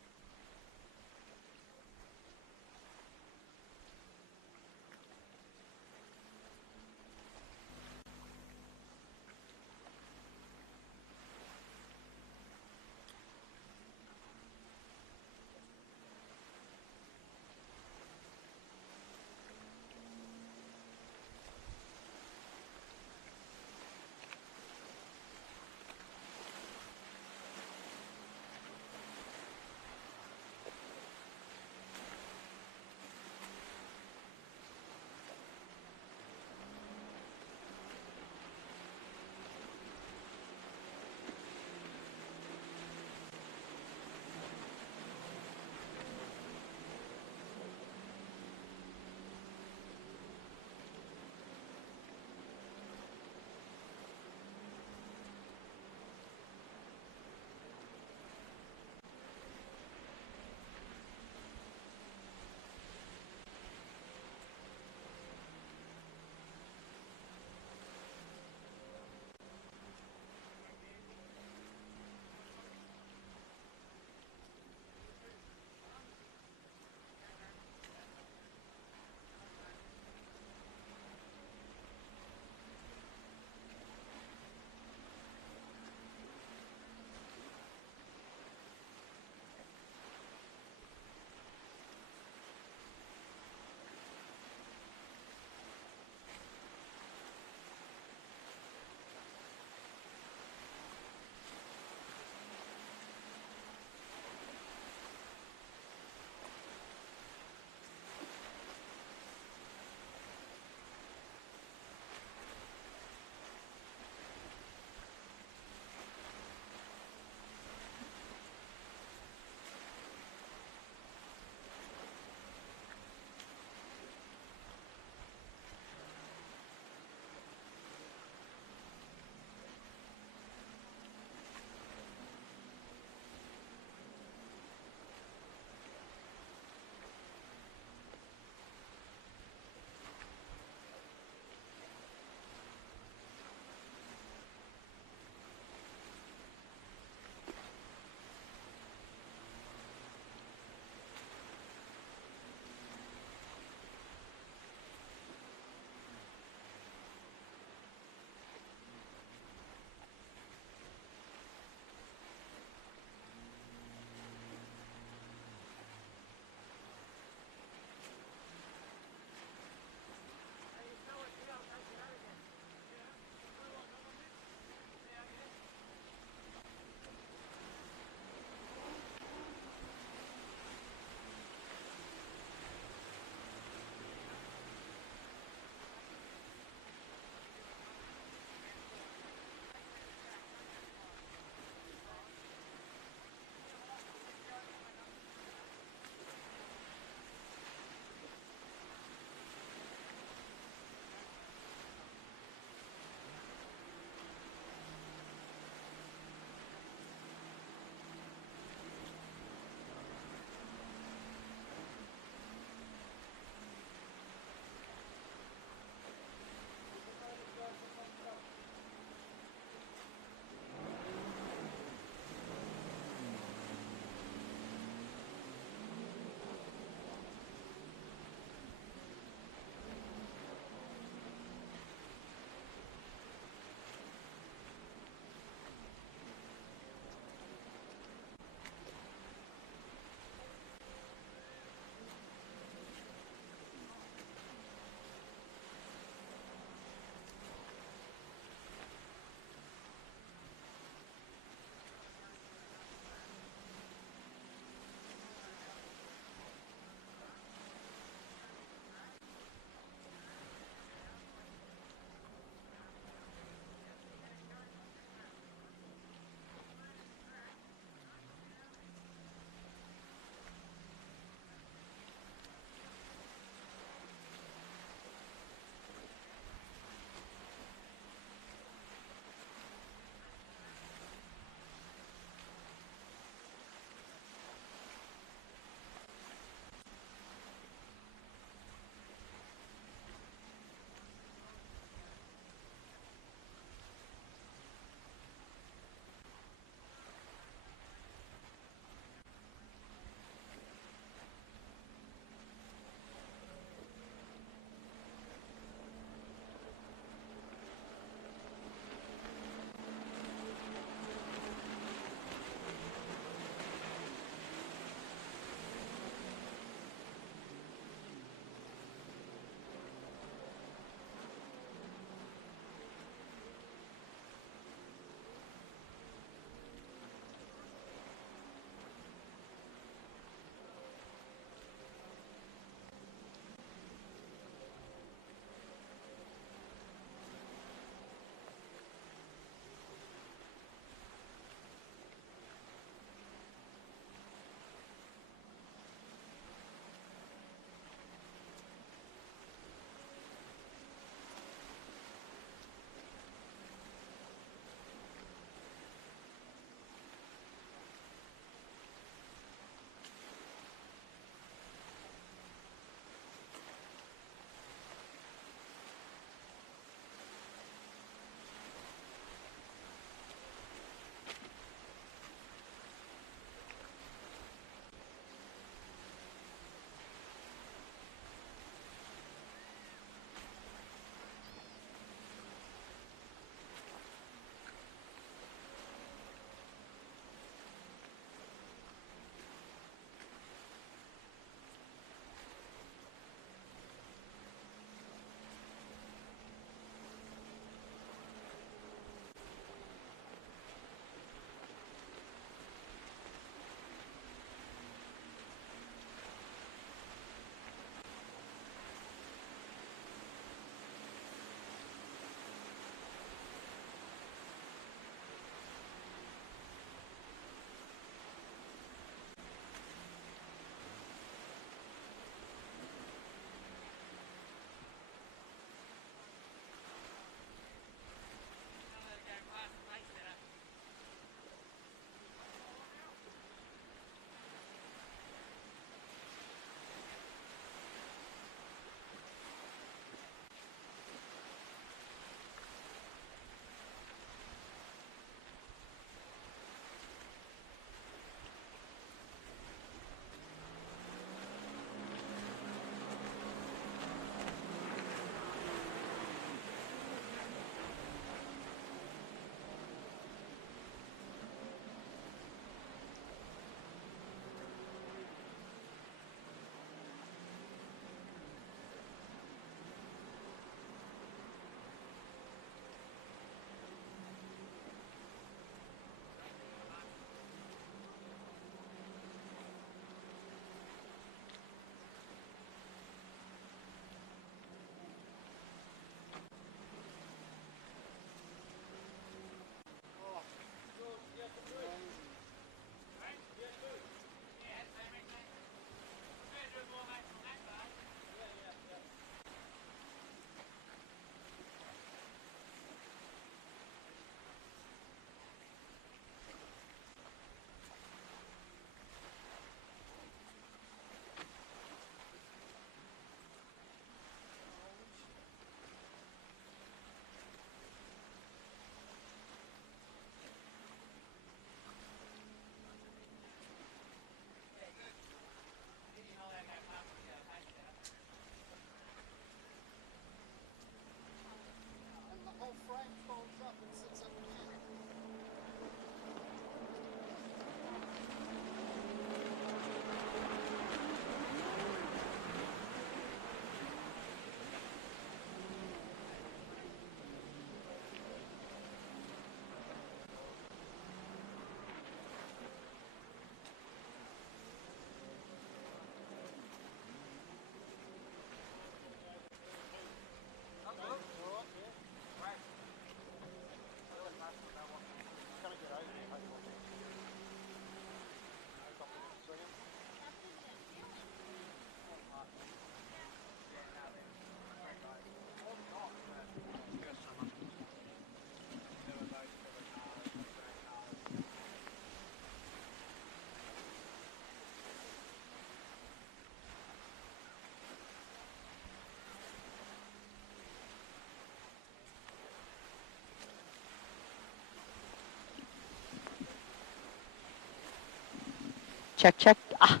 Check, check. Ah,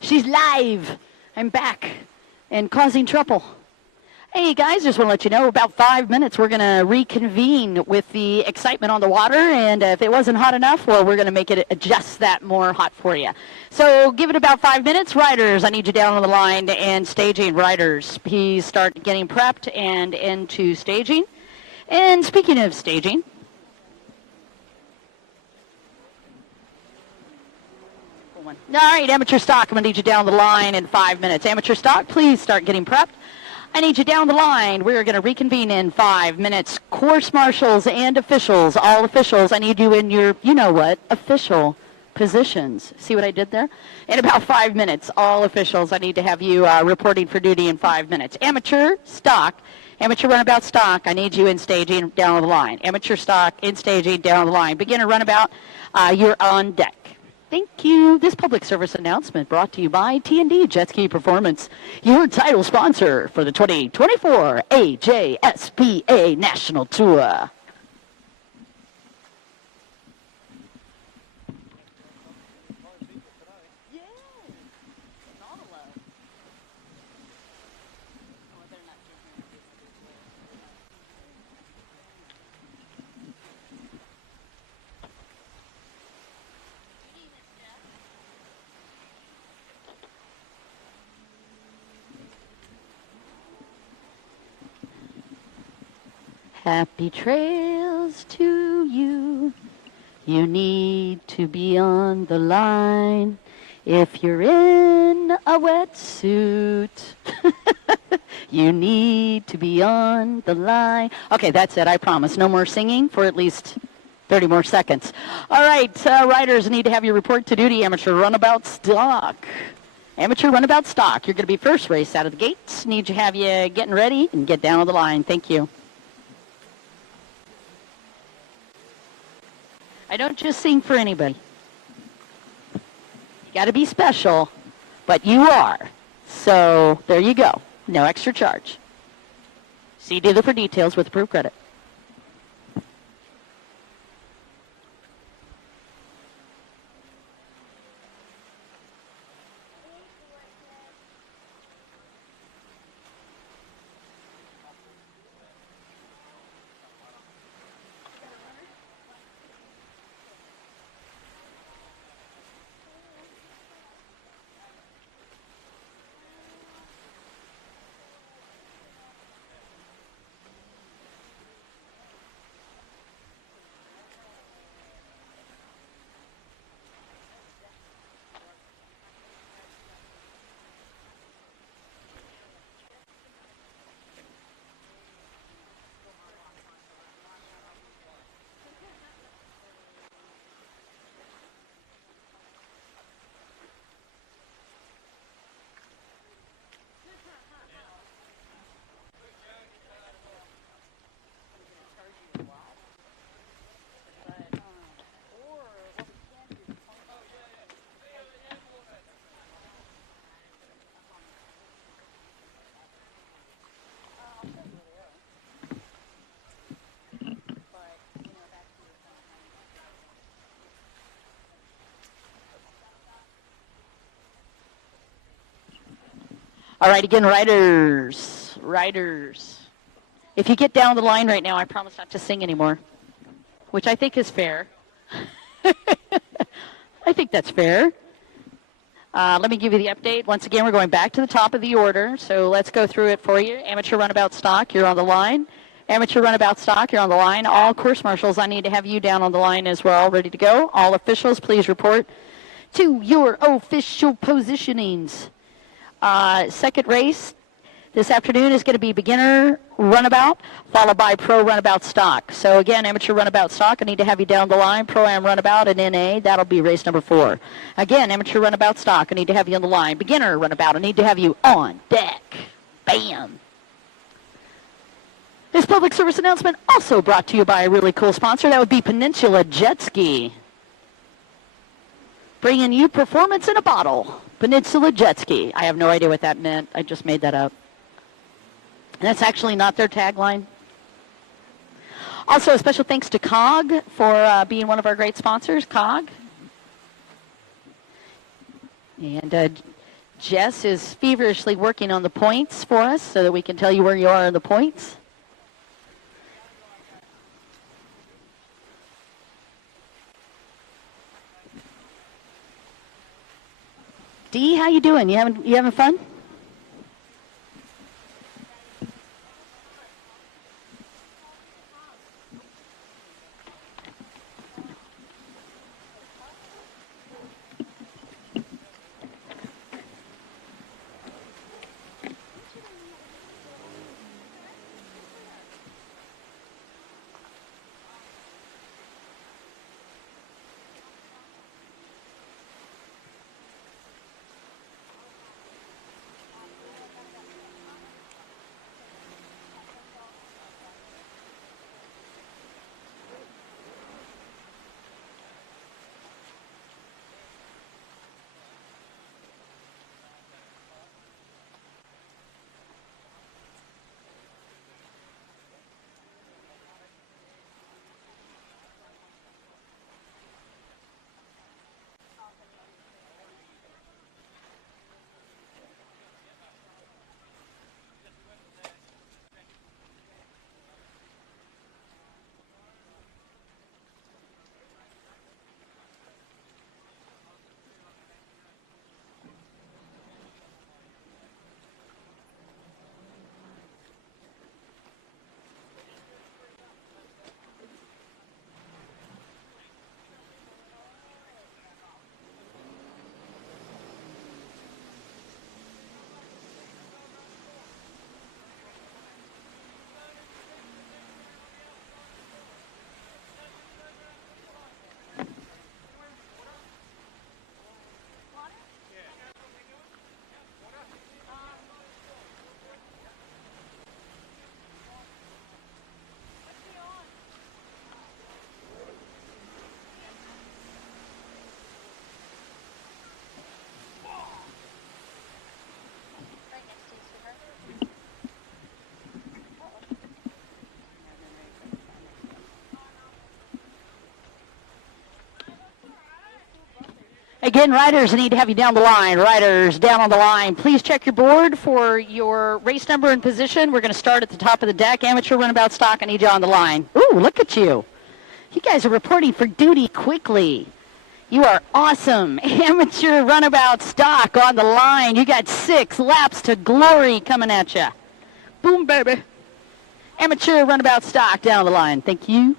she's live. I'm back and causing trouble. Hey guys, just want to let you know, about 5 minutes, we're going to reconvene with the excitement on the water, and if it wasn't hot enough, well, we're going to make it just that more hot for you. So give it about 5 minutes. Riders, I need you down on the line and staging. Riders, please start getting prepped and into staging. And speaking of staging, all right, amateur stock, I'm going to need you down the line in 5 minutes. Amateur stock, please start getting prepped. I need you down the line. We're going to reconvene in 5 minutes. Course marshals and officials, all officials, I need you in your, you know what, official positions. See what I did there? In about 5 minutes, all officials, I need to have you reporting for duty in 5 minutes. Amateur stock, amateur runabout stock, I need you in staging down the line. Amateur stock, in staging down the line. Beginner runabout, you're on deck. Thank you. This public service announcement brought to you by T&D Jet Ski Performance, your title sponsor for the 2024 AJSBA National Tour. Happy trails to you. You need to be on the line. If you're in a wetsuit, you need to be on the line. Okay, that's it. I promise. No more singing for at least 30 more seconds. All right, riders need to have your report to duty. Amateur runabout stock. Amateur runabout stock. You're going to be first race out of the gates. Need to have you getting ready and get down on the line. Thank you. I don't just sing for anybody. You got to be special, but you are. So there you go. No extra charge. See dealer for details with approved credit. All right, again, riders. If you get down the line right now, I promise not to sing anymore, which I think is fair. I think that's fair. Let me give you the update. Once again, we're going back to the top of the order, so let's go through it for you. Amateur runabout stock, you're on the line. Amateur runabout stock, you're on the line. All course marshals, I need to have you down on the line as well, ready to go. All officials, please report to your official positionings. Second race this afternoon is going to be beginner runabout, followed by pro runabout stock. So again, amateur runabout stock, I need to have you down the line. Proam runabout and NA, that'll be race number 4. Again, amateur runabout stock, I need to have you on the line. Beginner runabout, I need to have you on deck. Bam. This public service announcement also brought to you by a really cool sponsor. That would be Peninsula Jet Ski. Bringing you performance in a bottle. Peninsula Jet Ski. I have no idea what that meant. I just made that up. That's actually not their tagline. Also, a special thanks to COG for being one of our great sponsors. COG. And Jess is feverishly working on the points for us so that we can tell you where you are in the points. Dee, how you doing? You having fun? Again, riders, I need to have you down the line. Riders, down on the line. Please check your board for your race number and position. We're going to start at the top of the deck. Amateur runabout stock, I need you on the line. Ooh, look at you. You guys are reporting for duty quickly. You are awesome. Amateur runabout stock on the line. You got 6 laps to glory coming at you. Boom, baby. Amateur runabout stock down the line. Thank you.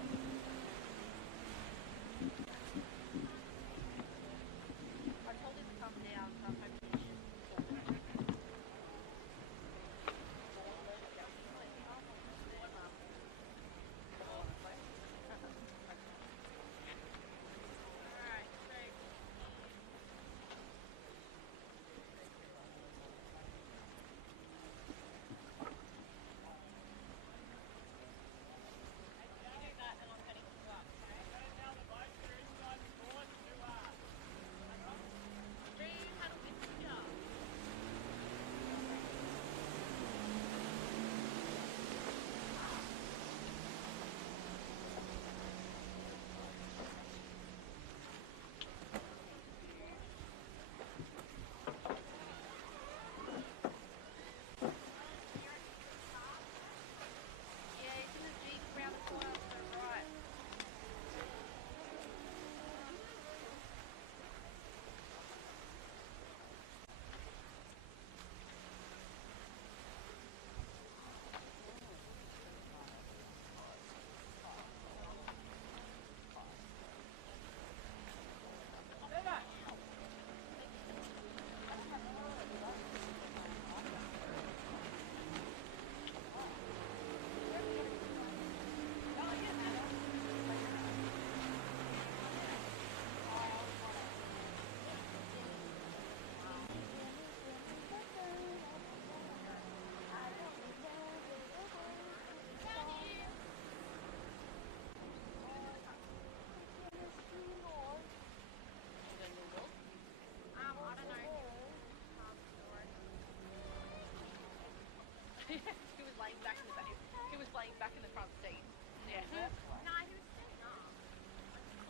He was laying back in the back. He was laying back in the front seat. Yeah. No, he was standing up.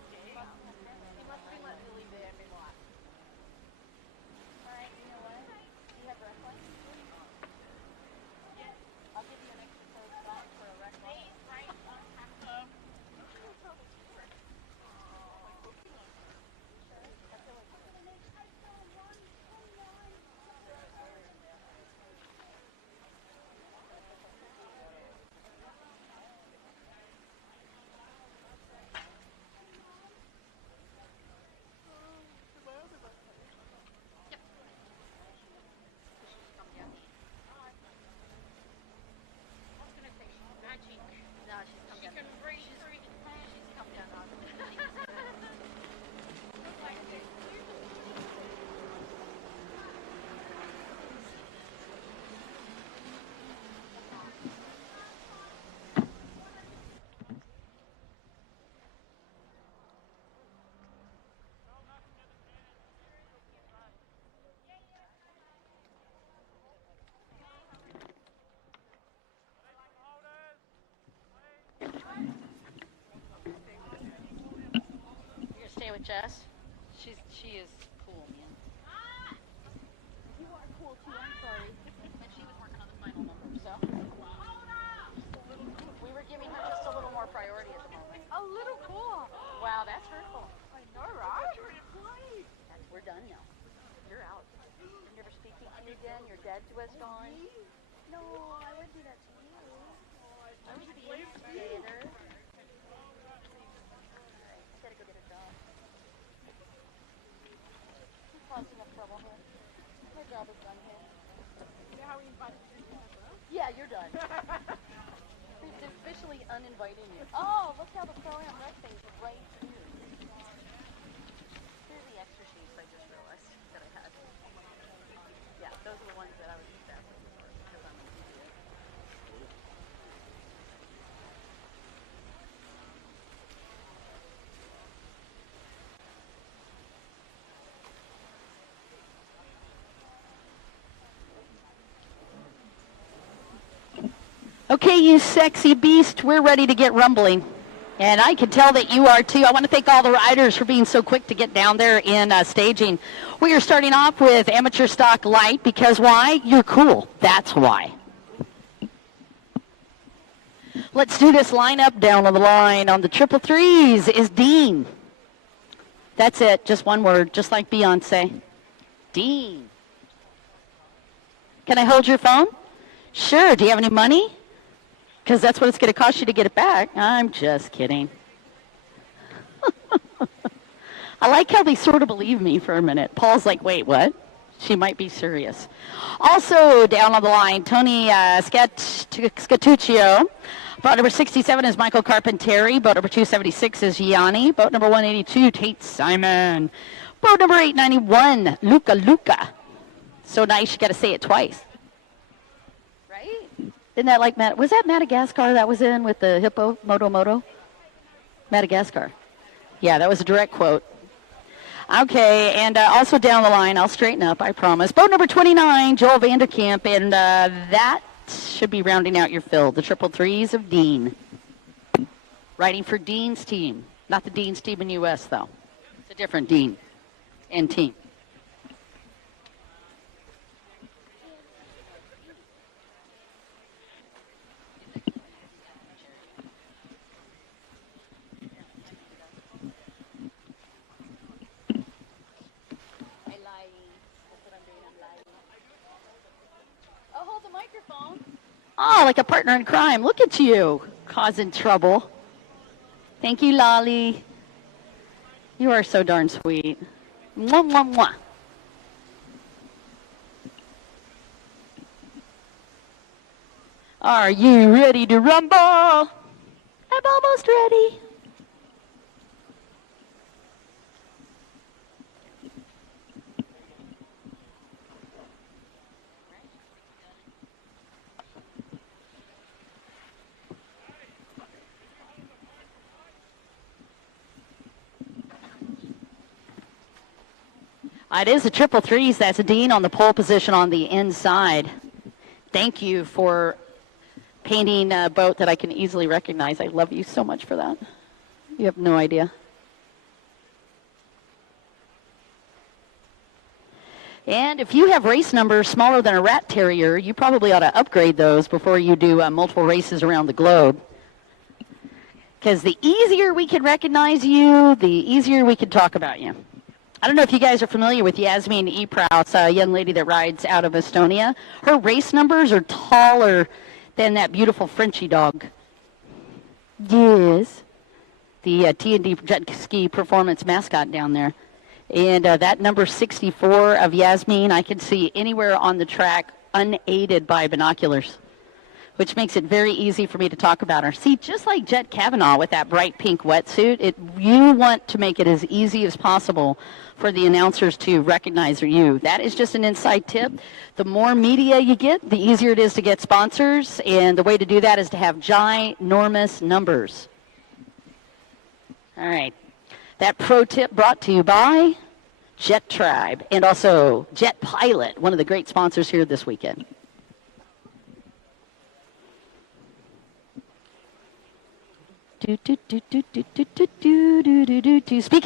Yeah. He must have been like Lily there and been like. stay with Jess? She is cool, man. You are cool too. I'm sorry. And she was working on the final number, so we were giving her just a little more priority at the moment. A little cool. Wow, that's hurtful. I know, right? We're done now. You're out. I'm never speaking to you again. You're dead to us, Dawn. No, I wouldn't do that to you. I was the instigator. Alright, I gotta go get a job. I'm causing enough trouble here. My job is done here. You know how we invited you to that? Yeah, you're done. He's officially uninviting you. Oh, look how the Proam rec thing's right here. Here are the extra sheets I just realized that I had. Yeah, those are the ones that I was asking for because I'm an idiot. Okay, you sexy beast, we're ready to get rumbling. And I can tell that you are too. I want to thank all the riders for being so quick to get down there in staging. We are starting off with amateur stock light because why? You're cool. That's why. Let's do this lineup. Down on the line on the triple threes is Dean. That's it. Just one word, just like Beyonce. Dean. Can I hold your phone? Sure. Do you have any money? Because that's what it's going to cost you to get it back. I'm just kidding. I like how they sort of believe me for a minute. Paul's like, wait, what? She might be serious. Also, down on the line, Tony Scatuccio. Boat number 67 is Michael Carpenteri. Boat number 276 is Yanni. Boat number 182, Tate Simon. Boat number 891, Luca. So nice, you got to say it twice. Right? Isn't that like, was that Madagascar that was in with the hippo, Moto? Madagascar. Yeah, that was a direct quote. Okay, and also down the line, I'll straighten up, I promise. Boat number 29, Joel Vanderkamp, and that should be rounding out your fill. The triple threes of Dean. Riding for Dean's team. Not the Dean's team in U.S., though. It's a different Dean and team. Oh, like a partner in crime. Look at you, causing trouble. Thank you, Lolly. You are so darn sweet. Mwah, mwah, mwah. Are you ready to rumble? I'm almost ready. It is the triple threes. That's a Dean on the pole position on the inside. Thank you for painting a boat that I can easily recognize. I love you so much for that. You have no idea. And if you have race numbers smaller than a rat terrier, you probably ought to upgrade those before you do multiple races around the globe. Because the easier we can recognize you, the easier we can talk about you. I don't know if you guys are familiar with Yasmin Epraus, a young lady that rides out of Estonia. Her race numbers are taller than that beautiful Frenchie dog. Yes. The T&D jet ski performance mascot down there. And that number 64 of Yasmin, I can see anywhere on the track unaided by binoculars, which makes it very easy for me to talk about her. See, just like Jet Kavanaugh with that bright pink wetsuit, you want to make it as easy as possible for the announcers to recognize you. That is just an inside tip. The more media you get, the easier it is to get sponsors, and the way to do that is to have ginormous numbers. All right. That pro tip brought to you by Jet Tribe and also Jet Pilot, one of the great sponsors here this weekend. Speaking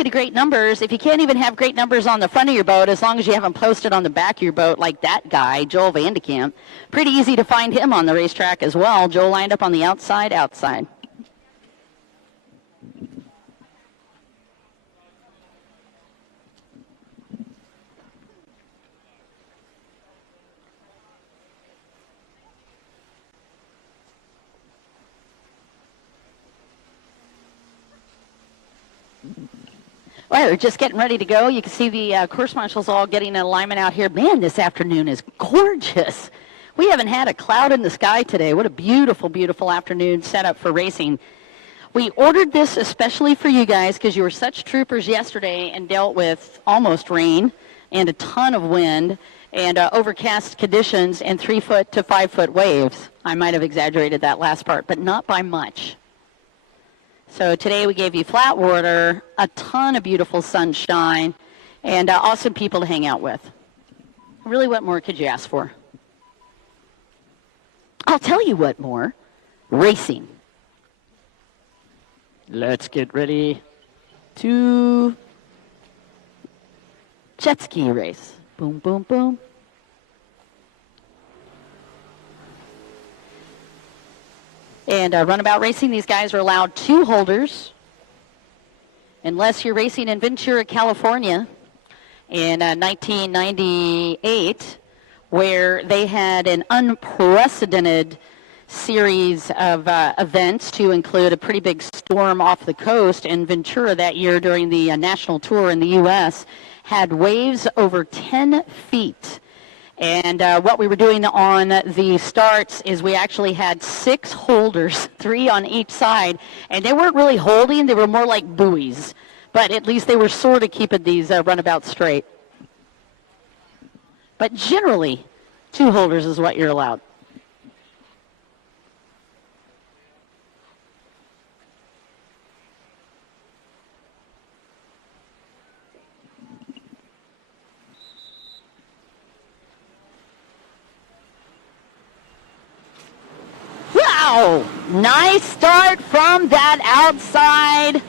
of great numbers, if you can't even have great numbers on the front of your boat, as long as you have them posted on the back of your boat, like that guy, Joel Vandekamp, pretty easy to find him on the racetrack as well. Joel lined up on the outside. Well, we're just getting ready to go. You can see the course marshals all getting an alignment out here. Man, this afternoon is gorgeous. We haven't had a cloud in the sky today. What a beautiful, beautiful afternoon set up for racing. We ordered this especially for you guys because you were such troopers yesterday and dealt with almost rain and a ton of wind and overcast conditions and 3-foot to 5-foot waves. I might have exaggerated that last part, but not by much. So today we gave you flat water, a ton of beautiful sunshine, and awesome people to hang out with. Really, what more could you ask for? I'll tell you what more. Racing. Let's get ready to jet ski race. Boom, boom, boom. And runabout racing, these guys are allowed 2 holders unless you're racing in Ventura, California in 1998, where they had an unprecedented series of events to include a pretty big storm off the coast. And Ventura that year during the national tour in the U.S. had waves over 10 feet. And what we were doing on the starts is we actually had 6 holders, 3 on each side, and they weren't really holding, they were more like buoys, but at least they were sort of keeping these runabouts straight. But generally, 2 holders is what you're allowed. Wow, nice start from that outside.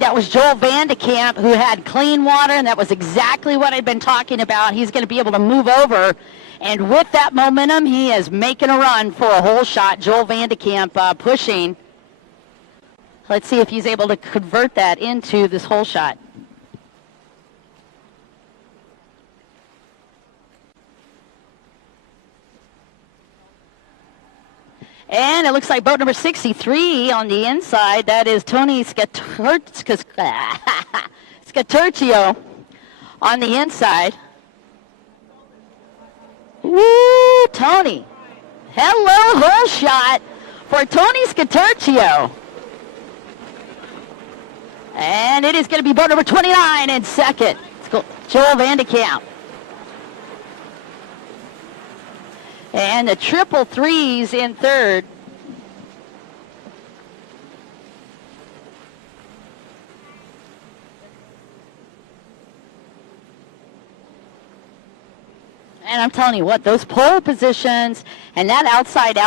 That was Joel Vandekamp, who had clean water, and that was exactly what I'd been talking about. He's going to be able to move over, and with that momentum, he is making a run for a hole shot. Joel Vandekamp pushing. Let's see if he's able to convert that into this hole shot. And it looks like boat number 63 on the inside. That is Tony Scaturcio on the inside. Woo, Tony. Hello, hole shot for Tony Scaturcio. And it is going to be boat number 29 in second. Joel Vandekamp. And the triple threes in third. And I'm telling you what, those pole positions and that outside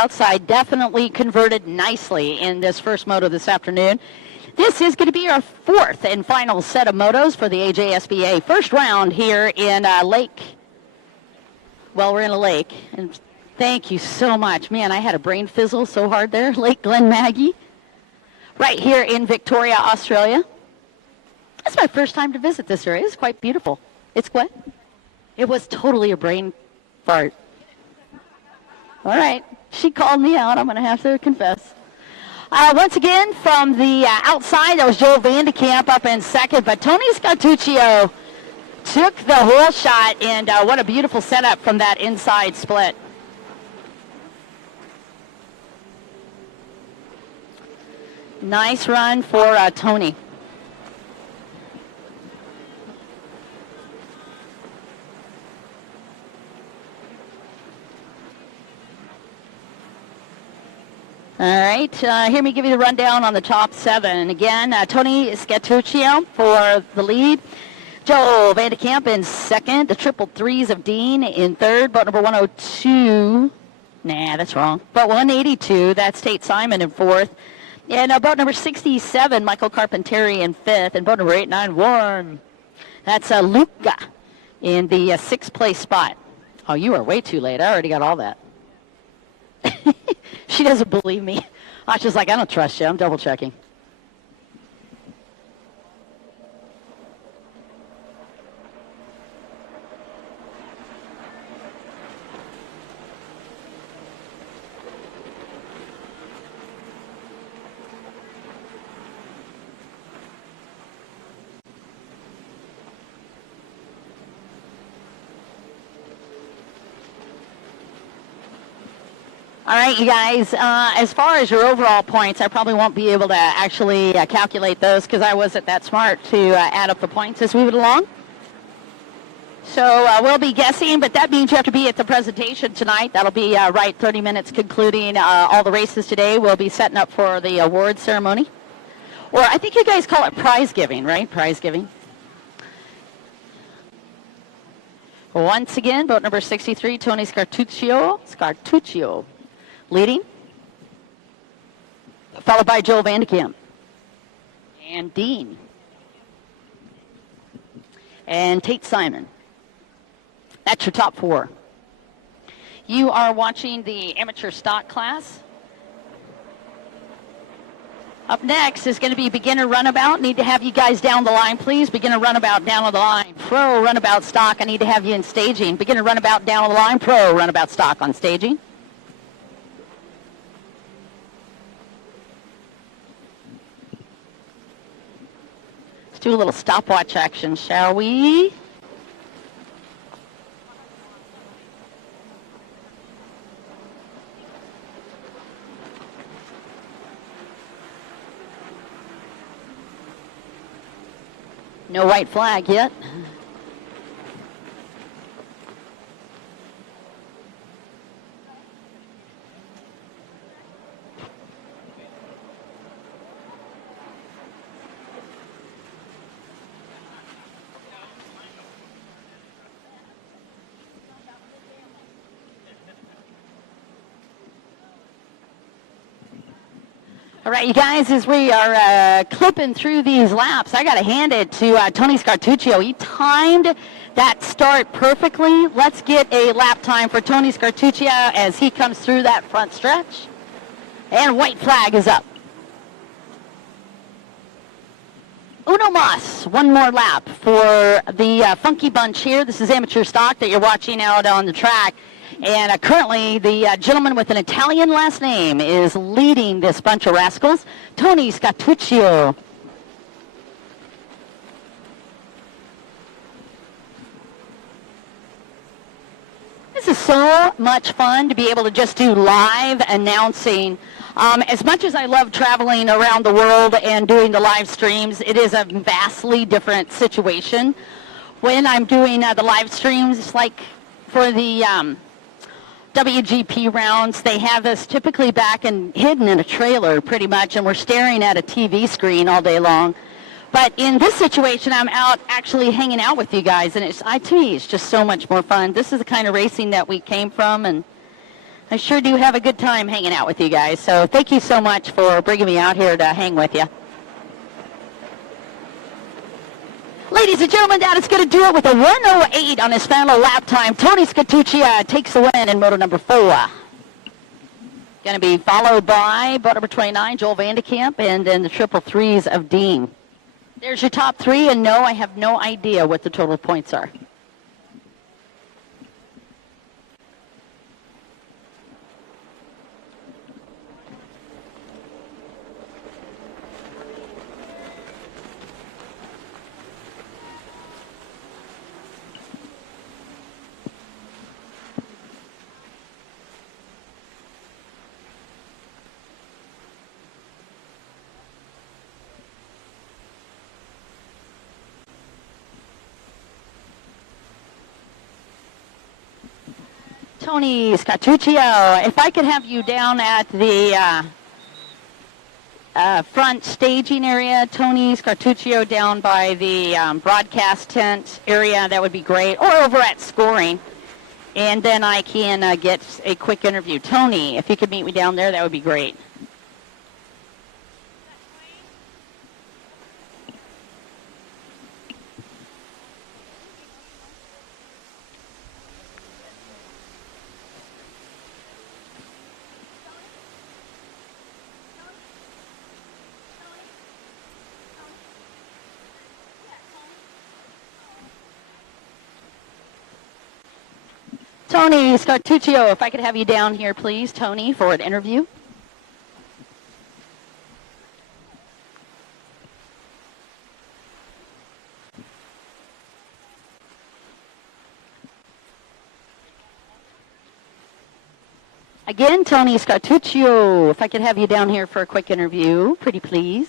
definitely converted nicely in this first moto this afternoon. This is going to be our 4th and final set of motos for the AJSBA first round here in Lake. Well, we're in a lake, and thank you so much. Man, I had a brain fizzle so hard there. Lake Glenmaggie, right here in Victoria, Australia. It's my first time to visit this area. It's quite beautiful. It's what? It was totally a brain fart. All right. She called me out. I'm going to have to confess. Once again, from the outside, that was Joel Vandekamp up in second, but Tony Scaturcio took the hole shot, and what a beautiful setup from that inside split. Nice run for Tony. All right, here me give you the rundown on the top 7. Again, Tony Scaturcio for the lead. Joel Vandekamp in second. The triple threes of Dean in third. Boat number 102. Nah, that's wrong. Boat 182, that's Tate Simon in fourth. And boat number 67, Michael Carpentieri in 5th, and boat number 891. That's Luca in the 6th place spot. Oh, you are way too late. I already got all that. She doesn't believe me. Asha's like, I don't trust you. I'm double checking. All right, you guys, as far as your overall points, I probably won't be able to actually calculate those because I wasn't that smart to add up the points as we went along. So we'll be guessing, but that means you have to be at the presentation tonight. That'll be right 30 minutes concluding all the races today. We'll be setting up for the award ceremony. Or I think you guys call it prize giving, right? Prize giving. Once again, boat number 63, Tony Scartuccio. Leading, followed by Joel Vandekamp and Dean and Tate Simon. That's your top 4. You are watching the amateur stock class. Up next is going to be beginner runabout. Need to have you guys down the line, please. Beginner runabout down on the line. Pro runabout stock, I need to have you in staging. Beginner runabout down on the line. Pro runabout stock on staging. Do a little stopwatch action, shall we? No white flag yet. All right, you guys, as we are clipping through these laps, I got to hand it to Tony Scartuccio. He timed that start perfectly. Let's get a lap time for Tony Scartuccio as he comes through that front stretch. And white flag is up. Uno mas, one more lap for the Funky Bunch here. This is amateur stock that you're watching out on the track. And currently, the gentleman with an Italian last name is leading this bunch of rascals, Tony Scartuccio. This is so much fun to be able to just do live announcing. As much as I love traveling around the world and doing the live streams, it is a vastly different situation. When I'm doing the live streams, like for the WGP rounds, they have us typically back and hidden in a trailer pretty much, and we're staring at a TV screen all day long. But in this situation, I'm out actually hanging out with you guys, and to me, it's just so much more fun. This is the kind of racing that we came from, and I sure do have a good time hanging out with you guys. So thank you so much for bringing me out here to hang with you. Ladies and gentlemen, that is going to do it with a 1:08 on his final lap time. Tony Scartuccio takes the win in moto number 4. Going to be followed by boat number 29, Joel Vandekamp, and then the triple threes of Dean. There's your top 3, and no, I have no idea what the total points are. Tony Scartuccio, if I could have you down at the front staging area, Tony Scartuccio down by the broadcast tent area, that would be great, or over at scoring, and then I can get a quick interview. Tony, if you could meet me down there, that would be great. Tony Scartuccio, if I could have you down here, please, Tony, for an interview. Again, Tony Scartuccio, if I could have you down here for a quick interview, pretty please.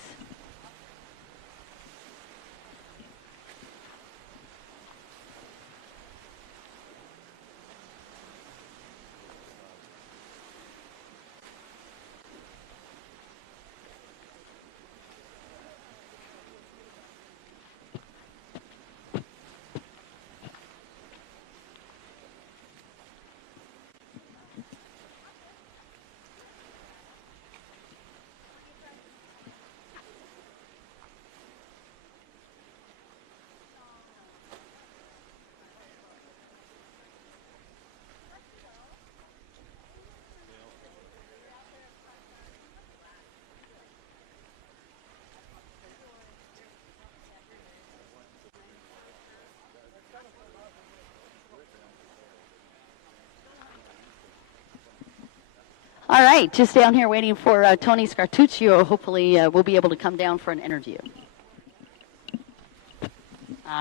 All right, just down here waiting for Tony Scartuccio. Hopefully we'll be able to come down for an interview.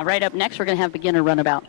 Right up next, we're going to have beginner runabout.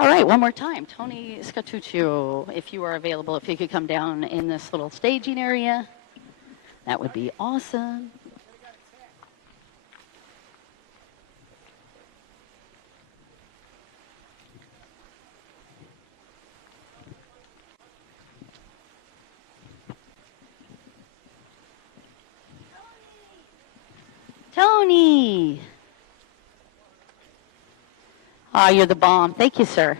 All right, one more time. Tony Scartuccio, if you are available, if you could come down in this little staging area, that would be awesome. Tony! Oh, you're the bomb. Thank you, sir.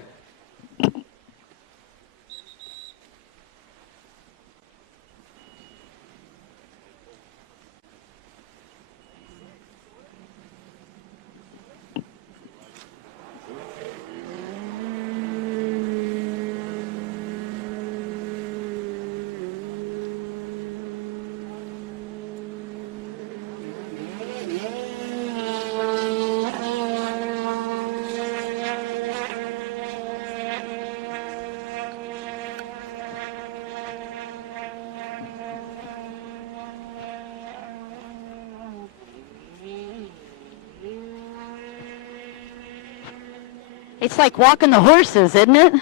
It's like walking the horses, isn't it?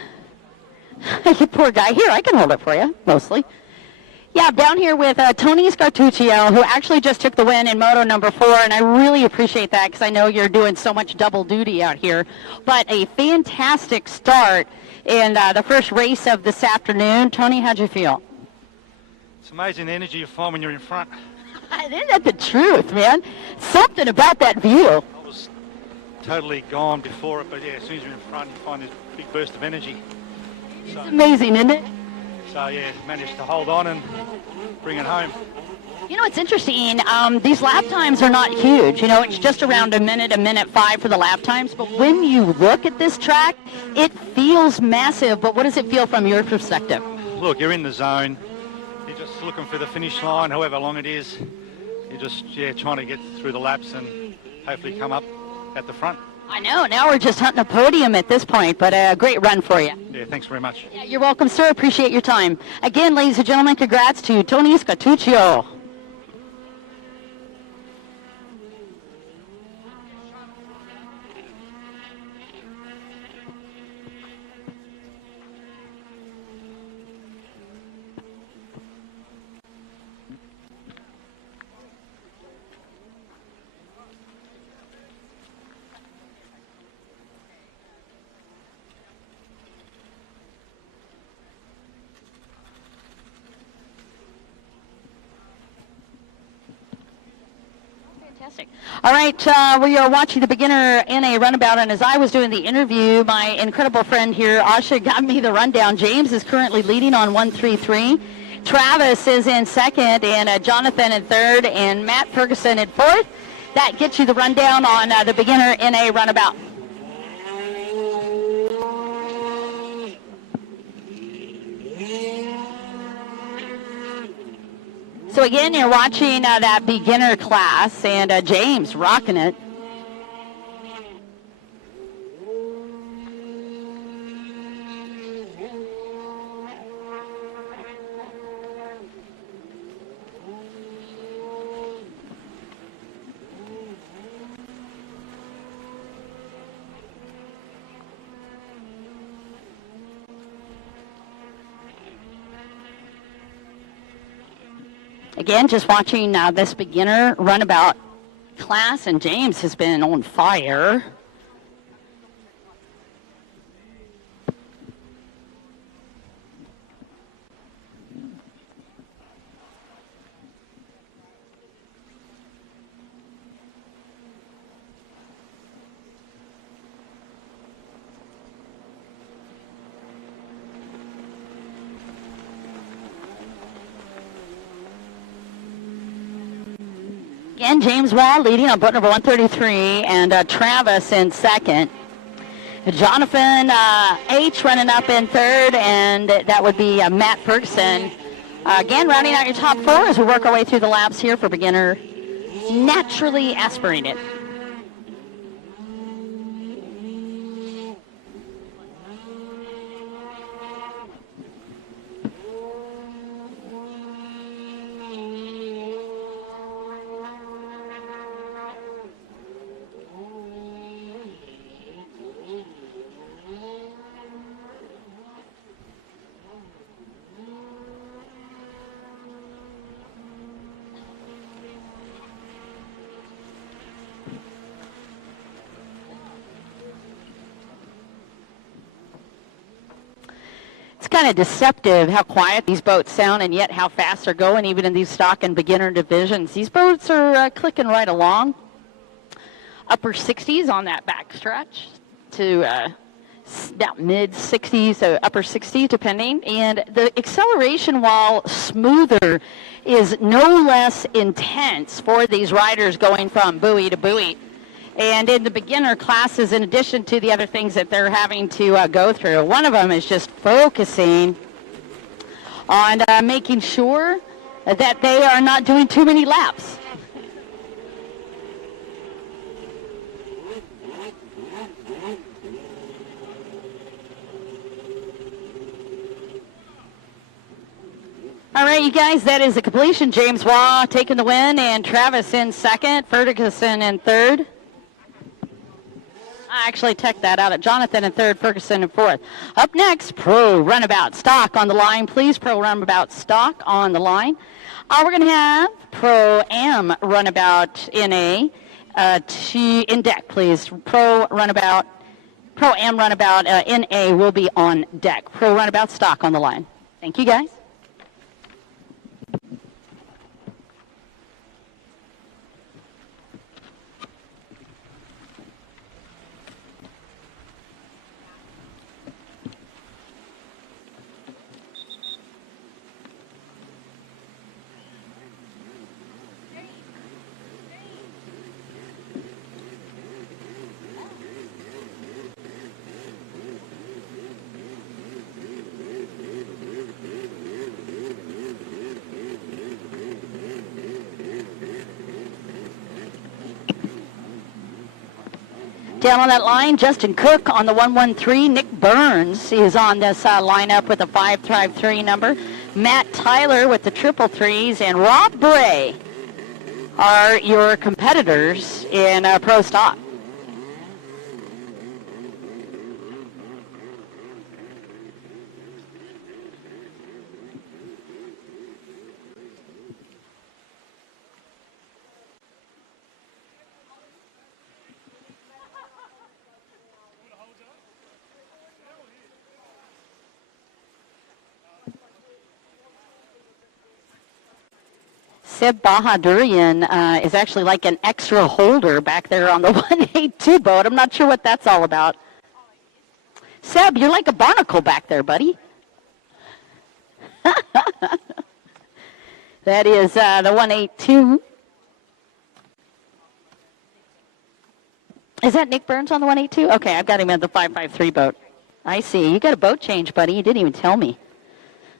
You poor guy. Here, I can hold it for you, mostly. Yeah, I'm down here with Tony Scartuccio, who actually just took the win in Moto number 4, and I really appreciate that because I know you're doing so much double duty out here. But a fantastic start in the first race of this afternoon. Tony, how'd you feel? It's amazing the energy you find when you're in front. Isn't that the truth, man? Something about that view. I was totally gone before it, but yeah, as soon as you're in front, you find this big burst of energy. It's amazing, isn't it? So yeah, managed to hold on and bring it home. You know, it's interesting. These lap times are not huge. You know, it's just around a minute 5 for the lap times. But when you look at this track, it feels massive. But what does it feel from your perspective? Look, you're in the zone. You're just looking for the finish line, however long it is. You're just trying to get through the laps and hopefully come up at the front. I know. Now we're just hunting a podium at this point, but a great run for you. Yeah, thanks very much. Yeah, you're welcome, sir. Appreciate your time. Again, ladies and gentlemen, congrats to Tony Scartuccio. Fantastic. All right, we are watching the beginner NA runabout, and as I was doing the interview, my incredible friend here, Asha, got me the rundown. James is currently leading on 133. Travis is in second, and Jonathan in third, and Matt Ferguson in fourth. That gets you the rundown on the beginner NA runabout. So again, you're watching that beginner class, and James rocking it. Again, just watching this beginner runabout class, and James has been on fire. Again, James Wall leading on boat number 133, and Travis in second. Jonathan H. running up in third, and that would be Matt Ferguson. Again, rounding out your top four as we work our way through the laps here for beginner naturally aspirated. It's kind of deceptive how quiet these boats sound and yet how fast they're going, even in these stock and beginner divisions. These boats are clicking right along. Upper 60s on that back stretch to about mid 60s, so upper 60s depending. And the acceleration, while smoother, is no less intense for these riders going from buoy to buoy. And in the beginner classes, in addition to the other things that they're having to go through, one of them is just focusing on making sure that they are not doing too many laps. All right, you guys, that is the completion. James Waugh taking the win, and Travis in second, Ferguson in third. I actually checked that out at Jonathan in third, Ferguson in fourth. Up next, Pro Runabout Stock on the line. Please, Pro Runabout Stock on the line. We're going to have Proam Runabout NA in deck, please. Proam Runabout NA will be on deck. Pro Runabout Stock on the line. Thank you, guys. Down on that line, Justin Cook on the 113. Nick Burns is on this lineup with a 553 number. Matt Tyler with the 333s, and Rob Bray are your competitors in Pro Stock. Seb Bahadurian is actually like an extra holder back there on the 182 boat. I'm not sure what that's all about. Seb, you're like a barnacle back there, buddy. That is the 182. Is that Nick Burns on the 182? Okay, I've got him at the 553 boat. I see. You got a boat change, buddy. You didn't even tell me.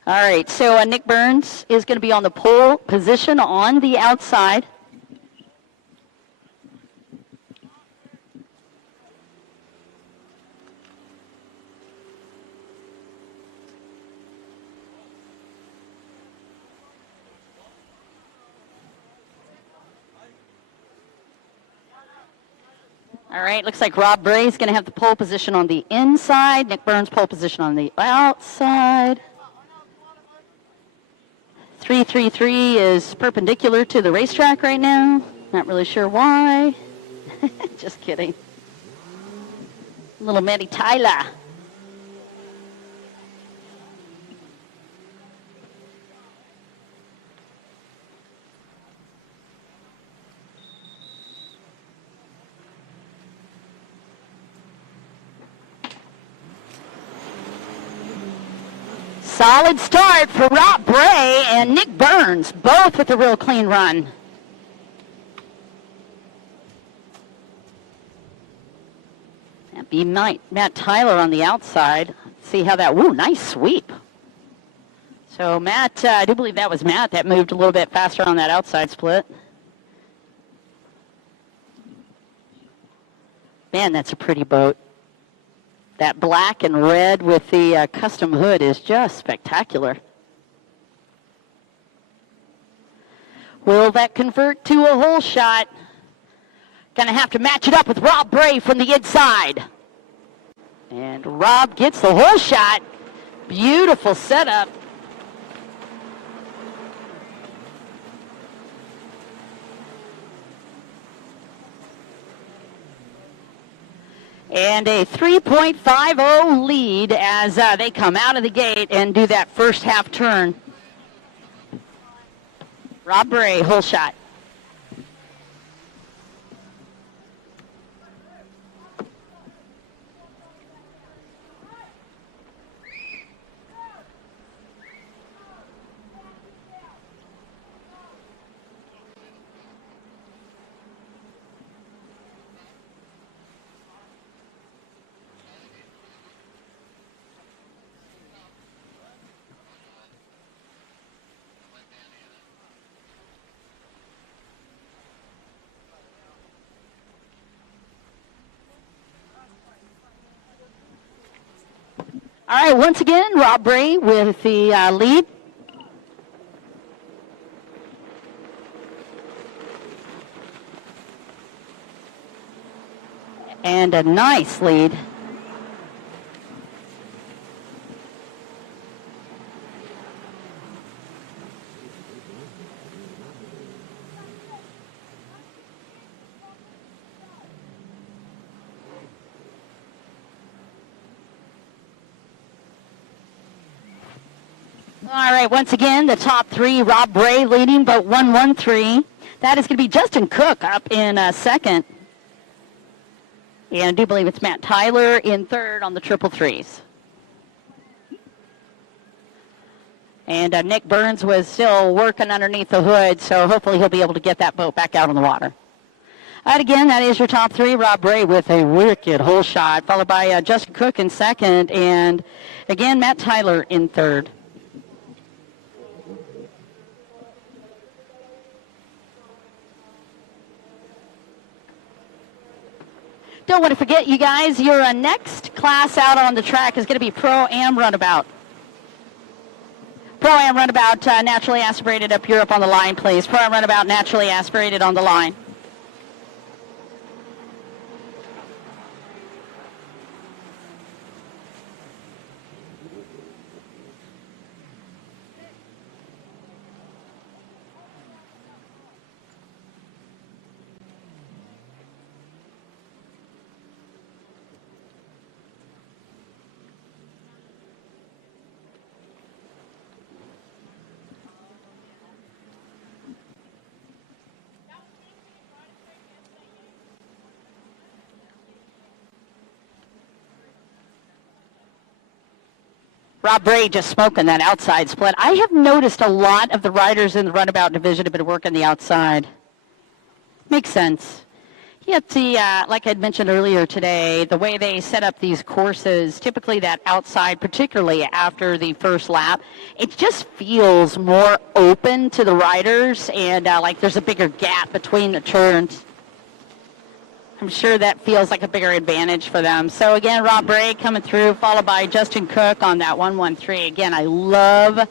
All right, so Nick Burns is going to be on the pole position on the outside. All right, looks like Rob Bray is going to have the pole position on the inside. Nick Burns pole position on the outside. 333 is perpendicular to the racetrack right now. Not really sure why. Just kidding. Little Maddie Tyler. Solid start for Rob Bray and Nick Burns, both with a real clean run. That'd be Matt Tyler on the outside. See how that, woo, nice sweep. So Matt, I do believe that was Matt that moved a little bit faster on that outside split. Man, that's a pretty boat. That black and red with the custom hood is just spectacular. Will that convert to a hole shot? Gonna have to match it up with Rob Bray from the inside. And Rob gets the hole shot. Beautiful setup. And a 3.50 lead as they come out of the gate and do that first half turn. Rob Bray, hole shot. All right, once again, Rob Bray with the lead. And a nice lead. All right, once again, the top three, Rob Bray leading, but 1-1-3. That is going to be Justin Cook up in second. And I do believe it's Matt Tyler in third on the triple threes. And Nick Burns was still working underneath the hood, so hopefully he'll be able to get that boat back out on the water. All right, again, that is your top three. Rob Bray with a wicked hole shot, followed by Justin Cook in second, and again, Matt Tyler in third. Don't want to forget, you guys, your next class out on the track is going to be Proam runabout. Proam runabout, naturally aspirated up Europe on the line, please. Proam runabout, naturally aspirated on the line. Rob Bray just smoking that outside split. I have noticed a lot of the riders in the runabout division have been working the outside. Makes sense. Yet the, like I'd mentioned earlier today, the way they set up these courses, typically that outside, particularly after the first lap, it just feels more open to the riders and like there's a bigger gap between the turns. I'm sure that feels like a bigger advantage for them. So again, Rob Bray coming through, followed by Justin Cook on that 113. Again, I love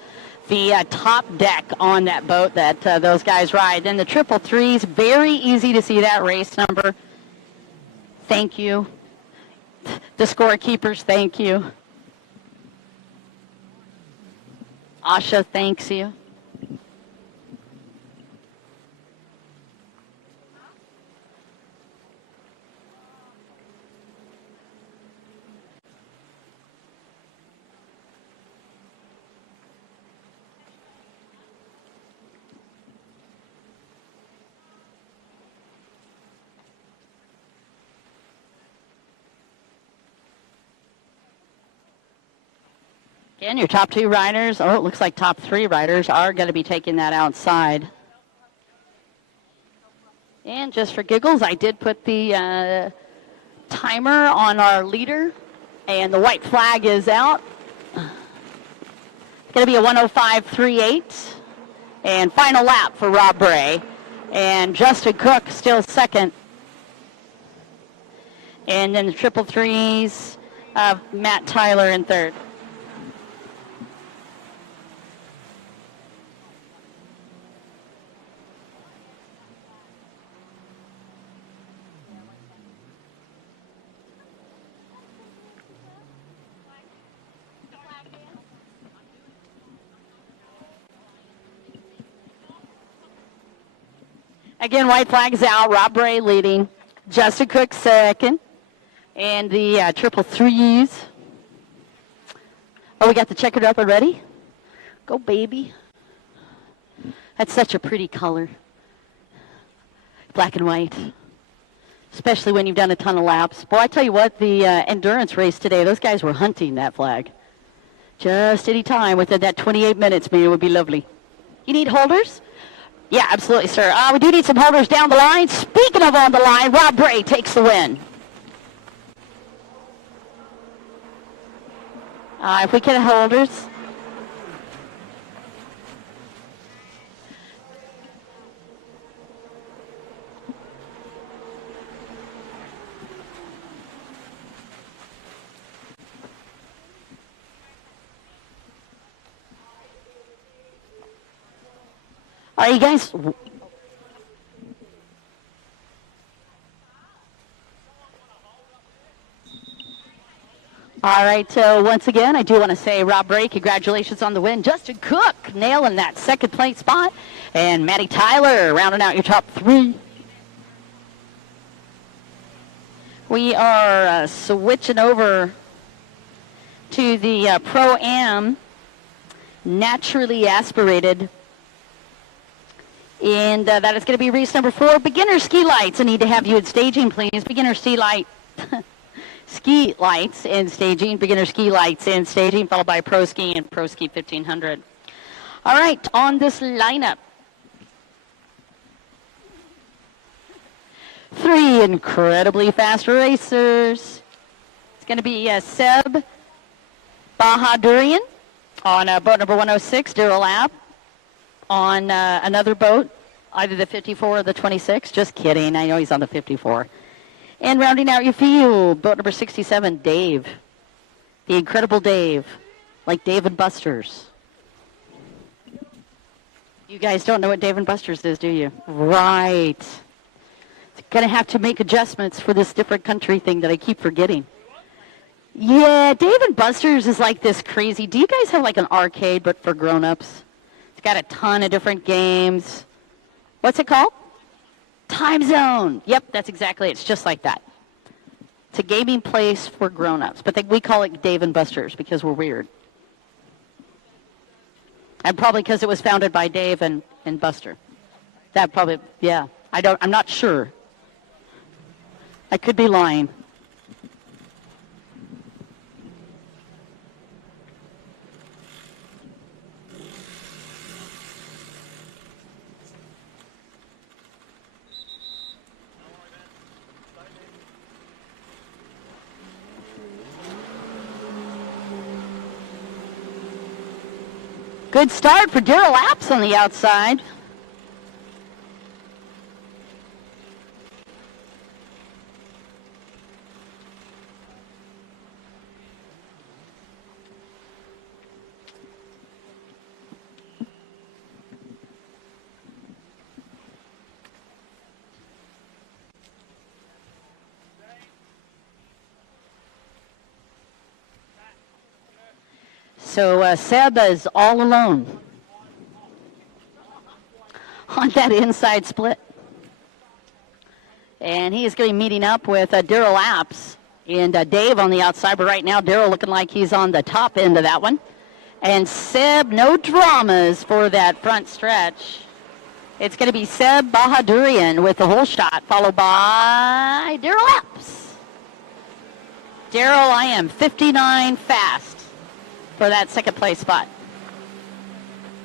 the top deck on that boat that those guys ride. Then the 333s, very easy to see that race number. Thank you. The scorekeepers, thank you. Asha thanks you. Again, your top two riders, it looks like top three riders are going to be taking that outside. And just for giggles, I did put the timer on our leader, and the white flag is out. It's going to be a 105.38, and final lap for Rob Bray. And Justin Cook still second. And then the 333s, Matt Tyler in third. Again, white flag's out. Rob Bray leading. Justin Cook second. And the 333s. Oh, we got the checkered up already? Go, baby. That's such a pretty color. Black and white. Especially when you've done a ton of laps. Boy, I tell you what, the endurance race today, those guys were hunting that flag. Just any time within that 28 minutes, man, it would be lovely. You need holders? Yeah, absolutely, sir. We do need some holders down the line. Speaking of on the line, Rob Bray takes the win. If we get holders. All right, you guys. All right, so once again, I do want to say, Rob Bray, congratulations on the win. Justin Cook nailing that second place spot. And Matty Tyler rounding out your top three. We are switching over to the Pro-Am naturally aspirated. And that is going to be race number 4, beginner ski lights. I need to have you in staging, please. Beginner ski light. Ski lights and staging, beginner ski lights and staging, followed by pro ski and pro ski 1500. All right, on this lineup, 3 incredibly fast racers. It's going to be Seb Bahadurian on boat number 106, Duralab. On another boat, either the 54 or the 26. Just kidding, I know he's on the 54. And rounding out your field, boat number 67, Dave. The incredible Dave, like Dave and Buster's. You guys don't know what Dave and Buster's is, do you? Right. Going to have to make adjustments for this different country thing that I keep forgetting. Yeah, Dave and Buster's is like this crazy. Do you guys have like an arcade but for grown-ups? It's got a ton of different games. What's it called? Time Zone. Yep, that's exactly it. It's just like that. It's a gaming place for grown-ups, but we call it Dave and Buster's because we're weird. And probably because it was founded by Dave and Buster. That probably, yeah. I'm not sure. I could be lying. Good start for Daryl Apps on the outside. So Seb is all alone on that inside split. And he is going to be meeting up with Daryl Apps and Dave on the outside. But right now, Daryl looking like he's on the top end of that one. And Seb, no dramas for that front stretch. It's going to be Seb Bahadurian with the whole shot, followed by Daryl Apps. Daryl, I am 59 fast for that second place spot.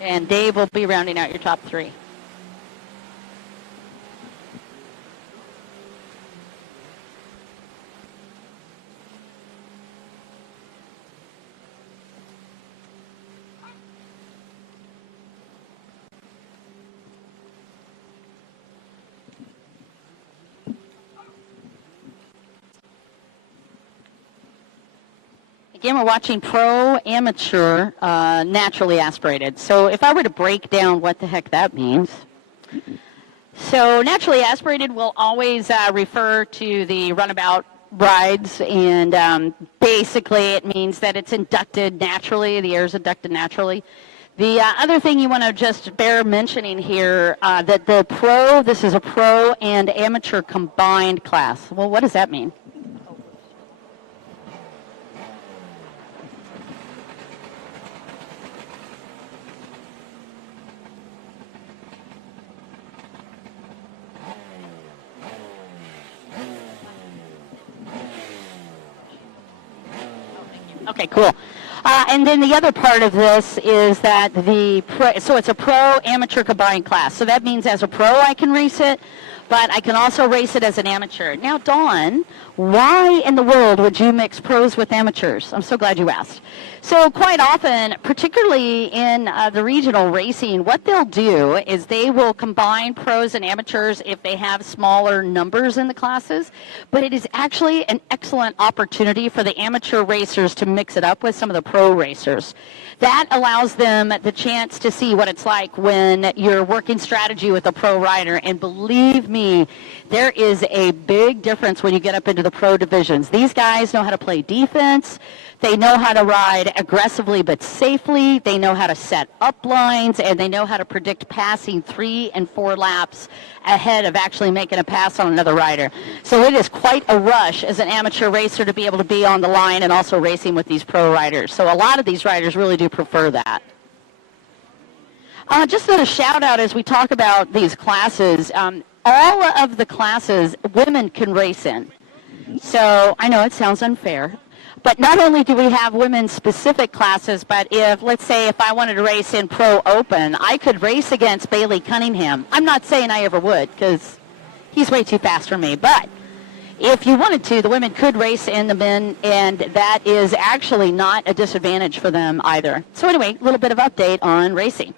And Dave will be rounding out your top three. Again, we're watching pro amateur naturally aspirated. So if I were to break down what the heck that means. So naturally aspirated will always refer to the runabout rides, and basically it means that it's inducted naturally, the air is inducted naturally. The other thing you want to just bear mentioning here, that the pro, this is a pro and amateur combined class. Well, what does that mean? Okay, cool. And then the other part of this is that so it's a pro amateur combined class. So that means as a pro I can race it, but I can also race it as an amateur. Now, Dawn, why in the world would you mix pros with amateurs? I'm so glad you asked. So quite often, particularly in the regional racing, what they'll do is they will combine pros and amateurs if they have smaller numbers in the classes, but it is actually an excellent opportunity for the amateur racers to mix it up with some of the pro racers. That allows them the chance to see what it's like when you're working strategy with a pro rider, and believe me, there is a big difference when you get up into the pro divisions. These guys know how to play defense. They know how to ride aggressively but safely. They know how to set up lines, and they know how to predict passing 3 and 4 laps ahead of actually making a pass on another rider. So it is quite a rush as an amateur racer to be able to be on the line and also racing with these pro riders. So a lot of these riders really do prefer that. Just a shout out as we talk about these classes. All of the classes women can race in. So I know it sounds unfair, but not only do we have women-specific classes, but let's say, if I wanted to race in Pro Open, I could race against Bailey Cunningham. I'm not saying I ever would, because he's way too fast for me, but if you wanted to, the women could race in the men, and that is actually not a disadvantage for them either. So anyway, a little bit of update on racing.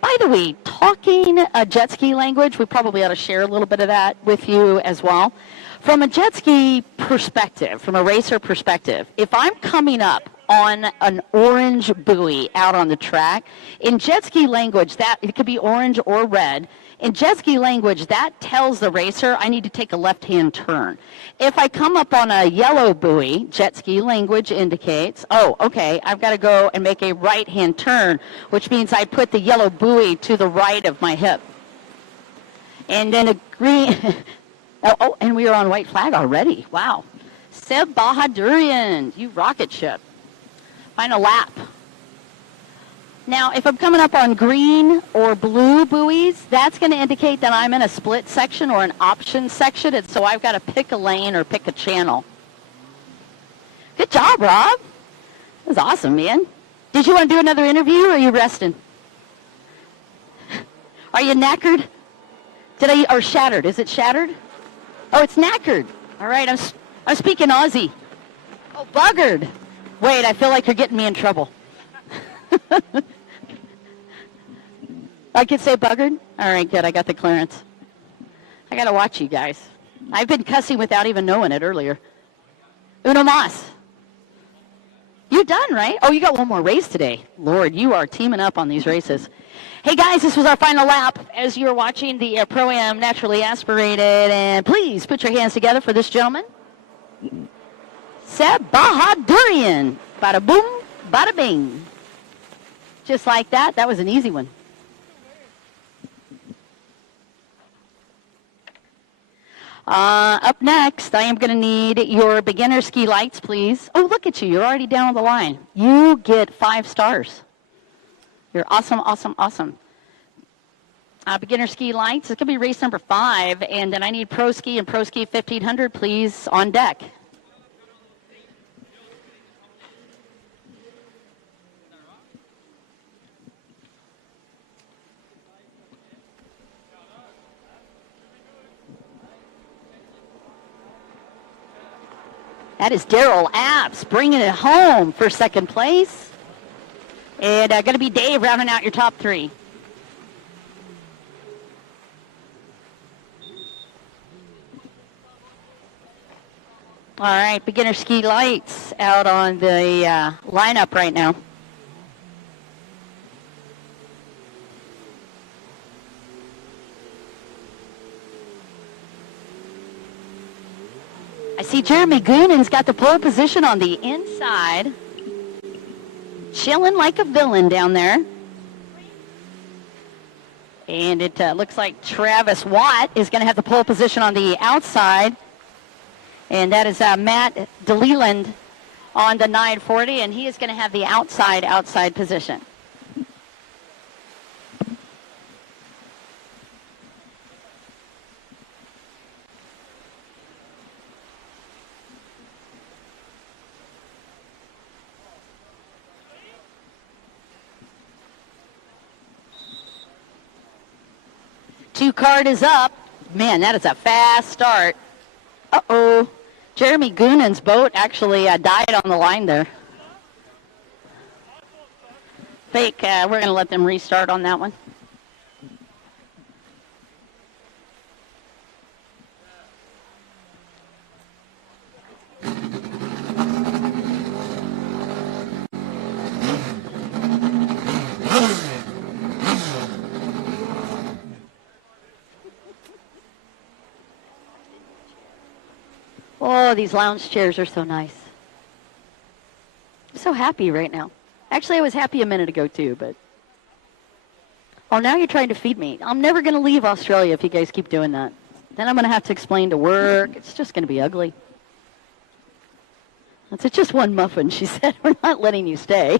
By the way, talking a jet ski language, we probably ought to share a little bit of that with you as well. From a jet ski perspective, from a racer perspective, if I'm coming up on an orange buoy out on the track, in jet ski language, that it could be orange or red. In jet ski language, that tells the racer I need to take a left-hand turn. If I come up on a yellow buoy, jet ski language indicates, oh, okay, I've got to go and make a right-hand turn, which means I put the yellow buoy to the right of my hip. And then a green... Oh, and we are on white flag already. Wow. Seb Bahadurian, you rocket ship. Final lap. Now, if I'm coming up on green or blue buoys, that's going to indicate that I'm in a split section or an option section, and so I've got to pick a lane or pick a channel. Good job, Rob. That was awesome, man. Did you want to do another interview, or are you resting? Are you knackered? Or shattered? Is it shattered? Oh, it's knackered. All right, I'm speaking Aussie. Oh, buggered. Wait, I feel like you're getting me in trouble. I could say buggered? All right, good. I got the clearance. I got to watch you guys. I've been cussing without even knowing it earlier. Uno mas. You done, right? Oh, you got one more race today. Lord, you are teaming up on these races. Hey, guys, this was our final lap as you're watching the Proam Naturally Aspirated. And please put your hands together for this gentleman. Seb Bahadurian. Bada boom, bada bing. Just like that. That was an easy one. Up next, I am going to need your beginner ski lights, please. Oh, look at you. You're already down on the line. You get 5 stars. You're awesome, awesome, awesome. Beginner ski lights. It's going to be race number 5. And then I need Pro Ski and Pro Ski 1500, please, on deck. That is Daryl Apps bringing it home for second place. And going to be Dave rounding out your top 3. All right, beginner ski lights out on the lineup right now. I see Jeremy Goonan's got the pole position on the inside. Chilling like a villain down there. And it looks like Travis Watt is going to have the pole position on the outside. And that is Matt DeLeland on the 940, and he is going to have the outside position. Two card is up. Man, that is a fast start. Uh-oh. Jeremy Goonan's boat actually died on the line there. Fake. We're going to let them restart on that one. Oh, these lounge chairs are so nice. I'm so happy right now. Actually, I was happy a minute ago, too, but... Oh, now you're trying to feed me. I'm never going to leave Australia if you guys keep doing that. Then I'm going to have to explain to work. It's just going to be ugly. It's just one muffin, she said. We're not letting you stay.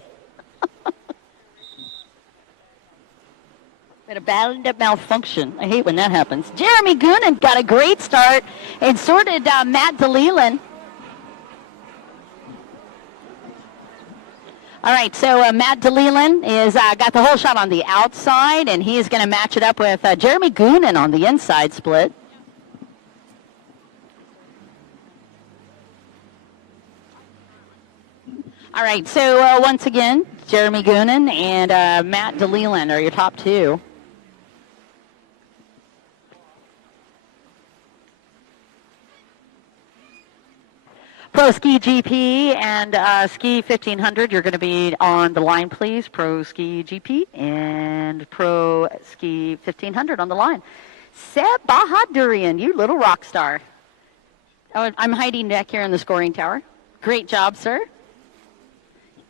Been a bad malfunction. I hate when that happens. Jeremy Goonan got a great start, and so did Matt DeLeland. All right, so Matt DeLeland is got the whole shot on the outside, and he is going to match it up with Jeremy Goonan on the inside split. All right, so once again, Jeremy Goonan and Matt DeLeland are your top 2. Pro Ski GP and Ski 1500, you're going to be on the line, please. Pro Ski GP and Pro Ski 1500 on the line. Seb Bahadurian, you little rock star. Oh, I'm hiding back here in the scoring tower. Great job, sir.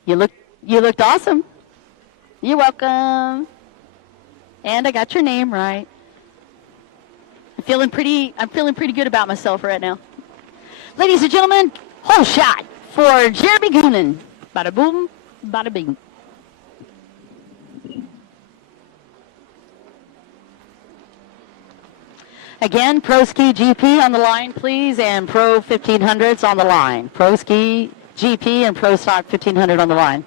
You looked awesome. You're welcome. And I got your name right. I'm feeling pretty good about myself right now. Ladies and gentlemen, whole shot for Jeremy Goonan. Bada boom, bada bing. Again, Pro Ski GP on the line, please, and Pro 1500s on the line. Pro Ski GP and Pro Stock 1500 on the line.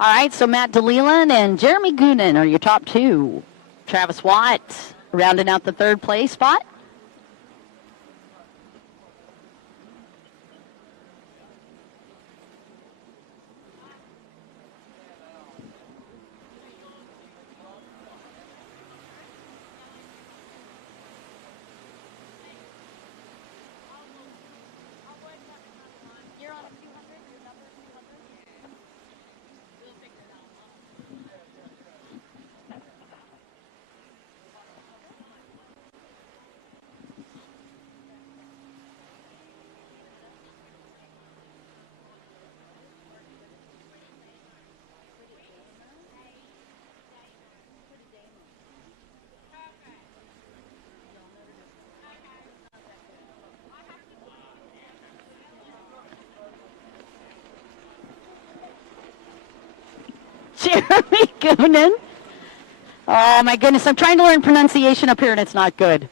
All right, so Matt DeLeland and Jeremy Goonan are your top 2. Travis Watt rounding out the 3rd place spot. Jeremy Goonan. Oh my goodness, I'm trying to learn pronunciation up here and it's not good.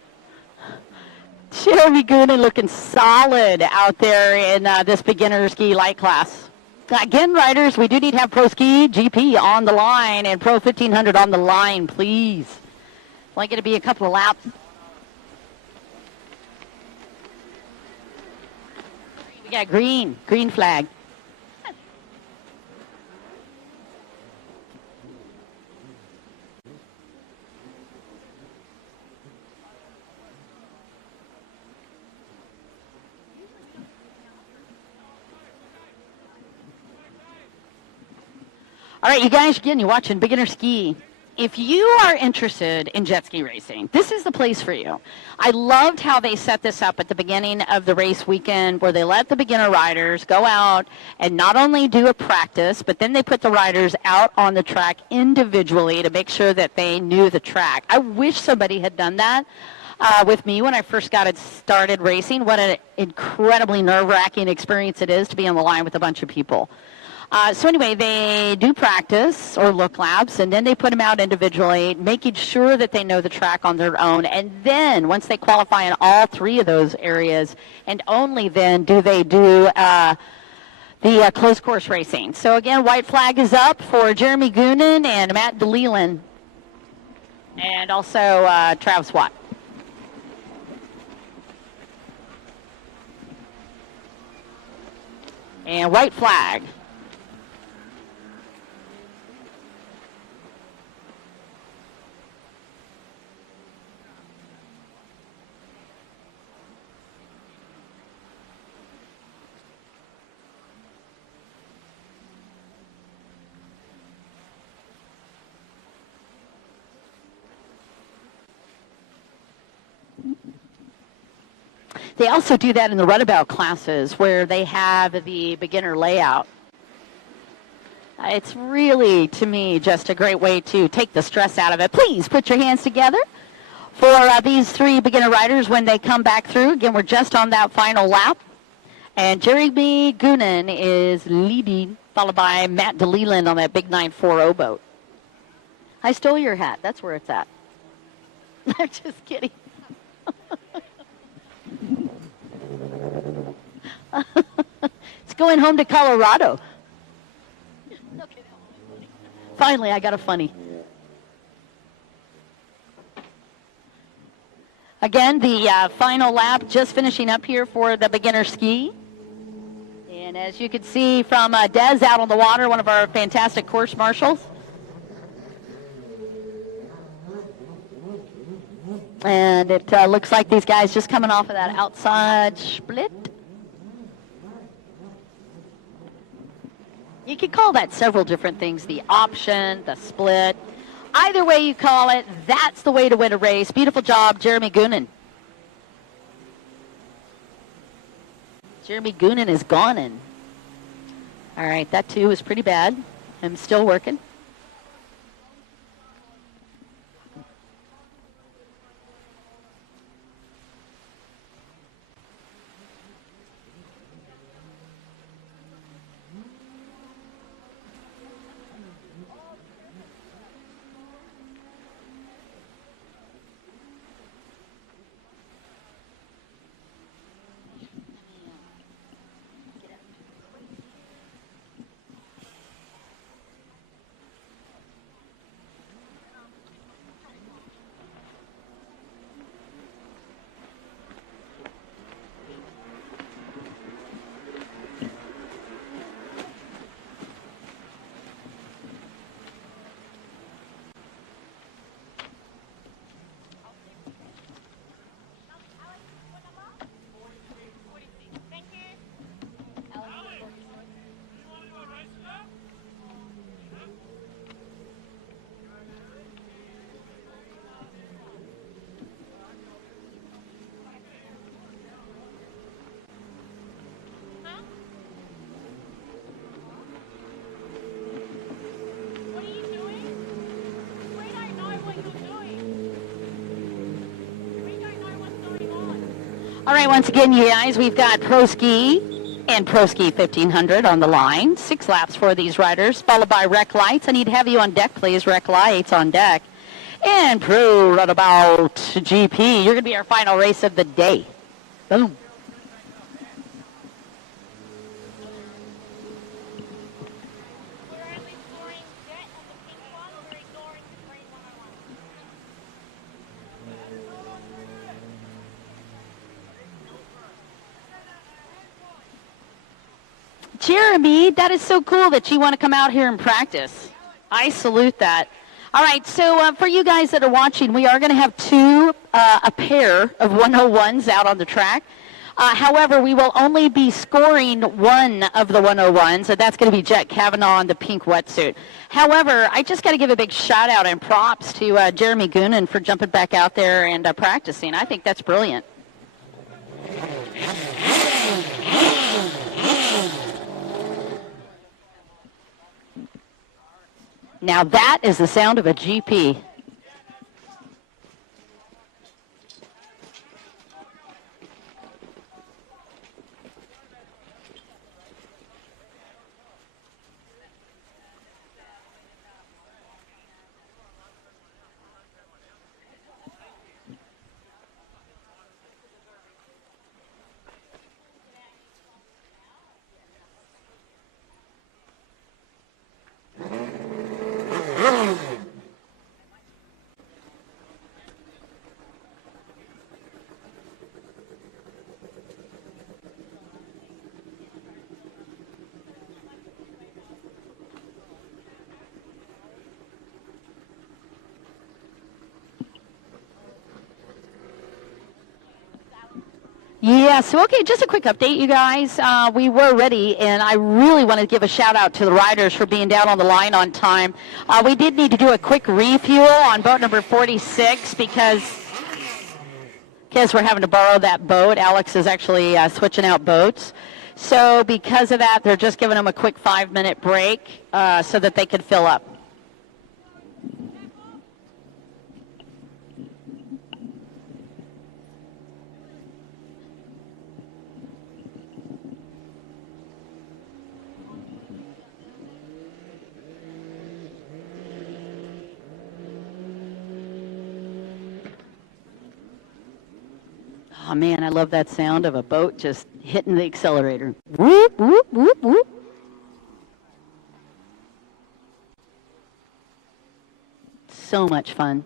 Jeremy Goonan looking solid out there in this beginner ski light class. Again, riders, we do need to have Pro Ski GP on the line and Pro 1500 on the line, please. It's only going to be a couple of laps. We got green flag. All right, you guys, again, you're watching Beginner Ski. If you are interested in jet ski racing, this is the place for you. I loved how they set this up at the beginning of the race weekend where they let the beginner riders go out and not only do a practice, but then they put the riders out on the track individually to make sure that they knew the track. I wish somebody had done that with me when I first got started racing. What an incredibly nerve-wracking experience it is to be on the line with a bunch of people. So anyway, they do practice or look laps, and then they put them out individually, making sure that they know the track on their own. And then once they qualify in all three of those areas, and only then do they do the closed course racing. So again, white flag is up for Jeremy Goonan and Matt DeLeland, and also Travis Watt. And white flag. They also do that in the runabout classes where they have the beginner layout. It's really, to me, just a great way to take the stress out of it. Please put your hands together for these three beginner riders when they come back through. Again, we're just on that final lap. And Jeremy Goonan is leading, followed by Matt DeLeland on that big 940 boat. I stole your hat. That's where it's at. I'm just kidding. It's going home to Colorado. Finally, I got a funny. Again, the final lap just finishing up here for the beginner ski. And as you can see from Des out on the water, one of our fantastic course marshals. And it looks like these guys just coming off of that outside split. You can call that several different things, the option, the split. Either way you call it, that's the way to win a race. Beautiful job, Jeremy Goonan. Jeremy Goonan is gone in. All right, that too is pretty bad. I'm still working. All right, once again, you guys, we've got Pro Ski And Pro Ski 1500 on the line. 6 laps for these riders, followed by Rec Lights. I need to have you on deck, please. Rec Lights on deck. And Pro Runabout GP. You're going to be our final race of the day. Boom. Jeremy, that is so cool that you want to come out here and practice. I salute that. All right, so for you guys that are watching, we are going to have a pair of 101s out on the track. However, we will only be scoring one of the 101s, and that's going to be Jet Kavanaugh in the pink wetsuit. However, I just got to give a big shout out and props to Jeremy Goonan for jumping back out there and practicing. I think that's brilliant. Now that is the sound of a GP. Yeah, so okay, just a quick update, you guys. We were ready, and I really want to give a shout out to the riders for being down on the line on time. We did need to do a quick refuel on boat number 46 because we're having to borrow that boat. Alex is actually switching out boats. So because of that, they're just giving them a quick 5-minute break so that they could fill up. Oh, man, I love that sound of a boat just hitting the accelerator. Whoop, whoop, whoop, whoop. So much fun.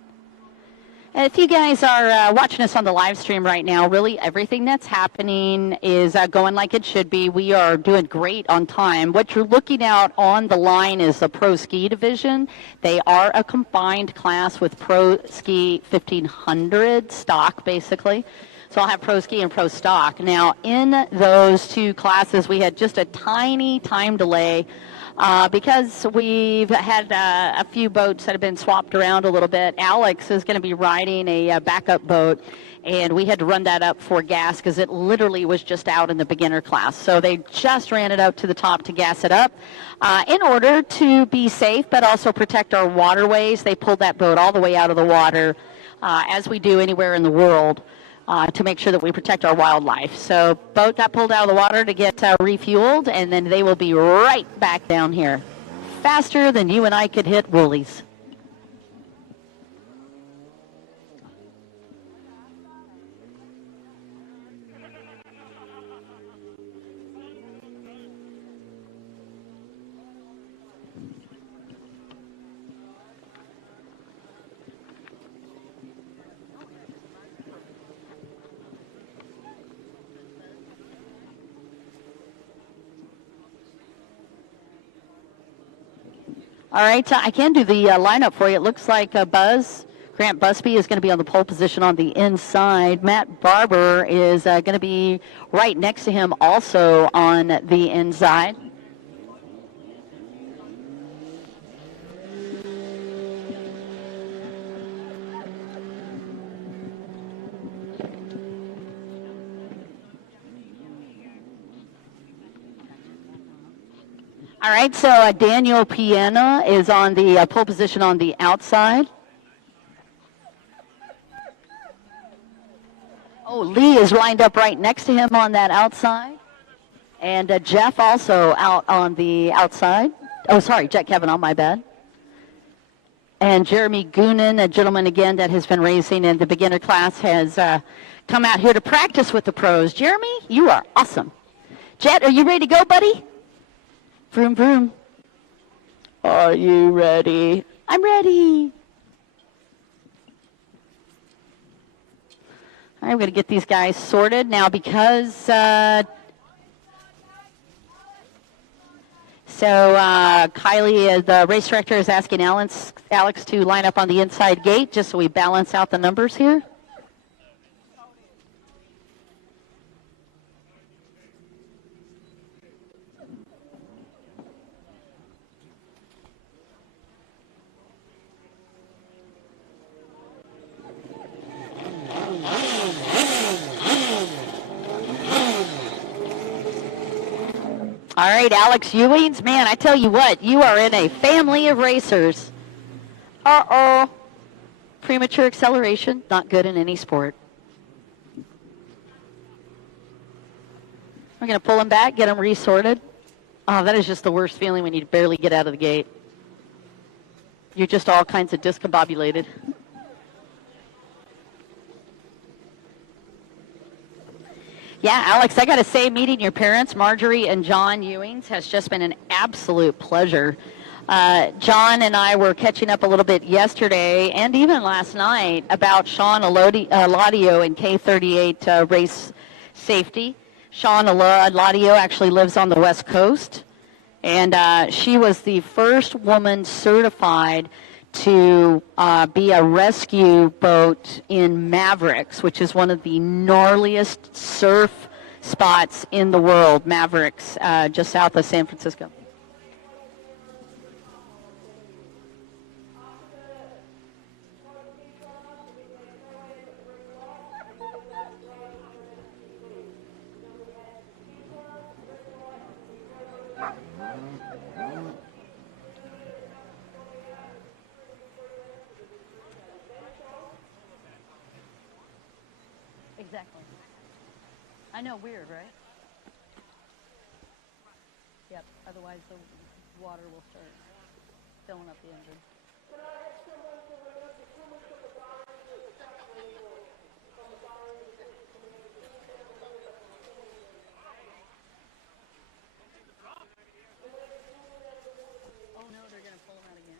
And if you guys are watching us on the live stream right now, really everything that's happening is going like it should be. We are doing great on time. What you're looking at on the line is the Pro Ski division. They are a combined class with Pro Ski 1500 stock, basically. So I'll have Pro Ski and Pro Stock. Now, in those two classes, we had just a tiny time delay because we've had a few boats that have been swapped around a little bit. Alex is going to be riding a backup boat, and we had to run that up for gas because it literally was just out in the beginner class. So they just ran it out to the top to gas it up. In order to be safe but also protect our waterways, they pulled that boat all the way out of the water, as we do anywhere in the world. To make sure that we protect our wildlife. So boat got pulled out of the water to get refueled, and then they will be right back down here. Faster than you and I could hit Woolies. All right, I can do the lineup for you. It looks like Grant Busby is going to be on the pole position on the inside. Matt Barber is going to be right next to him also on the inside. All right, so Daniel Piena is on the pole position on the outside. Oh, Lee is lined up right next to him on that outside. And Jeff also out on the outside. Oh, sorry, Jet Kavanaugh, my bad. And Jeremy Goonan, a gentleman, again, that has been racing in the beginner class, has come out here to practice with the pros. Jeremy, you are awesome. Jet, are you ready to go, buddy? Vroom, vroom. Are you ready? I'm ready. All right, we're going to get these guys sorted. Now, because... So Kylie, the race director, is asking Alex to line up on the inside gate just so we balance out the numbers here. All right, Alex Ewings, man, I tell you what, you are in a family of racers. Uh-oh. Premature acceleration, not good in any sport. We're going to pull him back, get him resorted. Oh, that is just the worst feeling when you barely get out of the gate. You're just all kinds of discombobulated. Yeah, Alex, I got to say, meeting your parents, Marjorie and John Ewings, has just been an absolute pleasure. John and I were catching up a little bit yesterday and even last night about Sean Eladio in K38 race safety. Sean Eladio actually lives on the West Coast, and she was the first woman certified to be a rescue boat in Mavericks, which is one of the gnarliest surf spots in the world, Mavericks, just south of San Francisco. Exactly. I know, weird, right? Yep, otherwise the water will start filling up the engine. Oh no, they're going to pull them out again?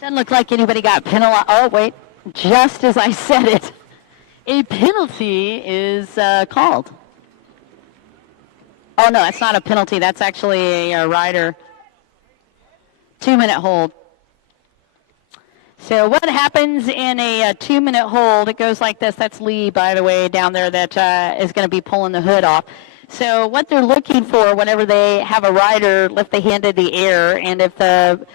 Doesn't look like anybody got penalized. Oh, wait. Just as I said it, a penalty is called. Oh, no, that's not a penalty. That's actually a rider. 2-minute hold. So what happens in a 2-minute hold? It goes like this. That's Lee, by the way, down there that is going to be pulling the hood off. So what they're looking for whenever they have a rider lift the hand in the air, and if the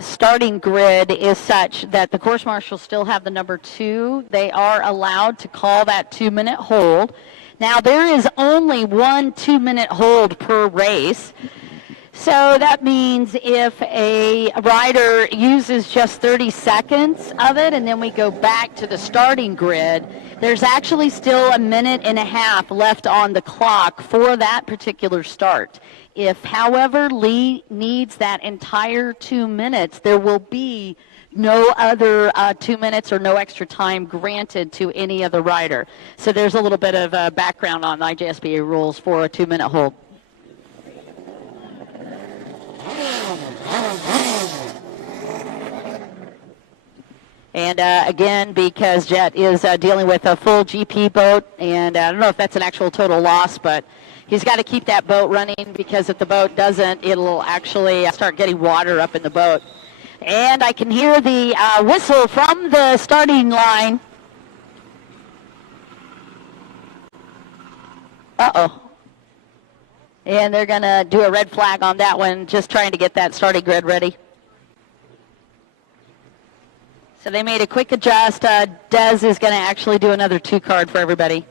starting grid is such that the course marshals still have the number 2, they are allowed to call that 2-minute hold. Now, there is only one 2-minute hold per race. So that means if a rider uses just 30 seconds of it and then we go back to the starting grid, there's actually still a minute and a half left on the clock for that particular start. If, however, Lee needs that entire 2 minutes, there will be no other 2 minutes or no extra time granted to any other rider. So there's a little bit of background on AJSBA rules for a 2-minute hold. And again, because Jet is dealing with a full GP boat, and I don't know if that's an actual total loss, but he's got to keep that boat running, because if the boat doesn't, it'll actually start getting water up in the boat. And I can hear the whistle from the starting line. Uh-oh. And they're going to do a red flag on that one, just trying to get that starting grid ready. So they made a quick adjust. Dez is going to actually do another 2-card for everybody.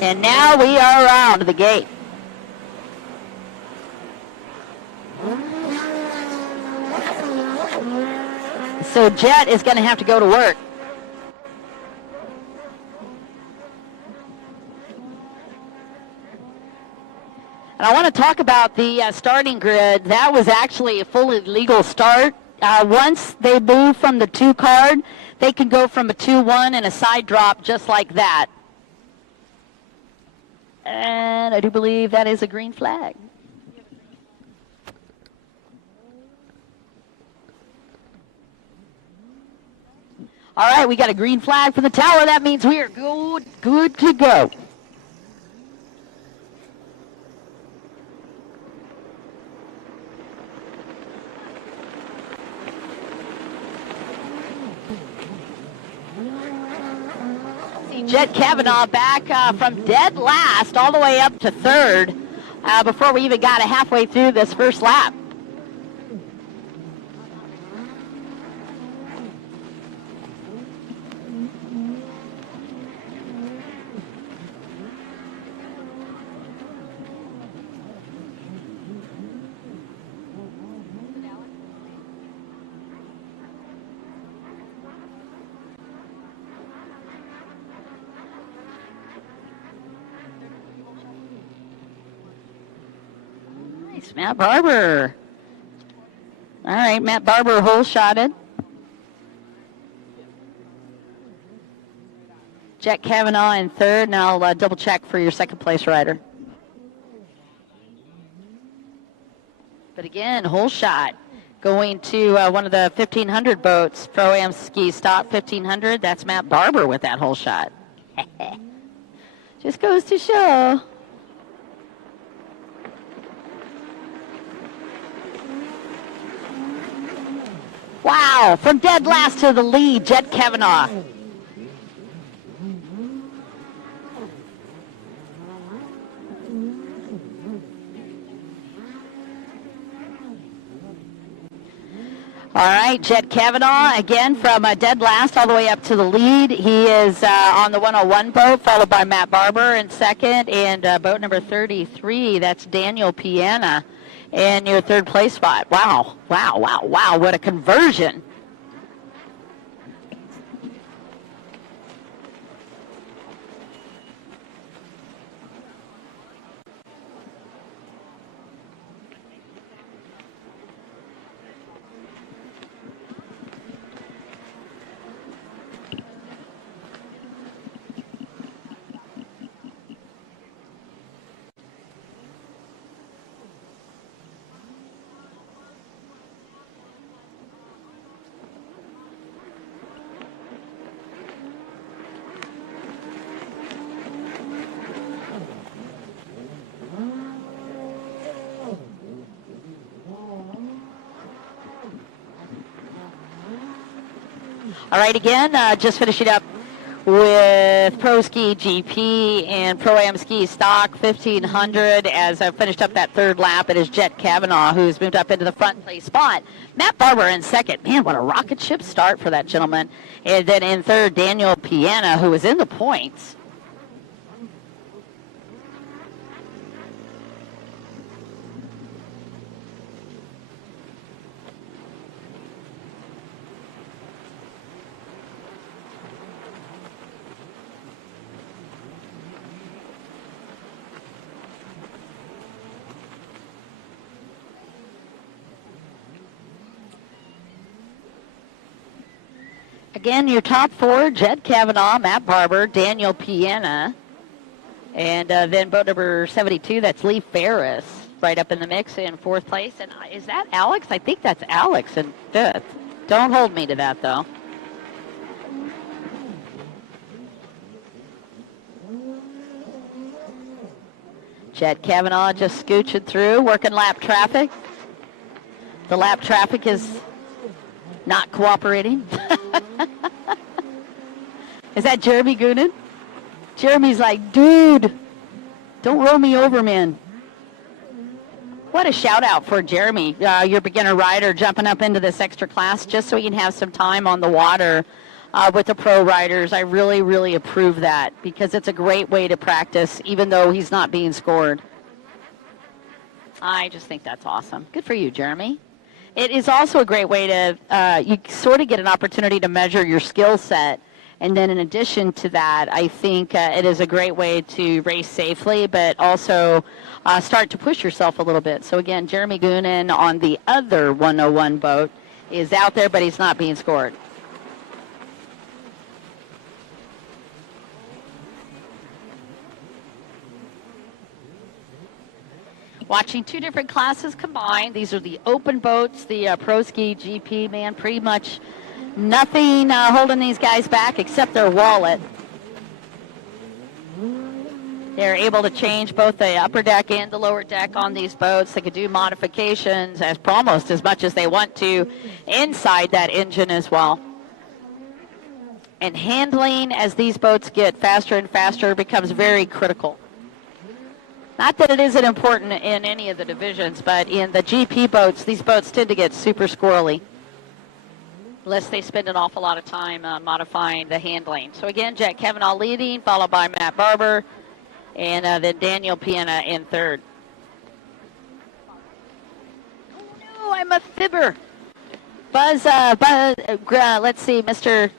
And now we are around the gate. So Jet is going to have to go to work. And I want to talk about the starting grid. That was actually a fully legal start. Once they move from the 2-card, they can go from a 2-1 and a side drop just like that. And I do believe that is a green flag. All right, we got a green flag from the tower. That means we are good to go. Jet Kavanaugh back from dead last all the way up to third before we even got halfway through this first lap. Matt Barber. All right, Matt Barber hole-shotted. Jet Kavanaugh in third, and I'll double-check for your second-place rider. But again, hole shot going to one of the 1,500 boats, Proam Ski Stock 1,500. That's Matt Barber with that hole shot. Just goes to show. Wow, from dead last to the lead, Jet Kavanaugh. All right, Jet Kavanaugh, again, from dead last all the way up to the lead. He is on the 101 boat, followed by Matt Barber in second, and boat number 33, that's Daniel Piana. And your third place spot. Wow, wow, wow, wow, what a conversion. All right, again, just finishing up with Pro Ski GP and Pro-Am Ski Stock 1,500. As I finished up that third lap, it is Jet Kavanaugh who's moved up into the front place spot. Matt Barber in second. Man, what a rocket ship start for that gentleman. And then in third, Daniel Piana, who was in the points. Again, your top four, Jet Kavanaugh, Matt Barber, Daniel Piana, and then boat number 72, that's Lee Ferris, right up in the mix in fourth place. And is that Alex? I think that's Alex in fifth. Don't hold me to that, though. Jet Kavanaugh just scooching through, working lap traffic. The lap traffic is not cooperating. Is that Jeremy Goonan? Jeremy's like, dude, don't roll me over, man. What a shout out for Jeremy, your beginner rider, jumping up into this extra class just so he can have some time on the water with the pro riders. I really, really approve that because it's a great way to practice, even though he's not being scored. I just think that's awesome. Good for you, Jeremy. It is also a great way to, you sort of get an opportunity to measure your skill set. And then in addition to that, I think it is a great way to race safely, but also start to push yourself a little bit. So again, Jeremy Goonan on the other 101 boat is out there, but he's not being scored. Watching two different classes combined. These are the open boats, the Pro Ski GP, man, pretty much nothing holding these guys back except their wallet. They're able to change both the upper deck and the lower deck on these boats. They could do modifications almost as much as they want to inside that engine as well. And handling as these boats get faster and faster becomes very critical. Not that it isn't important in any of the divisions, but in the GP boats, these boats tend to get super squirrely unless they spend an awful lot of time modifying the handling. So again, Jack Kavanaugh leading, followed by Matt Barber, and then Daniel Piana in third. Oh, no, I'm a fibber. Buzz, let's see, Mr.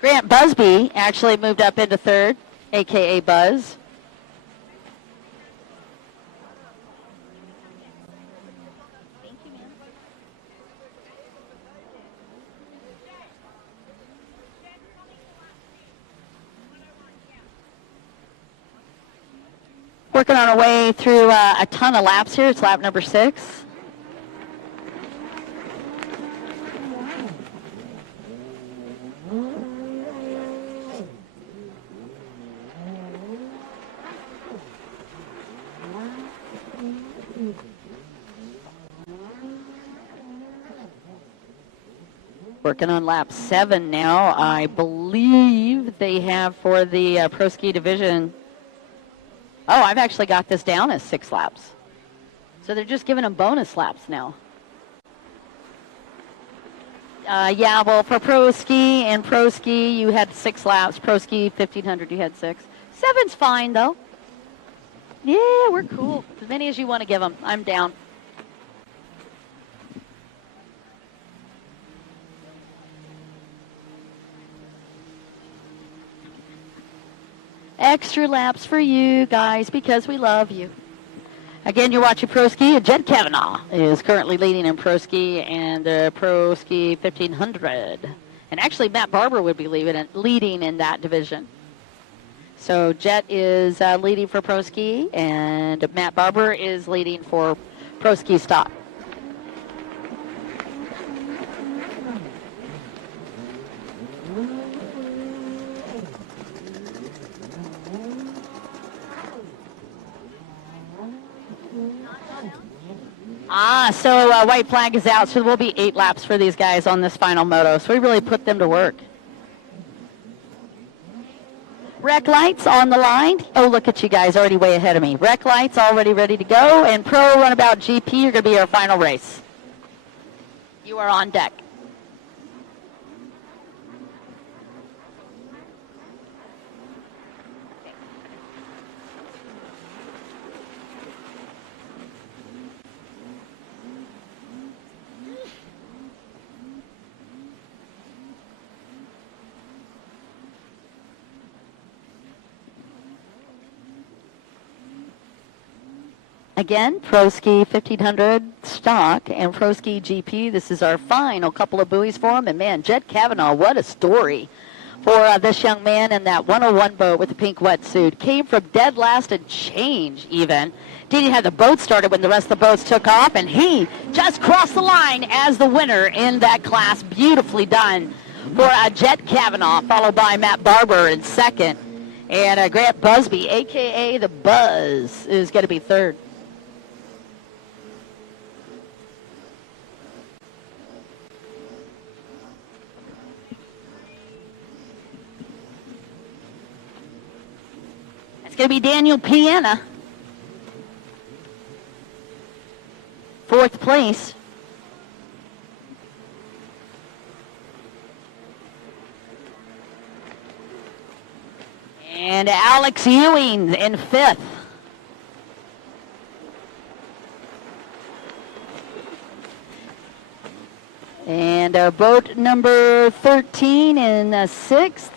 Grant Busby actually moved up into third, a.k.a. Buzz. Working on our way through a ton of laps here. It's lap number 6. Working on lap 7 now. I believe they have for the Pro Ski division. Oh, I've actually got this down as 6 laps. So they're just giving them bonus laps now. Yeah, well, for Pro Ski and Pro Ski, you had 6 laps. Pro Ski 1500, you had 6. 7's fine, though. Yeah, we're cool. As many as you want to give them. I'm down. Extra laps for you guys because we love you. Again, you're watching Pro Ski. Jed Kavanaugh is currently leading in Pro Ski and Pro Ski 1500. And actually, Matt Barber would be leading in that division. So Jet is leading for Pro Ski, and Matt Barber is leading for Pro Ski Stock. So white flag is out, so there will be 8 laps for these guys on this final moto. So we really put them to work. Rec lights on the line. Oh, look at you guys already way ahead of me. Rec lights already ready to go. And Pro Runabout GP are going to be our final race. You are on deck. Again, Pro Ski 1500 stock and Pro Ski GP. This is our final couple of buoys for him. And man, Jed Kavanaugh, what a story for this young man in that 101 boat with the pink wetsuit. Came from dead last and change even. Didn't have the boat started when the rest of the boats took off, and he just crossed the line as the winner in that class. Beautifully done for Jed Kavanaugh, followed by Matt Barber in second. And Grant Busby, a.k.a. the Buzz, is going to be third. going to be Daniel Piana. 4th place. And Alex Ewing in 5th. And boat number 13 in 6th.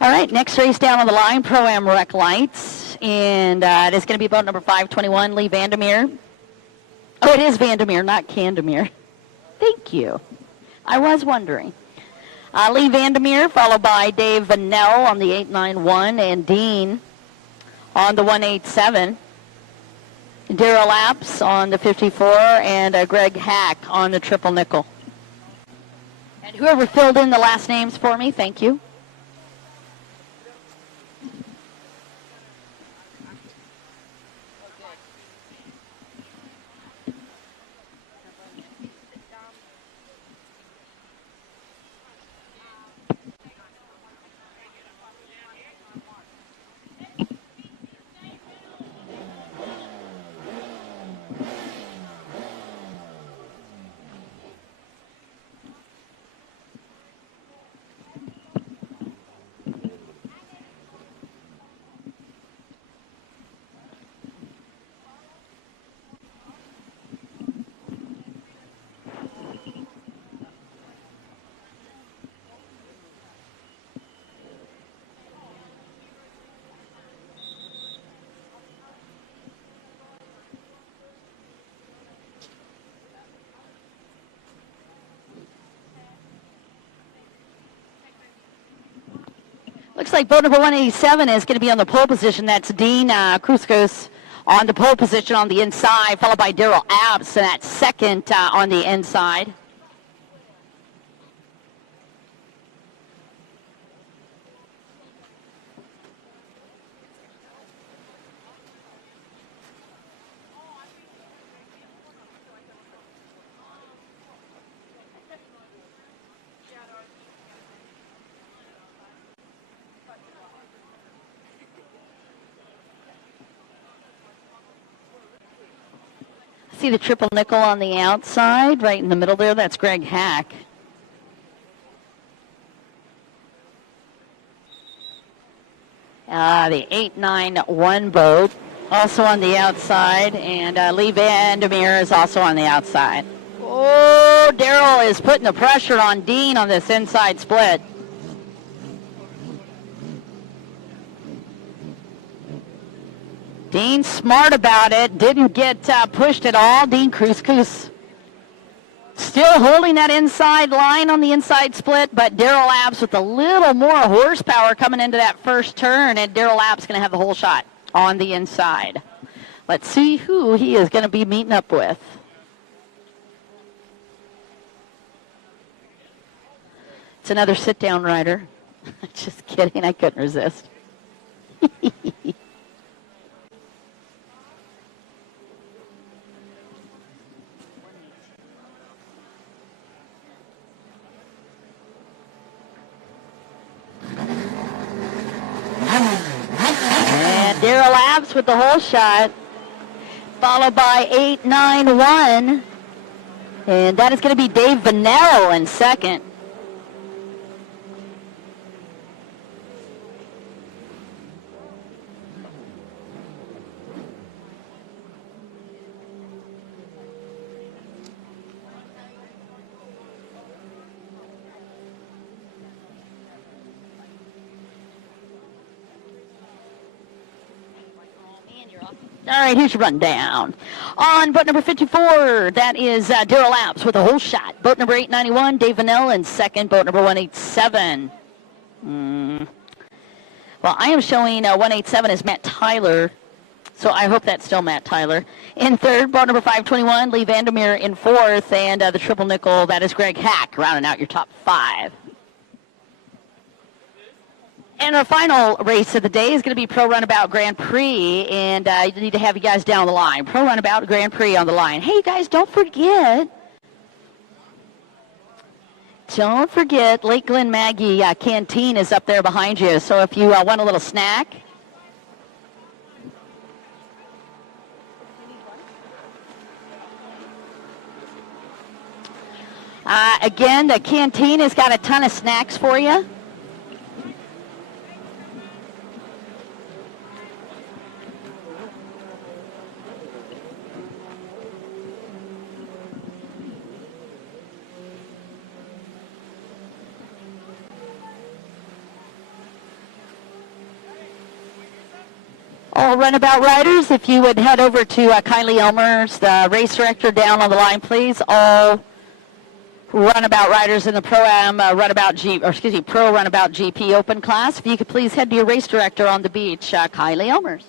All right, next race down on the line, Proam Rec Lights, and it is going to be boat number 521, Lee Vandermeer. Oh, it is Vandermeer, not Candermeer. Thank you. I was wondering. Lee Vandermeer, followed by Dave Vanell on the 891, and Dean on the 187. Daryl Apps on the 54, and Greg Hack on the triple nickel. And whoever filled in the last names for me, thank you. Looks like boat number 187 is going to be on the pole position. That's Dean Kruskos on the pole position on the inside, followed by Daryl Abbs, and that's second on the inside. See the triple nickel on the outside, right in the middle there. That's Greg Hack. The 891 boat also on the outside, and Lee Vandermeer is also on the outside. Oh, Daryl is putting the pressure on Dean on this inside split. Dean smart about it, didn't get pushed at all. Dean Kruskos still holding that inside line on the inside split, but Daryl Abbs with a little more horsepower coming into that first turn, and Daryl Abbs going to have the whole shot on the inside. Let's see who he is going to be meeting up with. It's another sit-down rider. Just kidding, I couldn't resist. And Daryl Abbs with the whole shot, followed by 891. And that is going to be Dave Vanell in second. All right, here's your rundown. On boat number 54, that is Daryl Apps with a whole shot. Boat number 891, Dave Vanell in second. Boat number 187. Well, I am showing 187 as Matt Tyler So I hope that's still Matt Tyler. In third, boat number 521, Lee Vandermeer in fourth, and the triple nickel, that is Greg Hack, rounding out your top 5. And our final race of the day is going to be Pro Runabout Grand Prix, and I need to have you guys down the line. Pro Runabout Grand Prix on the line. Hey, guys, don't forget, Lake Glenmaggie Canteen is up there behind you. So if you want a little snack, again, the canteen has got a ton of snacks for you. All runabout riders, if you would head over to Kylie Elmers, the race director, down on the line, please. All runabout riders in the Proam Pro Runabout GP Open class, if you could please head to your race director on the beach, Kylie Elmers.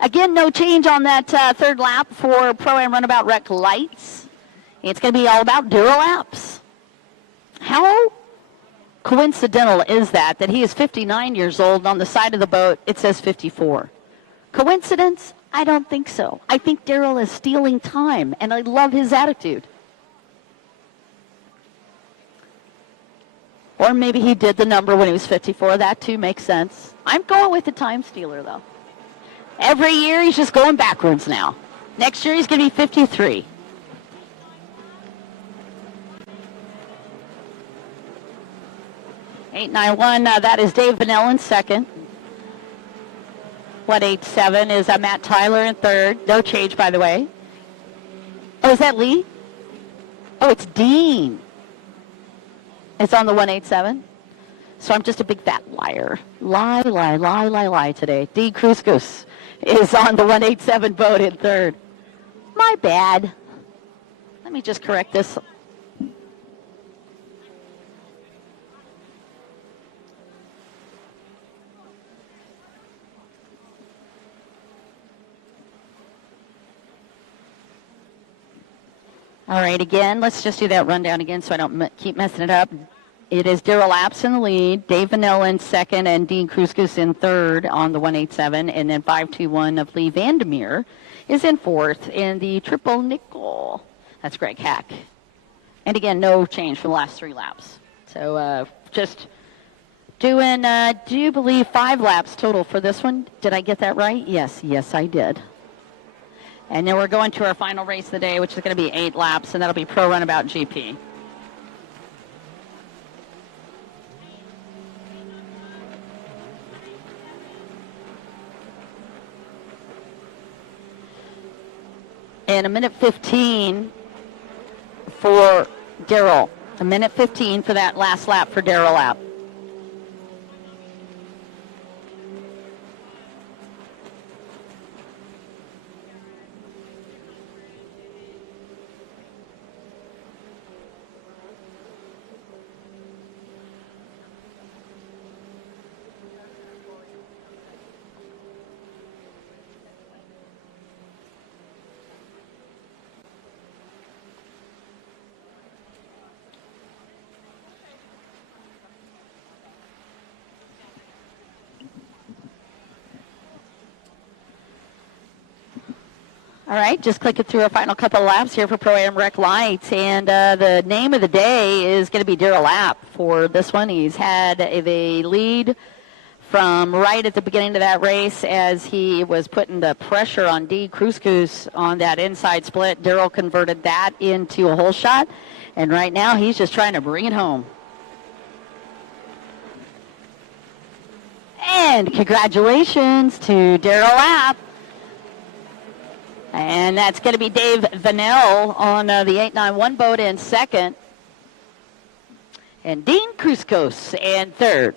Again, no change on that third lap for Proam Runabout Rec Lights. It's going to be all about Duralaps. How coincidental is that he is 59 years old and on the side of the boat it says 54? Coincidence? I don't think so. I think Daryl is stealing time, and I love his attitude. Or maybe he did the number when he was 54. That too makes sense. I'm going with the time stealer, though. Every year he's just going backwards now. Next year he's going to be 53. .891, that is Dave Vanell in second. 187 is Matt Tyler in third. No change, by the way. Oh, is that Lee? Oh, it's Dean. It's on the 187. So I'm just a big fat liar. Lie today. Dean Kruskus is on the 187 boat in third. My bad. Let me just correct this. All right, again, let's just do that rundown again so I don't keep messing it up. It is Duralaps in the lead, Dave Vanell in second, and Dean Kruskus in third on the 187, and then 521 of Lee Vandermeer is in fourth in the triple nickel. That's Greg Hack. And again, no change from the last 3 laps. So just doing, do you believe 5 laps total for this one? Did I get that right? Yes, I did. And then we're going to our final race of the day, which is going to be 8 laps, and that'll be Pro Runabout GP. And a minute 15 for Daryl. A minute 15 for that last lap for Daryl lap. All right, just clicking through our final couple of laps here for Pro-Am Rec Lights, and the name of the day is going to be Daryl Lapp for this one. He's had the lead from right at the beginning of that race as he was putting the pressure on D. Kruskus on that inside split. Daryl converted that into a hole shot, and right now he's just trying to bring it home. And congratulations to Daryl Lapp. And that's going to be Dave Vanell on the 891 boat in second. And Dean Kruskus in third.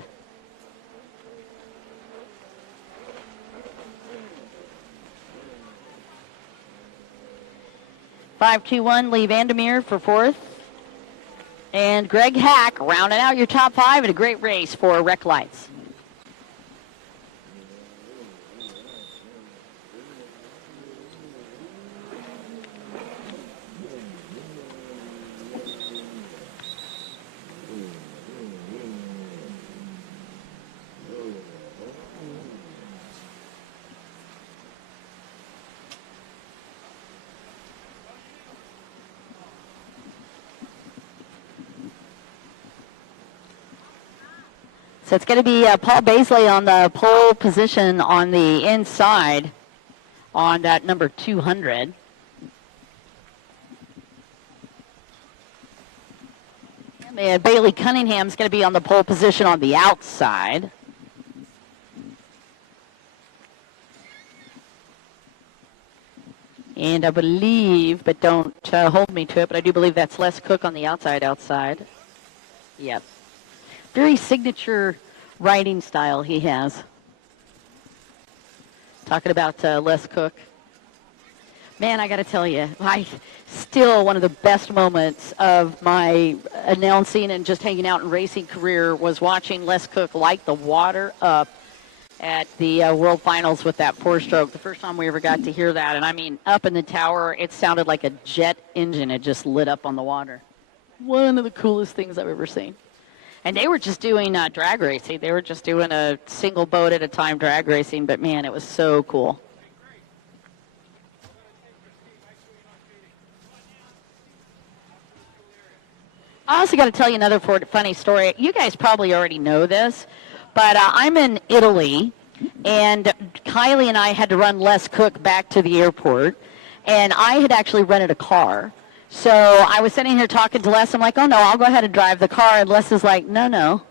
.521 Lee Vandermeer for fourth. And Greg Hack rounding out your top 5 in a great race for Rec Lights. So it's going to be Paul Baisley on the pole position on the inside on that number 200. And Bailey Cunningham's going to be on the pole position on the outside. And I believe, but don't hold me to it, but I do believe that's Les Cook on the outside. Yep. Very signature riding style he has. Talking about Les Cook. Man, I got to tell you, still one of the best moments of my announcing and just hanging out and racing career was watching Les Cook light the water up at the World Finals with that 4-stroke. The first time we ever got to hear that, and I mean, up in the tower, it sounded like a jet engine had just lit up on the water. One of the coolest things I've ever seen. And they were just doing drag racing. They were just doing a single boat at a time drag racing, but man, it was so cool. I also got to tell you another funny story. You guys probably already know this, but I'm in Italy, and Kylie and I had to run Les Cook back to the airport, and I had actually rented a car. So I was sitting here talking to Les. I'm like, oh, no, I'll go ahead and drive the car. And Les is like, no,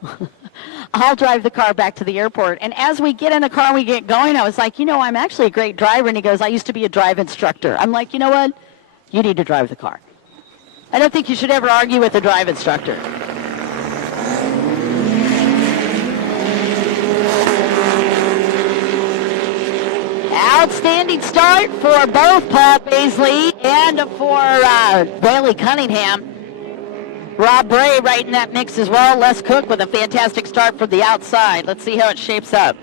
I'll drive the car back to the airport. And as we get in the car and we get going, I was like, I'm actually a great driver. And he goes, I used to be a drive instructor. I'm like, you know what? You need to drive the car. I don't think you should ever argue with a drive instructor. Outstanding start for both Paul Baisley and for Bailey Cunningham. Rob Bray right in that mix as well. Les Cook with a fantastic start from the outside. Let's see how it shapes up.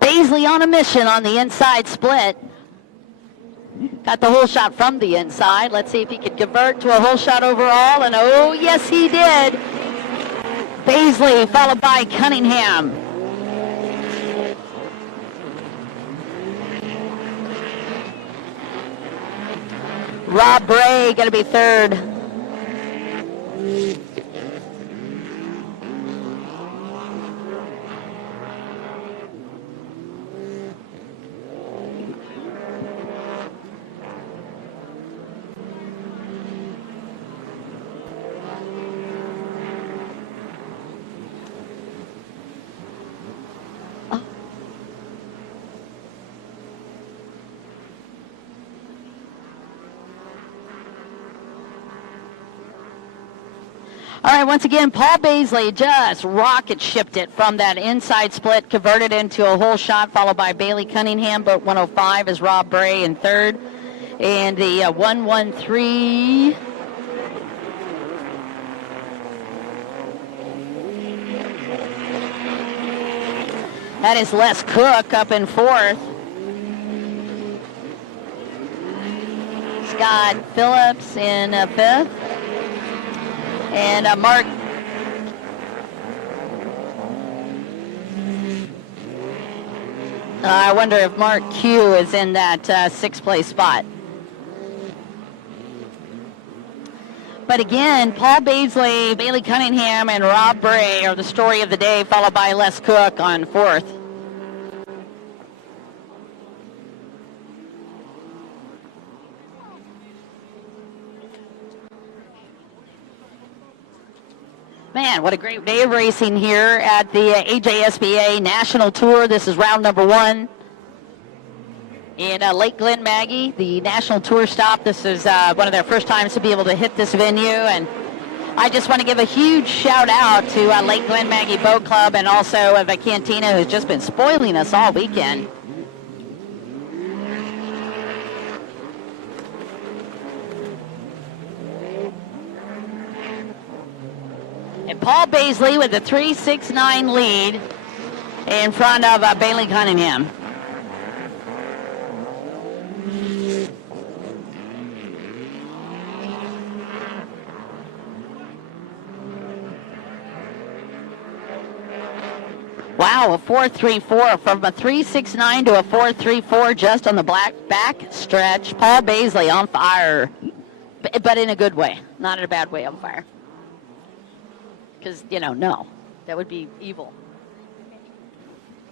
Baisley on a mission on the inside split. Got the whole shot from the inside. Let's see if he can convert to a whole shot overall. And oh, yes, he did. Baisley followed by Cunningham. Rob Bray going to be third. All right, once again, Paul Baisley just rocket shipped it from that inside split, converted into a whole shot, followed by Bailey Cunningham. But 105 is Rob Bray in third. And the 113. That is Les Cook up in fourth. Scott Phillips in fifth. And Mark I wonder if Mark Q is in that sixth place spot. But again, Paul Baisley, Bailey Cunningham, and Rob Bray are the story of the day, followed by Les Cook on fourth. Man, what a great day of racing here at the AJSBA National Tour. This is round number 1 in Lake Glenmaggie, the National Tour stop. This is one of their first times to be able to hit this venue, and I just want to give a huge shout out to Lake Glenmaggie Boat Club and also the Cantina, who's just been spoiling us all weekend. And Paul Baisley with a 3.69 lead in front of Bailey Cunningham. Wow, a 4.34 from a 3.69 to a 4.34 just on the back stretch. Paul Baisley on fire, but in a good way, not in a bad way on fire. Because, no, that would be evil.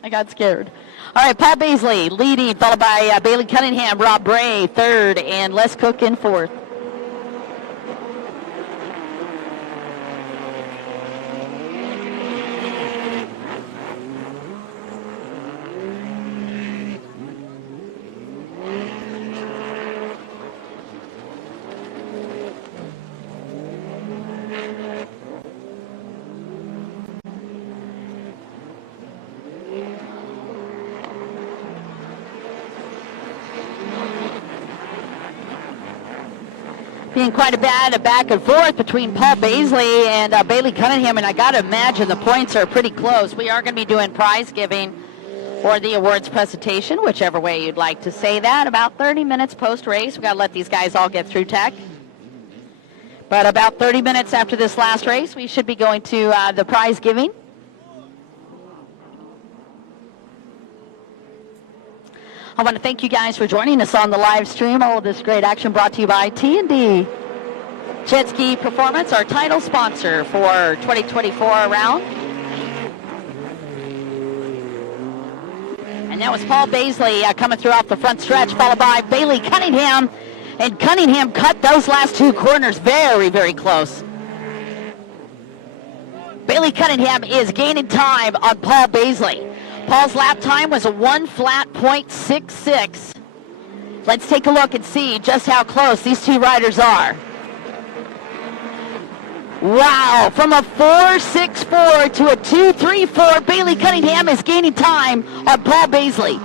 I got scared. All right, Paul Baisley leading, followed by Bailey Cunningham, Rob Bray third, and Les Cook in fourth. Being quite a back and forth between Paul Baisley and Bailey Cunningham, and I got to imagine the points are pretty close. We are going to be doing prize giving or the awards presentation, whichever way you'd like to say that, about 30 minutes post-race. We've got to let these guys all get through tech. But about 30 minutes after this last race, we should be going to the prize giving. I want to thank you guys for joining us on the live stream. All of this great action brought to you by T&D Jet Ski Performance, our title sponsor for 2024 round. And that was Paul Baisley coming through off the front stretch, followed by Bailey Cunningham. And Cunningham cut those last two corners very, very close. Bailey Cunningham is gaining time on Paul Baisley. Paul's lap time was a 1:66. Let's take a look and see just how close these two riders are. Wow, from a 4.64 to a 2.34, Bailey Cunningham is gaining time on Paul Baisley.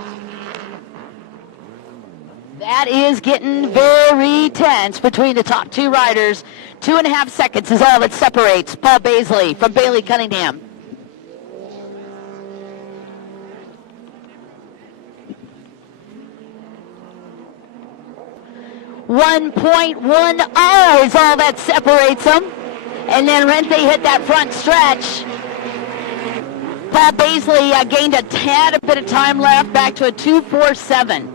That is getting very tense between the top two riders. 2.5 seconds is all that separates Paul Baisley from Bailey Cunningham. 1.10 is all that separates them. And then once they hit that front stretch, Paul Baisley gained a bit of time left, back to a 2.47.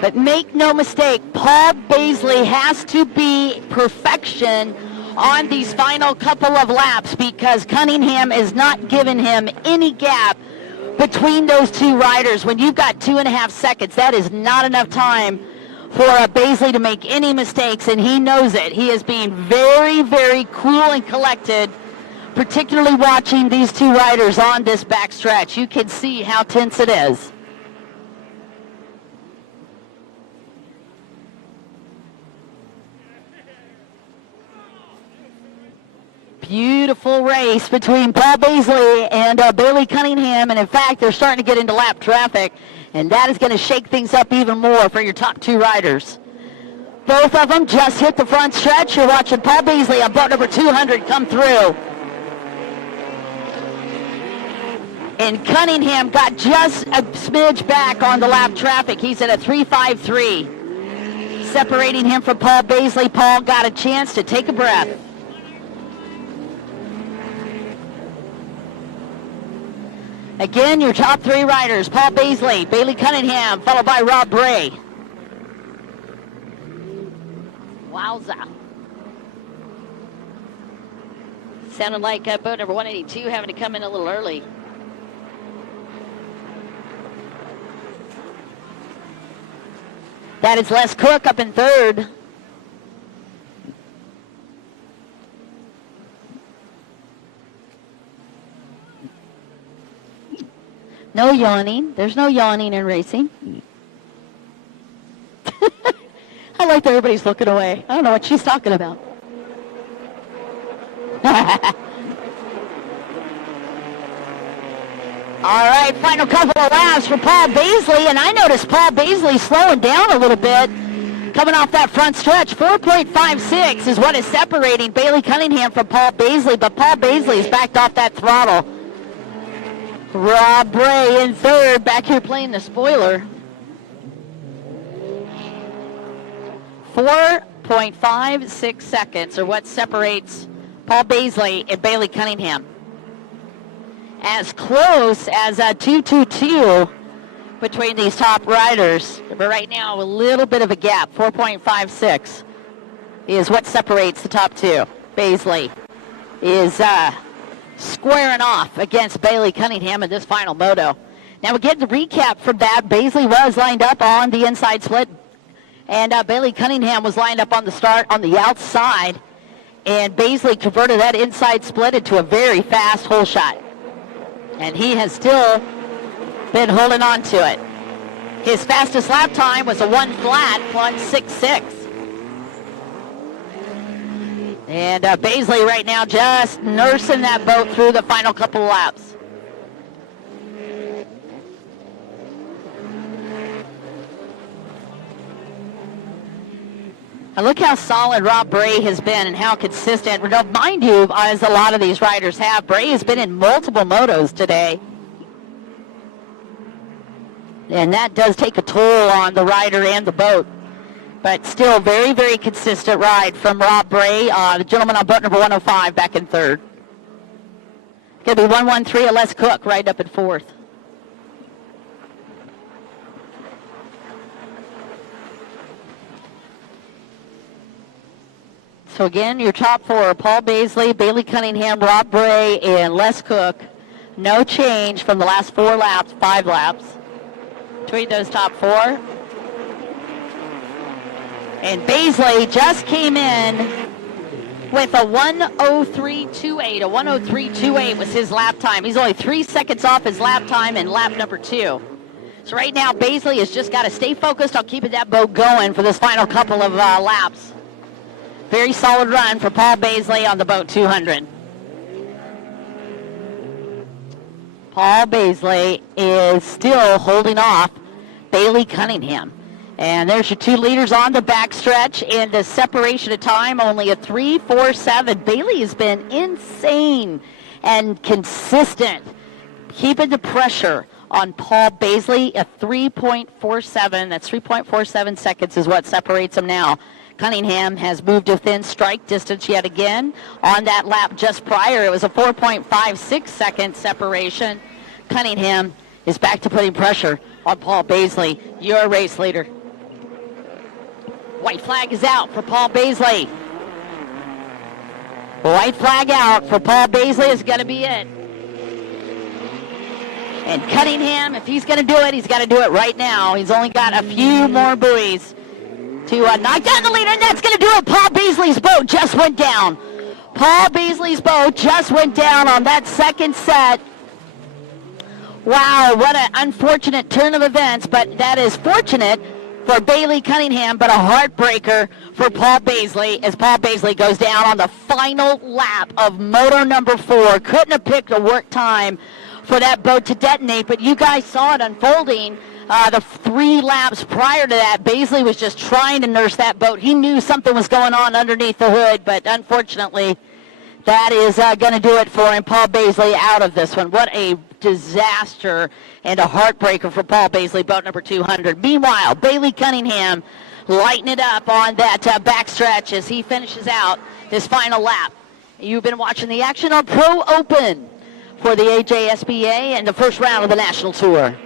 But make no mistake, Paul Baisley has to be perfection on these final couple of laps because Cunningham is not giving him any gap between those two riders. When you've got 2.5 seconds, that is not enough time for Baisley to make any mistakes, and he knows it. He is being very, very cool and collected, particularly watching these two riders on this back stretch. You can see how tense it is. Beautiful race between Paul Baisley and Bailey Cunningham, and in fact, they're starting to get into lap traffic, and that is going to shake things up even more for your top two riders. Both of them just hit the front stretch. You're watching Paul Baisley on boat number 200 come through. And Cunningham got just a smidge back on the lap traffic. He's at a 3.53. Separating him from Paul Baisley. Paul got a chance to take a breath. Again, your top three riders, Paul Baisley, Bailey Cunningham, followed by Rob Bray. Wowza. Sounded like boat number 182 having to come in a little early. That is Les Cook up in third. No yawning. There's no yawning in racing. I like that everybody's looking away. I don't know what she's talking about. All right, final couple of laps for Paul Baisley, and I noticed Paul Baisley slowing down a little bit coming off that front stretch. 4.56 is what is separating Bailey Cunningham from Paul Baisley, but Paul Baisley's backed off that throttle. Rob Bray in third, back here playing the spoiler. 4.56 seconds are what separates Paul Baisley and Bailey Cunningham. As close as a 2.22 between these top riders. But right now, a little bit of a gap. 4.56 is what separates the top two. Baisley is squaring off against Bailey Cunningham in this final moto. Now we get the recap from that. Baisley was lined up on the inside split, and Bailey Cunningham was lined up on the start on the outside, and Baisley converted that inside split into a very fast hole shot. And he has still been holding on to it. His fastest lap time was a 1 flat, 1.66. And Baisley right now just nursing that boat through the final couple of laps. And look how solid Rob Bray has been and how consistent. Now, mind you, as a lot of these riders have, Bray has been in multiple motos today. And that does take a toll on the rider and the boat. But still, very, very consistent ride from Rob Bray, the gentleman on boat number 105, back in third. Going to be 113, Les Cook right up in fourth. So again, your top four, Paul Baisley, Bailey Cunningham, Rob Bray, and Les Cook. No change from the last 4 laps, 5 laps, between those top four. And Baisley just came in with a 1:03.28. A 1:03.28 was his lap time. He's only 3 seconds off his lap time in lap number 2. So right now, Baisley has just got to stay focused on keeping that boat going for this final couple of laps. Very solid run for Paul Baisley on the boat 200. Paul Baisley is still holding off Bailey Cunningham. And there's your 2 leaders on the backstretch, and the separation of time only a 3.47. Bailey has been insane and consistent, keeping the pressure on Paul Baisley. A 3.47. That's 3.47 seconds is what separates him now. Cunningham has moved within strike distance yet again. On that lap just prior, it was a 4.56 second separation. Cunningham is back to putting pressure on Paul Baisley, your race leader. White flag is out for Paul Baisley. White flag out for Paul Baisley is going to be it. And Cunningham, if he's going to do it, he's got to do it right now. He's only got a few more buoys to knock down the leader, and that's going to do it. Paul Baisley's boat just went down. Paul Baisley's boat just went down on that second set. Wow, what an unfortunate turn of events, but that is fortunate for Bailey Cunningham, but a heartbreaker for Paul Baisley as Paul Baisley goes down on the final lap of moto number 4. Couldn't have picked a work time for that boat to detonate, but you guys saw it unfolding. The 3 laps prior to that, Baisley was just trying to nurse that boat. He knew something was going on underneath the hood, but unfortunately, that is going to do it for him. Paul Baisley out of this one. What a disaster and a heartbreaker for Paul Baisley, boat number 200. Meanwhile, Bailey Cunningham lighting it up on that backstretch as he finishes out his final lap. You've been watching the action on Pro Open for the AJSBA and the first round of the National Tour.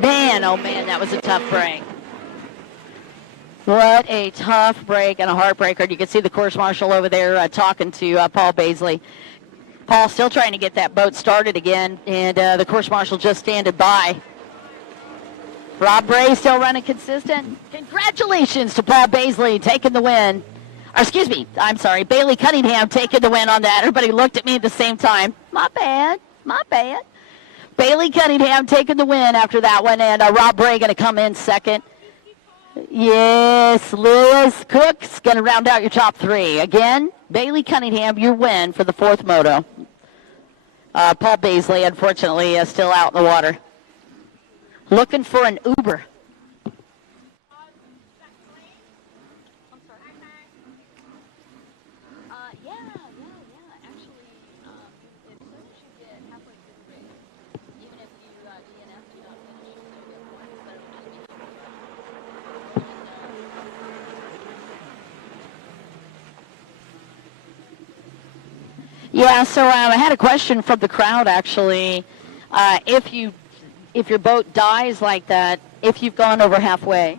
Man, oh man, that was a tough break. What a tough break and a heartbreaker. You can see the course marshal over there talking to Paul Baisley. Paul still trying to get that boat started again, and the course marshal just standing by. Rob Bray still running consistent. Congratulations to Paul Baisley taking the win. Or excuse me, I'm sorry, Bailey Cunningham taking the win on that. Everybody looked at me at the same time. My bad, my bad. Bailey Cunningham taking the win after that one, and Rob Bray going to come in second. Yes, Lewis Cook's going to round out your top 3. Again, Bailey Cunningham, your win for the fourth moto. Paul Baisley, unfortunately, is still out in the water. Looking for an Uber. Yeah, so I had a question from the crowd, actually. If your boat dies like that, if you've gone over halfway.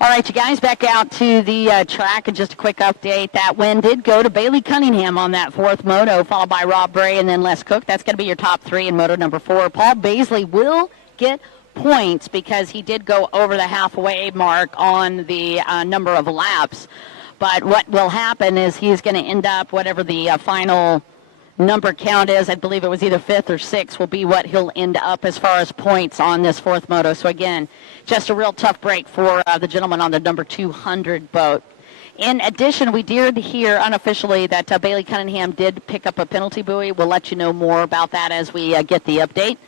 All right, you guys, back out to the track, and just a quick update. That win did go to Bailey Cunningham on that fourth moto, followed by Rob Bray and then Les Cook. That's going to be your top three in moto number 4. Paul Baisley will get points because he did go over the halfway mark on the number of laps. But what will happen is he's going to end up, whatever the final number count is, I believe it was either 5th or 6th, will be what he'll end up as far as points on this fourth moto. So again, just a real tough break for the gentleman on the number 200 boat. In addition, we did hear unofficially that Bailey Cunningham did pick up a penalty buoy. We'll let you know more about that as we get the update.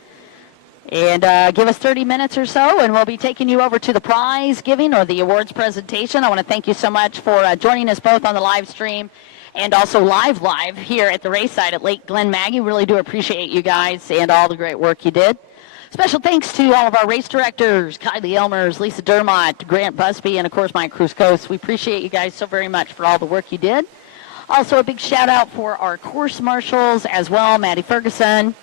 And give us 30 minutes or so, and we'll be taking you over to the prize giving or the awards presentation. I want to thank you so much for joining us both on the live stream and also live here at the race site at Lake Glenmaggie. Really do appreciate you guys and all the great work you did. Special thanks to all of our race directors, Kylie Elmers, Lisa Dermott, Grant Busby, and of course Mike Cruz-Coast. We appreciate you guys so very much for all the work you did. Also a big shout out for our course marshals as well, Maddie Ferguson,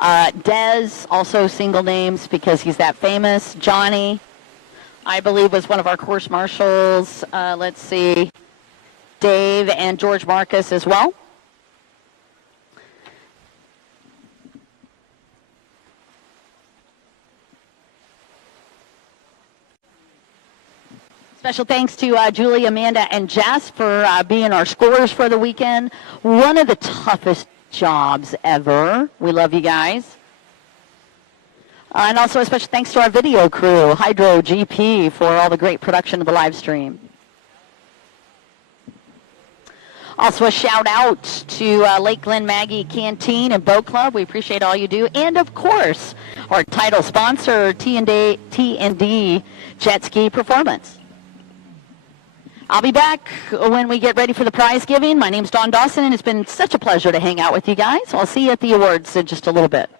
Dez, also single names because he's that famous. Johnny, I believe, was one of our course marshals. Let's see, Dave and George Marcus as well. Special thanks to Julie, Amanda, and Jess for being our scorers for the weekend. One of the toughest jobs ever. We love you guys. And also a special thanks to our video crew, Hydro GP, for all the great production of the live stream. Also a shout out to Lake Glenmaggie Canteen and Boat Club. We appreciate all you do. And of course, our title sponsor, T&D Jet Ski Performance. I'll be back when we get ready for the prize giving. My name's Dawn Dawson, and it's been such a pleasure to hang out with you guys. I'll see you at the awards in just a little bit.